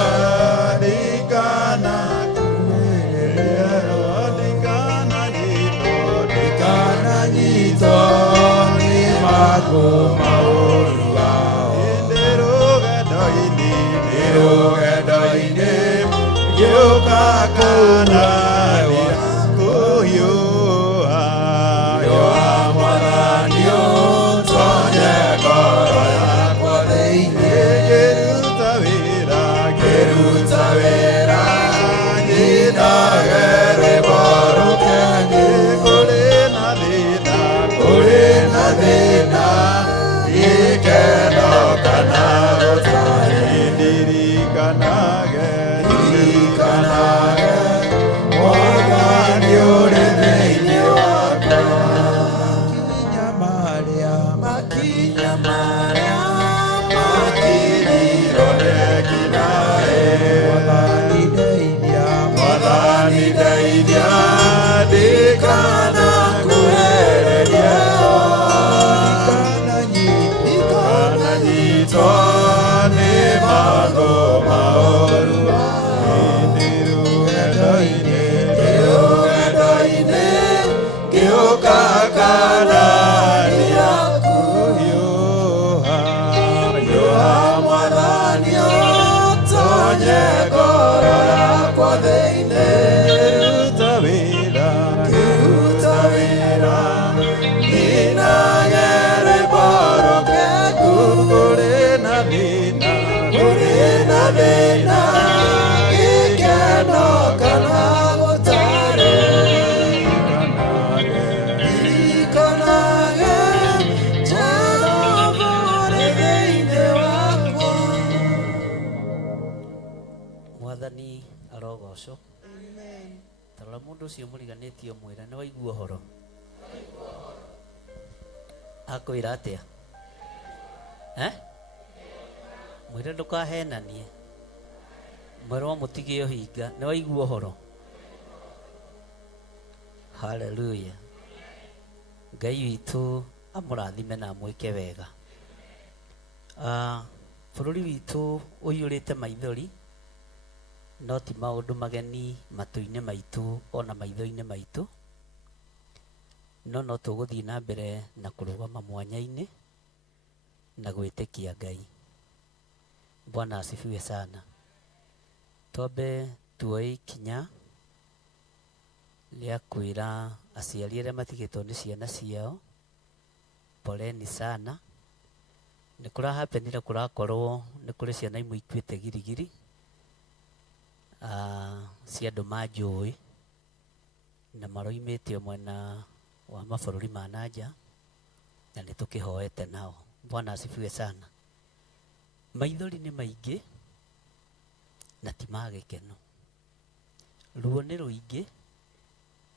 ndikananyitwo nĩ maũru wao ndĩ rũgendo-inĩ ngĩũka kũnaria kũhiũha Mwathani ũtonye ngoro yakwa thĩinĩ ngĩruta wĩra nyinage rwĩmbo rũkenge kũrĩ na thĩna gĩkeno kana gũtarĩ ndirikanage Mwathani ũrĩ thĩinĩ wakwa makinya marĩa makinyirwo nĩ Ekinaĩ Mwathani ndeithia ndikanakuhĩrĩrie ndikananyitwo nĩ maũndũ maũru ndĩ rũgendo-inĩ ngĩũka kanania kũhiũha Mwathani ũtonye ngoro yakwa thĩinĩ ngĩruta wĩra nyinage rwĩmbo rũkengu kũrĩ na thĩna gĩkeno kana gũtarĩ ndirikanage Jehova ũrĩ thĩinĩ wakwa. Mwathani arogocwo. Tarora mũndũ ũcio mũriganĩtie ũmwĩra nĩ waigua ũhoro akwĩra atĩa mwĩre ndũkahenanie mwerwo mũtige ũhinga nĩ waigua ũhoro haleluya Ngai witũ amũrathime na amwĩke wega bũrũri witũ ũiyũrĩte maithori no ti maũndũ mageni matũ-inĩ maitũ ona maitho-inĩ maitũ no tũgũthiĩ na mbere na kũrũgama mwanya-inĩ na gwĩtĩkia Ngai. Bwana asifiwe sana. Twambe tuoe ikinya rĩa kwĩra aciari arĩa matigĩtwo nĩ ciana ciao poleni sana. Nĩ kũrahapenire kũrakorwo nĩ kũrĩ ciana imwe ikuĩte girigiri cia andũ manjũĩ na maroimĩte mwena wa mabũrũri ma nanja na nĩ tũkĩhoete nao. Bwana asifiwe sana. Maithori nĩ maingĩ na ti ma gĩkeno. Ruo nĩ rũingĩ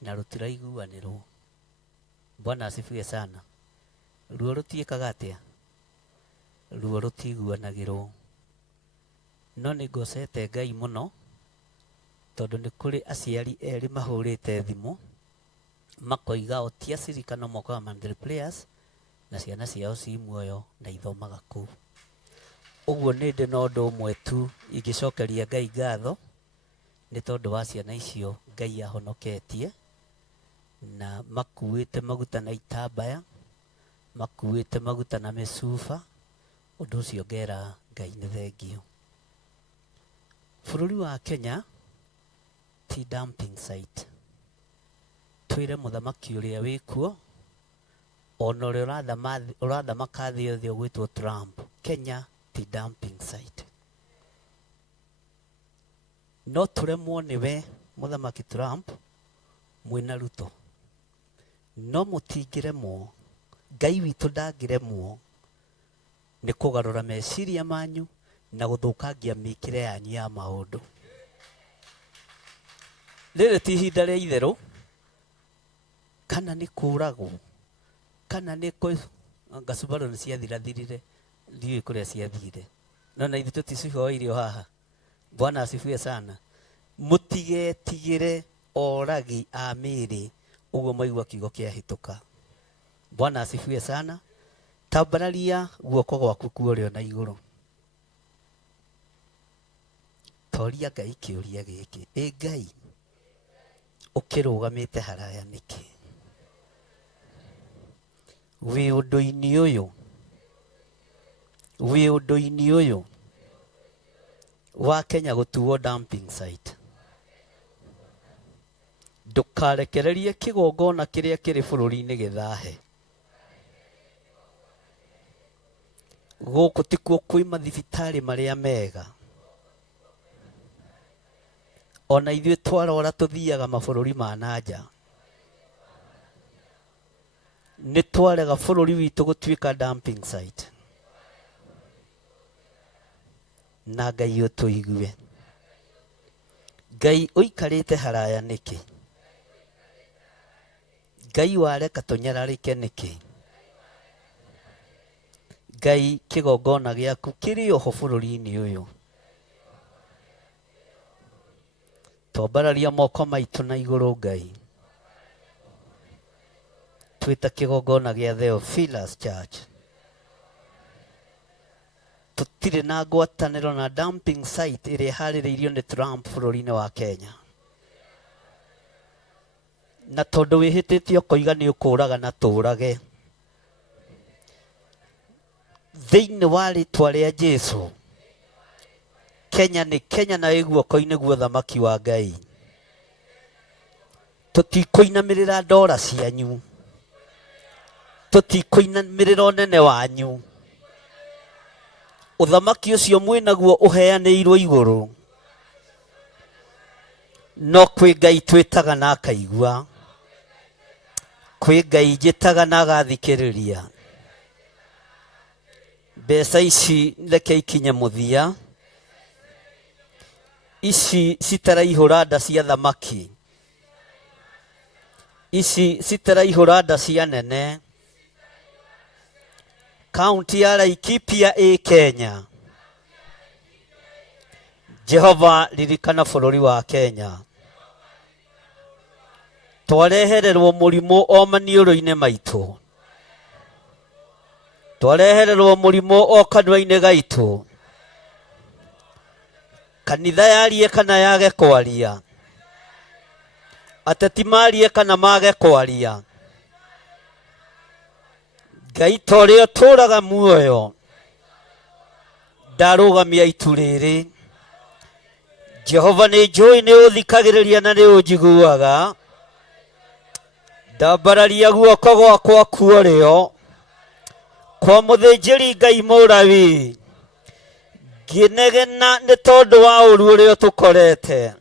na rũtiraiguanĩrwo. Bwana asifiwe sana. Ruo rũtiĩkaga atĩa? Ruo rũtiguanagĩrwo. No nĩ ngocete Ngai mũno tondũ nĩ kũrĩ aciari erĩ mahũrĩte thimũ makoiga o ti acirikano mokaga Mandela Players na ciana ciao ci muoyo na ithomaga kũu. Ũguo nĩ ndĩ na ũndũ ũmwe tu ingĩcokeria Ngai ngatho nĩ tondũ wa ciana icio Ngai ahonoketie na makuĩte maguta na itambaya makuĩte maguta na mĩcuba. Ũndũ ũcio ngera Ngai nĩ thengio. Bũrũri wa Kenya ti ti dumping site. Twire muthamaki uria wikuo ona uria urathamaka thĩ yothe ũgwĩtwo Trump. Kenya ti dumping site. No tũremwo nĩwe muthamaki Trump mwĩna Ruto. No mũtingĩremwo, Ngai witũ ndangĩremwo nĩ kũgarũra meciria manyu na gũthũkangia mĩkĩre yanyu ya maũndũ. Rĩrĩ ti ihinda rĩa itherũ, kana nĩ kũragwo, kana nĩ Ngacubaro nĩ ciathirathirire, ndiũĩ kũrĩa ciathire. No na ithuĩ tũticihoire o haha. Bwana asifiwe sana. Mũtigetigĩre oragi a mĩĩrĩ, ũguo maigua kiugo kĩahĩtũka. Bwana asifiwe sana. Tambararia guoko gwaku kuorio na igũrũ. Toria Ngai kĩũria gĩkĩ. Ngai, ũkĩrũgamĩte haraya nĩkĩ? Wĩ ũndũ-inĩ ũyũ wa Kenya gũtuo dumping site. Ndũkarekererie kĩgongona kĩrĩa kĩrĩ bũrũri-inĩ gĩthahe. Gũkũ tikuo kwĩ mathibitarĩ marĩa mega. Ona ithuĩ twarora tũthiaga mabũrũri ma nanja. Nĩ twarega bũrũri witũ gũtuĩka dumping site. Na Ngai ũtũigue. Ngai ũikarĩte haraya nĩkĩ? Ngai wareka tũnyararĩke nĩkĩ? Ngai kĩgongona gĩaku kĩrĩ oho bũrũri-inĩ ũyũ. Twambararia moko maitũ na igũrũ Ngai. Twĩta kĩgongona gĩa Theophilus Church. Tũtirĩ na ngwatanĩro na dumping site ĩrĩa harĩrĩirio nĩ Trump bũrũri-inĩ wa Kenya. Na tondũ wĩhĩtĩte ũkoiga nĩ ũkũraga na tũrage. Thĩinĩ wa rĩtwa rĩa Jesũ, Kenya nĩ Kenya na ĩguoko-inĩ gwa ũthamaki wa Ngai. Tũtikũinamĩrĩra ndora cianyu. Tũtikũinamĩrĩra ũnene wanyu. Ũthamaki ũcio mwĩnaguo ũheanĩirwo igũrũ. No kwĩ Ngai twĩtaga na akaigua. Kwĩ Ngai njĩtaga na agathikĩrĩria. Mbeca ici reke ikinye mũthia. Ici citaraihũra nda cia thamaki. Ici citaraihũra nda cia nene. Kaunti ya Laikipia Kenya. Jehova ririkana bũrũri wa Kenya. Twarehererwo mũrimũ o maniũrũ-inĩ maitũ. Twarehererwo mũrimũ o kanua-inĩ gaitũ. Kanitha yarie kana yage kwaria. Ateti marie kana mage kwaria. Ngai ta ũrĩa ũtũũraga muoyo, ndarũgamia itu rĩrĩ. Jehova nĩ njũĩ nĩ ũthikagĩrĩria na nĩ ũnjiguaga. Ndambararia guoko gwakwa kuorĩo kwa mũthĩnjĩri Ngai Mũrawi. Ngĩnegena nĩ tondũ wa ũru ũrĩa tũkorete.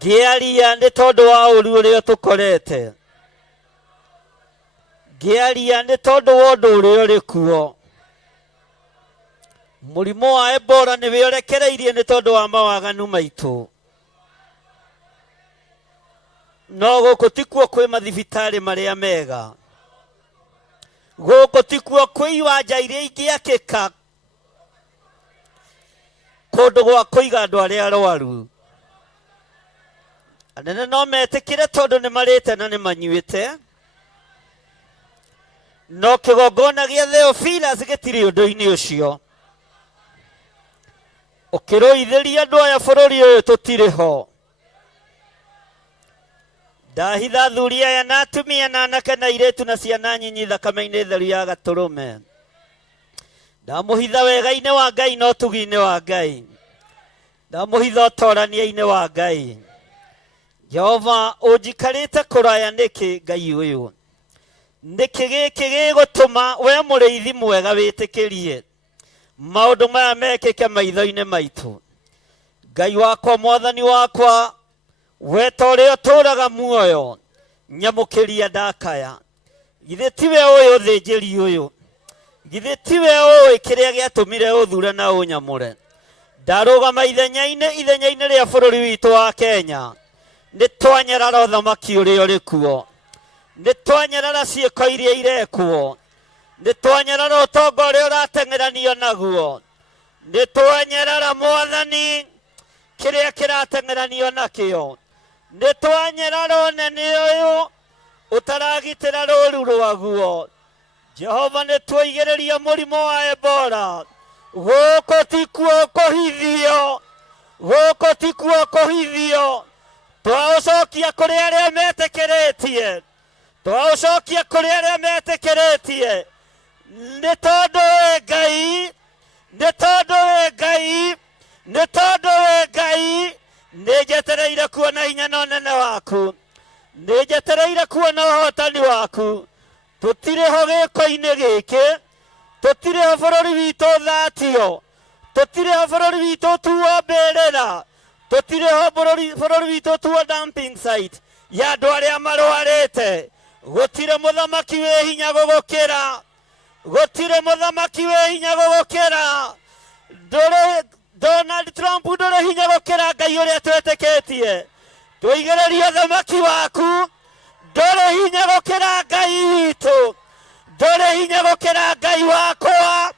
Ngĩaria nĩ tondũ wa ũru ũrĩa tũkorete. Ngĩaria nĩ tondũ wa ũndũ ũrĩa ũrĩ kuo. Mũrimũ wa Ebola nĩ wĩorekereirie nĩ tondũ wa mawaganu maitũ. No gũkũ tikuo kwĩ mathibitarĩ marĩa mega. Gũkũ tikuo kwĩ iwanja iria ingĩakĩka kũndũ gwa kũiga andũ arĩa arwaru. Anene no metĩkĩre tondũ nĩ marĩte na nĩ manyuĩte. No kĩgongona gĩa Theophilus gĩtirĩ ũndũ-inĩ ũcio. Ũkĩrũithĩria andũ aya bũrũri ũyũ tũtirĩ ho. Ndahitha athuri aya na atumia na anake na airĩtu na ciana nyinyi thakame-inĩ theru ya Gatũrũme. Ndamũhitha wega-inĩ wa Ngai na ũtugi-inĩ wa Ngai. Ndamũhitha ũtorania-inĩ wa Ngai. Jehova ujikarite kuraya niki Ngai uyu niki giki gigutuma we muriithi mwega witikirie maundu maya mekike maitho-ini maitu. Ngai wakwa mwathani wakwa we tore uturaga muoyo nyamukiria ndakaya githe tiwe uyu thinjiri uyu githe tiwe uyu kiria giatumire uthure na unyamure ndarugama ithenya-ini ria bururi witu wa Kenya ni twanyerara uthamaki uria uri kuo ni twanyerara ciiko iria irekuo ni twanyerara utonga uria urateng'eranio naguo ni twanyerara mwathani kiria kirateng'eranio nakio ni twanyerara unene uyu utaragitira ruru rwaguo. Jehova ni twigereria murimo wa Ebola guko tikuo kuhithio guko tikuo kuhithio twaucokia kuri aria metekeretie twaucokia kuri aria metekeretie ni tondu we Ngai ni tondu we Ngai ni tondu we Ngai ni njetereire kuona hinya na unene waku ni njetereire kuona uhotani waku tutiriho giko-ini giki tutiriho bururi witu thatio tutiriho bururi witu tuo mbirira tutiriho bururi witu tuo dumping site ya andu aria marwarite gutire muthamaki we hinya gugukira gutire muthamaki we hinya gugukira Donald Trump ndore hinya gukira Ngai uria twetikitie twigereria uthamaki waku ndore hinya gukira Ngai witu ndore hinya gukira Ngai wakwa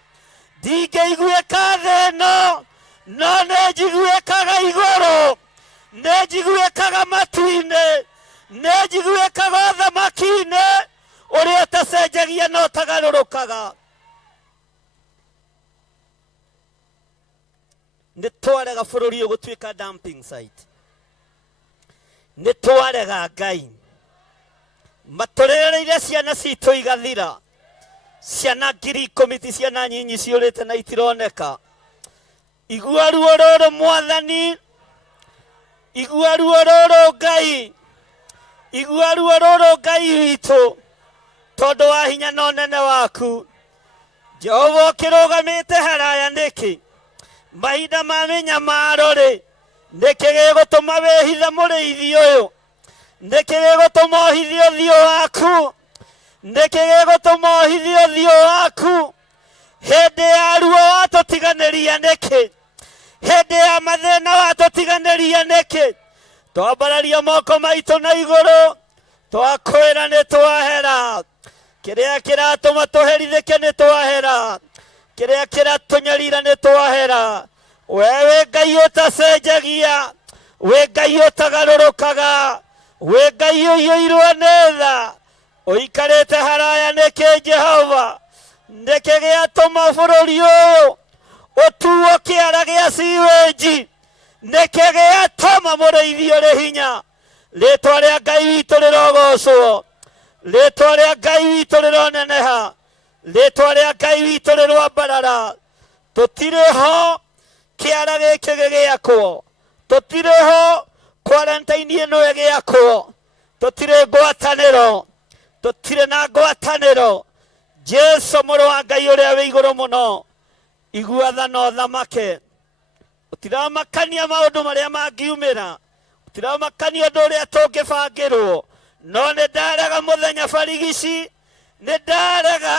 ndingeiguika thĩ ĩno no nĩ njiguĩkaga igũrũ nĩ njiguĩkaga matu-inĩ nĩ njiguĩkaga ũthamaki-inĩ ũrĩa ũtacenjagia na ũtagarũrũkaga. Nĩ twarega bũrũri ũyũ gũtuĩka dumping site nĩ twarega Ngai matũrereire ciana citũ igathira ciana 10,000 ciana nyinyi ciũrĩte na itironeka. Igua ruo rũrũ mwathani igua ruo rũrũ Ngai igua ruo rũrũ Ngai witũ tondũ wa hinya na ũnene waku. Jehova ũkĩrũgamĩte haraya nĩkĩ mahinda ma mĩnyamaro-rĩ nĩkĩ gĩgũtũma wĩhithe mũrĩithi ũyũ nĩkĩ gĩgũtũma ũhithie ũthiũ waku nĩkĩ gĩgũtũma ũhithie ũthiũ waku hĩndĩ ya ruo watũtiganĩria nĩkĩ hĩndĩ ya mathĩna watũtiganĩria nĩkĩ twambararia moko maitũ na igũrũ twakwĩra nĩ twahera kĩrĩa kĩratũma tũherithĩke nĩ twahera kĩrĩa kĩratũnyarira nĩ twahera. We wĩ Ngai ũtacenjagia wĩ Ngai ũtagarũrũkaga wĩ Ngai ũiyũirwo nĩ tha ũikarĩte haraya nĩkĩ Jehova nĩkĩ gĩatũma bũrũri ũyũ ũtuo kĩara gĩa siweji nĩkĩ gĩatũma mũrĩithi ũrĩ hinya rĩtwa rĩa Ngai witũ rĩrogocwo rĩtwa rĩa Ngai witũ rĩroneneha rĩtwa rĩa Ngai witũ rĩrwambarara. Tũtirĩ ho kĩara gĩkĩ gĩgĩakwo tũtirĩ ho quarantine ĩno ĩgĩakwo tũtirĩ ngwatanĩro tũtirĩ na ngwatanĩro. Jesu mũrũ wa Ngai ũrĩa wĩ igũrũ mũno igua tha na ũthamake ũtiramakania maũndũ marĩa mangiumĩra ũtiramakania ũndũ ũrĩa tũngĩbangĩrwo no nĩ ndarega mũthenya barigici nĩ ndarega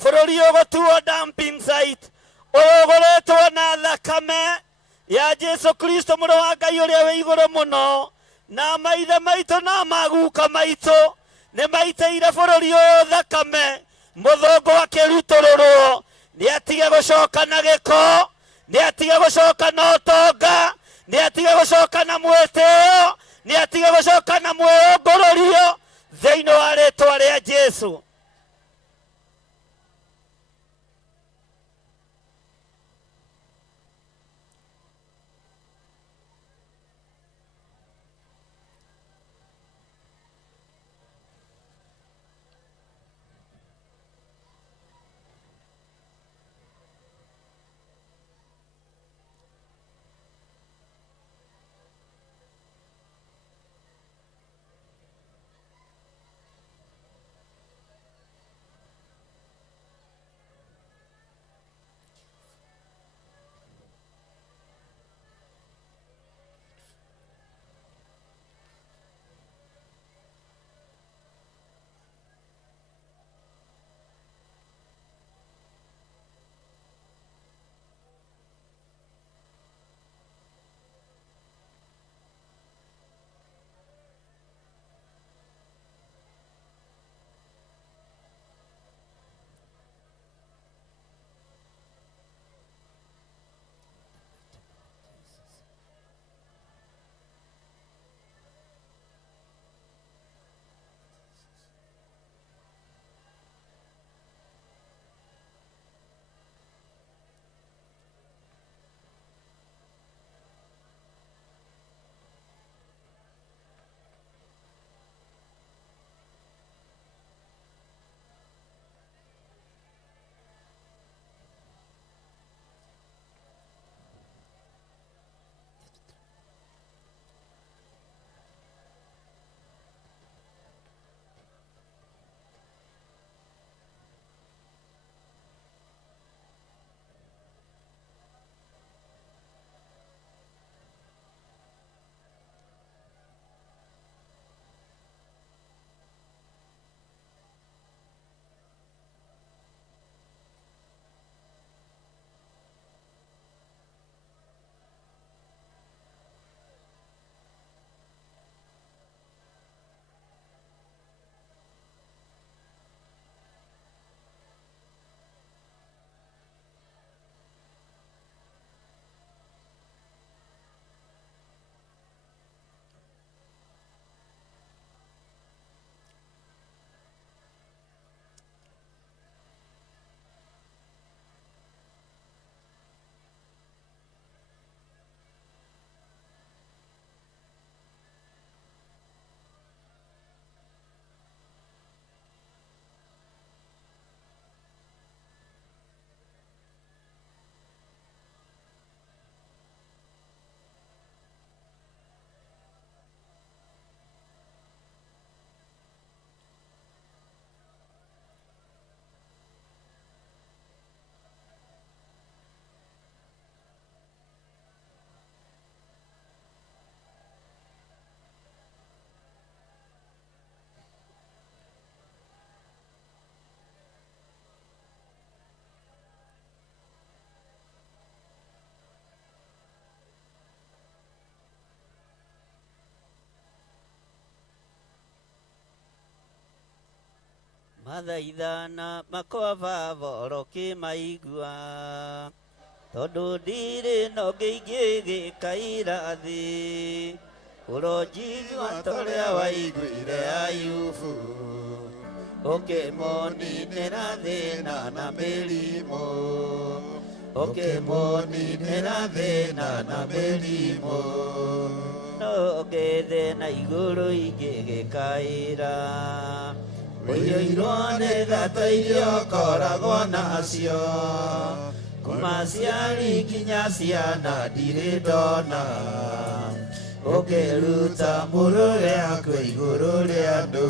bũrũri ũgũtuo dumping site ũgũrĩtwo na thakame ya Jesu Kristo mũrũ wa Ngai ũrĩa wĩ igũrũ mũno na maithe maitũ na maguka maitũ nĩ maitĩire bũrũri ũyũ thakame mũthũngũ akĩrutũrũrwo nĩ atige gũcoka na gĩko nĩ atige gũcoka na ũtonga nĩ atige gũcoka na mwĩtĩo nĩ atige gũcoka na mwĩyũngũrũrio thĩinĩ wa rĩtwa rĩa Jesu. mathaithana makova voroki maigua tondu ndiri no ngeingĩ gĩkaira thĩ ũronjigua toria waiguire Ayubu ũkĩmũninĩra thĩna na mĩrimũ ũkĩmũninĩra thĩna na mĩrimũ no ngĩthĩna igũrũ ingĩgĩkaĩra ũiyũirwo nĩ thata iria ũkoragwo nacio kuma ciari nginya ciana ndirĩ ndona ũkĩruta mũrũre akwe igũrũ rĩa andũ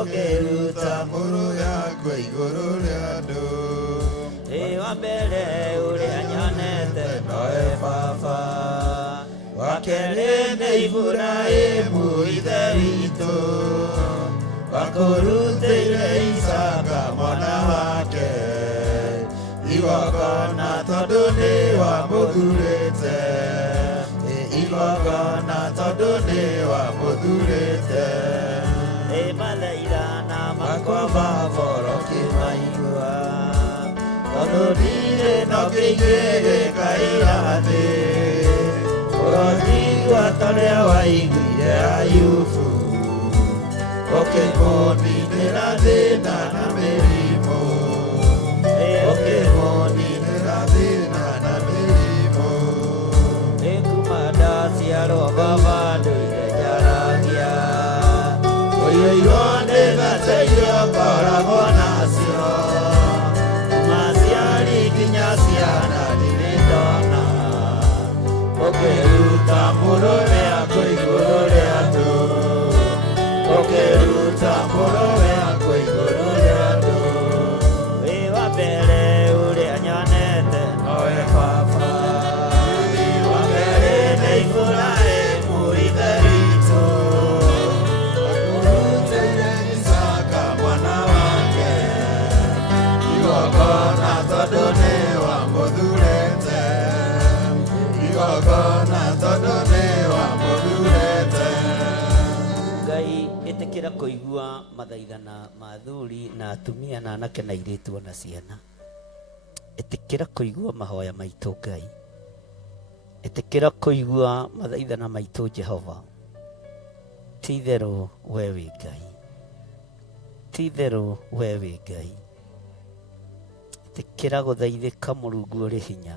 ũkĩruta mũrũre akwe igũrũ rĩa andũ wa mbere ũrĩa nyonete nowe baba wa kerĩ nĩ Iburahĩmu ithe witũ wakũrutĩire Isaka mwana wake igongona tondũ nĩ wamũthurĩte igongona tondũ nĩ wamũthurĩte mathaithana makwa mavoroki maigua tondũ ndirĩ no ngĩingĩ gĩkaĩra thĩ ũronjigua torĩa waiguire Ayubu ũkĩmũninĩra thĩna na mĩrimũ ũkĩmũninĩra thĩna na mĩrimũ kuma ndaciarwo baba ndũire njaragia ũiyũirwo nĩ thata iria ũkoragwo nacio kuma ciari nginya ciana ndirĩ ndona ũkĩruta mũrũme akwe igũrũ rĩa andũ ũkĩruta mũrũme akwe igũrũ rĩa andũ wĩ wa mbere ũrĩa nyonete nowe baba wa kerĩ nĩ Iburahĩmu ithe witũ wakũrutĩire Isaka mwana wake igongona tondũ nĩ wamũthurĩte igongona tondũ nĩ wamũthurĩte Ngai ĩtĩkĩra kũigua mathaithana ma athuri na atumia na anake na airĩtu na ciana ĩtĩkĩra kũigua mahoya maitũ Ngai ĩtĩkĩra kũigua mathaithana maitũ Jehova ti itherũ we wĩ Ngai ti itherũ we wĩ Ngai ĩtĩkĩra gũthaithĩka Mũrungu ũrĩ hinya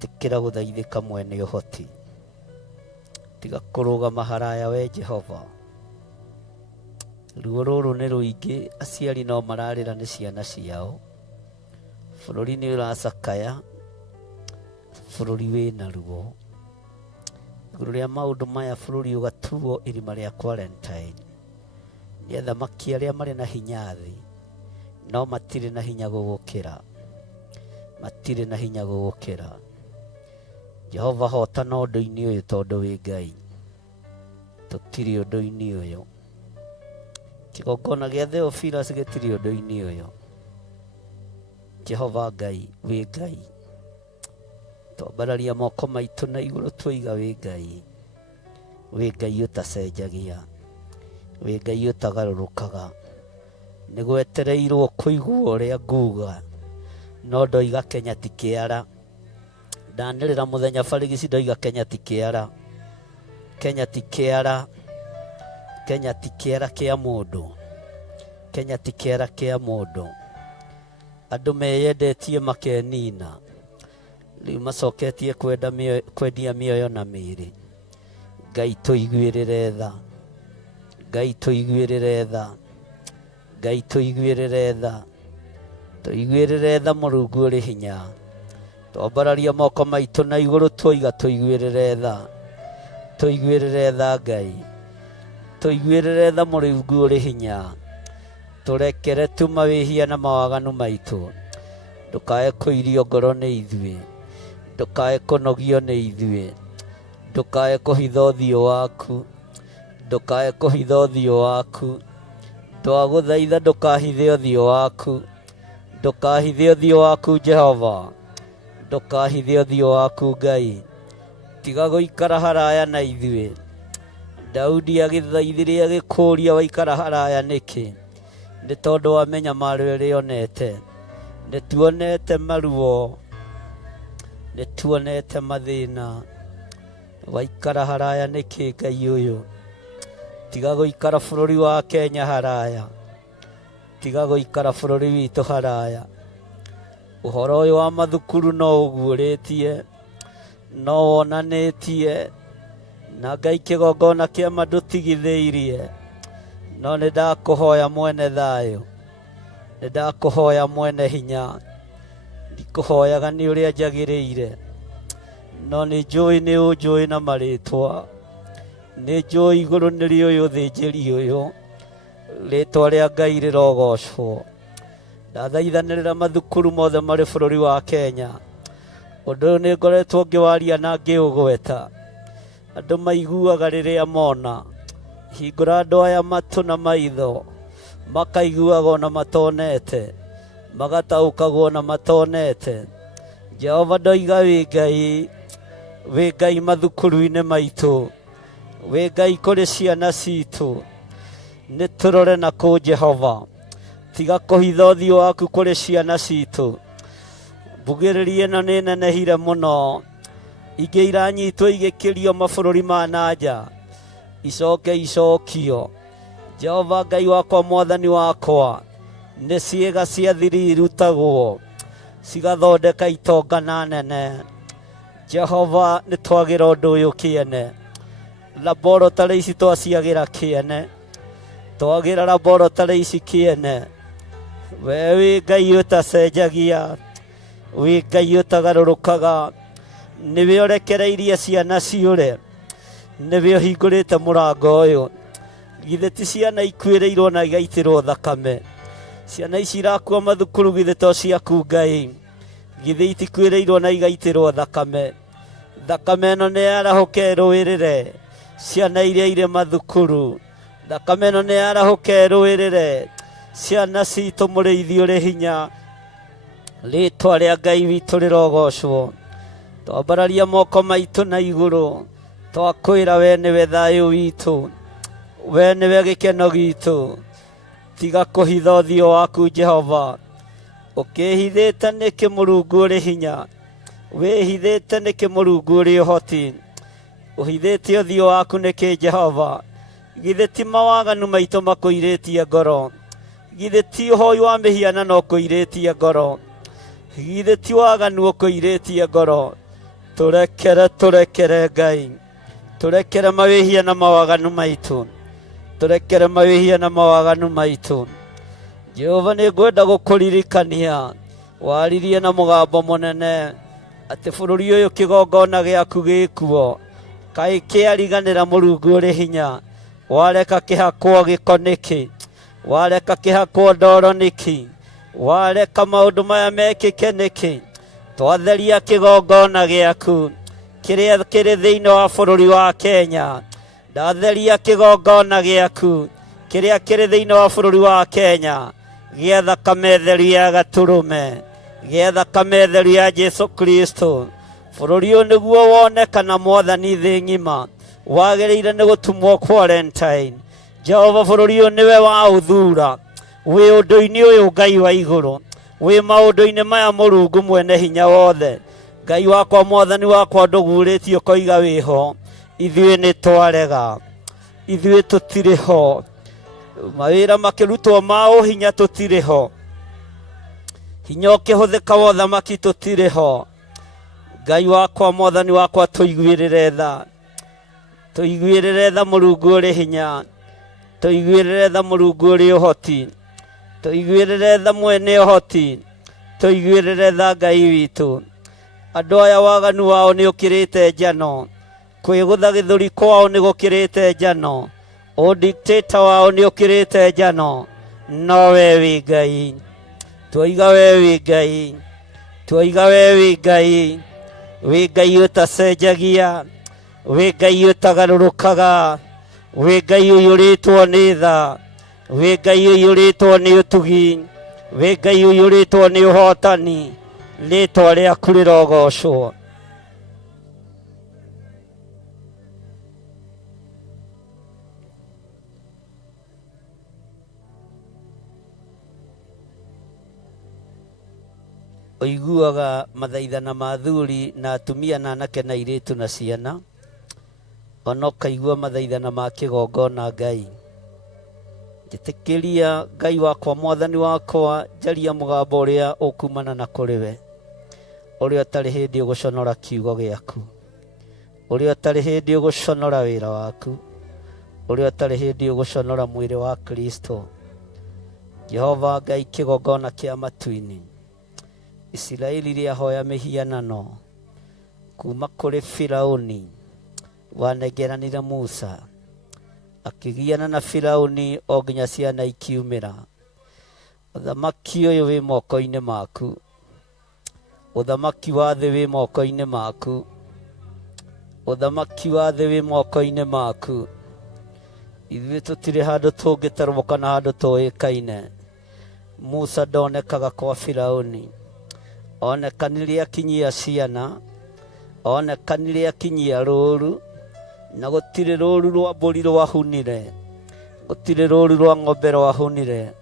ĩtĩkĩra gũthaithĩka mwene ũhoti tiga kũrũgama haraya we Jehova ruo rũrũ nĩ rũingĩ aciari no mararĩra nĩ ciana ciao bũrũri nĩ ũracakaya bũrũri wĩna ruo igũrũ rĩa maũndũ maya bũrũri ũgatuo irima rĩa quarantine nĩ athamaki arĩa marĩ na hinya thĩ no matirĩ na hinya gũgũkĩra matirĩ na hinya gũgũkĩra Jehova hotana ũndũ-inĩ ũyũ tondũ wĩ Ngai tũtirĩ ũndũ-inĩ ũyũ kĩgongona gĩa Theophilus gĩtirĩ ũndũ-inĩ ũyũ Jehova Ngai wĩ Ngai twambararia moko maitũ na igũrũ twoiga wĩ Ngai ũtacenjagia wĩ Ngai ũtagarũrũkaga nĩ gwetereirwo kũigua ũrĩa nguga no ndoiga Kenya ti kĩara ndanĩrĩra mũthenya barigisi ndoiga Kenya ti kĩara Kenya ti kĩara Kenya ti kĩara kĩa mũndũ Kenya ti kĩara kĩa mũndũ andũ meyendetie makenina rĩu macoketie kwendia mĩoyo na mĩĩrĩ Ngai tũiguĩrĩre tha Ngai tũiguĩrĩre tha Ngai tũiguĩrĩre tha tũiguĩrĩre tha Mũrungu ũrĩ hinya twambararia moko maitũ na igũrũ twoiga tũiguĩrĩre tha Ngai tũiguĩrĩre tha Mũrungu ũrĩ hinya tũrekere tu mawĩhia na mawaganu maitũ ndũkae kũirio ngoro nĩ ithuĩ ndũkae kũnogio nĩ ithuĩ ndũkae kũhitha ũthiũ waku ndũkae kũhitha ũthiũ waku twagũthaitha ndũkahithe ũthiũ waku ndũkahithe ũthiũ waku Jehova ndũkahithe ũthiũ waku Ngai tiga gũikara haraya na ithuĩ Daudi agĩthaithire agĩkũũria waikara haraya nĩkĩ nĩ tondũ wa mĩnyamaro ĩrĩa onete. Nĩ tuonete maruo, nĩ tuonete mathĩna. Waikara haraya nĩkĩ Ngai ũyũ? Tiga gũikara bũrũri wa Kenya haraya, tiga gũikara bũrũri witũ haraya. Ũhoro ũyũ wa mathukuru no ũguũrĩtie, no wonanĩtie, na Ngai kĩgongona kĩa ma ndũtigithĩirie. No nĩ ndakũhoya mwene thayũ, nĩ ndakũhoya mwene hinya, ndikũhoyaga nĩ ũrĩa njagĩrĩire, no nĩ njũĩ nĩ ũnjũĩ na marĩtwa. Nĩ njũĩ igũrũ nĩ rĩũĩ ũthĩnjĩri ũyũ, rĩtwa rĩa Ngai rĩrogocwo. Ndathaithanĩrĩra mathukuru mothe marĩ bũrũri wa Kenya. Ũndũ ũyũ nĩ ngoretwo ngĩwaria na ngĩũgweta. Andũ maiguaga rĩrĩa mona. Hingũra andũ aya matũ na maitho, makaiguaga ona matonete, magataũkagwo na matonete. Jehova ndoiga wĩ Ngai, wĩ Ngai mathukuru-inĩ maitũ, wĩ Ngai kũrĩ ciana citũ. Nĩ tũrore na kũ Jehova, tiga kũhitha ũthiũ waku kũrĩ ciana citũ. Mbugĩrĩria ĩno nĩ nenehire mũno, ingĩ iranyitwo igĩkĩrio mabũrũri ma nanja, icoke icokio. Jehova Ngai wakwa mwathani wakwa, nĩ ciĩga cia thiri irutagwo, cigathondeka itongana nene. Jehova nĩ twagĩra ũndũ ũyũ kĩene. Laboratory ici twaciagĩra kĩene, twagĩra laboratory ici kĩene. We wĩ Ngai ũtacenjagia, wĩ Ngai ũtagarũrũkaga, nĩwe ũrekereirie ciana ciũre, nĩwe ũhingũrĩte mũrango ũyũ. Githĩ ti ciana ikuĩrĩirwo na igaitĩrwo thakame? Ciana ici irakua mathukuru githĩ to ciaku Ngai? Githĩ itikuĩrĩirwo na igaitĩrwo thakame? Thakame ĩno nĩ yarahũke rũĩrĩre ciana iria irĩ mathukuru. Thakame ĩno nĩ yarahũke rũĩrĩre ciana citũ mũrĩithi ũrĩ hinya. Rĩtwa rĩa Ngai witũ rĩrogocwo. Twambararia moko maitũ na igũrũ, twakwĩra we nĩwe thayũ witũ, we nĩwe gĩkeno gitũ. Tiga kũhitha ũthiũ waku Jehova. Ũkĩhithĩte nĩkĩ Mũrungu ũrĩ hinya? Wĩhithĩte nĩkĩ Mũrungu ũrĩ ũhoti? Ũhithĩte ũthiũ waku nĩkĩ Jehova? Githĩ ti mawaganu maitũ makũirĩtie ngoro? Githĩ ti ũhoi wa mĩhianano ũkũirĩtie ngoro? Githĩ ti waganu ũkũirĩtie ngoro? Tũrekere Ngai, tũrekere mawĩhia na mawaganu maitũ, tũrekere mawĩhia na mawaganu maitũ. Jehova nĩ ngwenda gũkũririkania, waririe na mũgambo mũnene atĩ bũrũri ũyũ kĩgongona gĩaku gĩkuo. Kaĩ kĩariganĩra Mũrungu ũrĩ hinya? Wareka kĩhakwo gĩko nĩkĩ? Wareka kĩhakwo ndoro nĩkĩ? Wareka maũndũ maya mekĩke nĩkĩ? Twatheria kĩgongona gĩaku kĩrĩa kĩrĩ thĩinĩ wa bũrũri wa Kenya. Ndatheria kĩgongona gĩaku kĩrĩa kĩrĩ thĩinĩ wa bũrũri wa Kenya, gĩa thakame theru ya Gatũrũme, gĩa thakame theru ya Jesu Kristo. Bũrũri ũyũ nĩguo wonekana Mwathani thĩ ng'ima, wagĩrĩire nĩ gũtumwo quarantine. Jehova bũrũri ũyũ nĩwe waũthura. Wĩ ũndũ-inĩ ũyũ Ngai wa igũrũ, wĩ maũndũ-inĩ maya Mũrungu mwene hinya wothe. Ngai wakwa Mwathani wakwa ndũguũrĩtio koiga wĩho. Ithuĩ nĩ twarega, ithuĩ tũtirĩ ho. Mawĩra makĩrutwo ma ũhinya tũtirĩ ho. Hinya ũkĩhũthĩka wa ũthamaki tũtirĩ ho. Ngai wakwa Mwathani wakwa tũiguĩrĩre tha, tũiguĩrĩre tha Mũrungu ũrĩ hinya, tũiguĩrĩre tha Mũrungu ũrĩ ũhoti, tũiguĩrĩre tha mwene ũhoti, tũiguĩrĩre tha Ngai witũ. Andũ aya waganu wao nĩ ũkĩrĩte njano, kwĩgũtha gĩthũri kwao nĩ gũkĩrĩte njano, ũdiktĩta wao nĩ ũkĩrĩte njano. No we wĩ Ngai, twoiga we wĩ Ngai, twoiga we wĩ Ngai, wĩ Ngai ũtacenjagia, wĩ Ngai ũtagarũrũkaga, wĩ Ngai ũiyũrĩtwo nĩ tha, wĩ Ngai ũiyũrĩtwo nĩ ũtugi, wĩ Ngai ũiyũrĩtwo nĩ ũhotani. Rĩtwa rĩaku rĩrogocwo. oiguaga mathaithana ma athuri na atumia na anake na airĩtu na ciana, ona ũkaigua mathaithana ma kĩgongona Ngai. Njĩtĩkĩria Ngai wakwa Mwathani wakwa, njaria mũgambo ũrĩa ũkumana na kũrĩ we, ũrĩa ũtarĩ hĩndĩ ũgũconora kiugo gĩaku, ũrĩa ũtarĩ hĩndĩ ũgũconora wĩra waku, ũrĩa ũtarĩ hĩndĩ ũgũconora mwĩrĩ wa Kristo. Jehova Ngai kĩgongona kĩa matu-inĩ, Isiraeli rĩahoya mĩhianano kuma kũrĩ Firaũni, wanengeranire Musa, akĩgiana na Firaũni o nginya ciana ikiumĩra. Ũthamaki ũyũ wĩ moko-inĩ maku, ũthamaki wa thĩ wĩ moko-inĩ maku, ũthamaki wa thĩ wĩ moko-inĩ maku. Ithuĩ tũtirĩ handũ tũngĩtarũka kana handũ tũĩkaine. Musa ndonekaga kwa Firaũni, onekanire akinyia ciana, onekanire akinyia rũũru, na gũtirĩ rũũru rwa mbũri rwahunire, gũtirĩ rũũru rwa ng'ombe rwahunire,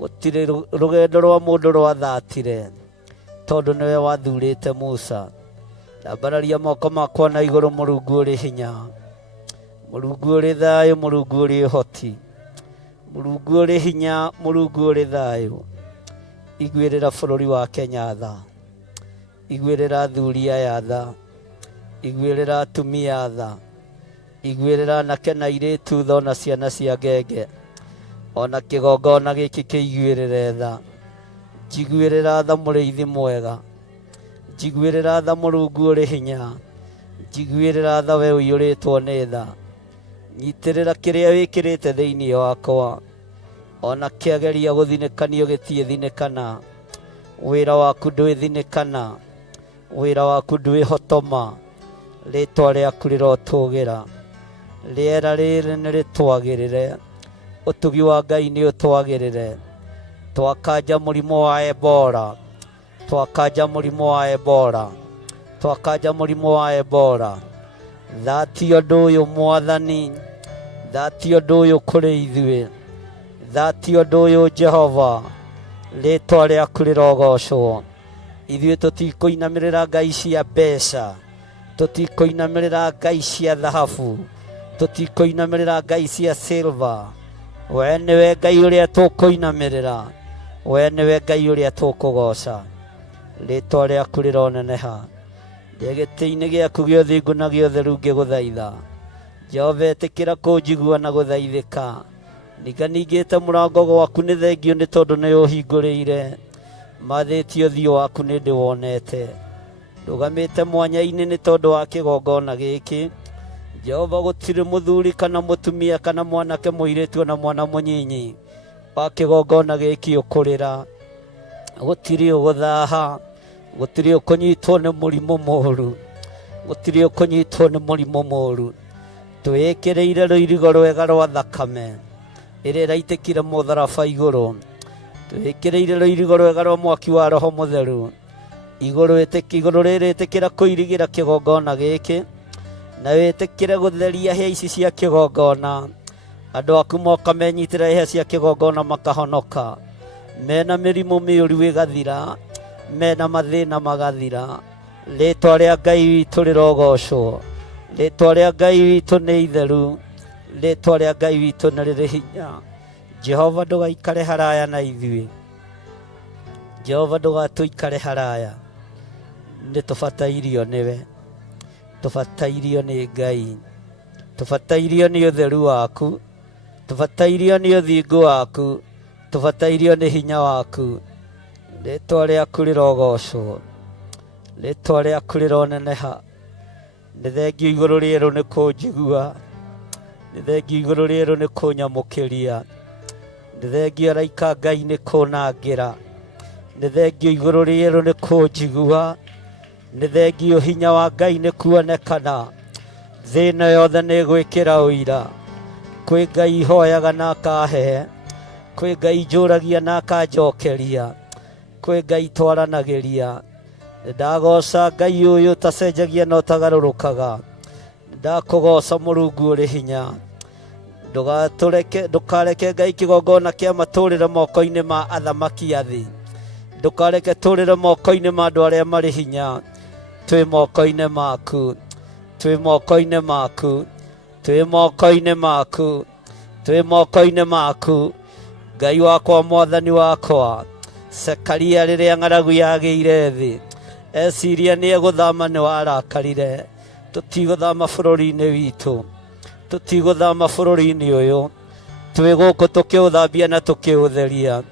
gũtirĩ rũgendo rwa mũndũ rwathatire, tondũ nĩwe wathurĩte Musa. Ndambararia moko makwa na igũrũ, Mũrungu ũrĩ hinya, Mũrungu ũrĩ thayũ, Mũrungu ũrĩ ũhoti, Mũrungu ũrĩ hinya, Mũrungu ũrĩ thayũ. Iguĩrĩra bũrũri wa Kenya tha, iguĩrĩra athuri aya tha, iguĩrĩra atumia tha, iguĩrĩra anake na airĩtu tha, ona ciana cia ngenge, ona kĩgongona gĩkĩ kĩiguĩrĩre tha. Njiguĩrĩra tha mũrĩithi mwega, njiguĩrĩra tha Mũrungu ũrĩ hinya, njiguĩrĩra tha we ũiyũrĩtwo nĩ tha. Nyitĩrĩra kĩrĩa wĩkĩrĩte thĩinĩ wakwa, ona kĩageria gũthinĩkanio gĩtiĩthinĩkana. Wĩra waku ndwĩthinĩkana, wĩra waku ndwĩhotoma, rĩtwa rĩaku rĩrotũgĩra. Rĩera rĩrĩ nĩ rĩtwagĩrĩre, ũtugi wa Ngai nĩ ũtwagĩrĩre. Twakanja mũrimũ wa Ebola, twakanja mũrimũ wa Ebola, twakanja mũrimũ wa Ebola. Thatia ũndũ ũyũ Mwathani, thatia ũndũ ũyũ kũrĩ ithuĩ, thatia ũndũ ũyũ Jehova, rĩtwa rĩaku rĩrogocwo. Ithuĩ tũtikũinamĩrĩra ngai cia mbeca, tũtikũinamĩrĩra ngai cia thahabu, tũtikũinamĩrĩra ngai cia silver. We nĩwe Ngai ũrĩa tũkũinamĩrĩra, we nĩwe Ngai ũrĩa tũkũgoca. Rĩtwa rĩaku rĩroneneha, gĩtĩ-inĩ gĩaku gĩa ũthingu na gĩa ũtheru ngĩgũthaitha. Jehova ĩtĩkĩra kũnjigua na gũthaithĩka. Ningĩte mũrango gwaku nĩ thengio nĩ tondũ nĩ ũhingũrĩire. Mathĩtio ũthiũ waku nĩ ndĩwonete. Ndũgamĩte mwanya-inĩ nĩ tondũ wa kĩgongona gĩkĩ. Jehova gũtirĩ mũthuri kana mũtumia kana mwanake mũirĩtu na mwana mũnyinyi wa kĩgongona gĩkĩ ũkũrĩra. Gũtirĩ ũgũthaha, gũtirĩ ũkũnyitwo nĩ mũrimũ mũũru, gũtirĩ ũkũnyitwo nĩ mũrimũ mũũru. Twĩkĩrĩire rũirigo rwega rwa thakame ĩrĩa ĩraitĩkire mũtharaba igũrũ. Twĩkĩrĩire rũirigo rwega rwa mwaki wa Roho Mũtheru igũrũ rĩrĩ ĩtĩkĩra kũirigĩra kĩgongona gĩkĩ, na wĩtĩkĩre gũtheria hĩa ici cia kĩgongona. Andũ aku moka menyitĩra hĩa cia kĩgongona makahonoka, mena mĩrimũ mĩũru ĩgathira, mena mathĩna magathira. Rĩtwa rĩa Ngai witũ rĩrogocwo, rĩtwa rĩa Ngai witũ nĩ itheru, rĩtwa rĩa Ngai witũ nĩ rĩrĩ hinya. Jehova ndũgaikare haraya na ithuĩ, Jehova ndũgatũikare haraya. Nĩ tũbatairio nĩwe, tũbatairio nĩ Ngai, tũbatairio nĩ ũtheru waku, tũbatairio nĩ ũthingu waku, tũbatairio nĩ hinya waku. Rĩtwa rĩaku rĩrogocwo, rĩtwa rĩaku rĩroneneha. Nĩ thengio igũrũ rĩerũ nĩ kũnjigua, nĩ thengio igũrũ rĩerũ nĩ kũnyamũkĩria, nĩ thengio araika Ngai nĩ kũnangĩra, nĩ thengio igũrũ rĩerũ nĩ kũnjigua, nĩ thengio hinya wa Ngai nĩ kuonekana. Thĩna yothe nĩ gwĩkĩra ũira. Kwĩ Ngai hoyaga na akahe, kwĩ Ngai njũragia na akanjokeria, kwĩ Ngai twaranagĩria. Ndagoca Ngai ũyũ tacenjagia na ũtagarũrũkaga. Ndakũgoca Mũrungu ũrĩ hinya. Ndũkareke Ngai kĩgongona kĩa matũrĩre moko-inĩ ma athamaki a thĩ. ndukareke turire moko-ini ma andu aria mari hinya. Twi moko-ini maku, twi moko-ini maku, twi moko-ini maku, twi moko-ini maku. Ngai wakwa, mwathani wakwa, Sekaria riria ng'aragu yagiire thi, eciria ni eguthama ni warakarire. Tutiguthama bururi-ini witu, tutiguthama bururi-ini uyu. Twi guku tukiuthambia na tukiutheria,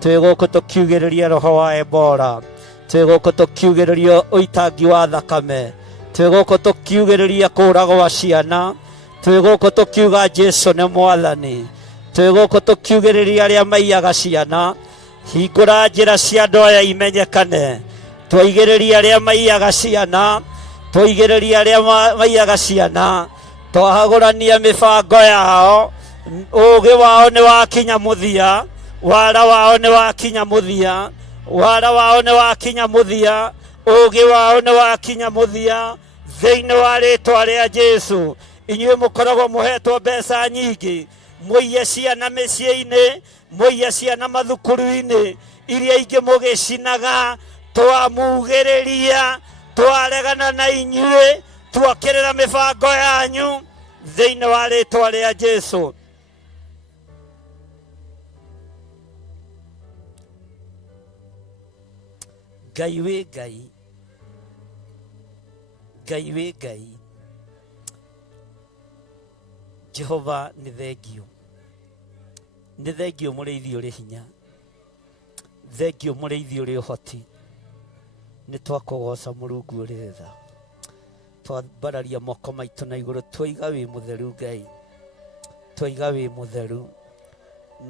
twi guku tukiugiriria roho wa Ebola, twi guku tukiugiriria uitangi wa thakame, twi guku tukiugiriria kurago wa ciana, twi guku tukiuga Jesu ni mwathani, twi guku tukiugiriria aria maiyaga ciana. Hingura njira cia andu aya imenyekane. Twaigiriria aria maiyaga ciana, twaigiriria aria maiyaga ciana, twahagurania mibango yao. Ugi wao ni wakinya muthia, wara wao ni wakinya muthia, wara wao ni wakinya muthia, ugi wao ni wakinya muthia. Thiini wa ritwa ria Jesu, inyuĩ mukoragwo muhetwo mbeca nyingi, muiye ciana mĩciĩ-inĩ, muiye ciana mathukuru-inĩ, iria ingĩ mugicinaga. Twamugĩrĩria, twaregana na inyuĩ, twokĩrĩra mĩbango yanyu thiini wa ritwa ria Jesu. Ngai wĩ Ngai, Ngai wĩ Ngai. Jehova nĩ thengio, nĩ thengio mũrĩithi ũrĩ hinya, thengio mũrĩithi ũrĩ ũhoti. Nĩ twakũgoca Mũrungu ũrĩ tha, twambararia moko maitũ na igũrũ, twaiga wĩ mũtheru Ngai, twaiga wĩ mũtheru.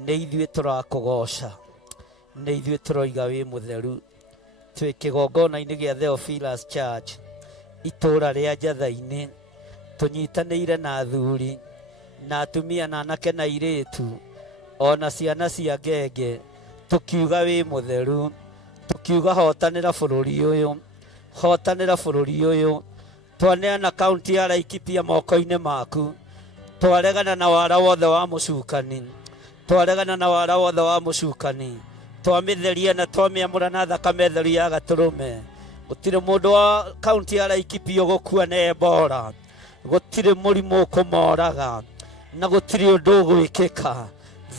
Nĩ ithuĩ tũrakũgoca, nĩ ithuĩ tũroiga wĩ mũtheru. Twĩ kĩgongona-inĩ gĩa Theophilus Church itũũra rĩa Njatha-inĩ, tũnyitanĩire na athuri na atumia na anake na airĩtu ona ciana cia ngenge, tukiuga wĩ mũtheru, tukiuga hotanĩra bũrũri ũyũ, hotanĩra bũrũri ũyũ. Twaneana kaunti ya Laikipia moko-inĩ maku, twaregana na wara wothe wa mũcukani, twaregana na wara wothe wa mũcukani, twamĩtheria na twamĩamũra na thakame theru ya Gatũrũme. Gũtirĩ mũndũ wa kaunti ya Laikipia ũgũkua nĩ Ebola, gũtirĩ mũrimũ ũkũmoraga, na gũtirĩ ũndũ ũgwĩkĩka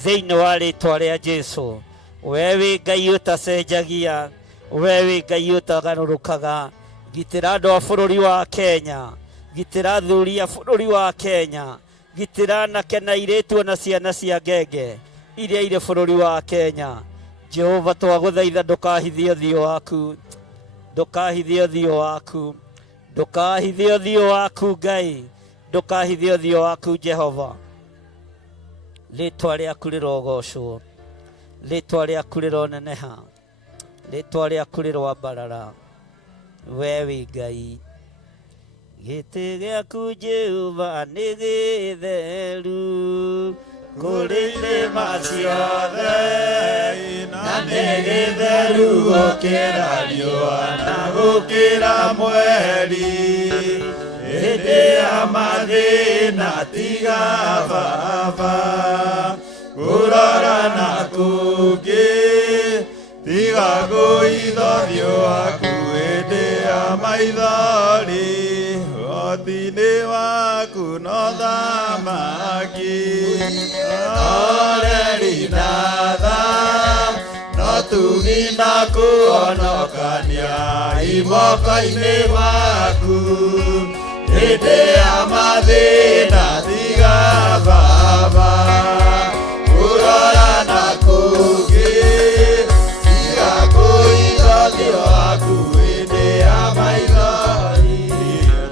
thĩinĩ wa rĩtwa rĩa Jesu. We wĩ Ngai ũtacenjagia, we wĩ Ngai ũtagarũrũkaga. Gitĩra andũ a bũrũri wa Kenya, gitĩra athuri a bũrũri wa Kenya, gitĩra anake na airĩtu na ciana cia ngenge iria irĩ bũrũri wa Kenya. Jehova, twagũthaitha ndũkahithie ũthiũ waku, ndũkahithie ũthiũ waku, ndũkahithie ũthiũ waku Ngai, ndũkahithie ũthiũ waku Jehova. Rĩtwa rĩaku rĩrogocwo, rĩtwa rĩaku rĩroneneha, rĩtwa rĩaku rĩrwambarara. We wĩ Ngai, gĩtĩ gĩaku Jehova nĩ gĩtheru kũrĩ irĩma ciothe, na nĩ gĩtheru gũkĩra riũa na gũkĩra mweri. Hĩndĩ ya mathĩna tiga Baba, kũrora na kũngĩ tiga kũitho ũthiũ waku. Hĩndĩ ya maithori ũhoti-inĩ waku no thamaki, oreri na tha no tugi na kuonokania imoko-inĩ waku. Hĩndĩ ya mathĩna tiga Baba, kũrora na kũngĩ tiga kũitho ũthiũ waku. Hĩndĩ ya maithori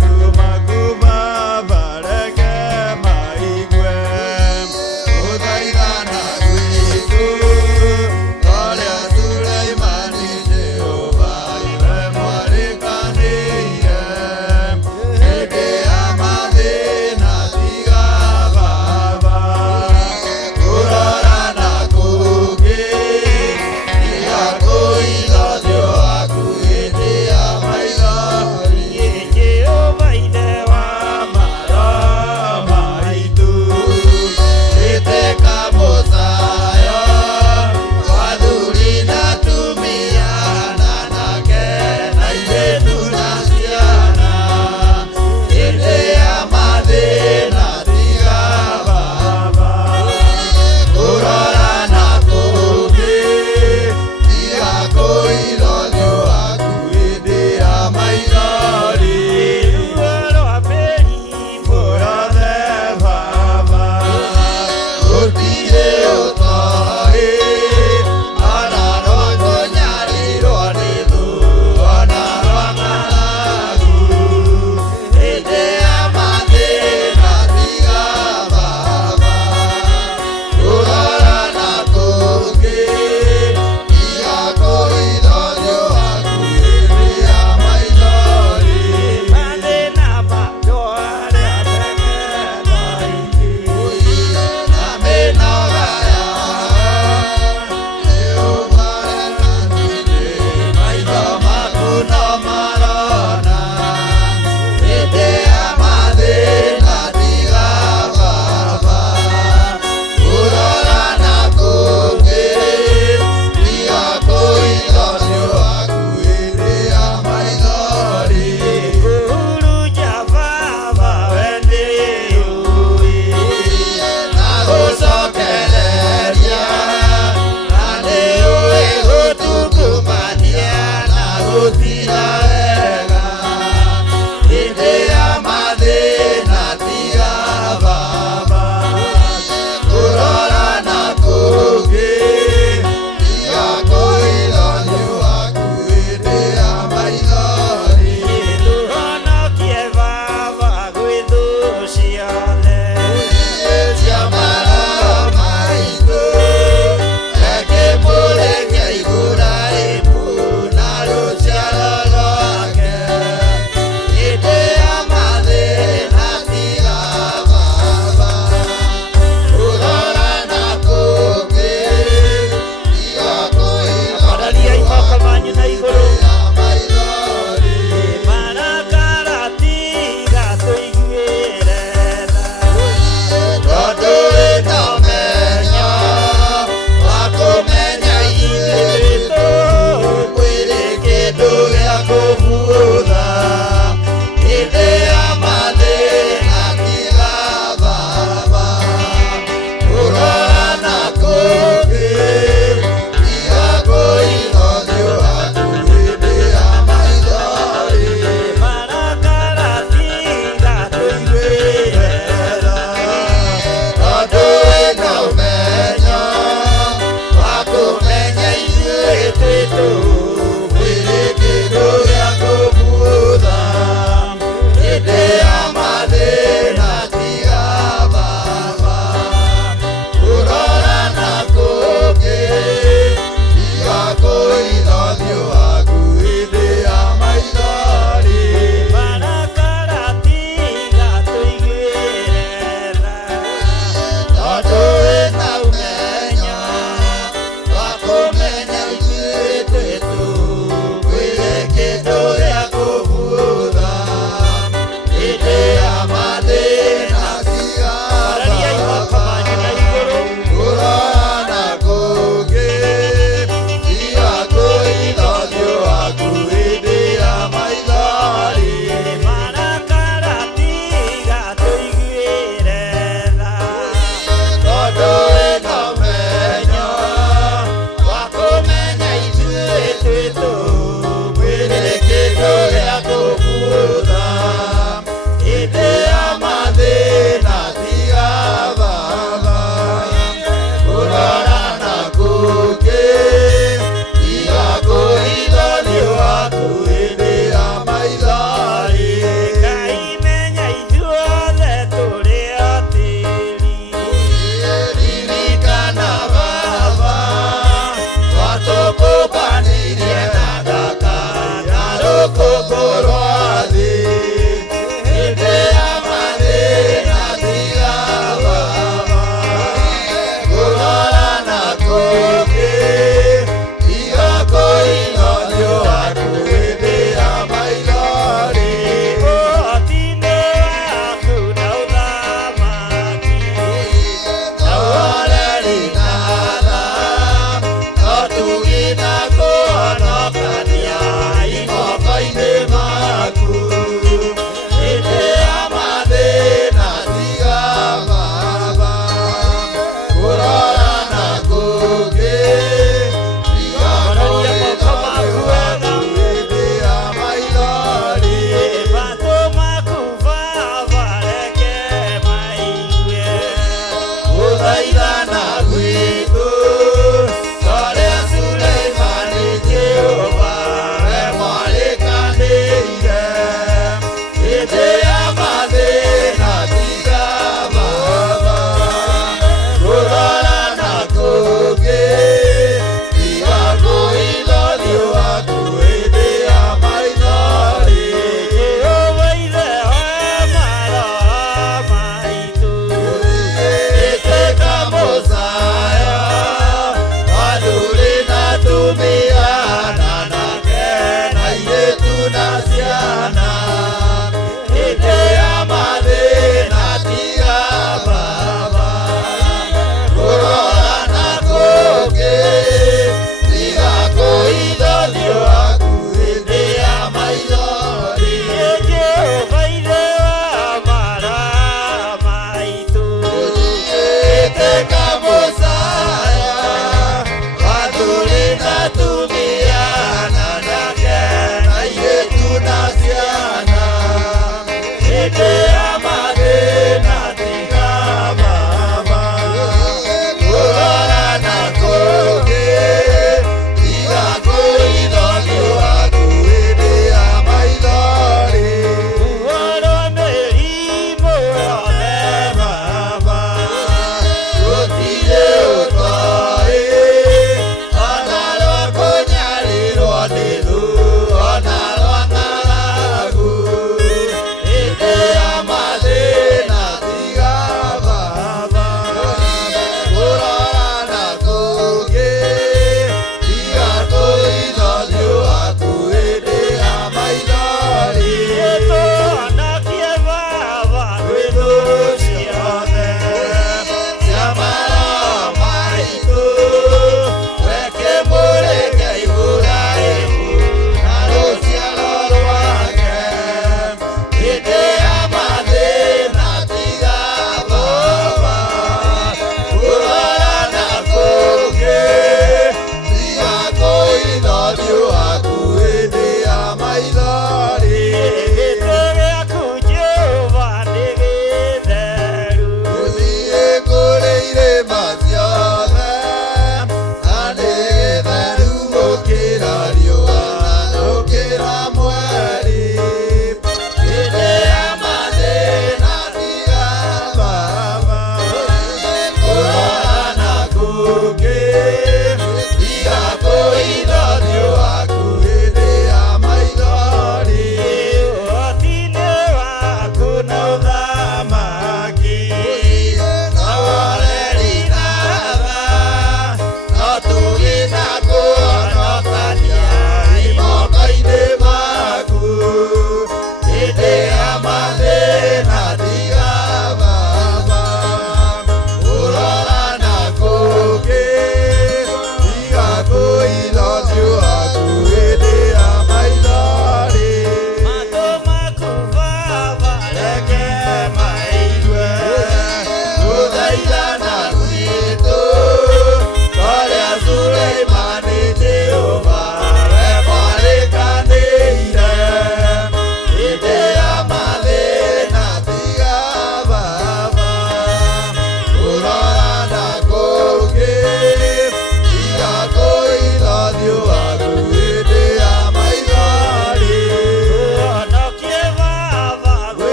tumaku Baba reke maigue gũthaithana gwitũ, ũrĩa tũraimani Jehova iwe mwarĩkanĩire. Hĩndĩ ya mathĩna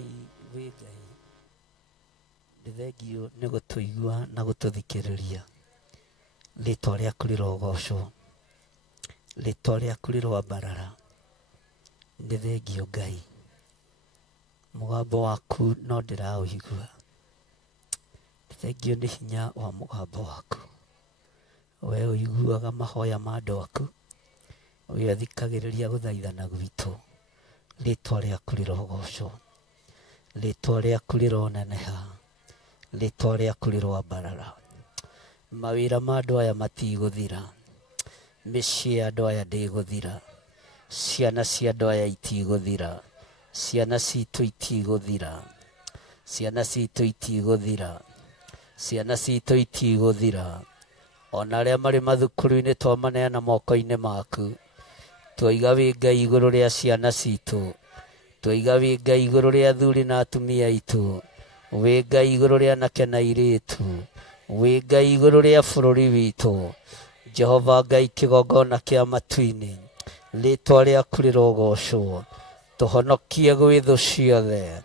Ngai wĩ Ngai nĩ thengio nĩ gũtũigua na gũtũthikĩrĩria. Rĩĩtwa rĩaku rĩrogocwo, rĩĩtwa rĩaku rĩroambarara. Nĩ thengio Ngai, mũgambo waku no ndĩraũigua. Thengio nĩ hinya wa mũgambo waku, we ũiguaga mahoya ma andũ aku, we ũthikagĩrĩria gũthaithana gwitũ. Rĩĩtwa rĩaku rĩrogocwo, rĩĩtwa rĩaku rĩroneneha, rĩĩtwa rĩaku rĩroambarara. Mawĩra ma andũ aya matigũthira, mĩciĩ ya andũ aya ndĩgũthira, ciana cia andũ aya itigũthira, ciana citũ itigũthira, ciana citũ itigũthira, ciana citũ itigũthira. Ona arĩa marĩ mathukuru-inĩ twamaneana moko-inĩ maku. Twaiga wĩ Ngai igũrũ rĩa ciana citũ, twaiga wĩ Ngai igũrũ rĩa athuri na atumia aitũ, wĩ Ngai igũrũ rĩa anake na airĩtu, wĩ Ngai igũrũ rĩa bũrũri witũ. Jehova Ngai kĩgongona kĩa matu-inĩ, rĩĩtwa rĩaku rĩrogocwo. Tũhonokie gwĩ thũ ciothe,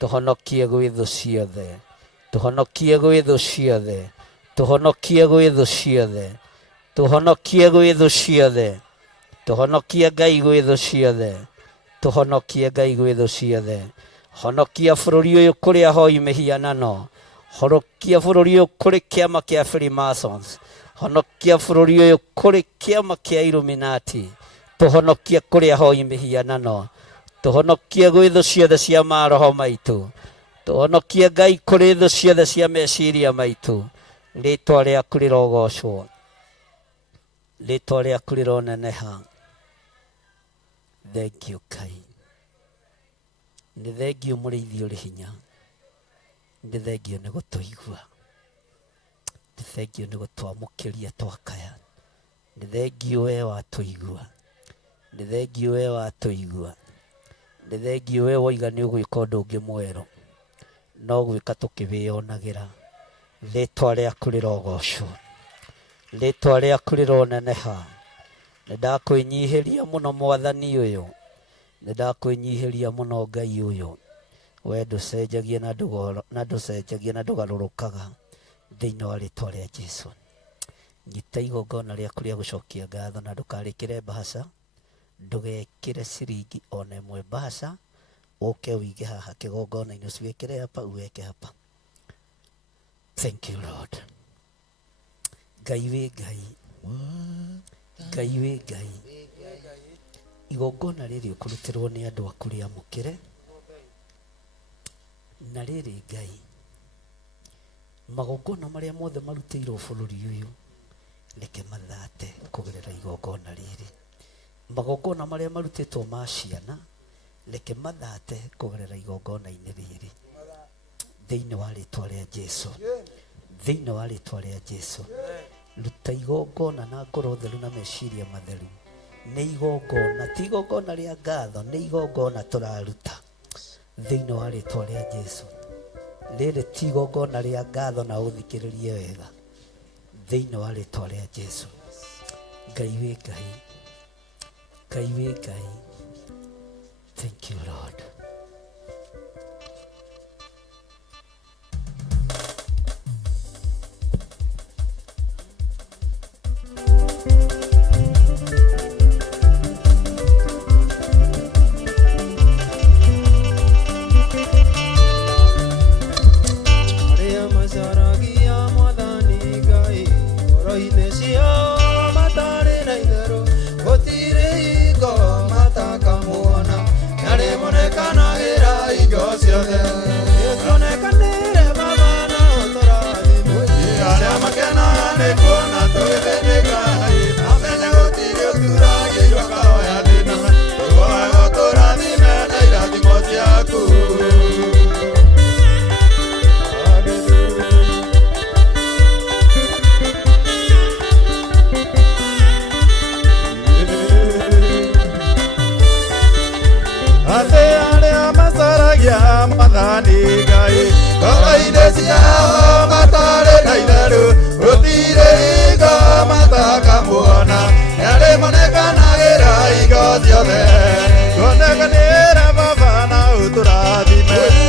tũhonokie gwĩ thũ ciothe, tũhonokie gwĩ thũ ciothe, tũhonokie gwĩ thũ ciothe, tũhonokie gwĩ thũ ciothe, tũhonokie Ngai gwĩ thũ ciothe, tũhonokie Ngai gwĩ thũ ciothe. Honokia bũrũri ũyũ kũrĩ ahoi mĩhianano, honokia bũrũri ũyũ kũrĩ kĩama kĩa Freemasons, honokia bũrũri ũyũ kũrĩ kĩama kĩa Illuminati, tũhonokie kũrĩ ahoi mĩhianano, tũhonokie gwĩ thũ ciothe cia maroho maitũ, tũhonokie Ngai kũrĩ thũ ciothe cia meciria maitũ. Rĩĩtwa rĩaku rĩrogocwo, rĩĩtwa rĩaku rĩroneneha. Thengio Ngai, nĩ thengio mũrĩithi ũrĩ hinya, nĩ thengio nĩ gũtũigua, nĩ thengio nĩ gũtwamũkĩria twakaya, nĩ thengio we watũigua, nĩ thengio we watũigua, nĩ thengio we woiga nĩ ũgwĩka ũndũ ũngĩ mwerũ, no gwĩka tũkĩwĩonagĩra. Rĩĩtwa rĩaku rĩrogocwo, rĩĩtwa rĩaku rĩroneneha. Nĩ ndakwĩnyihĩria mũno mwathani ũyũ, nĩ ndakwĩnyihĩria mũno Ngai ũyũ. We ndũcenjagia na ndũcenjagia na ndũgarũrũkaga, thĩinĩ wa rĩĩtwa rĩa Jesũ. Nyita igongona rĩaku rĩa gũcokia ngatho na ndũkarĩkĩre mbahaca, ndũgekĩre ciringi ona ĩmwe mbahaca, ũke ũige haha kĩgongona-inĩ, ũciwekere hapa uweke hapa. Thank you Lord. Ngai wĩ Ngai, Ngai wĩ Ngai. Igongona rĩrĩ ũkũrutĩrwo nĩ andũ aku rĩamũkĩre, na rĩrĩ Ngai, magongona marĩa mothe marutĩirwo bũrũri ũyũ, reke mathate kũgerera igongona rĩrĩ. Magongona marĩa marutĩtwo ma ciana, reke mathate kũgerera igongona-inĩ rĩrĩ. Thĩinĩ wa rĩĩtwa rĩa Jesũ, thĩinĩ wa rĩĩtwa rĩa Jesũ, ruta igongona na ngoro theru na meciria matheru. Nĩ igongona, ti igongona rĩa ngatho, nĩ igongona tũraruta thĩinĩ wa rĩĩtwa rĩa Jesũ. Rĩrĩ ti igongona rĩa ngatho, na ũthikĩrĩrie wega, thĩinĩ wa rĩĩtwa rĩa Jesũ. Ngai wĩ Ngai, Ngai wĩ Ngai. Thank you Lord. Tuonekanĩra baba na ũtũrathime.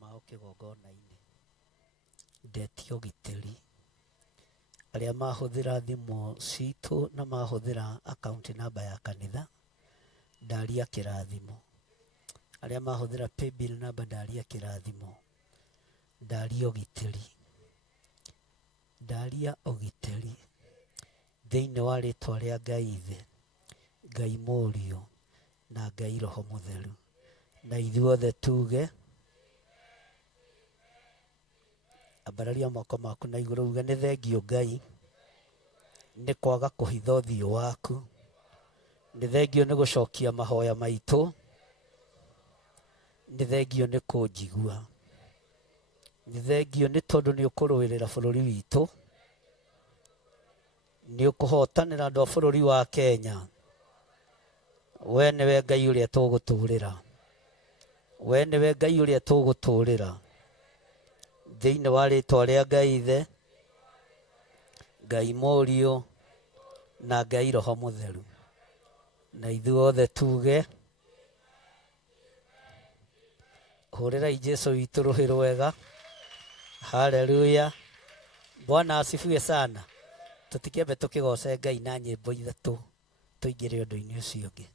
mao kĩgongona-inĩ ndetio gitĩri arĩa mahũthĩra thimũ citũ na mahũthĩra akaunti namba ya kanitha ndaria kĩrathimo arĩa mahũthĩra paybill namba ndaria kĩrathimo ndaria ũgitĩri thĩinĩ wa rĩtwa rĩa Ngai Ithe Ngai Mũriũ na Ngai Roho Mũtheru na ithuothe tuge ambararia moko maku na igũrũ uge nĩ thengio Ngai nĩ kwaga kũhitha ũthiũ waku nĩ thengio nĩ gũcokia mahoya maitũ nĩ thengio nĩ kũnjigua nĩ thengio nĩ tondũ nĩ ũkũrũĩrĩra bũrũri witũ nĩ ũkũhotanĩra andũ a bũrũri wa Kenya we nĩwe Ngai ũrĩa tũgũtũũrĩra we nĩwe Ngai ũrĩa tũgũtũũrĩra thĩinĩ wa rĩtwa rĩa Ngai Ithe Ngai Mũriũ na Ngai Roho Mũtheru na ithuothe tuge hũrĩrai Jesũ witũ rũhĩ rwega haleluya Bwana asifiwe sana tũtikĩambe tũkĩgoce Ngai na nyĩmbo ithatũ tũingĩre ũndũ-inĩ ũcio ũngĩ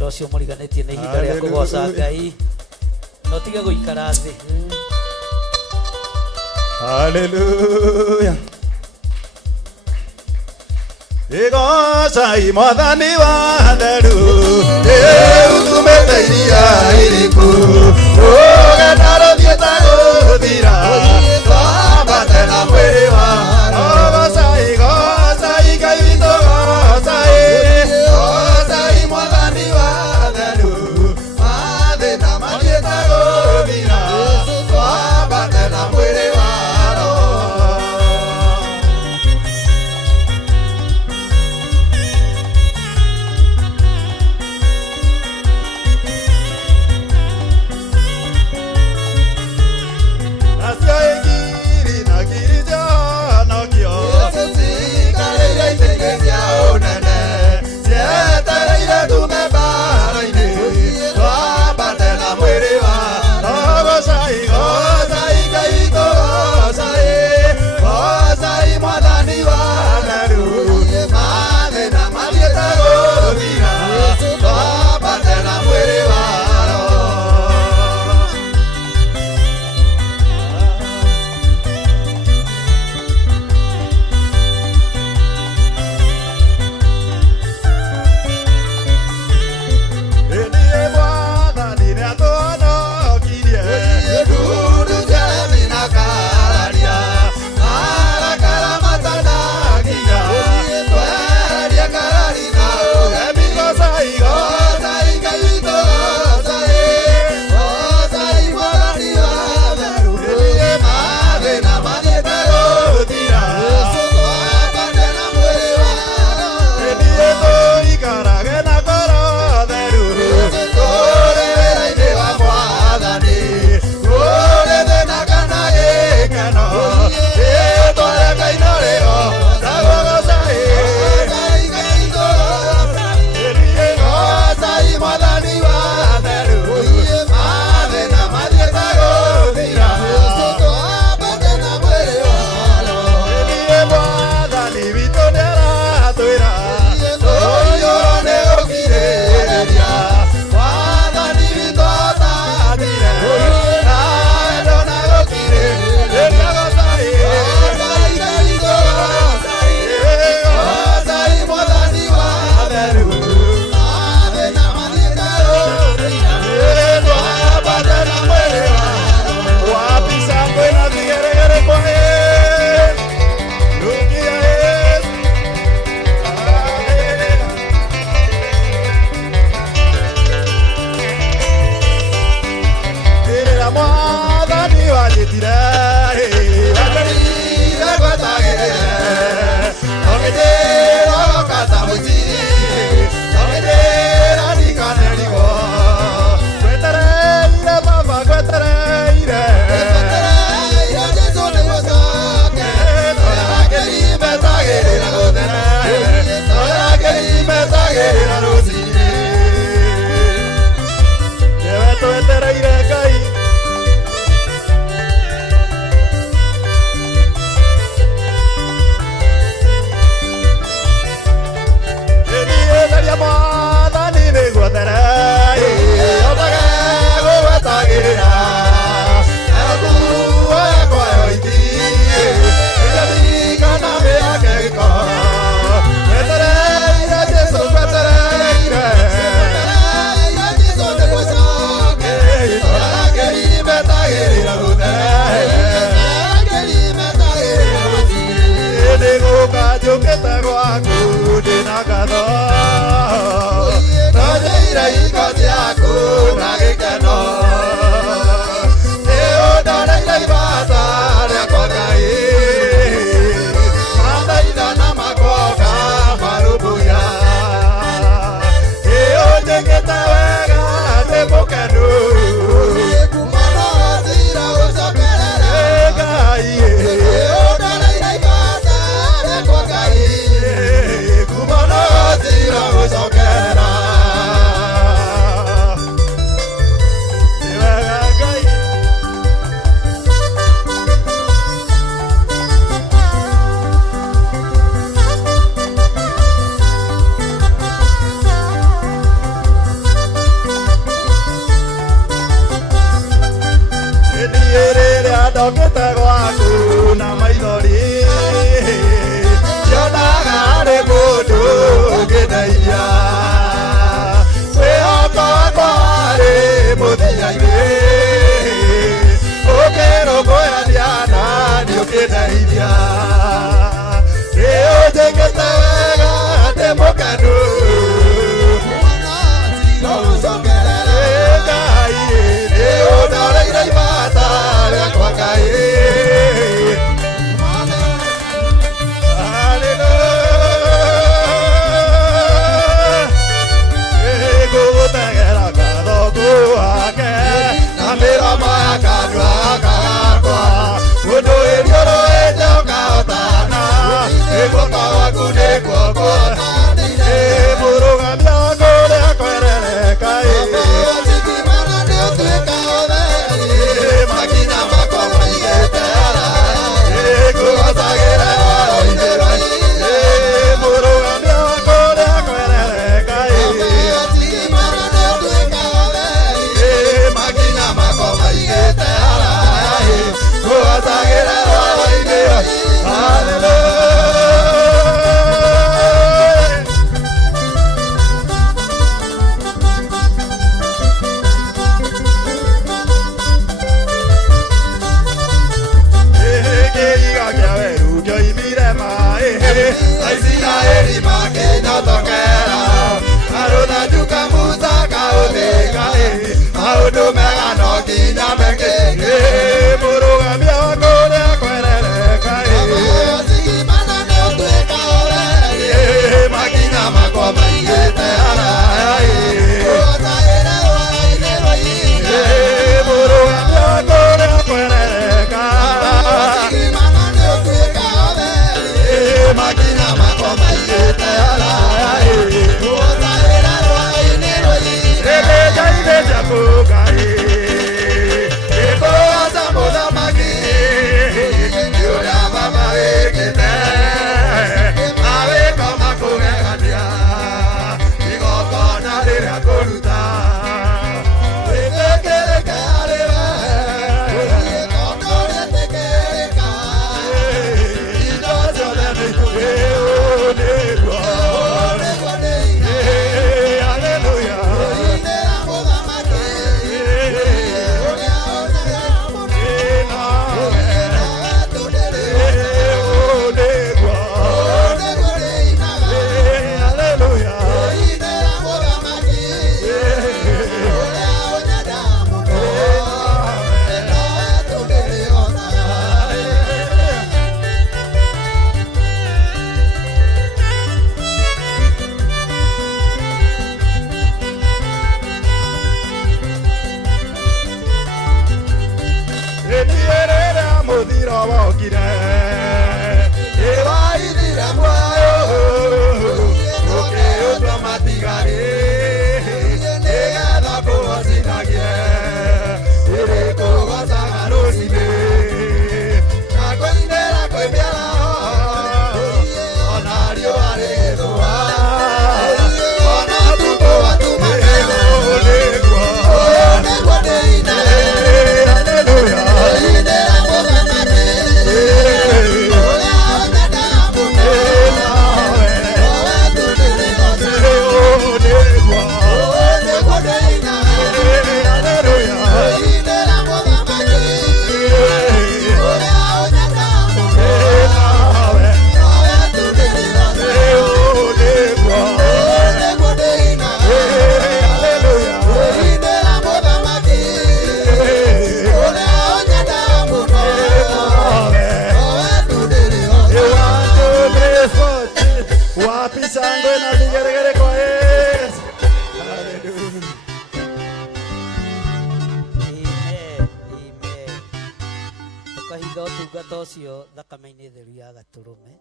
Rocio mũriganĩtie nĩ ihinda rĩa kũgoca Ngai no tige gũikara thĩ haleluya igocai Mwathani wa theru tumĩte iria iriku rũgendo rũthiĩte gũthira twambate na mwĩrĩ wa gocai Ngai witũ gocai Mwathani wa theru mathĩna mathiĩte gũthira twambate na mwĩrĩ wa twetereire Ngai Eniyetheria Mwathani nĩguo there otage gũgwetagĩrĩra akuoya kwayo iti ĩgathikana mĩake gĩko twetereire Jesũ twetereire Jesũ nĩgũcoke arangĩri metagĩrĩra gũthere nĩgũka njũkĩte gwaku ndĩna ngatho tonyeire hingo ciaku na gĩkeno nĩũndoreire ibata rĩakwa Ngai mathaitha na makoka marũmbũiya nĩũnjĩkĩte wega ndĩ mũkenu kumana thira ũcokerere Ngai nĩũndoreire ibata rĩakwa Ngai kumana thira ũcokerera ndokĩte gwaku na maithori nyonaga harĩ mũndũ ũngĩndeithia wĩhoko wakwa harĩ mũthia-inĩ ũkĩrũmbũyania na nĩũkĩndeithia nĩũnjĩkĩte wega ndĩ mũkenu Ngai nĩũndoreire ibata rĩakwa Ngai ngũgũtegera ngatho ngũwake na mĩromo ya kanua gakwa mũndũ ĩriũrũĩte ũkahotana nĩguoko gwaku nĩkuo kuonanĩire mũrũgamia waku ũrĩa kwerereka makina makwa maigĩte ngũgotagĩra waro-inĩ rwa mũrũgamia waku ũrĩa kwerereka makina makwa maigĩte ngũgotagĩra waro-inĩ Hallelujah Aisiraeli makĩnyotokera arũtha njuka Musa kaũthĩka maũndũ mega no nginya meke mũrũgamia waku ũrĩa kwerereka makinya makwa maigĩte haraya mũrũgamia waku ũrĩa kwerereka makina makwa maigĩte haraya ĩrĩnjainĩ ciaku Ngai ĩkũaca mũthamaki nĩ ũrĩa baba wĩkĩte awĩko makũgegania igongona rĩrĩa kũruta wĩtĩkĩrĩke harĩ we wokire iwaithire muoyo ũkĩũtua matigari nĩgetha kũhotithagie tũkahitha ũtungata ũcio thakame-inĩ theru ya Gatũrũme,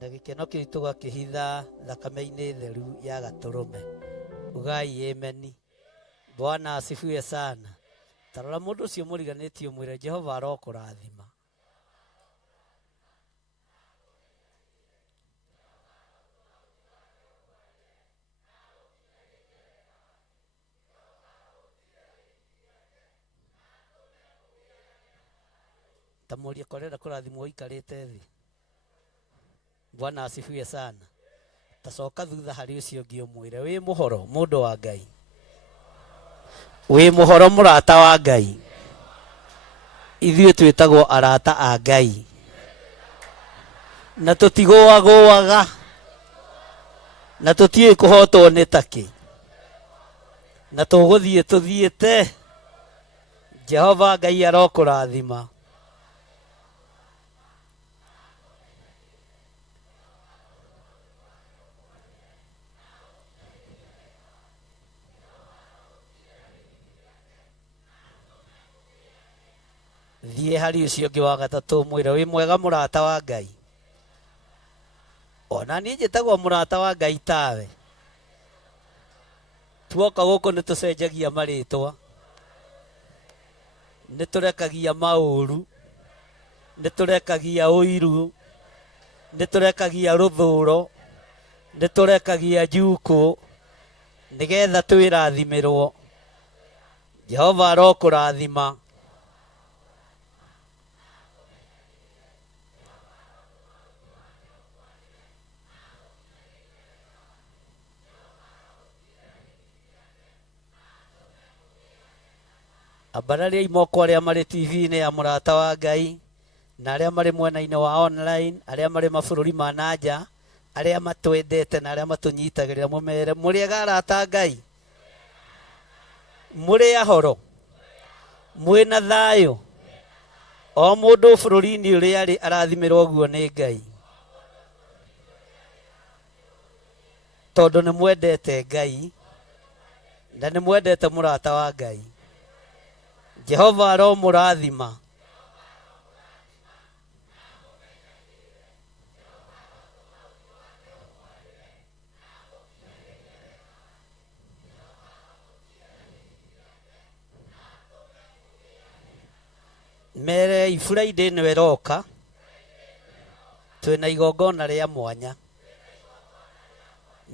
na gĩkeno kĩu tũgakĩhitha thakame-inĩ theru ya Gatũrũme. Ugai ameni. Bwana asifiwe sana. Tarora mũndũ ũcio mũriganĩtie mwĩre Jehova arokũrathima. Tamuria korera kũrathimwo ikarĩte thĩ. Bwana asifiwe sana. Tacoka thutha harĩ ũcio ũngĩ ũmwĩre wĩ mũhoro mũndũ wa Ngai. Wĩ mũhoro mũrata wa Ngai. Ithuĩ twĩtagwo arata a Ngai. Na tũtigũagũaga. Na tũtiĩ kũhotwo nĩ takĩ. Na tũgũthiĩ tũthiĩte. Jehova Ngai arokũrathima. Thiĩ harĩ ũcio ũngĩ wa gatatũ mwĩre wĩ mwega mũrata wa Ngai. Ona niĩ njĩtagwo mũrata wa Ngai tawe. Tuoka gũkũ nĩ tũcenjagia marĩtwa. Nĩ tũrekagia maũru. Nĩ tũrekagia ũiru. Nĩ tũrekagia rũthũro. Nĩ tũrekagia njukũ. Nĩgetha twĩrathimĩrwo. Jehova arokũrathima. Abararia imoko arĩa marĩ TV-inĩ ya mũrata wa Ngai, na arĩa marĩ mwena-inĩ wa online, arĩa marĩ mabũrũri ma nanja, arĩa matwendete na arĩa matũnyitagĩrĩra mũmere mũrĩega arata Ngai. Mũrĩ ahoro. Mwĩna thayũ. O mũndũ bũrũri-inĩ ũrĩa arĩ arathimirwo ũguo nĩ Ngai. Tondũ nĩ mwendete Ngai na nĩ mwendete mũrata wa Ngai. Jehova aromũrathima. Mere Friday nĩ weroka. Twĩna igongona rĩa mwanya.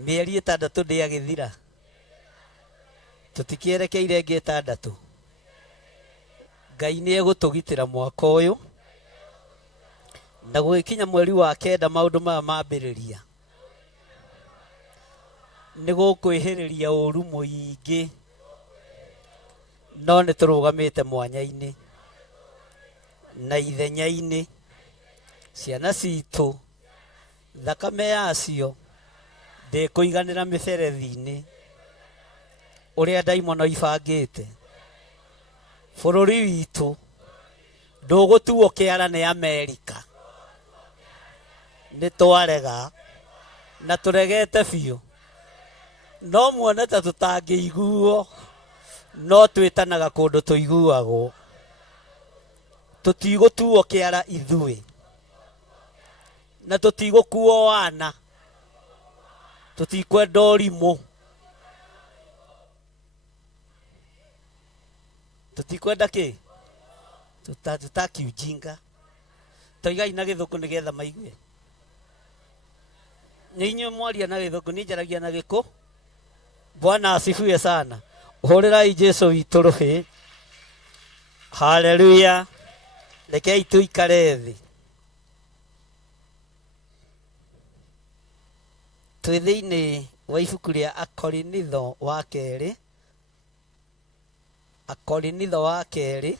Mĩeri 6 ndĩagĩthira. Tũtikĩerekeire ĩngĩ 6. Ngai nĩ egũtũgitĩra mwaka ũyũ. Na gũgĩkinya mweri wa 9 maũndũ maya mambĩrĩria. Nĩ gũkwĩhĩrĩria ũru mũingĩ. No nĩ tũrũgamĩte mwanya-inĩ. Na ithenya-inĩ. Ciana citũ. Thakame yacio. Ndĩkũiganĩra mĩberethi-inĩ. Ũrĩa ndaimono ibangĩte. Bũrũri witũ ndũgũtuo kĩara nĩ Amerika. Nĩ twarega na tũregete biũ. No muone ta tũtangĩiguo, no twĩtanaga kũndũ tũiguagwo. Tũtigũtuo kĩara ithuĩ. Na tũtigũkuo wana. Tũtikwenda ũrimũ. Tutikwenda kĩ? Tutaki ujinga. Toigai na gĩthũkũ nĩgetha maigue. Nĩ inyuĩ mwaria na gĩthũkũ, niĩ njaragia na gĩkũ. Bwana asifiwe sana. Ũhũrĩrai Jesũ witũ rũhĩ. Haleluya. Rekei tũikare thĩ. Twĩ thĩinĩ wa ibuku rĩa Akorinitho wa kerĩ. Akorinitho wa kerĩ.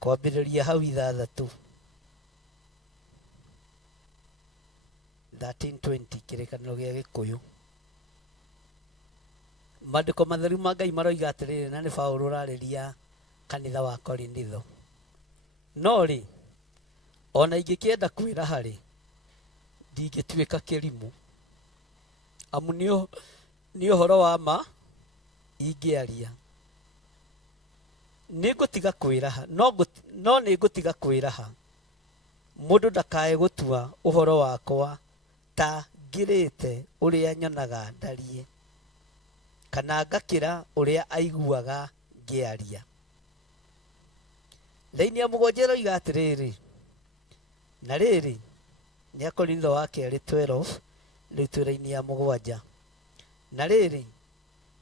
Kwambĩrĩria hau 6. 13:20 kĩrĩkanĩro gĩa Gĩkũyũ. Maandĩko matheru ma Ngai maroiga atĩrĩrĩ, na nĩ Paũlũ ũrarĩria kanitha wa Korinitho. No rĩ, ona ingĩkĩenda kwĩra harĩ, ndingĩtuĩka kĩrimũ. amu nĩ ũhoro wa ma ingĩaria. Nĩngũtiga kwĩraha, no nĩngũtiga kwĩraha. Mũndũ ndakae gũtua ũhoro wakwa ta ngĩrĩte ũrĩa nyonaga ndariĩ, kana ngakĩra ũrĩa aiguaga ngĩaria. Raini ya mũgwanja ĩroiga atĩrĩrĩ, na rĩrĩ nĩ Akorintho wa kerĩ 12 rĩu twĩ raini ya mũgwanja. Na rĩrĩ,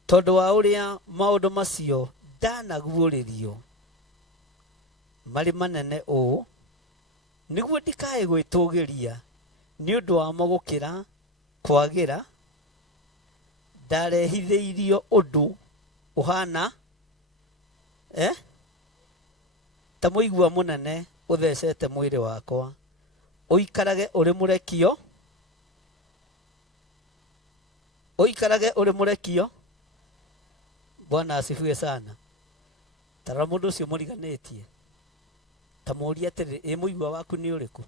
tondũ wa ũrĩa maũndũ macio ndanaguũrĩrio marĩ manene ũũ, nĩguo ndikae gwĩtũgĩria nĩ ũndũ wamo gũkĩra kwagĩra, ndarehithĩirio ũndũ ũhana ta mũigua mũnene ũthecete mwĩrĩ wakwa, ũikarage ũrĩ mũrekio, ũikarage ũrĩ mũrekio. Bwana asifiwe sana. Tara mũndũ ũcio mũriganĩtie, ta mũũria atĩrĩ, ĩ mũigua waku nĩ ũrĩkũ?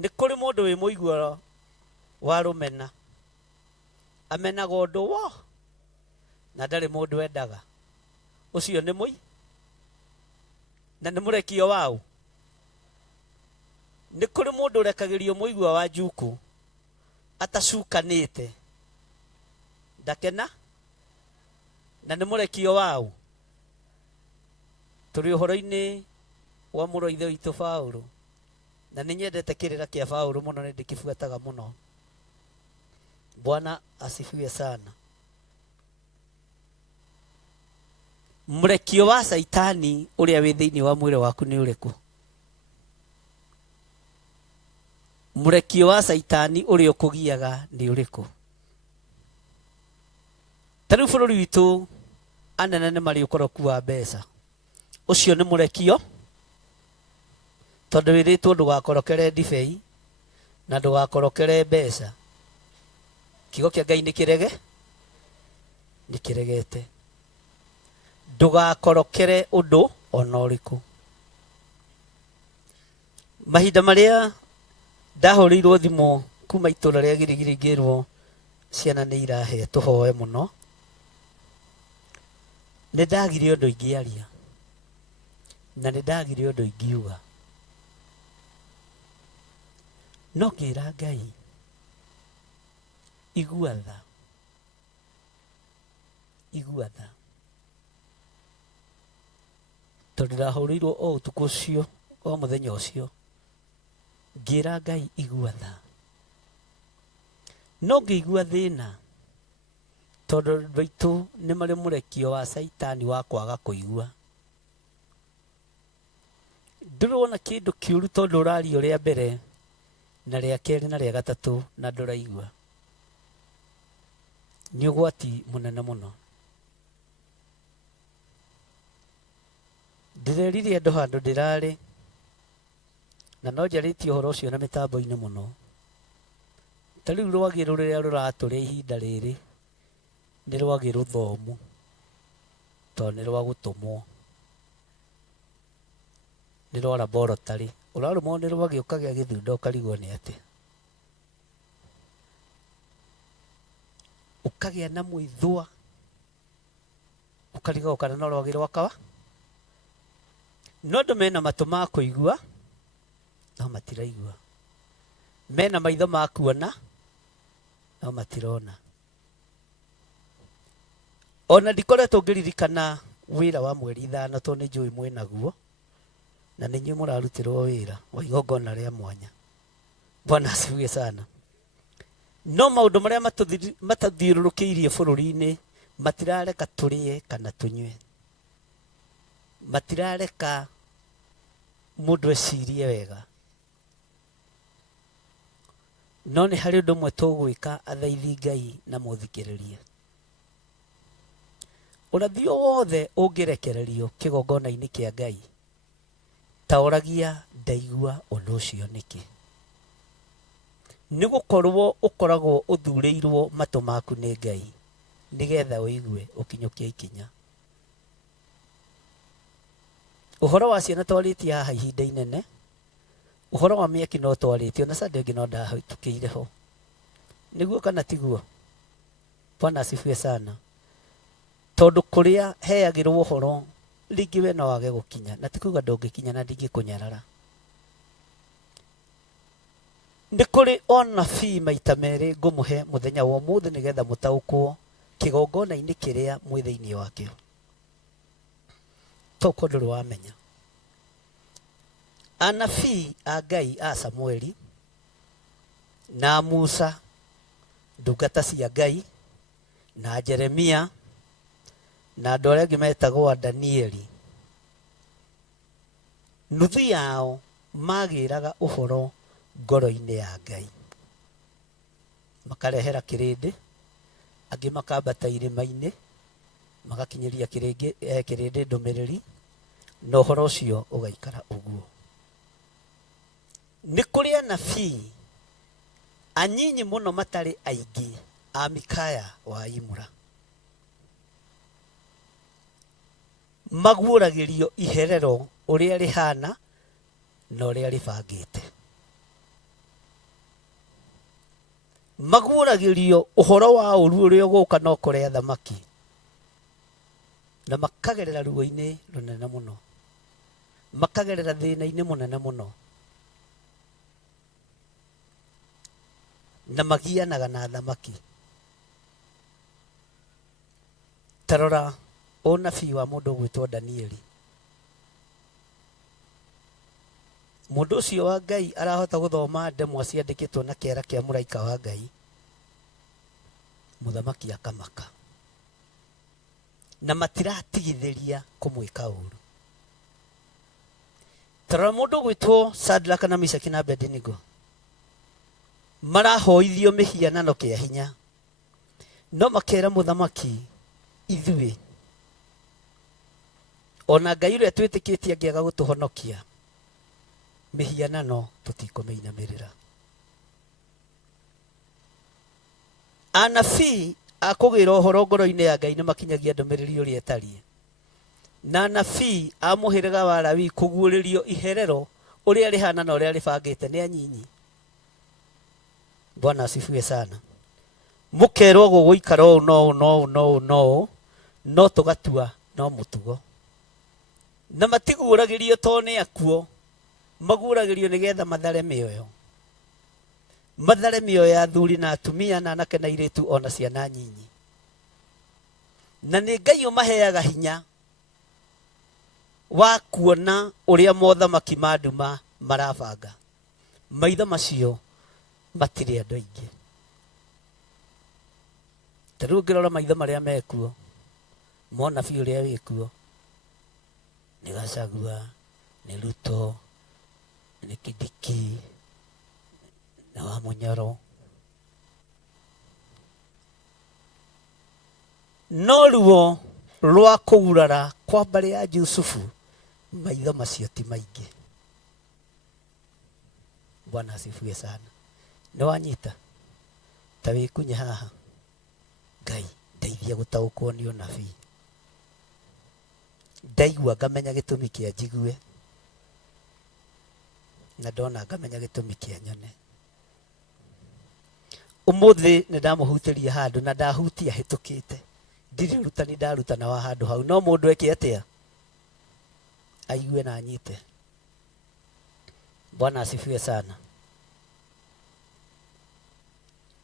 Nĩ kũrĩ mũndũ wĩ mũigua wa rũmena, amenaga ũndũ wo na ndarĩ mũndũ endaga. Ũcio nĩ mũi na nĩ mũrekio wao. Nĩ kũrĩ mũndũ ũrekagĩrio mũigua wa njuku atacukanĩte, ndakena na nĩ mũrekio wao. Tũrĩ ũhoro-inĩ wa mũrũ ithe witũ Paũlũ, na nĩ nyendete kĩrĩra kĩa Paũlũ mũno, nĩ ndĩkĩbuataga mũno. Bwana asifiwe sana. Mũrekio wa Saitani ũrĩa wĩ thĩinĩ wa mwĩrĩ waku nĩ ũrĩkũ? Mũrekio wa Saitani ũrĩa ũkũgiaga nĩ ũrĩkũ? Ta rĩu bũrũri witũ anene nĩ marĩ ũkoroku wa mbeca. Ũcio nĩ mũrekio, tondũ wĩrĩtwo ndũgakorokere ndibei na ndũgakorokere mbeca. Kiugo kĩa Ngai nĩ kĩrege, nĩ kĩregete. Ndũgakorokere ũndũ ona ũrĩkũ. Mahinda marĩa ndahũrĩirwo thimũ kuma itũra rĩa Girigiri ngĩrwo ciana nĩ irahe tũhoe mũno, nĩ ndagire ũndũ ingĩaria na nĩ ndagire ũndũ ingiuga. No ngĩra Ngai, igua tha, igua tha. Tondũ ndahũrĩirwo o ũtukũ ũcio, o mũthenya ũcio, ngĩra Ngai igua tha. No ngĩigua thĩna, tondũ andũ aitũ nĩ marĩ mũrekio wa Saitani wa kwaga kũigua. Ndũrona kĩndũ kĩũru tondũ ũraria rĩa mbere na rĩa kerĩ na rĩa gatatũ na ndũraigua. Nĩ ũgwati mũnene mũno. Ndĩrerire andũ handũ ndĩrarĩ, na no njarĩtie ũhoro ũcio na mĩtambo-inĩ mũno. Ta rĩu rwagĩ rũrĩa rũratũrĩa ihinda rĩrĩ nĩ rwagĩ rũthomu, tondũ nĩ rwa gũtũmwo, nĩ rwa laboratory. Ũrarũmwo nĩ rwagĩ ũkagĩa gĩthunda ũkarigwo nĩ atĩ, ũkagĩa na mwĩthũa ũkarigwo kana no rwagĩ rwakawa. No andũ mena matũ ma kũigua no matiraigua, mena maitho ma kuona no matirona. Ona ndikoretwo ngĩririkana wĩra wa mweri 5 tondũ nĩ njũĩ mwĩnaguo na nĩ inyuĩ mũrarutĩrwo wĩra wa igongona rĩa mwanya. Bwana asifiwe sana. No maũndũ marĩa matathiũrũrũkĩirie bũrũri-inĩ matirareka tũrĩe kana tũnyue, matirareka mũndũ ecirie wega. No nĩ harĩ ũndũ ũmwe tũgwĩka athaithi Ngai na mũthikĩrĩrie. Ũrathi wothe ũngĩrekererio kĩgongona-inĩ kĩa Ngai, ta oragia ndaigua ũndũ ũcio nĩkĩ. Nĩ gũkorwo ũkoragwo ũthurĩirwo matũ maku nĩ Ngai nĩgetha ũigue ũkinyũkia ikinya. Ũhoro wa ciana twarĩtie haha ihinda inene, ũhoro wa mĩaki no twarĩtio na Sunday ĩngĩ no ndahĩtũkĩire ho. niguo kana tiguo? Bwana asifiwe sana. Tondu kuria heagirwo uhoro ringi we no wage gukinya na tikuga ndungikinya na ndingikunyarara. Nĩ kũrĩ onabii maita merĩ ngũmũhe mũthenya wa ũmũthĩ nĩgetha mũtaũkwo kĩgongona-inĩ kĩrĩa mwĩ thĩinĩ wakĩo. Toko ndũrĩ wamenya. Anabii a Ngai a Samueli na Musa ndungata cia Ngai na Jeremia na andũ arĩa angĩ metagwo a Danieli, nuthu yao magĩraga ũhoro ngoro-inĩ ya Ngai, makarehera kĩrĩndĩ, angĩ makambata irĩma-inĩ magakinyĩria kĩrĩndĩ ndũmĩrĩri, na ũhoro ũcio ũgaikara ũguo. Nĩ kũrĩ anabii anyinyi mũno matarĩ aingĩ a Mikaya wa Imura maguũragĩrio iherero ũrĩa rĩhana na ũrĩa rĩbangĩte. Maguũragĩrio ũhoro wa ũru ũrĩa ũgũka na ũkore thamaki, na makagerera ruo-inĩ rũnene mũno, makagerera thĩna-inĩ mũnene mũno, na magianaga na thamaki. Tarora ũnabii wa mũndũ ũgwĩtwo Danieli. Mũndũ ũcio wa Ngai arahota gũthoma ndemwa ciandĩkĩtwo na kĩara kĩa mũraika wa Ngai, mũthamaki akamaka, na matiratigithĩria kũmwĩka ũru. Tarora mũndũ ũgwĩtwo Shadraka na Meshaki na Abednego, marahoithio mĩhianano kĩa hinya, no makera mũthamaki, ithuĩ ona Ngai ũrĩa twĩtĩkĩtie angĩaga gũtũhonokia, mĩhianano tũtikũmĩinamĩrĩra. Anabii a kũgĩra ũhoro ngoro-inĩ ya Ngai nĩ makinyagia ndũmĩrĩri ũrĩa ĩtariĩ, na anabii a mũhĩrĩga wa Lawi kũguũrĩrio iherero ũrĩa rĩhana na ũrĩa rĩbangĩte nĩ anyinyi. Bwana asifiwe sana. Mũkerwo gũgũikara ũũ no tũgatua no mũtugo, na matiguũragĩrio to nĩ akuo, maguũragĩrio nĩgetha mathare mĩoyo, mathare mĩoyo ya athuri na atumia na anake na airĩtu ona ciana nyinyi. Na nĩ Ngai ũmaheaga hinya wa kuona ũrĩa mothamaki ma nduma marabanga. Maitho macio matirĩ andũ aingĩ. Ta rĩu ũngĩrora maitho marĩa mekuo, mũnabii ũrĩa wĩkuo nĩ Gachagua, nĩ Ruto, nĩ Kindiki, na wa Munyoro. No ruo rwa kũgurara kwa mbarĩ ya Jusufu, maitho macio ti maingĩ. Bwana asifiwe sana. Nĩ wanyita ta wĩkunye haha, Ngai ndeithia gũtaũkwo nĩ ũnabii, ndaigua ngamenya gĩtũmi kĩa njigue, na ndona ngamenya gĩtũmi kĩa nyone. Ũmũthĩ nĩ ndamũhutĩria handũ na ndahutia hĩtũkĩte, ndirĩ ũrutani ndarutana wa handũ hau, no mũndũ eke atĩa aigue na anyite. Bwana asifiwe sana.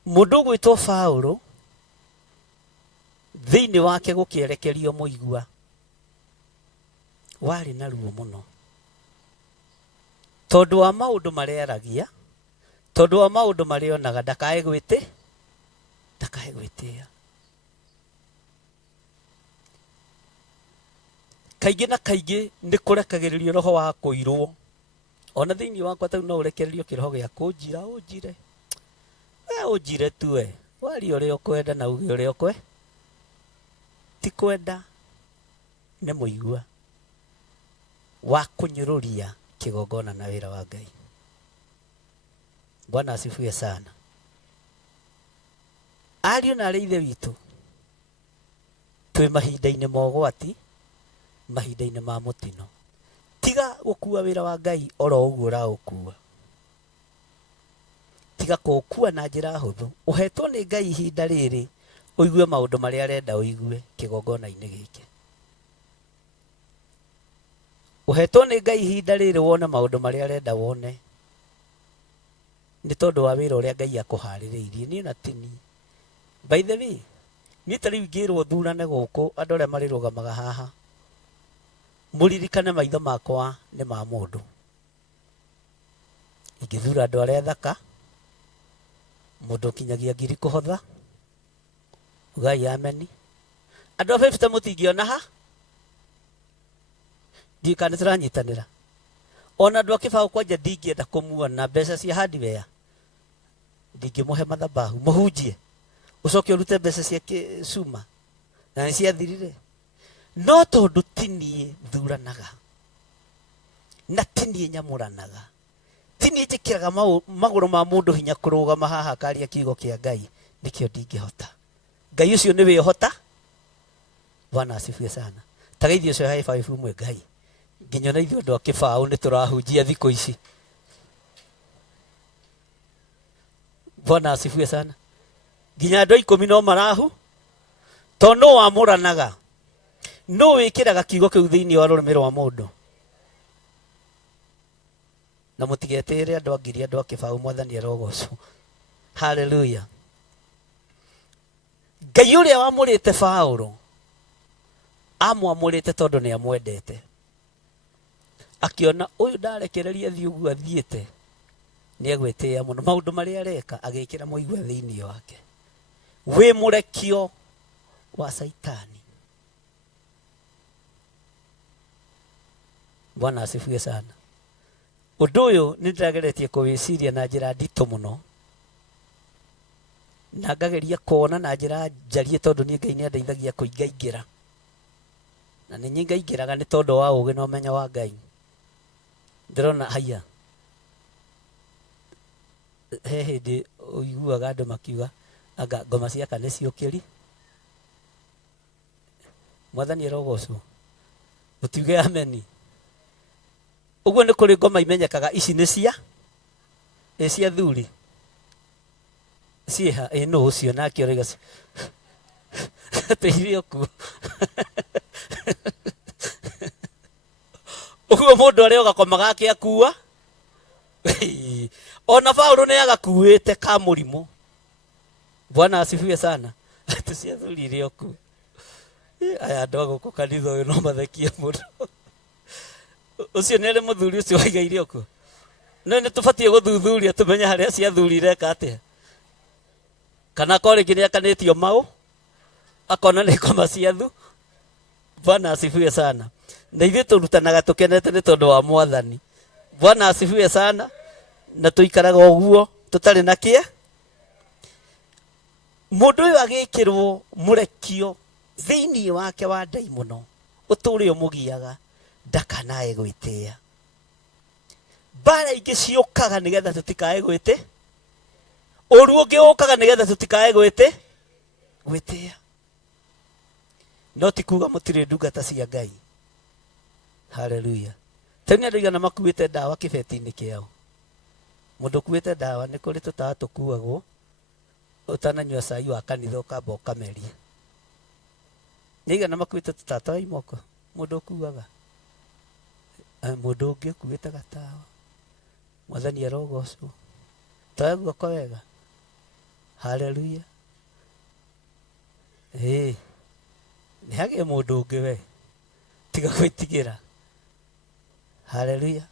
Mũndũ ũgwĩtwo Paũlũ, thĩinĩ wake gũkĩerekerio mũigua, warĩ na ruo mũno, tondũ wa maũndũ marĩa aragia, tondũ wa maũndũ marĩa onaga ndakae gwĩtĩĩa. Kaingĩ na kaingĩ nĩ kũrekagĩrĩrio roho wa kũirwo. Ona thĩinĩ wakwa tau no ũrekererio kĩroho gĩa kũnjira, ũnjire tu we, waria ũrĩa ũkwenda na uge ũrĩa ũkwe, ti kwenda, nĩ mũigua wa kũnyũrũria kĩgongona na wĩra wa Ngai. Bwana asifiwe sana. Ariũ na arĩ ithe witũ, twĩ mahinda-inĩ ma ũgwati, mahinda-inĩ ma mũtino. Tiga gũkua wĩra wa Ngai oro ũguo ũraũkua, tiga tiga kũkua na njĩra hũthũ. Ũhetwo nĩ Ngai ihinda rĩrĩ ũigue maũndũ marĩa arenda ũigue kĩgongona-inĩ gĩkĩ. Ũhetwo nĩ Ngai ihinda rĩrĩ wone maũndũ marĩa arenda wone, nĩ tondũ wa wĩra ũrĩa Ngai akũharĩrĩirie. Niĩ na tini by the way, niĩ ta rĩu ingĩrwo thurane gũkũ, andũ arĩa marĩrũgamaga haha mũririkane maitho makwa nĩ ma mũndũ. Ingĩthura andũ arĩa thaka, mũndũ kinyagia ngiri kũhotha, ugai ameni. Andũ a 50 mũtingĩona ha, ndiĩ kana tũranyitanĩra. Ona andũ a kĩbaũ kwanja ndingĩenda kũmuona, mbeca cia hardware ndingĩmũhe mathabahu, mũhunjie ũcoke ũrute mbeca cia cuma na nĩ ciathirire. No tondũ tiniĩ thuranaga na tiniĩ nyamũranaga, tiniĩ njĩkĩraga magũrũ ma mũndũ hinya kũrũgama haha akaria kiugo kĩa Ngai, nĩkĩo ndingĩhota. Ngai ũcio nĩwe ũhota. Bwana asifiwe sana. Ta geithio ũcio high five umwe Ngai. Nginya na ithuĩ andũ a kĩbaũ nĩ tũrahunjia thikũ ici. Bwana asifiwe sana. Nginya andũ 10 no marahu, to no wamũranaga, no wĩkĩraga kiugo kĩu thĩinĩ wa rũrĩmĩ rwa mũndũ. Na mũtigetĩre andũ angiri, andũ a kĩbaũ, Mwathani arogocwo. Hallelujah. Ngai ũrĩa wamũrĩte Paũlũ amwamũrĩte tondũ nĩ amwendete, akiona ũyũ ndarekereria thiĩ ũguo athiĩte nĩ egwĩtĩĩa mũno maũndũ marĩa areka, agĩkĩra mũigua thĩinĩ wake. Wĩ mũrekio wa Saitani. Bwana asifiwe sana. Ũndũ ũyũ nĩ ndĩrageretie kũwĩciria na njĩra nditũ mũno, na ngageria kuona na njĩra njarie tondũ niĩ Ngai nĩ andeithagia kũingaingĩra, na nĩ nyingaingĩraga nĩ tondũ wa ũũgĩ na ũmenyo wa Ngai. Ndĩrona haya he hĩndĩ ũiguaga andũ makiuga anga ngoma ciaka nĩ ciũkĩri. Mwathani arogocwo. Mũtiuge ameni. Ũguo nĩ kũrĩ ngoma imenyekaga ici nĩ cia thuri. Ciha nũ ũcio nake ũrĩga teithio kuo. Ũguo mũndũ arĩa ũgakoma gake akua. Ona Paũlũ nĩ agakuĩte ka mũrimũ. Bwana asifiwe sana. Tuciathurire okuo. Aya andũ a gũkũ kanitha ũyũ no mathekie mũndũ. Ũcio nĩ arĩ mũthuri ũcio waigaire okuo. No nĩ tũbatiĩ gũthuthuria tũmenye harĩa ciathurire ka atĩa. Kana korĩ nginya kanĩtio mau akona nĩ ngoma ciathu. Bwana asifiwe sana. Na ithuĩ tũrutanaga tũkenete nĩ tondũ wa Mwathani. Bwana asifiwe sana. Na tuikaraga ũguo tũtarĩ na kĩe. Mũndũ ũyũ agĩkĩrwo mũrekio thĩinĩ wake wa ndaimono, ũtũũre ũmũgiaga ndakanae gwĩtĩĩa. Mbara ingĩ ciũkaga nĩgetha tũtikae gwĩtĩ. Ũru ũngĩ ũkaga nĩgetha tũtikae gwĩtĩĩa. No ti kuga mũtirĩ ndungata cia Ngai. Hallelujah. Tena andũ igana makuĩte ndawa kĩbeti-inĩ kĩao. Mũndũ kuĩte ndawa nĩ kũrĩ tũtawa tũkuagwo ũtananyua cai wa kanitha ũkamba ũkameria. Nĩ igana makuĩte tũtawa twa imoko. Mũndũ ũkuaga. Mũndũ ũngĩ kuĩte gatawa. Mwathani arogocwo. Toya guoko wega. Hallelujah. Nĩ hagĩe mũndũ ũngĩ we. Tiga gwĩtigĩra. Hallelujah.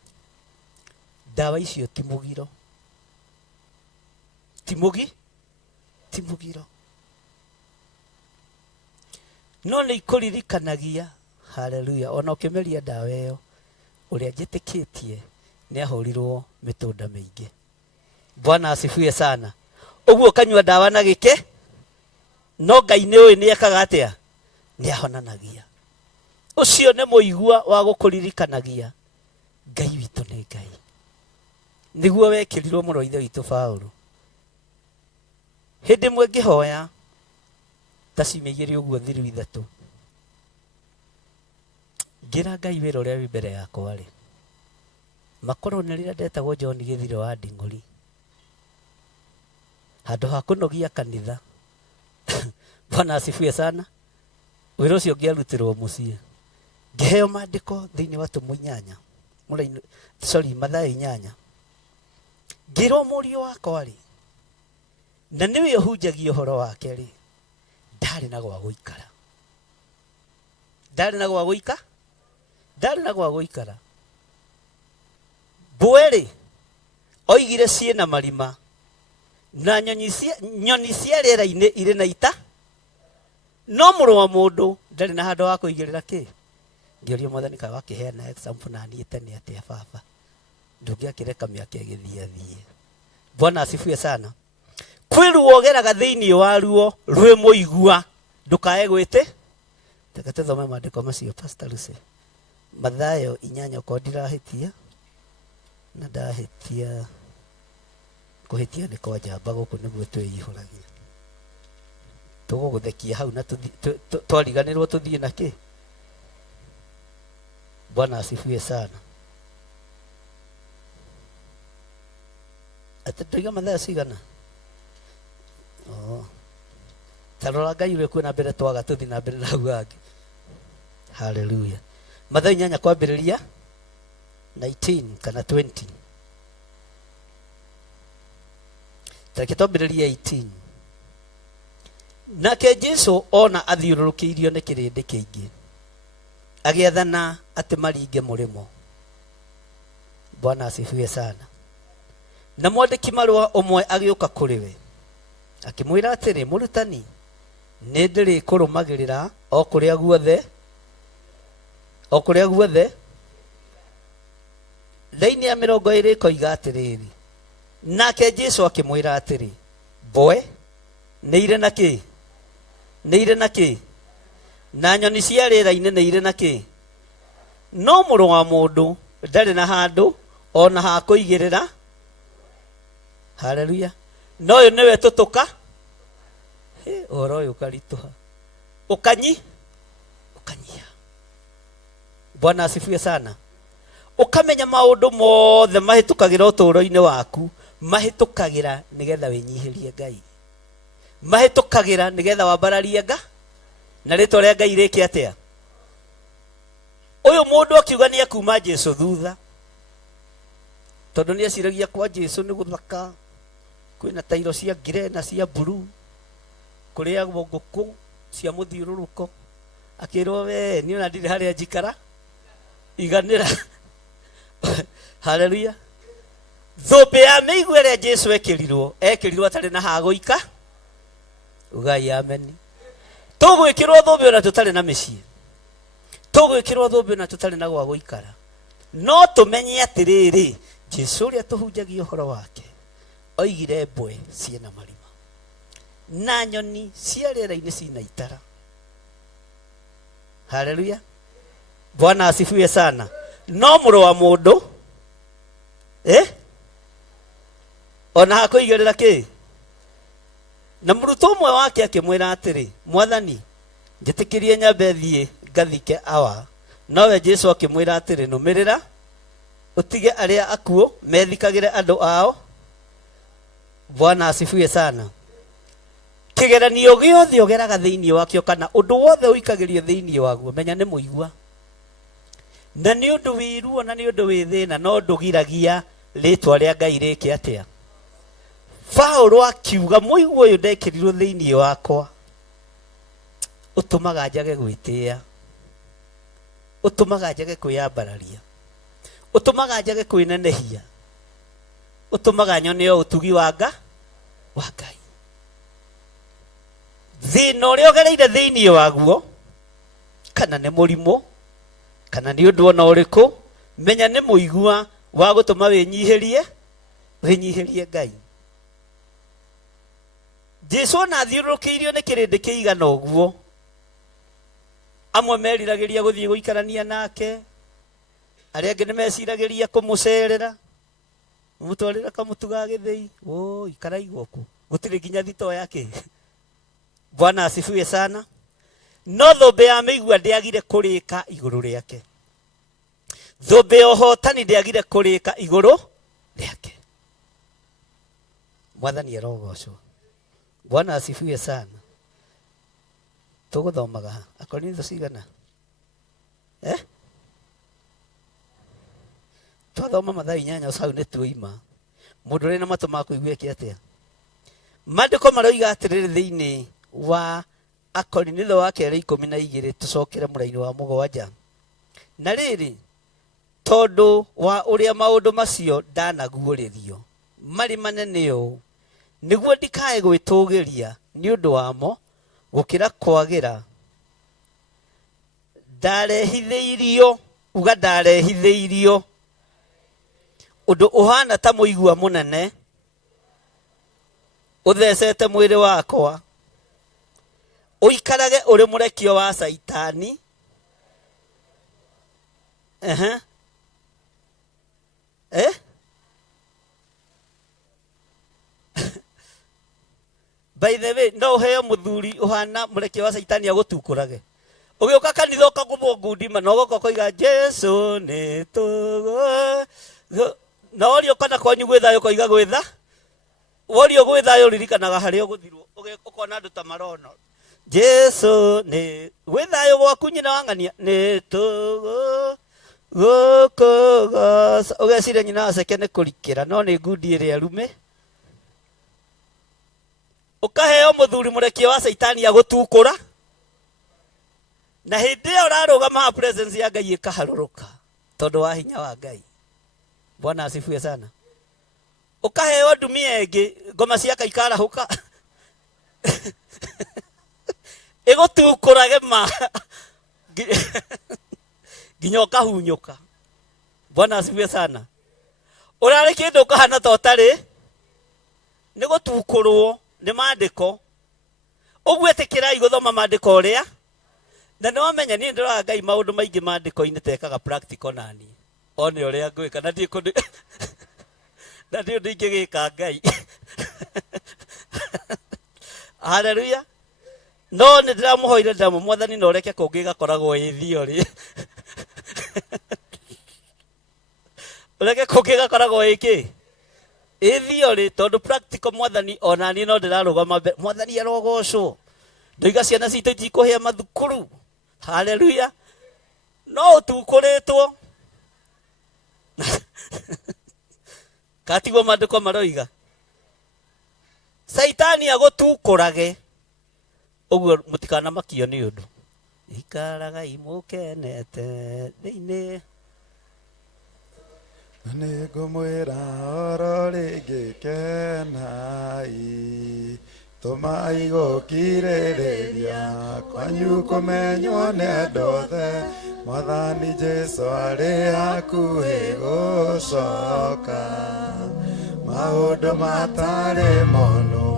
Ndawa icio ti mũgiro. Ti mũgiro. No nĩ ikũririkanagia. Hallelujah. Ona ũkĩmeria ndawa ĩyo, ũrĩa njĩtĩkĩtie nĩ ahũrirwo mĩtũnda mĩingĩ. Bwana asifiwe sana. Ũguo kanyua ndawa na gĩke, no Ngai nĩ ũĩ nĩ ekaga atĩa? Nĩ ahonanagia. Ũcio nĩ mũigua wa gũkũririkanagia Ngai witũ nĩ Ngai. Nĩguo wekĩrirwo mũro ithe witũ Paũlũ. Hĩndĩ ĩmwe ngĩhoya ta ciumia igĩrĩ ũguo thiru ithatũ, ngĩra Ngai wĩra ũrĩa wĩ mbere yakwa rĩ, makorwo nĩ rĩrĩa ndetagwo John Gĩthiro wa Nding'ũri. handu ha kunogia kanitha. Bwana asifiwe sana. Wĩra ũcio ngĩarutirwo mũciĩ, ngĩheo maandĩko thĩinĩ wa Tũmũ 8 Mathayo 8, ngĩrwo mũriũ wakwa rĩ, na nĩwe ũhunjagia ũhoro wake rĩ, ndarĩ na gwa gũikara. Ndarĩ na gwa gũikara. Mbwe rĩ, oigire ciĩna marima, na nyoni cia rĩera-inĩ irĩ na ita, no mũrũ wa mũndũ ndarĩ na handũ wa kũigĩrĩra kĩ. Ngĩũria Mwathani kaĩ wakĩheana example na niĩ tene atĩa baba, ndũngĩakĩreka mĩaka ĩgĩthiĩ. Bwana asifiwe sana. Kwĩruo ũgeraga thĩinĩ wa ruo rwĩ mũigua, ndũkae gwĩte. Teka tũthome maandĩko macio Pastor Lucy. Mathayo 8 ko ndirahĩtia, na ndahĩtia kũhĩtia nĩ kwa njamba gũkũ nĩguo twĩihũragia. Tũgũgũthekia hau na twariganĩrwo tũthiĩ na kĩ. Bwana asifiwe sana. Atatuiga Mathayo cigana? Tarora Ngai ũrĩa kwĩna mbere twaga tũthi na mbere na hau hangĩ. Hallelujah. Mathayo 8 kwambĩrĩria 19 kana 20. Tareke twambĩrĩria 18. Nake Jesũ ona athiũrũrũkĩirio nĩ kĩrĩndĩ kĩingĩ, agĩathana atĩ maringe mũrĩmo. Bwana asifiwe sana. Na mwandĩki marũa ũmwe agĩũka kũrĩ we, akĩmwĩra atĩrĩ, mũrutani, nĩ ndĩrĩ kũrũmagĩrĩra o kũrĩa guothe. Thĩinĩ ya 20 koiga atĩrĩrĩ, nake Jesũ akĩmwĩra atĩrĩ, mbwe nĩ irĩ na kĩ, na nyoni cia rĩera-inĩ nĩ irĩ na kĩ, no mũrũ wa mũndũ ndarĩ na handũ ona ha kũigĩrĩra. Haleluya. No ũyũ nĩwe tũtũka. Ũhoro ũyũ ũkaritũha, ũkanyia. Bwana asifiwe sana. Ũkamenya maũndũ mothe mahĩtũkagĩra ũtũũro-inĩ waku, mahĩtũkagĩra nĩgetha wĩnyihĩrie Ngai, mahĩtũkagĩra nĩgetha wambararie na rĩtwa rĩa Ngai rĩke atĩa. Ũyũ mũndũ akiuga nĩ akuma Jesũ thutha, tondũ nĩ aciragia kwa Jesũ nĩ gũthaka, kwĩna tairo cia ngire na cia mburu, kũrĩagwo ngũkũ cia mũthiũrũrũko. Akĩrwo we niĩ ona ndirĩ harĩa njikara, iganĩra. Haleluya. Thũmbĩ ya mĩigua ĩrĩa Jesũ ekĩrirwo atarĩ na ha gũika. Ugai ameni. Tũgwĩkĩrwo thũmbĩ ona tũtarĩ na mĩciĩ, tũgwĩkĩrwo thũmbĩ ona tũtarĩ na gwa gũikara, no tũmenye atĩrĩrĩ, Jesũ ũrĩa tũhunjagia ũhoro wake oigire mbwe ciĩna marima na nyoni cia rĩera-inĩ cina itara. Haleluya. Bwana asifiwe sana. No mũrũ wa mũndũ ona ha kũigĩrĩra kĩ. Na mũrutwo ũmwe wake akĩmwĩra atĩrĩ, Mwathani, njĩtĩkĩrie nyambe thiĩ ngathike awa. Nowe Jesũ akĩmwĩra atĩrĩ, nũmĩrĩra, ũtige arĩa akuũ methikagĩre andũ ao. Bwana asifiwe sana. Kĩgeranio gĩothe ũgeraga thĩinĩ wakĩo, kana ũndũ wothe ũikagĩrio thĩinĩ waguo, menya nĩ mũigua. Na nĩ ũndũ wĩruo na nĩ ũndũ wĩ thĩna, no ndũgiragia rĩtwa rĩa Ngai rĩke atĩa. Paulo akiuga mũigua ũyũ ndekĩrirwo thĩinĩ wakwa, ũtũmaga njage gwĩtĩĩa, ũtũmaga njage kwĩyambararia, ũtũmaga njage kwĩnenehia, ũtũmaga nyone o ũtugi wa Ngai. Thĩna ũrĩa ũgereire thĩinĩ waguo, kana nĩ mũrimũ, kana nĩ ũndũ ona ũrĩkũ, menya nĩ mũigua wa gũtũma wĩnyihĩrie Ngai. Jesũ ona athiũrũrũkĩirio nĩ kĩrĩndĩ kĩigana ũguo, amwe meriragĩria gũthiĩ gũikarania nake, arĩa angĩ nĩ meciragĩria kũmũcerera, mũtwarĩra kamũtu ga gĩthĩi, ikaraigwo ku, gũtirĩ nginya thito yake. Bwana asifiwe sana. No thũmbĩ ya mĩigua ndĩagire kũrĩka igũrũ rĩake, thũmbĩ ya ũhotani ndĩagire kũrĩka igũrũ rĩake. Mwathani arogocwo. Bwana asifiwe sana. Tuguthomaga Akorintho cigana? Twathoma Mathayo 8 hau nĩ tuoima. Mũndũ ũrĩ na matũ ma kũigua eke atĩa? Maandĩko maroiga atĩrĩrĩ thĩinĩ wa Akorintho wa kerĩ 12 tũcokere mũraini wa 7. Na rĩrĩ, tondũ wa ũrĩa maũndũ macio ndanaguũrĩrio marĩ manene ũũ, nĩguo ndikae gwĩtũũgĩria nĩ ũndũ wamo gũkĩra kwagĩra, ndarehithĩirio, uga ndarehithĩirio ũndũ ũhana ta mũigua mũnene ũthecete mwĩrĩ wakwa, ũikarage ũrĩ mũrekio wa Saitani. By the way, no ũheo mũthuri ũhana mũrekio wa Saitani agũtukũrage. Ũgĩũka kanitha ũkagũmwo ngundima na ũgoka ũkoiga Jesu nĩ tũgũ. Na ũrĩa ũkana kwanyu gwĩthayo ũkoiga gwĩtha. Ũrĩa gwĩthayo ũririkanaga harĩa ũgũthirwo. Ũkona andũ ta marono. Jesu nĩ gwĩthayo gwaku nyina wa ng'ania nĩ tũgũ. Gũkũgoca. Ũgeciria nyina aceke nĩ kũrikĩra no nĩ ngundi ĩrĩa arume. Ũkaheo mũthuri mũrekio wa Saitani agũtukũra. Na hĩndĩ ĩyo ũrarũgama presence ya Ngai ĩkaharũrũka tondũ wa hinya wa Ngai. Bwana asifiwe sana. Ũkaheo ndumia ĩngĩ ngoma cia kaikarahũka. Ĩgũtukũrage ma. Nginya ũkahunyũka. Bwana asifiwe sana. Ũrarĩ kĩndũ ũkahana ta ũtarĩ. Nĩ gũtukũrwo nĩ maandĩko. Ũguo ĩtĩkĩrai gũthoma maandĩko ũrĩa. Na nĩ wamenya niĩ ndĩroraga Ngai maũndũ maingĩ maandĩko-inĩ tekaga practical nani. One ũrĩa ngwĩka na ndiĩ kũndũ. Na ndiĩ ũndũ ingĩgĩka Ngai. Hallelujah. No nĩ ndĩramũhoire ndĩramũ Mwathani na ũreke kũngĩ gakoragwo ĩthio rĩ. Ũreke kũngĩ gakoragwo ĩkĩ? Ĩthio rĩ tondũ practical Mwathani ona niĩ no ndĩrarũgama mbere. Mwathani arogocwo. Ndoiga ciana citũ itikũhĩa mathukuru. Hallelujah. No ũtukũrĩtwo. Katigwo maandĩko maroiga. Saitani agũtukũrage. Ũguo mũtikanamakio nĩ ũndũ. Ikaraga imũkenete thĩinĩ. Nĩngũmwĩra oro rĩngĩ kenai, tũmai gũkirĩrĩria kwanyu kũmenywo nĩ andũ othe, Mwathani Jesũ arĩ hakuhĩ gũcoka. Maũndũ matarĩ mono,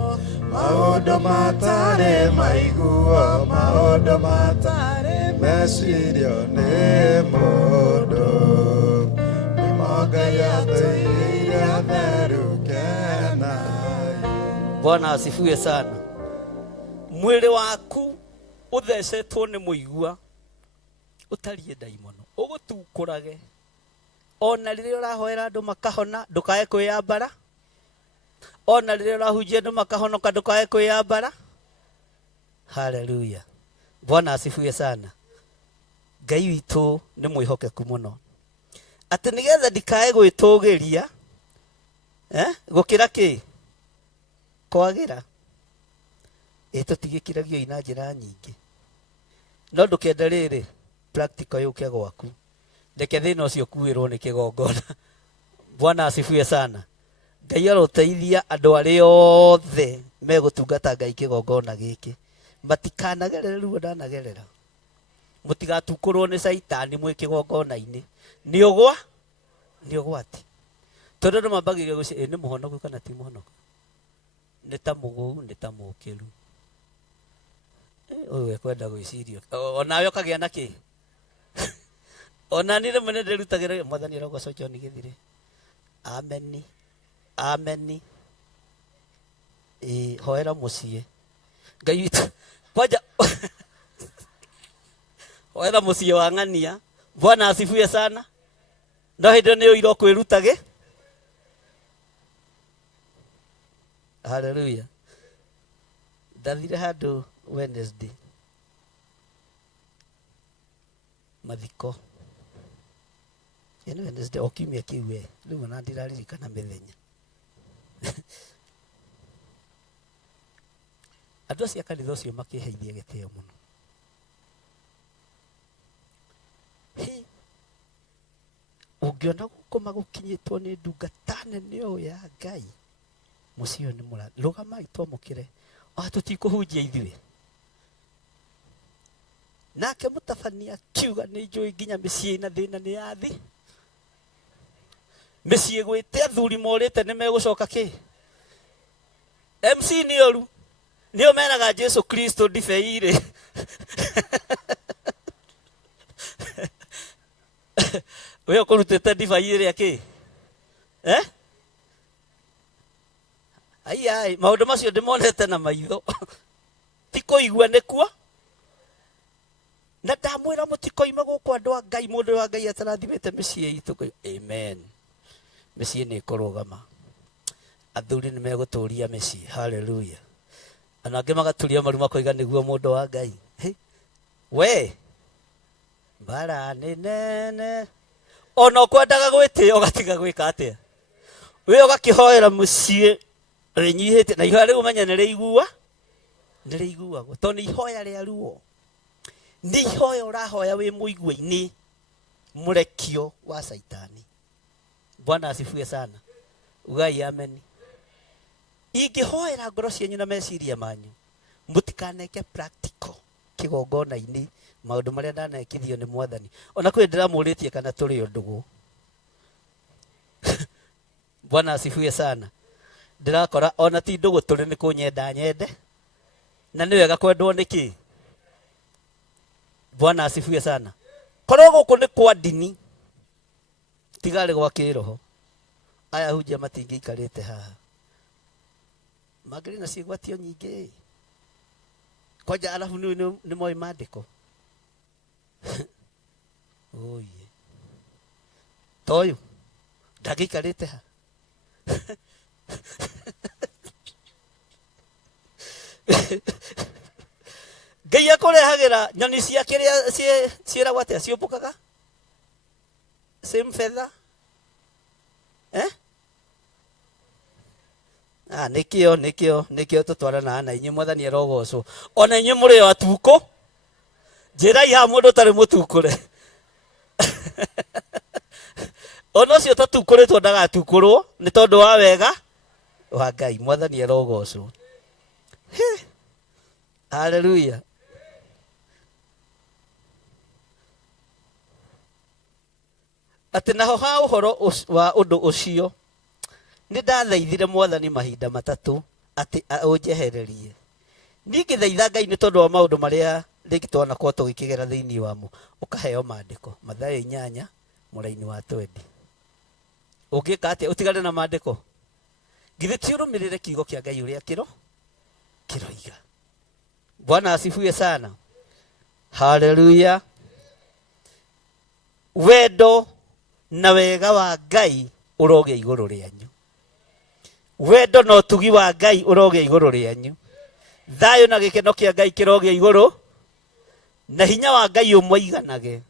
maũndũ matarĩ maiguo, maũndũ matarĩ mecirio nĩ mũndũ. Bwana asifiwe sana. Mwĩrĩ waku ũthecetwo nĩ mũigua ũtariĩ ndaimono. Ũgũtukũrage. Ona rĩrĩa ũrahoera andũ makahona ndũkae kwĩyambara. Ona rĩrĩa ũrahunjia andũ makahonoka ndũkae kwĩyambara. Hallelujah. Bwana asifiwe sana. Ngai witũ nĩ mwĩhokeku mũno. Atĩ nĩgetha ndikae gwĩtũũgĩria gũkĩra kĩ? Kwagĩra. Tũtigĩkiragio na njĩra nyingĩ. No ndũkenda rĩrĩ practical yũke gwaku. Ndeke thĩna ũcio kuĩrwo nĩ kĩgongona. Bwana asifiwe sana. Ngai aroteithia andũ arĩa othe megũtungata Ngai kĩgongona gĩkĩ. Matikanagerere ruo ndanagerera. Mũtigatukũrwo nĩ Saitani mwĩ kĩgongona-inĩ. Nĩ ũgwati. Tondũ andũ mambagĩrĩria gũciria nĩ mũhonoku kana ti mũhonoku. Nĩ ta mũgũu nĩ ta mũkĩru. Ũyũ ekwenda gwĩciria. Onawe ũkagĩa na kĩ? Ona niĩ rĩmwe nĩ ndĩrutagĩra Mwathani arogocwo John Gĩthire. Ameni. Ameni. Hoera mũciĩ. Ngai witũ. Kwanja. Hoera mũciĩ wa ng'ania. Bwana asifiwe sana. No hĩndĩ nĩ ũira kwĩrutage. Hallelujah. ndathire handu Wednesday mathiko ene Wednesday okimia kiwe riu na ndiraririkana mithenya andu acio kanitha ucio makiheithia gitio muno ungiona gukoma gukinyitwo ni ndungata nene o ya Ngai mucio ni mura rugama itomukire o tutikuhunjia ithuĩ nake mutabania kiuga nĩ njũĩ nginya mĩciĩ na thĩna nĩ yathi mĩciĩ gwĩte athuri morĩte nĩ megũcoka kĩ MC nĩ oru nĩo menaga Jesu Kristo ndibei-rĩ we ũkũrutĩte ndibei ĩrĩa kĩ ai maũndũ macio ndĩmonete na maitho ti kũigua nĩkuo na ndamwĩra mũtikoima gũkũ andũ a Ngai mũndũ wa Ngai atarathimĩte mĩciĩ itũ amen mĩciĩ nĩ ĩkũrũgama athuri nĩ megũtũria mĩciĩ haleluya ana angĩ magaturia maru makoiga nĩguo mũndũ wa Ngai we mbara nĩ nene ona ũkwendaga gwĩtĩĩa ũgatiga gwĩka atĩa we ũgakĩhoera mũciĩ rĩnyihĩte na ihoya rĩu ũmenya nĩ rĩiguagwo tondũ nĩ ihoya rĩa ruo nĩ ihoya ũrahoya wĩ mũigua-inĩ mũrekio wa Saitani. Bwana asifiwe sana. Ugai amen. Ingĩhoera ngoro cianyu na meciria manyu mũtikaneke practical kĩgongona-inĩ maũndũ marĩa ndanekithio nĩ Mwathani. Ona kwĩ ndiramũrĩtie kana tũrĩ ũndũgũ. Bwana asifiwe sana. Ndirakora ona ti ndũgũ tũrĩ nĩ kũnyenda nyende na nĩ wega kwendwo nĩkĩ. Bwana asifiwe sana. Korwo gũkũ nĩ kwa ndini tigarĩ gwa kĩroho aya hunjia matingĩikarĩte haha magĩrĩ na ciĩgwatio nyingĩ kwanja alafu nĩ moĩ maandĩko oye toyũ ndangĩikarĩte ha Ngai akũrehagĩra nyoni cia kĩrĩa ciĩragwo atĩa ciũmbũkaga same feather nikio tutwarana na inyuĩ Mwathani arogocwo ona inyuĩ mũrĩ o atuko njĩrai ha mũndũ ũtarĩ mũtukũre ona ũcio tatukũrĩtwo ndagatukũrwo nĩ tondũ wa wega wa Ngai. Mwathani arogocwo. Hallelujah. Atĩ naho ha ũhoro wa ũndũ ũcio nĩ ndathaithire Mwathani mahinda matatũ atĩ ũnjehererie. Ningĩ thaitha Ngai nĩ tondũ wa maũndũ marĩa rĩngĩ twanakorwo tũgĩkĩgera thĩinĩ wamo ũkaheo maandĩko. Mathayo 8 mũraini wa 20. Ũngĩka atĩa ũtigane na maandĩko? Githĩ ti ũrũmĩrĩre kiugo kĩa Ngai ũrĩa kĩroiga. Bwana asifiwe sana. Hallelujah. Wendo na wega wa Ngai ũrogĩa igũrũ rĩanyu. Wendo na ũtugi wa Ngai ũrogĩa igũrũ rĩanyu. Thayũ na gĩkeno kĩa Ngai kĩrogĩa igũrũ na hinya wa Ngai ũmũiganage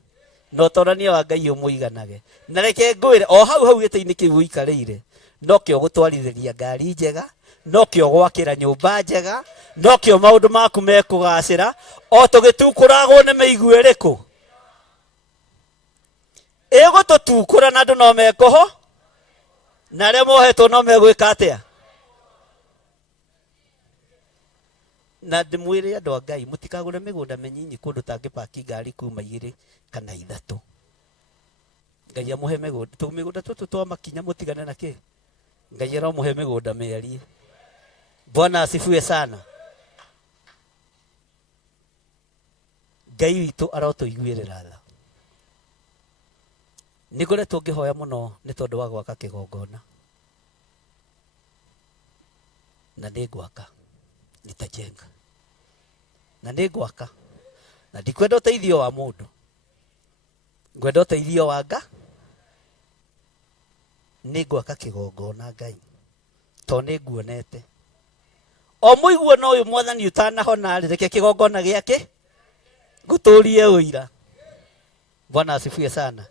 na ũtonania wa Ngai ũmũiganage. Na reke ngwĩre o hau gĩtĩ-inĩ kĩu ũikarĩire no kĩo gũtwarithĩria ngari njega, no kĩo gwakĩra nyũmba njega, no kĩo maũndũ maku mekũgacĩra o tũgĩtukũragwo nĩ mĩigua ĩrĩkũ. Ĩgũtũtukũra na andũ no mekũho na arĩa mohetwo no megwĩka atĩa. Na ndĩmwĩre andũ a Ngai mũtikagũre mĩgũnda mĩnyinyi kũndũ tangĩpaki ngari kuma 2 kana 3. Ngai amũhe mĩgũnda tũmĩgũnda tũtũ twa makinya mũtigane na kĩ. Ngai aramũhe mĩgũnda mĩarie. Bwana asifiwe sana. Ngai witũ arotũiguĩrĩra tha. Nĩngoretwo ngĩhoya mũno nĩ tondũ wa gwaka kĩgongona na nĩ gwaka nitajenga na nĩ gwaka na ndikwenda ũteithio wa mũndũ, ngwenda ũteithio wa Ngai. Nĩ gwaka kĩgongona Ngai tondũ nĩ nguonete o muiguo no uyu mwathani utanahona reke kigongona giake guturie uira. Bwana asifiwe sana.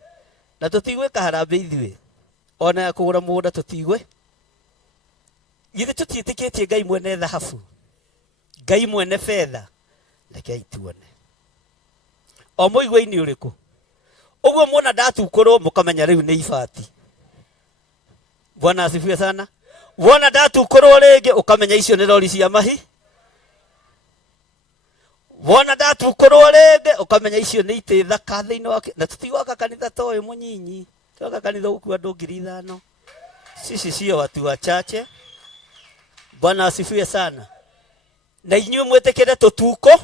Na tutigwe kaharambe ithuĩ ona ya kugura mugunda tutigwe githĩ tũtiĩtĩkĩtie Ngai mwene thahabu, Ngai mwene fedha, rekei tuone o mũigua-inĩ ũrĩkũ. Ũguo muona ndatukũrwo mũkamenya rĩu nĩ ibati. Bwana asifiwe sana. Wona ndatukũrwo rĩngĩ ũkamenya icio nĩ rori cia mahi. Wona ndatukũrwo rĩngĩ ũkamenya icio nĩ itĩ thaka thĩinĩ wake. Na tũtigwaka kanitha ta ũyũ mũnyinyi, twaka kanitha gũkua andũ 5,000. Sisi sio watu wachache. Bwana asifiwe sana. Na inyuĩ mwĩtĩkĩre tũtuko.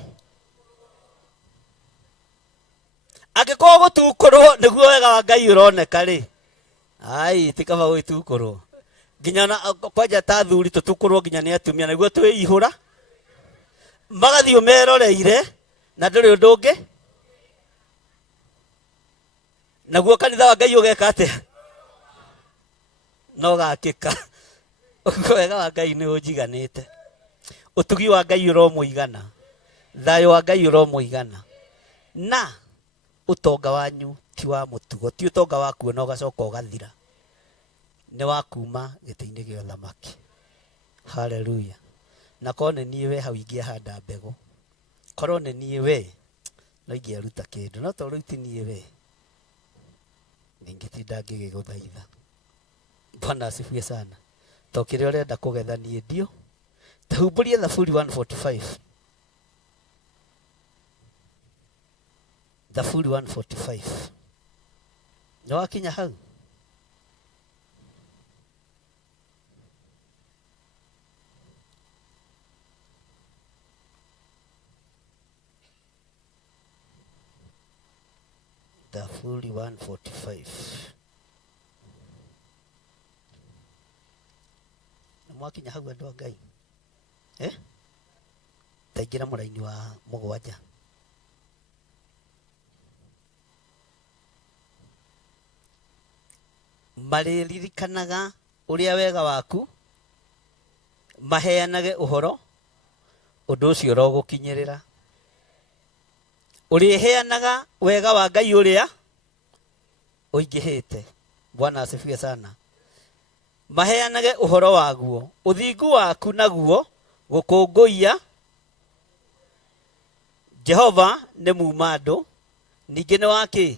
Angĩkorwo gũtukũrwo nĩguo wega wa Ngai ũroneka rĩ, ai tikaba gwĩtukũrwo. Nginya kwanja ta thuri tũtukũrwo nginya nĩ atumia nĩguo twĩihũra magathiĩ meroreire na ndũrĩ ũndũ ũngĩ. Naguo kanitha wa Ngai ũgeka atĩa? No gakĩka. Wega wa Ngai nĩ ũnjiganĩte. Ũtugi wa Ngai ũromũigana. Thayũ wa Ngai ũromũigana. Na utonga wanyu ti wa mũtugo, ti utonga waku na ũgacoka ũgathira. Nĩ wa kuma gĩtĩ-inĩ gĩa ũthamaki. Haleluya. Na korwo nĩ niĩ we hau ingĩahanda mbegũ, korwo nĩ niĩ we no ingĩaruta kĩndũ, no tondũ rĩu ti niĩ we ningĩtinda ngĩgĩgũthaitha. Bwana asifiwe sana. To kĩrĩa ũrenda kũgetha niĩ ndio. Tahumburie Thaburi 145. Thaburi 145. Nĩ wakinya hau? Thaburi 145. Nĩ mwakinya hau andũ a Ngai? Taingĩra mũraini wa 7. Marĩririkanaga ũrĩa wega waku, maheanage ũhoro, ũndũ ũcio ũrogũkinyĩrĩra. Ũrĩheanaga wega wa Ngai ũrĩa ũingĩhĩte. Bwana asifiwe sana. Maheanage ũhoro waguo, ũthingu waku naguo gũkũngũiya. Jehova nĩ muuma andũ, ningĩ nĩ wakĩ?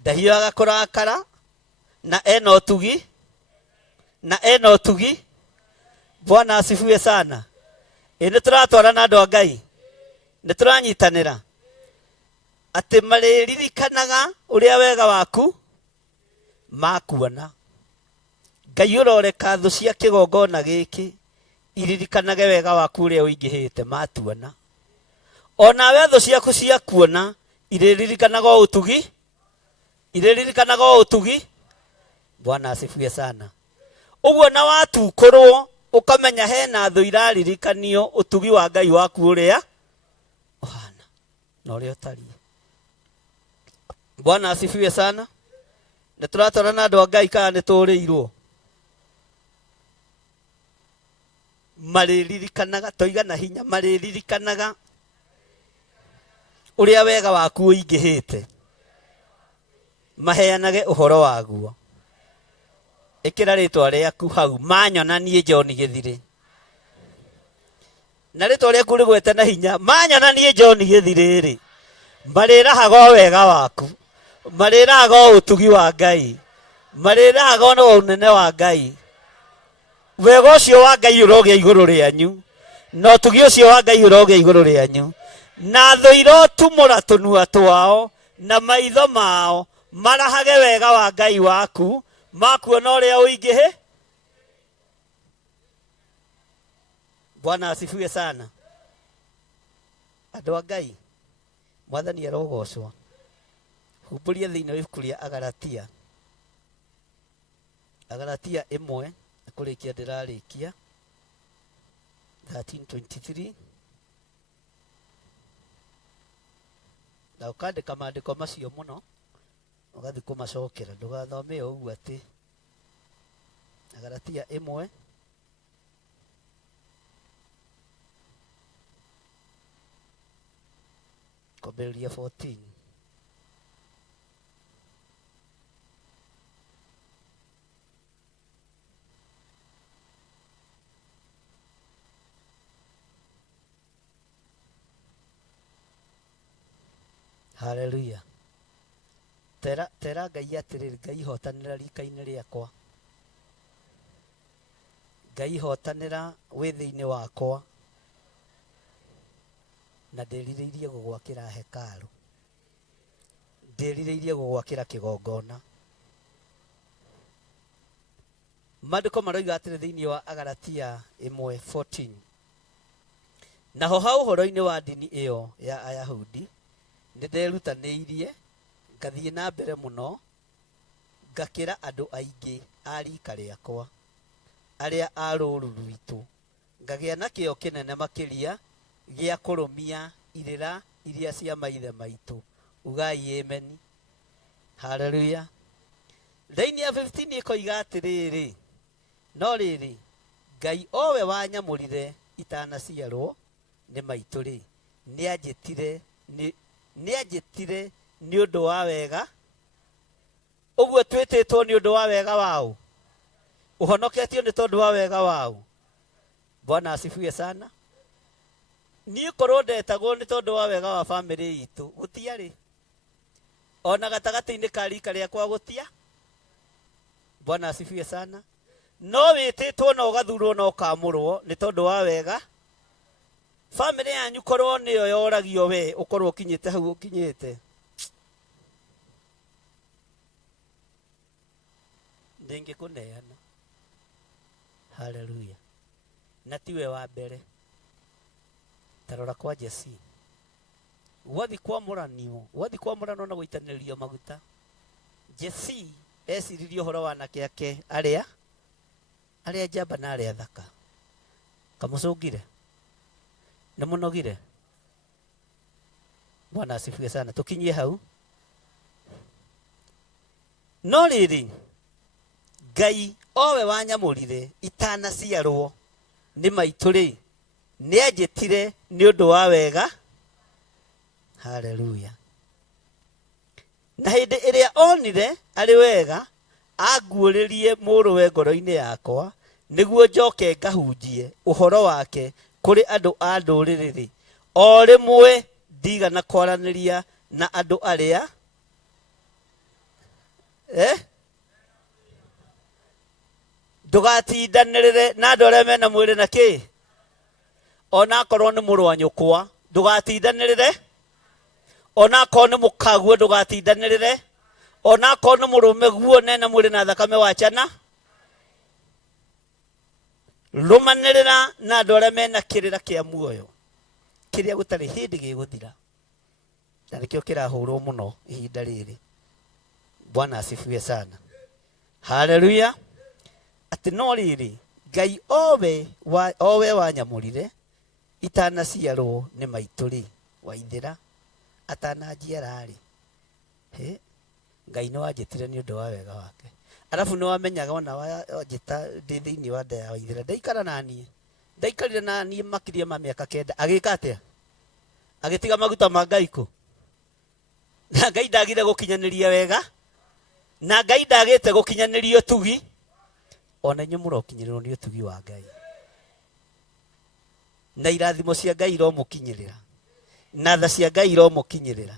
Ndahiũhaga kũrakara, na ena ũtugi, na ena ũtugi. Bwana asifiwe sana. Nĩ tũratwarana andũ a Ngai, nĩ tũranyitanĩra atĩ marĩririkanaga ũrĩa wega waku makuona. Ngai ũroreka thũ cia kĩgongona gĩkĩ iririkanage wega waku ũrĩa ũingĩhĩte matuona. Onawe thũ ciaku cia kuona irĩririkanaga ũtugi, irĩririkanaga ũtugi. Bwana asifiwe sana. Ũguo na watukũrwo ũkamenya hena thũ iraririkanio ũtugi wa Ngai waku ũrĩa ũhana na ũrĩa ũtariĩ. Bwana asifiwe sana. Nĩ tũratwarana andũ a Ngai kana nĩ tũrĩirwo? Marĩririkanaga, toigana hinya, marĩririkanaga ũrĩa wega waku ũingĩhĩte, maheanage ũhoro waguo. Ĩkĩra rĩtwa rĩaku hau, manyona niĩ John Gĩthirĩ. Na rĩtwa rĩaku rĩgwete na hinya, manyona niĩ John Gĩthirĩ rĩ, marĩrahaga wega waku, marĩrahaga ũtugi wa Ngai, marĩrahaga no ũnene wa Ngai. Wega ũcio wa Ngai ũrogĩa igũrũ rĩanyu, na ũtugi ũcio wa Ngai ũrogĩa igũrũ rĩanyu. Na thũ irotumũra tũnua twao na maitho mao marahage wega wa Ngai waku, makuona ũrĩa ũingĩhe. Bwana asifiwe sana. Andũ a Ngai, Mwathani arogocwo. Humburia thĩinĩ wa ibuku rĩa Agalatia. Agalatia 1, kũrĩkia ndĩrarĩkia 13:23. Na ũkandĩka maandĩko macio mũno, ũgathiĩ kũmacokera, ndũgathome o ũguo atĩ. Agalatia 1 kwambĩrĩria 14. Hallelujah. Tera Ngai atĩrĩrĩ, Ngai hotanĩra rika-inĩ rĩakwa. Ngai hotanĩra wĩ thĩinĩ wakwa. Na ndĩrirĩirie gũgwakĩra hekarũ. Ndĩrirĩirie gũgwakĩra kĩgongona. Maandĩko maroiga atĩrĩ thĩinĩ wa Agalatia 1:14. Naho ha ũhoro-inĩ wa ndini ĩyo ya Ayahudi, nĩnderutanĩirie ngathiĩ na mbere mũno ngakĩra andũ aingĩ a rika rĩakwa arĩa a rũũru rwitũ, ngagĩa na kĩyo kĩnene makĩria gĩa kũrũmia irĩra iria cia maithe maitũ. Ugai ameni. Hallelujah. Thĩinĩ ya 15 ĩkoiga atĩrĩrĩ, no rĩrĩ Ngai owe wanyamũrire itanaciarwo nĩ maitũ rĩ, nĩanjĩtire nĩ ũndũ wa wega. Ũguo twĩtĩtwo nĩ ũndũ wa wega wao. Ũhonoketio nĩ tondũ wa wega wao. Bwana asifiwe sana. Niĩ korwo ndetagwo nĩ tondũ wa wega wa bamĩrĩ itũ, gũtiarĩ. Ona gatagatĩ-inĩ ka rika rĩakwa gũtia. Bwana asifiwe sana. No wĩtĩtwo na ũgathurwo na ũkamũrwo nĩ tondũ wa wega. Bamĩrĩ yanyu korwo nĩyo yoragio we, ũkorwo ũkinyĩte hau ũkinyĩte. Ndĩngĩkũneana. Hallelujah. Na tiwe wa mbere. Tarora kwa Jesse. Wathi kwamũranwo na gũitanĩrio maguta. Jesse eciririe ũhoro wa anake ake arĩa njamba na arĩa thaka. Kamũcũngire. Nĩ mũnogire. Bwana asifiwe sana. Tukinyie hau. No rĩrĩ Ngai owe wanyamũrire itanaciarwo nĩ maitũ rĩ, nĩanjĩtire nĩ ũndũ wa wega. Hallelujah. Na hĩndĩ ĩrĩa onire arĩ wega anguũrĩrie mũrũwe ngoro-inĩ yakwa, nĩguo njoke ngahunjie ũhoro wake kũrĩ andũ a ndũrĩrĩ rĩ, o rĩmwe ndigana kwaranĩria na andũ arĩa ndũgatindanĩrĩre na andũ arĩa mena mwĩrĩ na kĩ, ona akorwo nĩ mũrũ wa nyũkwa ndũgatindanĩrĩre, ona akorwo nĩ mũkaguo ndũgatindanĩrĩre, ona akorwo nĩ mũrũme guo nena mwĩrĩ na thakame wachana. Rũmanĩrĩra na andũ arĩa mena kĩrĩra kĩa muoyo kĩrĩa gũtarĩ hĩndĩ gĩgũthira, na nĩkĩo kĩrahũrwo mũno ihinda rĩrĩ. Bwana asifiwe sana. Hallelujah. Atĩ no rĩrĩ Ngai owe wanyamũrire itanaciarwo nĩ maitũ rĩ, Waithĩra atananjiara rĩ, Ngai nĩ wanjĩtire nĩ ũndũ wa wega wake. Arabu nĩ wamenyaga ona wanjĩta ndĩ thĩinĩ wa nda ya Waithĩra, ndaikarire na niĩ makĩria ma mĩaka 9. Agĩka atĩa? Agĩtiga maguta ma Ngai kũ? Na Ngai ndagire gũkinyanĩria wega, na Ngai ndagĩte gũkinyanĩria ũtugi. Ona inyuĩ mũrokinyĩrĩrwo nĩ ũtugi wa Ngai, na irathimo cia Ngai iromũkinyĩrĩra, na tha cia Ngai iromũkinyĩrĩra.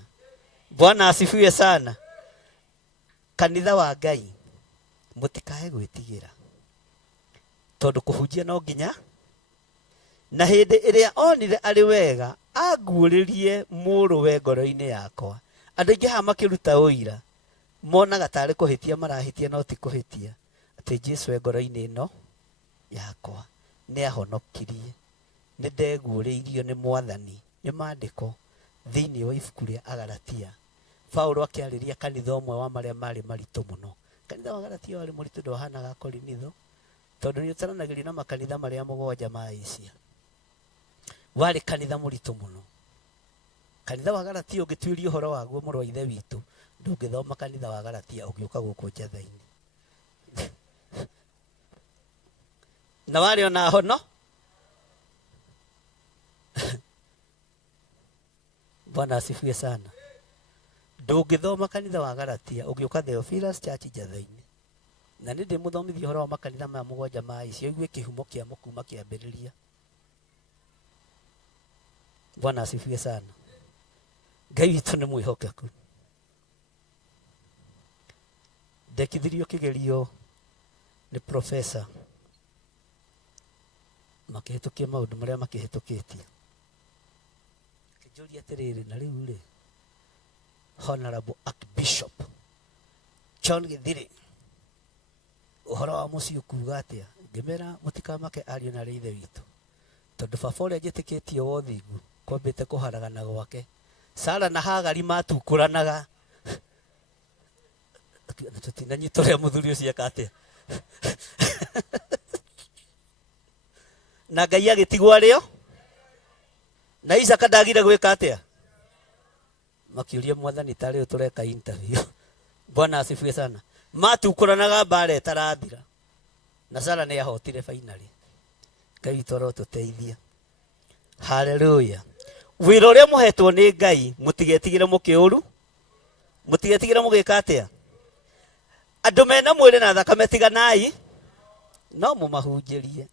Bwana asifiwe sana. Kanitha wa Ngai mũtikae gwĩtigĩra, tondũ kũhunjia no nginya. Na hĩndĩ ĩrĩa onire arĩ wega anguũrĩrie mũrũwe ngoro-inĩ yakwa. Andũ aingĩ haha makĩruta ũira monaga tarĩ kũhĩtia marahĩtia, no ti kũhĩtia. Atĩ Jesũ ngoro-inĩ ĩno yakwa nĩ ahonokirie, nĩ ndeguũrĩirio nĩ Mwathani. Nĩ maandĩko thĩinĩ wa ibuku rĩa Agalatia, Paulo akĩarĩria kanitha ũmwe wa marĩa marĩ maritũ mũno. Kanitha wa Agalatia warĩ mũritũ, ndwahanaga Korinitho, tondũ nĩ ũtaranagĩria na makanitha marĩa 7 ma Asia. Warĩ kanitha mũritũ mũno. Kanitha wa Agalatia ũngĩtuĩria ũhoro waguo mũrũ wa ithe witũ, ndũngĩthoma kanitha wa Agalatia ũgĩũka gũkũ njatha-inĩ. Na warĩ ona hono. Bwana asifiwe sana. Ndũngĩthoma kanitha wa Galatia ũgĩũka Theophilus Church Njatha-inĩ. Na nĩ ndĩmũthomithia ũhoro wa makanitha maya mũgwanja ma icio igue kĩhumo kĩa mũkuma kĩambĩrĩria. Bwana asifiwe sana. Ngai witũ nĩ mwĩhokeku. Ndekithirio kĩgerio nĩ professor makĩhĩtũkia maũndũ marĩa makĩhĩtũkĩtie. Kĩnjũria atĩrĩrĩ, na rĩu rĩ, Honorable Archbishop John Githiri, ũhoro wa mũciĩ kuuga atĩa? Ngĩmera mũtikamake ariũ na ithe witũ, tondũ baba ũrĩa njĩtĩkĩtie wa ũthingu kwambĩte kũharagana gwake. Sara na Hagari matukũranaga na tũtinanyita ũrĩa mũthuri ũcio eka atĩa. Na Ngai agĩtigwo arĩo, na Isaka ndagire gwĩka atĩa? Makiuria Mwathani tarĩ tũreka interview. Bwana asifiwe sana. Matukũranaga mbara ĩtarathira, na Sara nĩ ahotire finally. Ngai toro tũteithia. Hallelujah. Wĩra ũrĩa mũhetwo nĩ Ngai mũtigetigĩre mũkĩũru, mũtigetigĩre mũgĩka atĩa? Andũ mena mwĩrĩ na thakame tiganai, no mũmahunjĩrie.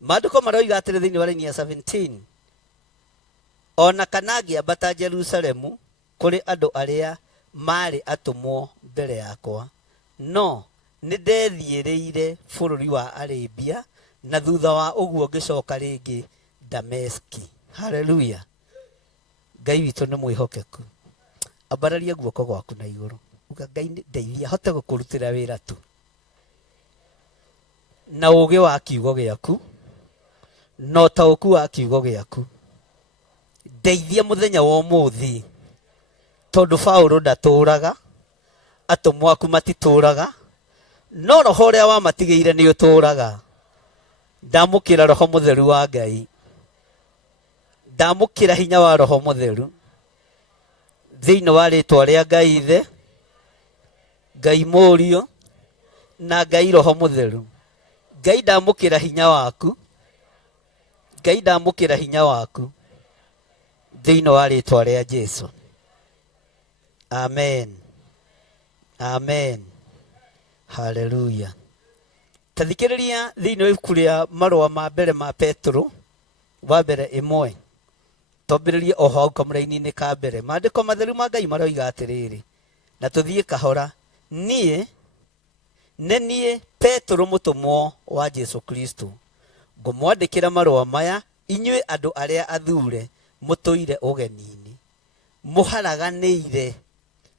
Maandĩko maroiga atĩrĩ thĩinĩ wa raini ya 17, ona kana ngĩambata Jerusalemu kũrĩ andũ arĩa marĩ atũmwo mbere yakwa, no nĩ ndethiĩrĩire bũrũri wa Arabia, na thutha wa ũguo ngĩcoka rĩngĩ Dameski. Hallelujah. Ngai witũ nĩ mwĩhokeku. Ambararia guoko gwaku na igũrũ, uga Ngai ndeithia hote gũkũrutĩra wĩra tu na ũũgĩ wa kiugo gĩaku, na ũtaũku wa kiugo gĩaku. Ndeithia mũthenya wa ũmũthĩ, tondũ Paulo ndatũũraga, atũmwo aku matitũũraga, no roho ũrĩa wamatigĩire nĩ ũtũũraga. Ndamũkĩra roho mũtheru wa Ngai, ndamũkĩra hinya wa roho mũtheru thĩinĩ wa rĩtwa rĩa Ngai Ithe, Ngai Mũriũ na Ngai Roho Mũtheru. Ngai ndamũkĩra hinya waku, Ngai ndamũkĩra hinya waku thĩinĩ wa rĩtwa rĩa Jesũ. Amen. Amen. Hallelujah. Tathikĩrĩria thĩinĩ wa ibuku rĩa marũa ma mbere ma Petro wa mbere 1, twambĩrĩrie o hau kamũra-inĩ ka mbere. Maandĩko matheru ma Ngai maroiga atĩrĩrĩ, na tũthiĩ kahora, nĩ niĩ Petro mũtũmwo wa Jesũ Kristo, ngũmwandĩkĩra marũa maya inyuĩ andũ arĩa athure mũtũire ũgeni-inĩ, mũharaganĩire,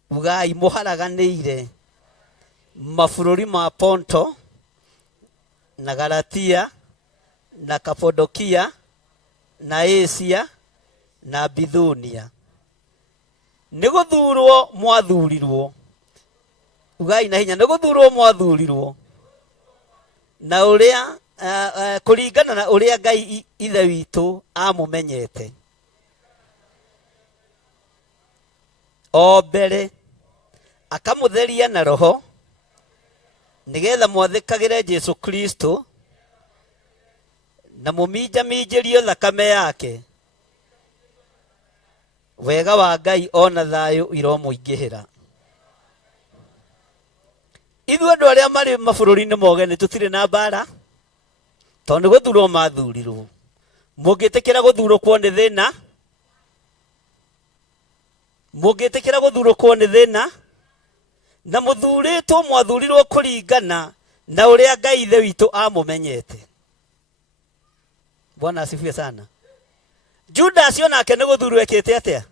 ugai mũharaganĩire mabũrũri ma Ponto na Galatia na Kapadokia na Asia na Bithunia. Nĩ gũthurwo mwathurirwo, ugai na hinya, nĩ gũthurwo mwathurirwo, na ũrĩa kũringana na ũrĩa Ngai Ithe witũ amũmenyete o mbere, akamũtheria na roho, nĩgetha mwathĩkagĩre Jesũ Kristo na mũminjaminjĩrio thakame yake. Wega wa Ngai ona thayũ iromũingĩhĩra. Ithuĩ andũ arĩa marĩ mabũrũri-inĩ ma ũgeni tũtirĩ na mbara, tondũ nĩ gũthurwo mathurirwo. Mũngĩtĩkĩra gũthurũkwo nĩ thĩna? Mũngĩtĩkĩra gũthurũkwo nĩ thĩna? Na mũthurĩtwo mwathurirwo kũringana na ũrĩa Ngai Ithe witũ amũmenyete. Bwana asifiwe sana. Judas onake nĩ gũthurwo ekĩte atĩa?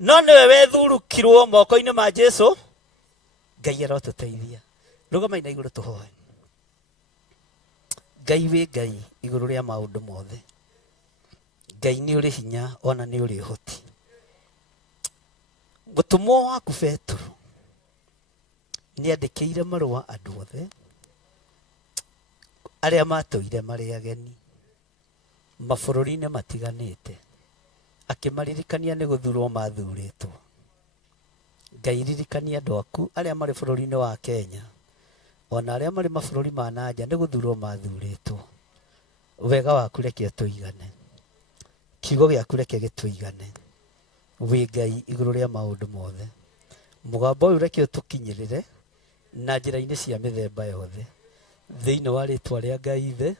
No nĩwe wethurukirwo moko-inĩ ma Jesũ. Ngai arotũteithia. Rũgama na igũrũ tũhoe. Ngai wĩ Ngai igũrũ rĩa maũndũ mothe. Ngai nĩ ũrĩ hinya ona nĩ ũrĩ ũhoti. Mũtũmwo waku Petro nĩ andĩkĩire marũa andũ othe arĩa matũire marĩ ageni mabũrũri-inĩ matiganĩte, akĩmaririkania nĩ gũthurwo mathurĩtwo. Ngai ririkania andũ aku arĩa marĩ bũrũri-inĩ wa Kenya, ona arĩa marĩ mabũrũri ma nanja nĩ gũthurwo mathurĩtwo. Wega waku reke tũigane, kiugo gĩaku reke gĩtũigane, wĩ Ngai igũrũ rĩa maũndũ mothe. Mũgambo ũyũ reke ũtũkinyĩrĩre na njĩra-inĩ cia mĩthemba yothe thĩinĩ wa rĩtwa rĩa Ngai Ithe,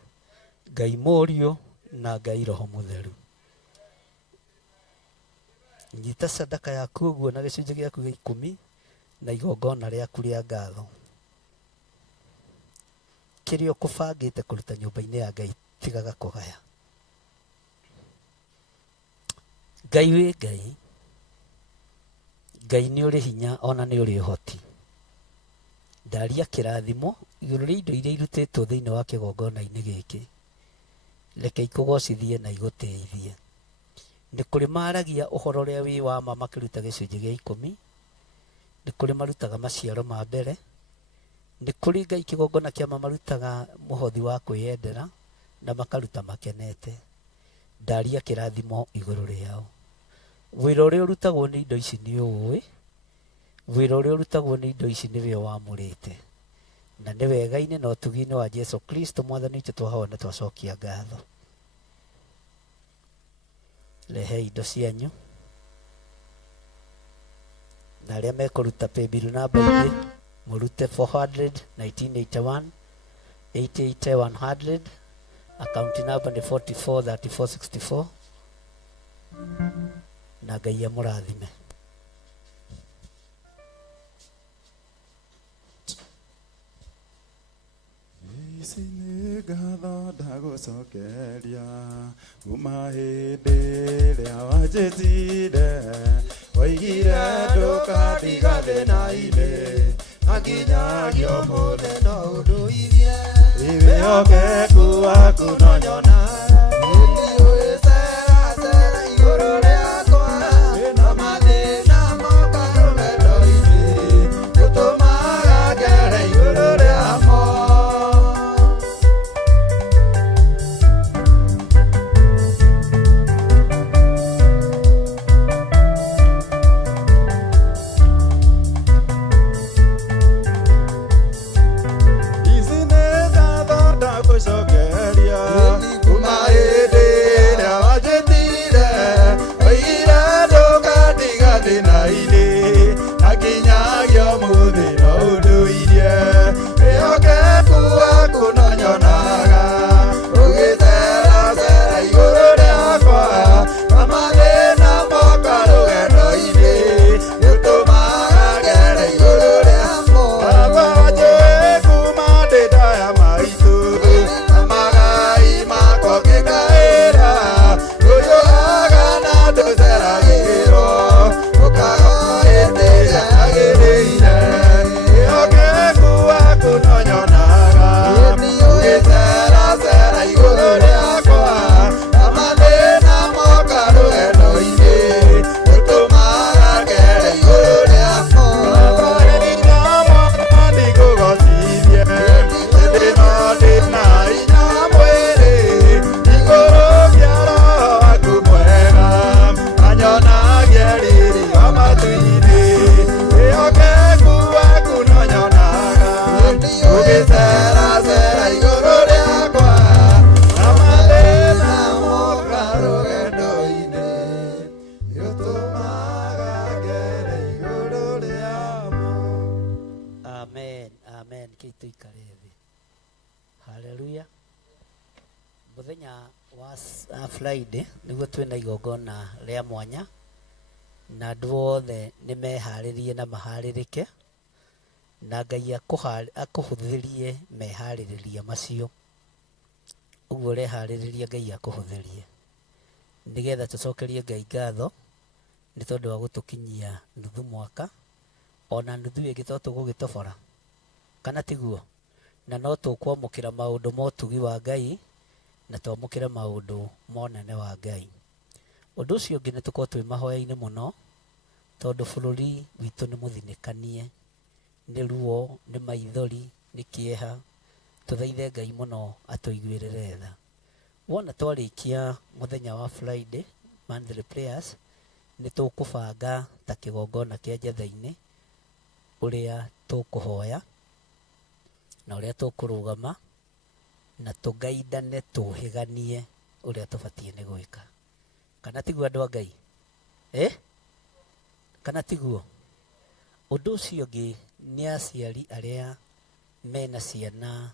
Ngai Mũriũ na Ngai Roho Mũtheru. Nyita sadaka yaku ũguo na gĩcunjĩ gĩaku gĩa 10 na igongona rĩaku rĩa ngatho. Kĩrĩa ũkũbangĩte kũruta nyũmba-inĩ ya Ngai tigaga kũgaya. Ngai wĩ Ngai, Ngai nĩ ũrĩ hinya ona nĩ ũrĩ ũhoti. Ndaria kĩrathimo igũrũ rĩa indo iria irutĩtwo thĩinĩ wa kĩgongona-inĩ gĩkĩ, reke ikũgocithie na igũteithie. Nĩ kũrĩ maragia ũhoro ũrĩa wĩ wa ma makĩruta gĩcunjĩ gĩa 10, nĩ kũrĩ marutaga maciaro ma mbere, nĩ kũrĩ Ngai kĩgongona kĩa marutaga mũhothi wa kwĩyendera na makaruta makenete. Ndaria kĩrathimo igũrũ rĩao. Wĩra ũrĩa ũrutagwo nĩ indo ici nĩ ũĩ, wĩra ũrĩa ũrutagwo nĩ indo ici nĩwe wamũrĩte, na nĩ wega-inĩ na ũtugi-inĩ wa Jesu Kristo mwathani witũ twahoya na twacokia ngatho. Rehe indo cianyu na arĩa mekũruta paybill namba-inĩ mũrute 400 1981 880 100, account number nĩ 443464 na Ngai amũrathime. Ici nĩ ngatho ndagũcokeria kuma hĩndĩ ĩrĩa wanjĩtire, waigire ndũkandiga thĩna-inĩ na nginyagia ũmũthĩ no ũndũithie. Wĩhokeku waku no nyonaga, nĩniũĩ ceracera igũrũ rĩakwa, na mathĩna moka rũgendo-inĩ gũtũmaga ngere igũrũ rĩamo. Friday nĩguo twĩna igongona rĩa mwanya na andũ othe nĩ meharĩrie na maharĩrĩke na Ngai akũhũthĩrie meharĩrĩria macio. Ũguo reharĩrĩria Ngai akũhũthĩrie nĩgetha tũcokerie Ngai ngatho nĩ tondũ wa gũtũkinyia nuthu mwaka, ona nuthu ĩngĩ to tũgũgĩtobora kana tiguo, na no tũkwamũkĩra maũndũ ma ũtugi wa Ngai na twamũkĩre maũndũ monene wa Ngai. Ũndũ ũcio ũngĩ nĩ tũkorwo twĩ mahoya-inĩ mũno tondũ bũrũri witũ nĩ mũthinĩkanie, nĩ ruo, nĩ maithori, nĩ kĩeha. Tũthaithe Ngai mũno atũiguĩrĩre tha. Wona twarĩkia mũthenya wa Friday monthly prayers, nĩ tũkũbanga ta kĩgongona kĩa njetha-inĩ ũrĩa tũkũhoya na ũrĩa tũkũrũgama na tũgaindane tũhĩganie ũrĩa tũbatiĩ nĩ gwĩka. Kana tiguo andũ a Ngai? kana tiguo undu ucio ngi ni aciari aria mena ciana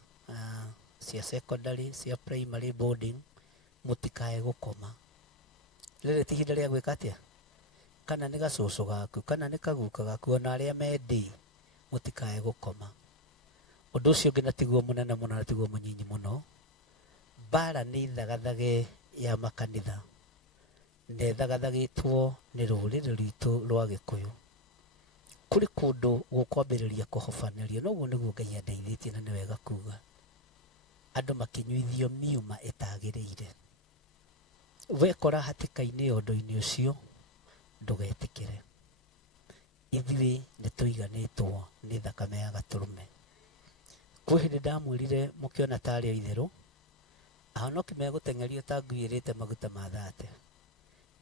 cia secondary cia primary boarding mutikae gukoma riri ti hinda ria gwika atia kana ni gacucu gaku kana ni kaguka gaku ona aria mendi mutikae gukoma undu ucio ngi na tiguo munene muno na tiguo munyinyi muno bara ni thagathage ya makanitha ndethagathagitwo ni ruriri rwitu rwa Gikuyu kuri kundu gukwambiriria kuhofanirio noguo niguo Ngai andeithitie na ni wega kuga andu makinyuithio miuma itagiriire wekora hatikaini undu-ini ucio ndugetikire ithuĩ nituiganitwo ni thakame ya gaturume kwi hindi ndamwirire mukiona tari o itheru ahonoki megũteng'erio ta ngui ĩrĩte maguta ma thate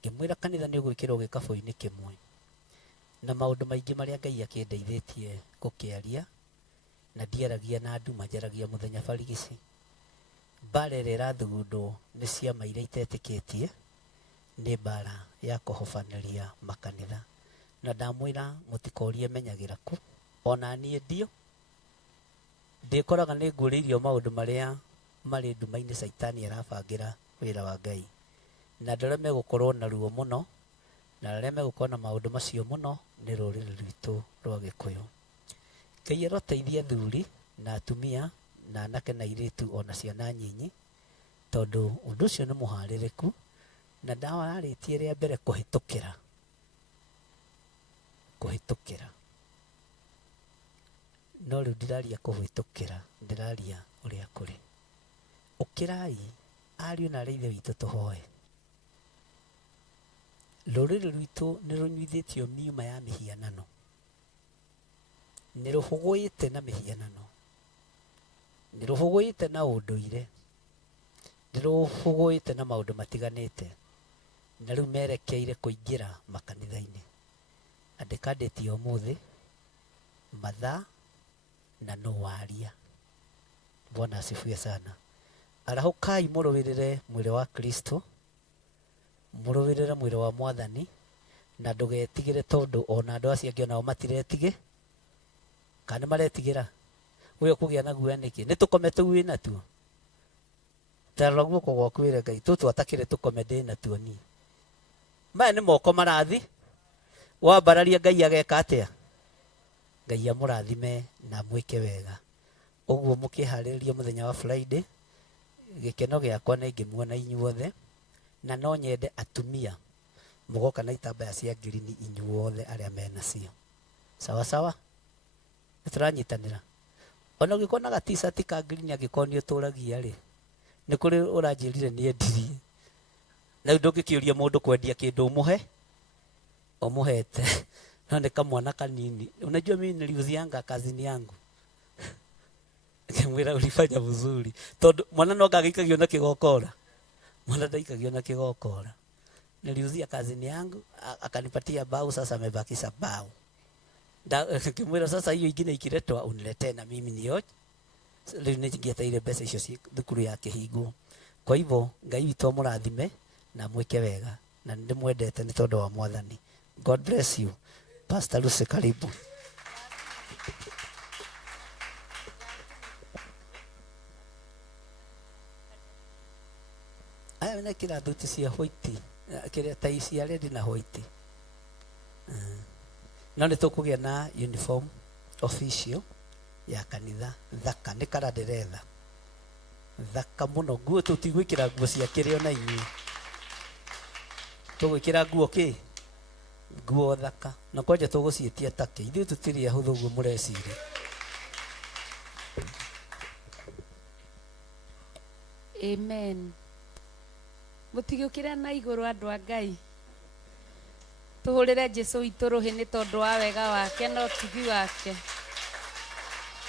ngĩmwĩra kanitha nĩ ũgwĩkĩrwo gĩkabũ-inĩ kĩmwe na maũndũ maingĩ marĩa Ngai akĩndeithĩtie gũkĩaria na ndiaragia na nduma njaragia mũthenya barigici mbara ĩrĩa ĩrathugundwo nĩ ciama iria itetĩkĩtie nĩ mbara ya kũhobanĩria makanitha na ndamwĩra mũtikorie menyagĩra ku ona niĩ ndio ndĩkoraga nĩ ngũrĩirio maũndũ marĩa marĩ nduma-inĩ Saitani arabangĩra wĩra wa Ngai na andũ arĩa megũkorwo na ruo mũno na arĩa megũkorwo na maũndũ macio mũno nĩ rũrĩrĩ rwitũ rwa Gĩkũyũ. Ngai aroteithia athuri na atumia na anake na airĩtu ona ciana nyinyi tondũ ũndũ ũcio nĩ mũharĩrĩku na ndawarĩtie rĩa mbere kũhĩtũkĩra no rĩu ndiraria kũhĩtũkĩra ndĩraria ũrĩa kũrĩ. Ũkĩrai ariũ na arĩa ithe witũ tũhoe. Rũrĩrĩ rwitũ nĩ rũnyuithĩtio miuma ya mĩhianano, nĩ rũhũgũĩte na mĩhianano, nĩ rũhũgũĩte na ũndũire, nĩ rũhũgũĩte na maũndũ matiganĩte na rĩu merekeire kũingĩra makanitha-inĩ. Andĩkandĩtie ũmũthĩ mathaa na no waria. Bwana asifiwe sana. Arahũkai mũrũwĩrĩre mwĩrĩ wa Kristo, mũrũwĩrĩre mwĩrĩ wa Mwathani na ndũgetigĩre tondũ ona andũ acio angĩ onao matiretigĩ kana maretigĩra. Ũyũ kũgĩa na guoya nĩkĩ? Nĩ tũkome tũu wĩ natuo? Tarora guoko gwaku wĩre Ngai tũtũ atakĩrĩ tũkome ndĩ natuo niĩ. Maya nĩ moko marathi wambararia Ngai ageka atĩa? Ngai amũrathime na mwĩke wega. Ũguo mũkĩharĩrĩria mũthenya wa Friday, gĩkeno gĩakwa nĩ ngĩmuona inyuothe na no nyende atumia mũgoka na itambaya cia ngirini inyuothe arĩa menacio. Sawa sawa? Nĩtũranyitanĩra. Ona ũngĩkorwo na ga-t-shirt ka ngirini angĩkorwo nĩ ũtũragia rĩ, nĩ kũrĩ ũranjĩrire nĩ endirie. Na ndũngĩkĩũria mũndũ kwendia kĩndũ ũmũhete. No nĩ kamwana kanini. Unajua mimi niliuzianga kazini yangu. Kimwira ulifanya vizuri. Tondũ mwana no ngagĩikagio na kĩgokora. Mwana ndaikagio na kĩgokora. Niliuzia kazini yangu akanipatia bao, sasa amebakisha bao. Kimwira sasa hiyo ingine ikiletwa uniletee na mimi nioje. Rĩu nĩngĩeta ile mbeca icio thukuru ya kĩhingo. Kwa hivyo Ngai witũ amũrathime na mwĩke wega na ndĩmwendete nĩ tondũ wa Mwathani. God bless you. Pastor Lucy, karibu. Aya menekĩra thuti cia white, kĩrĩa tai cia red na white. No nĩ tũkũgĩa na uniform official ya kanitha thaka, nĩ kara ndĩretha thaka mũno. Nguo tũtigwĩkĩra nguo cia kĩrĩo na inyuĩ, tũgwĩkĩra nguo kĩ? Nguo thaka. Na kwanja tũgũciĩtia take, ithuĩ tũtirĩ ahũthũ ũguo mũreciria. Amen. Mũtigĩũkĩra na igũrũ andũ a Ngai. Tũhũrĩre Jesũ witũ rũhĩ nĩ tondũ wa wega wake na ũtugi wake,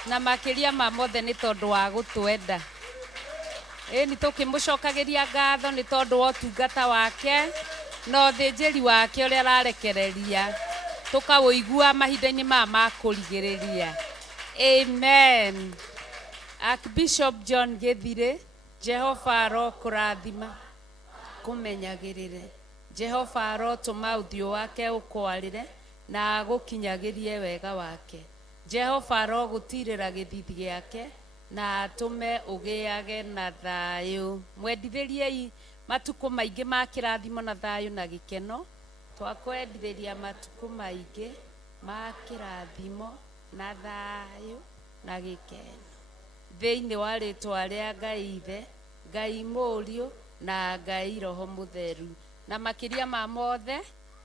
na makĩria ma mothe nĩ tondũ wa gũtwenda. Nĩ tũkĩmũcokagĩria ngatho nĩ tondũ wa ũtungata wake na ũthĩnjĩri wake ũrĩa ararekereria tũkawũigua mahinda-inĩ maya ma kũrigĩrĩria. Amen. Archbishop John Gĩthirĩ, Jehova arokũrathima kũmenyagĩrĩre. Jehova arotũma ũthiũ wake ũkwarĩre na gũkinyagirie wega wake. Jehova arogũtirĩra gĩthithi gĩake na atũme ũgĩage na thayũ. Mwendithĩriei matukũ maingĩ ma kĩrathimo na thayũ na gĩkeno. Twakwendithĩria matukũ maingĩ ma kĩrathimo na thayũ na gĩkeno thĩinĩ wa rĩtwa rĩa Ngai Ithe, Ngai Mũriũ na Ngai Roho Mũtheru. Na makĩria ma mothe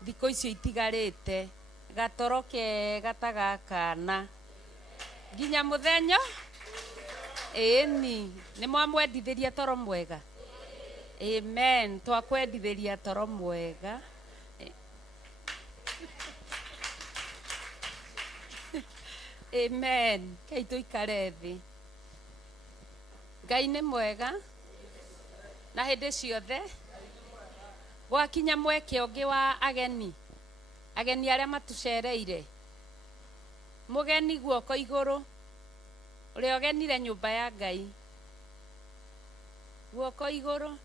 thikũ icio itigarĩte, gatoro kega ta gakana nginya mũthenya. Ĩni nĩ mwamwendithĩria toro mwega. Amen. Twakwendithĩria toro mwega. Amen. Kei tuikare thĩ. Ngai nĩ mwega na hĩndĩ ciothe. Gwakinya mweke ũngĩ wa ageni arĩa matucereire, mũgeni guoko igũrũ, ũrĩa ũgenire nyũmba ya Ngai, guoko igũrũ.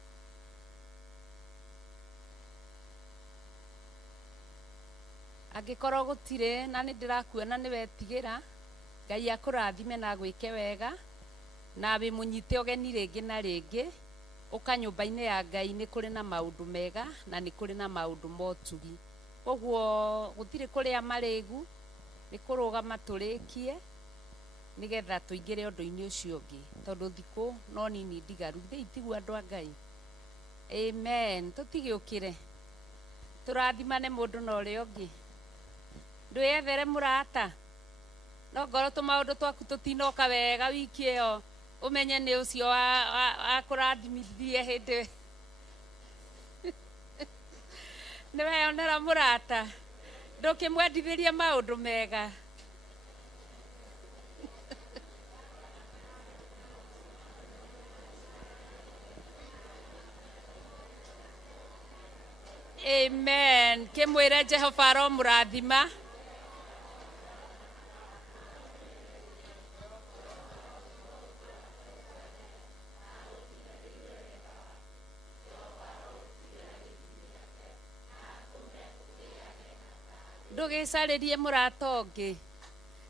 Angĩkorwo gũtirĩ na nĩ ndĩrakuona nĩ wetigĩra, Ngai akũrathime na gwĩke wega na wĩmũnyite ũgeni rĩngĩ na rĩngĩ. Ũka nyũmba-inĩ ya Ngai nĩ kũrĩ na maũndũ mega na nĩ kũrĩ na maũndũ motugi. Koguo gũtirĩ kũrĩa marĩgu, nĩ kũrũgama tũrĩkie nĩgetha tũingĩre ũndũ-inĩ ũcio ũngĩ, tondũ thikũ no nini ndigaru. Ithuĩ tiguo andũ a Ngai. Amen. Tũtigĩũkĩre tũrathimane mũndũ na ũrĩa ũngĩ. Ndwĩethere mũrata, no ngorwo tũmaũndũ twaku tũtinoka wega wiki ĩyo, ũmenye nĩ ũcio akũrathimithirie hĩndĩ. Nĩ weyonera mũrata, ndũkĩmwendithĩrie maũndũ mega. Amen. Kĩmwĩre Jehova aromũrathima. Ndũgĩcarĩrie mũrata ũngĩ,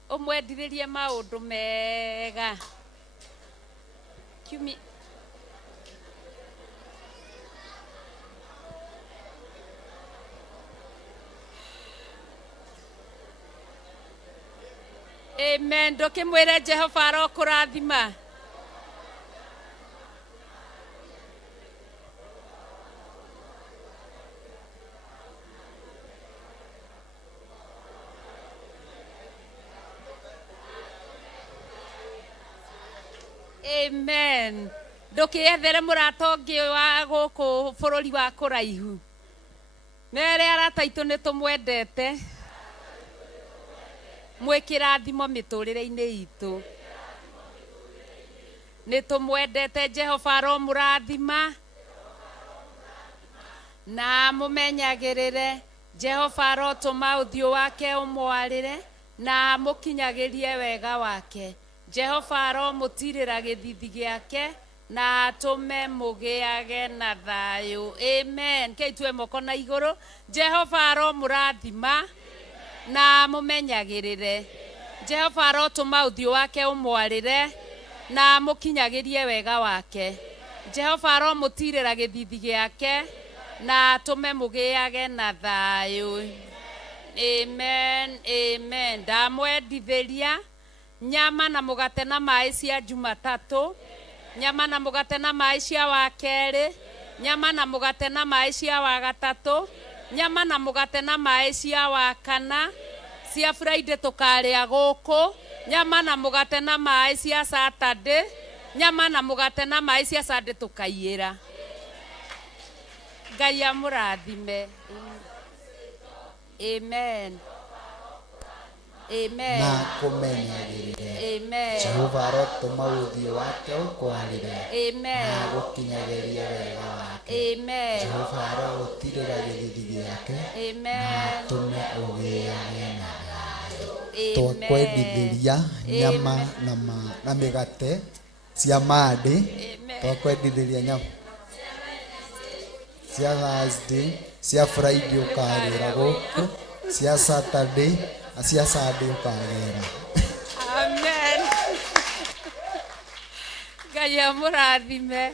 ũmwendithĩrie maũndũ mega. Amen. Ndũkĩmwĩre Jehova arokũrathima. Amen. Ndũkĩethere mũrata ũngĩ wa gũkũ bũrũri wa kũraihu. Mere arata aitũ nĩ tũmwendete. Mwĩkĩrathimo mĩtũrĩre-inĩ itũ. Nĩ tũmwendete. Jehova aromũrathima na mũmenyagĩrĩre. Jehova arotũma ũthiũ wake ũmwarĩre na mũkinyagĩrie wega wake. Jehova aromũtirĩra gĩthithi gĩake na atũme mũgĩage na thayũ. Amen. Kei tue moko na igũrũ. Jehova aromũrathima na mũmenyagĩrĩre. Jehova arotũma ũthiũ wake ũmwarĩre na mũkinyagĩrie wega wake. Jehova aromũtirĩra gĩthithi gĩake na atũme mũgĩage na thayũ. Amen. Amen. Ndamwendithĩria nyama na mũgate na maĩ cia Jumatatũ, nyama na mũgate na maĩ cia Wakerĩ, nyama na mũgate na maĩ cia Wagatatũ, nyama na mũgate na maĩ cia Wakana, cia Friday tũkarĩa gũkũ, nyama na mũgate na maĩ cia Saturday, nyama na mũgate na maĩ cia Sunday tũkaiyĩra. Ngai amũrathime. Amen. Amen. Na kũmenyagĩrĩre. Amen. Jehova arotũma ũthiũ wake ũkwarĩre. Amen. Na gũkinyagĩria wega wake. Amen. Jehova arogũtirĩra gĩthithi gĩake. Amen. Na atũme ũgĩage na thayũ. Twakwendithĩria nyama na mĩgate cia Monday. Twakwendithĩria nyama cia Thursday, cia Friday ũkarĩra gũkũ, cia Saturday na cia Sunday ukagera. Amen. Ngai amurathime.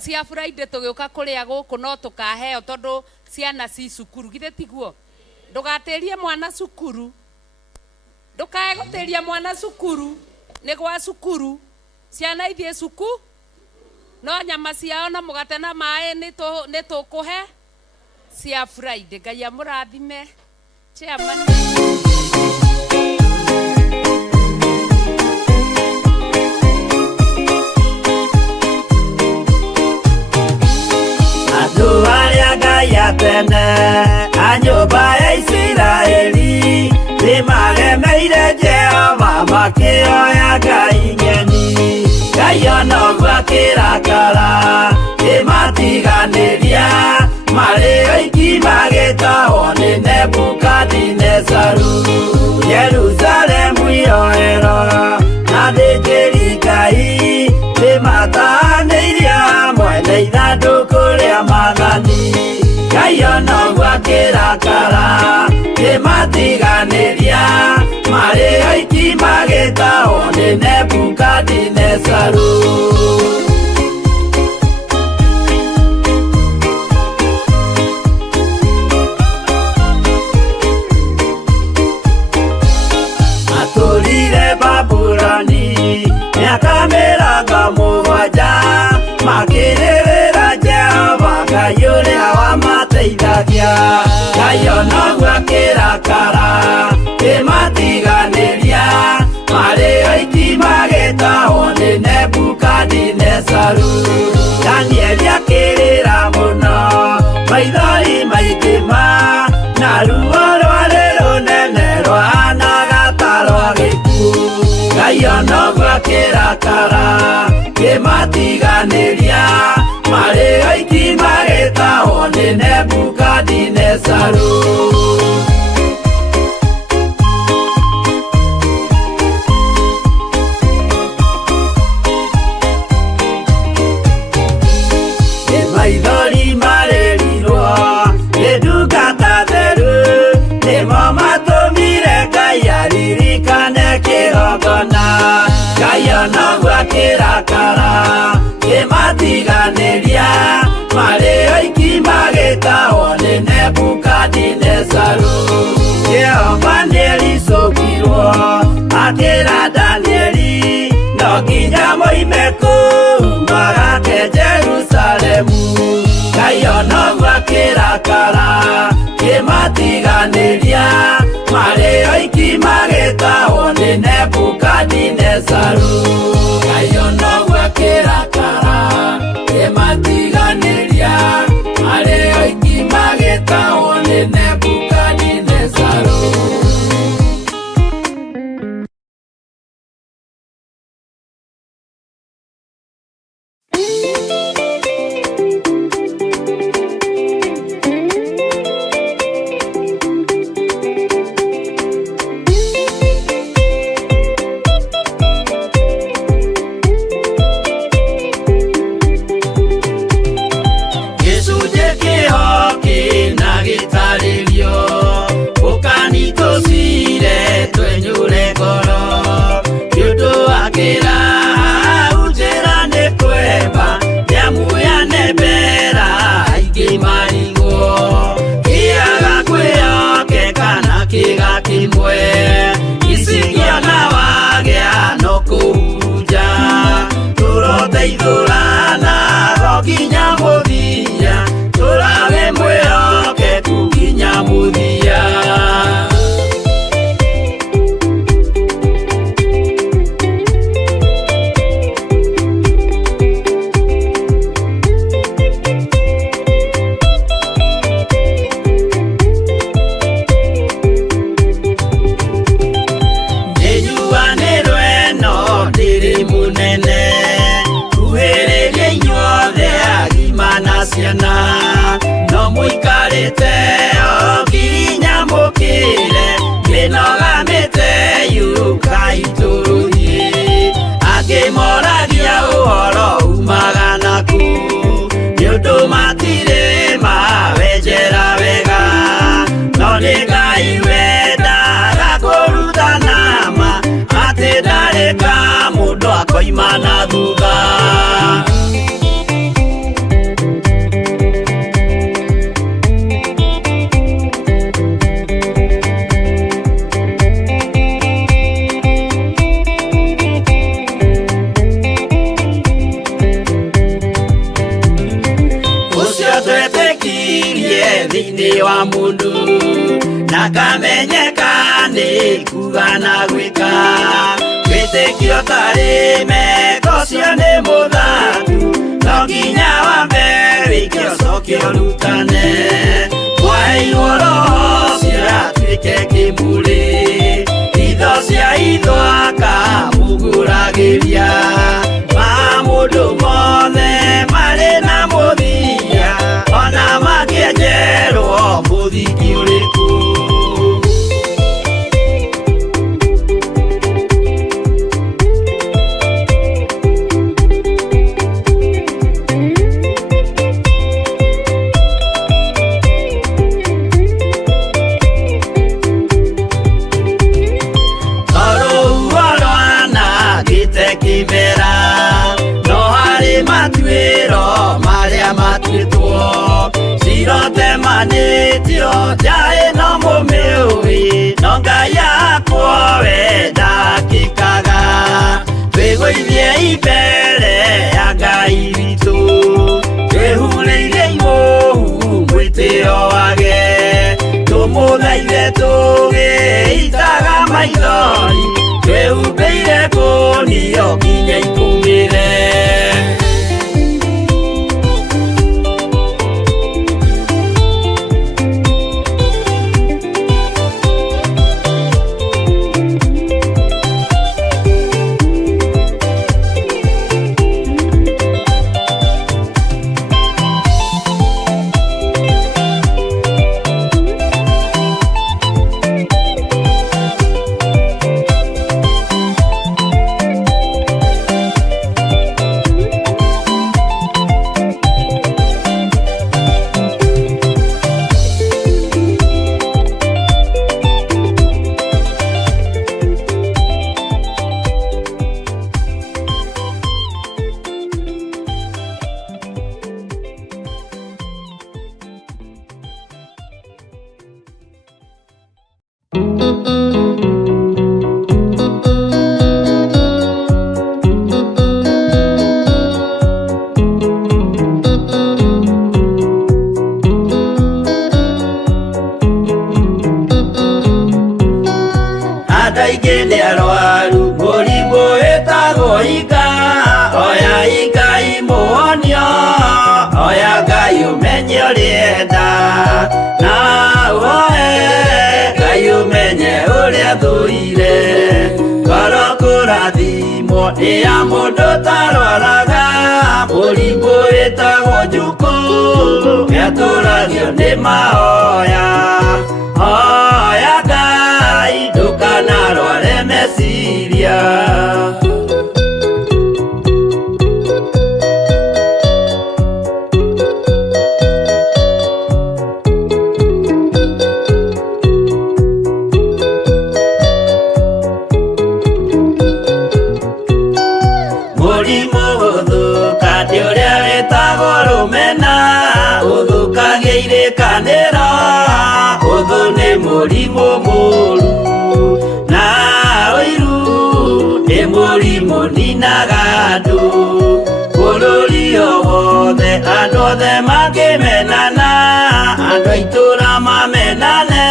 Cia Friday tugiuka kuria guku no tukaheo tondu ciana ci cukuru githe tiguo. Ndugatirie mwana cukuru. Ndukae gutiria mwana cukuru. Ni gwa cukuru. Ciana ithie cuku. No nyama ciao na mugate na mae ni tukuhe cia Friday. Ngai amurathime. Chairman. Andu aria Ngai atene a nyumba ya Isiraeli nimagemeire Jehova makioya Ngai ng'eni. Ngai onoguo akirakara nimatiganiria marĩ oiki magĩtahwo nĩ Nebukadinezaru. Jerusalemu iroero na thĩnjĩri Ngai nĩmatahanĩirie hamwe na ithandũkũ rĩa maathani. Ngai onoguo akĩrakara nĩmatiganĩria marĩ oiki magĩtahwo nĩ Nebukadinezaru. Atũrire Babuloni mĩaka 70 makĩrĩrĩra Jehova Ngai ũrĩa wamateithagia. Ngai onoguo akĩrakara nĩmatiganĩria marĩ oiki magĩtahwo nĩ Nebukadinezaru. Danieli akĩrĩra mũno maithori maingĩ na ruo rwarĩ rũnene rwahanaga ta rwa gĩkuũ. Ngai onoguo akĩrakara nĩmatiganĩria marĩ oiki magĩtahwo nĩ Nebukadinezaru. Maithori marĩrirwo nĩ ndungata theru nĩmo matũmire Ngai aririkane kĩgongona. Ngai onoguo akĩrakara nĩmatiganĩria marĩ oiki magĩtahwo nĩ Nebukadinezaru. Jehova nĩericũkirwo akĩra Danieli no nginya moime kũu magake Jerusalemu. Ngai onoguo akĩrakara nĩmatiganĩria marĩ oiki magĩtahwo nĩ Nebukadinezaru. Ngai onoguo akĩrakara nĩmatiganĩria marĩ oiki magĩtahwo nĩ Nebukadinezaru. Ngai kuma na thutha. Thĩinĩ wa mũndũ na kamenyeka nĩ kuga na gwĩka wĩtĩkio tarĩ meko cio nĩ mũthatu no nginya wambe wĩke ũcoke ũrutane waheirwo roho cio atuĩke kĩmũrĩ itho cia ithwaka muguragĩria ma mũndũ mothe marĩ na mũthia ona makĩenjerwo mũthingi ũrĩkũ. Kĩmera no harĩ matuĩro marĩa matuĩtwo cirotemanĩtio njaĩ no mũmĩũĩ no Ngai akwo we ndakĩkaga twĩgũithie imbere ya Ngai witũ twĩhurĩire ihohu mwĩtĩo wage tũmũthaithe tũgĩitaga maithori twĩhumbĩire kũnio nginya ikumĩre. Ya mũndũ tarwaraga mũrimũ wĩtagwo njukũ yatũragio nĩ mahoya hoya Ngai ndũkanarware meciria. Mũrimũ mũru na ũiru nĩ mũrimũ ninaga andũ bũrũri o wothe andũ othe makĩmenana andũ a itũũra mamenane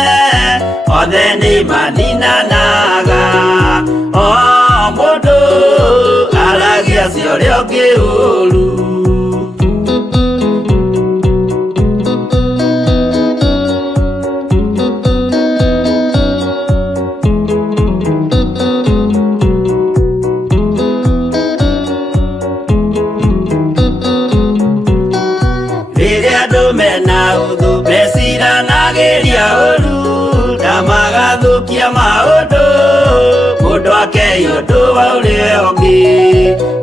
othe nĩ maninanaga o mũndũ aragia cio ũrĩa ũngĩ ũru. Kia maũndũ mũndũ akei ũndũ wa ũrĩa ũngĩ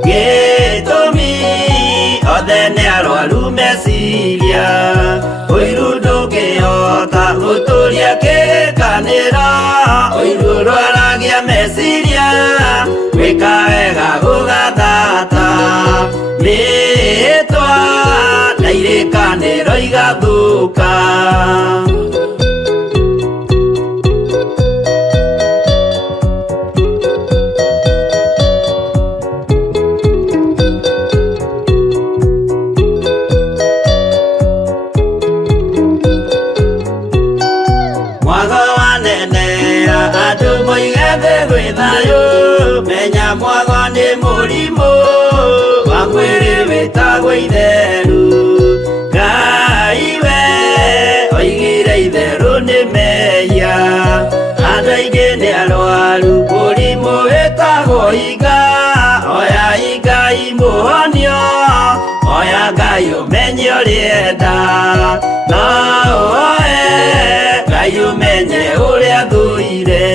gĩtũmi o othe nĩ arwaru meciria ũiru ndũngĩhota gũtũria kĩrĩkanĩro ũiru rwaragia meciria gwĩka wega gũgathata mĩĩtwa na irĩkanĩro igathũka. Menya mwago nĩ mũrimũ wa mwĩrĩ wĩtagwo itherũ. Ngai we oigire itherũ nĩ mehia. Andũ aingĩ nĩ arwaru mũrimũ wĩtagwo inga. Oya Ngai mũhonio, oya Ngai ũmenye ũrĩenda. No oe Ngai ũmenye ũrĩa thũire.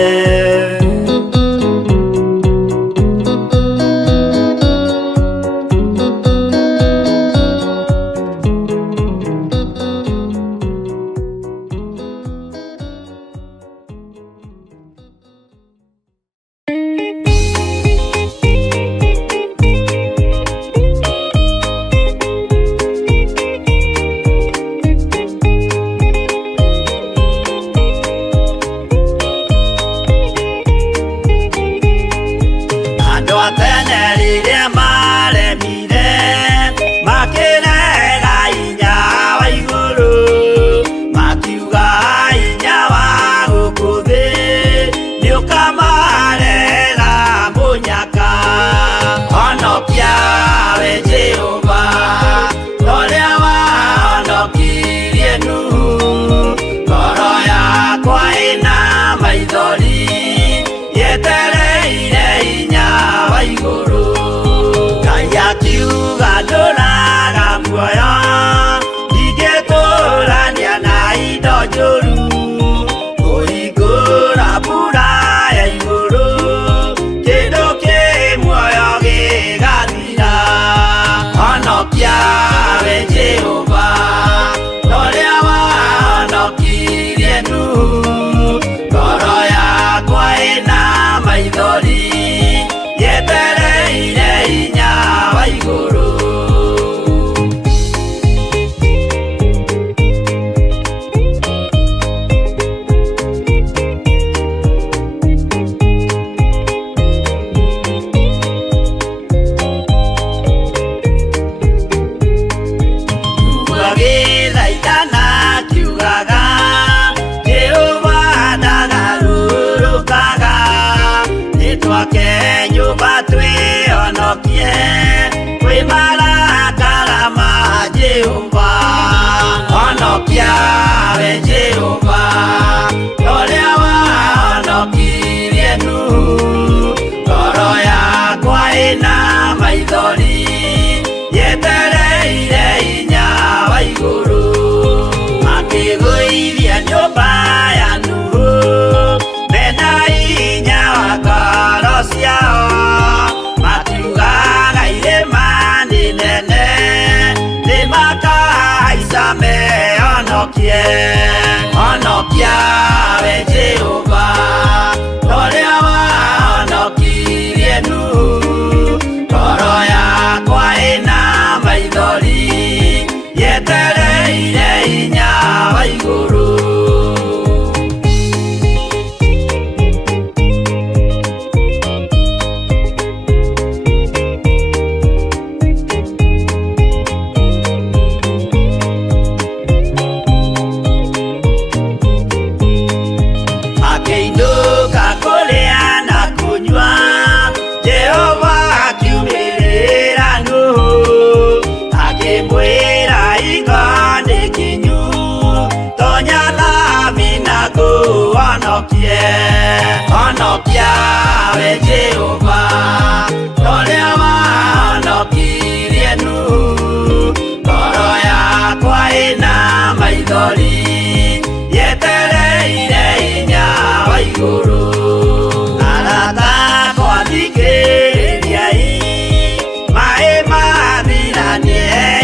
Yeah.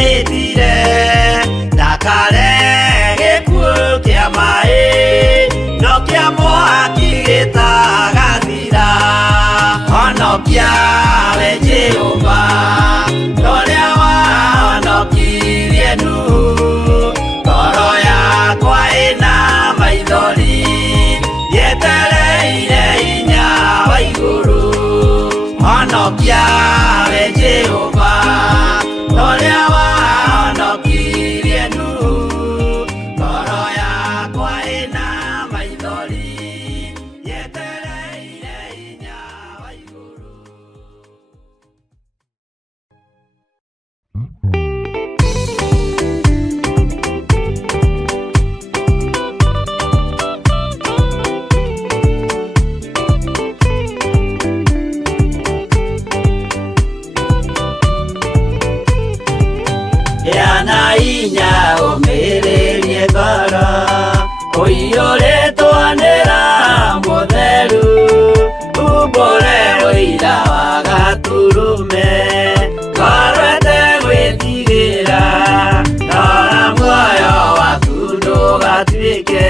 gatwike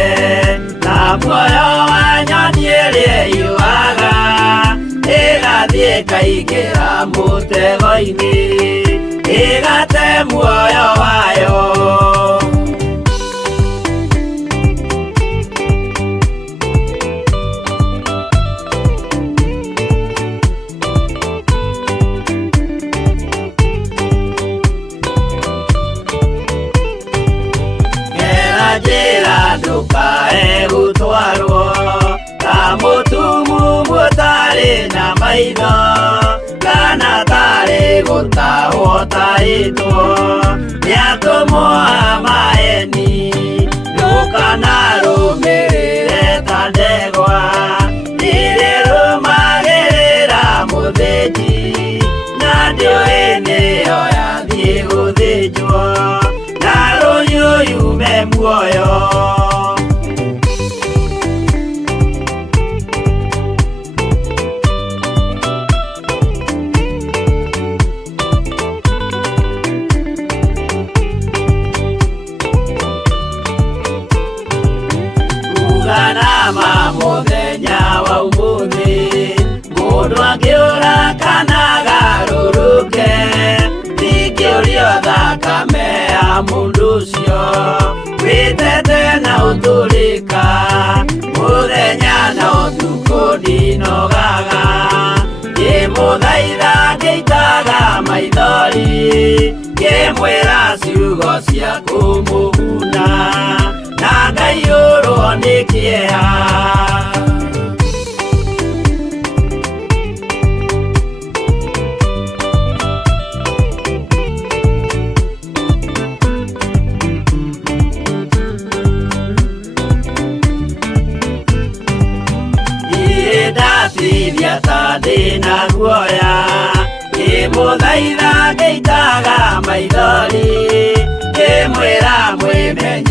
na muoyo wa nyoni ĩrĩa ĩyuaga ĩgathiĩ ĩkaingĩra mũtego-inĩ ĩgate muoyo wayo. Njĩra ndũkae gũtwarwo ta mũtumumu ũtarĩ na maitho kana tarĩ gũtahwo tahĩtwo nĩ atũmwo a maeni. Ndũkanarũmĩrĩre ta ndegwa ĩrĩrũmagĩrĩra mũthĩnji na ndĩũĩ nĩyo yathiĩ gũthĩnjwo na rũhiũ yume muoyo. Uganama mũthenya wa ũmũthĩ mũndũ angĩũra kana garũrũke ndingĩũrio thakame ya mũndũ ũcio wĩtete na ũtũrĩka mũthenya na ũtukũ ndinogaga ngĩmũthaitha ngĩitaga maithori ngĩmwĩra ciugo cia kũmũguna na ngaiyũrwo nĩ kĩeha. Ndatithia ta ndĩna guoya ngĩmũthaitha ngĩitaga maithori ngĩmwĩra mwĩmenye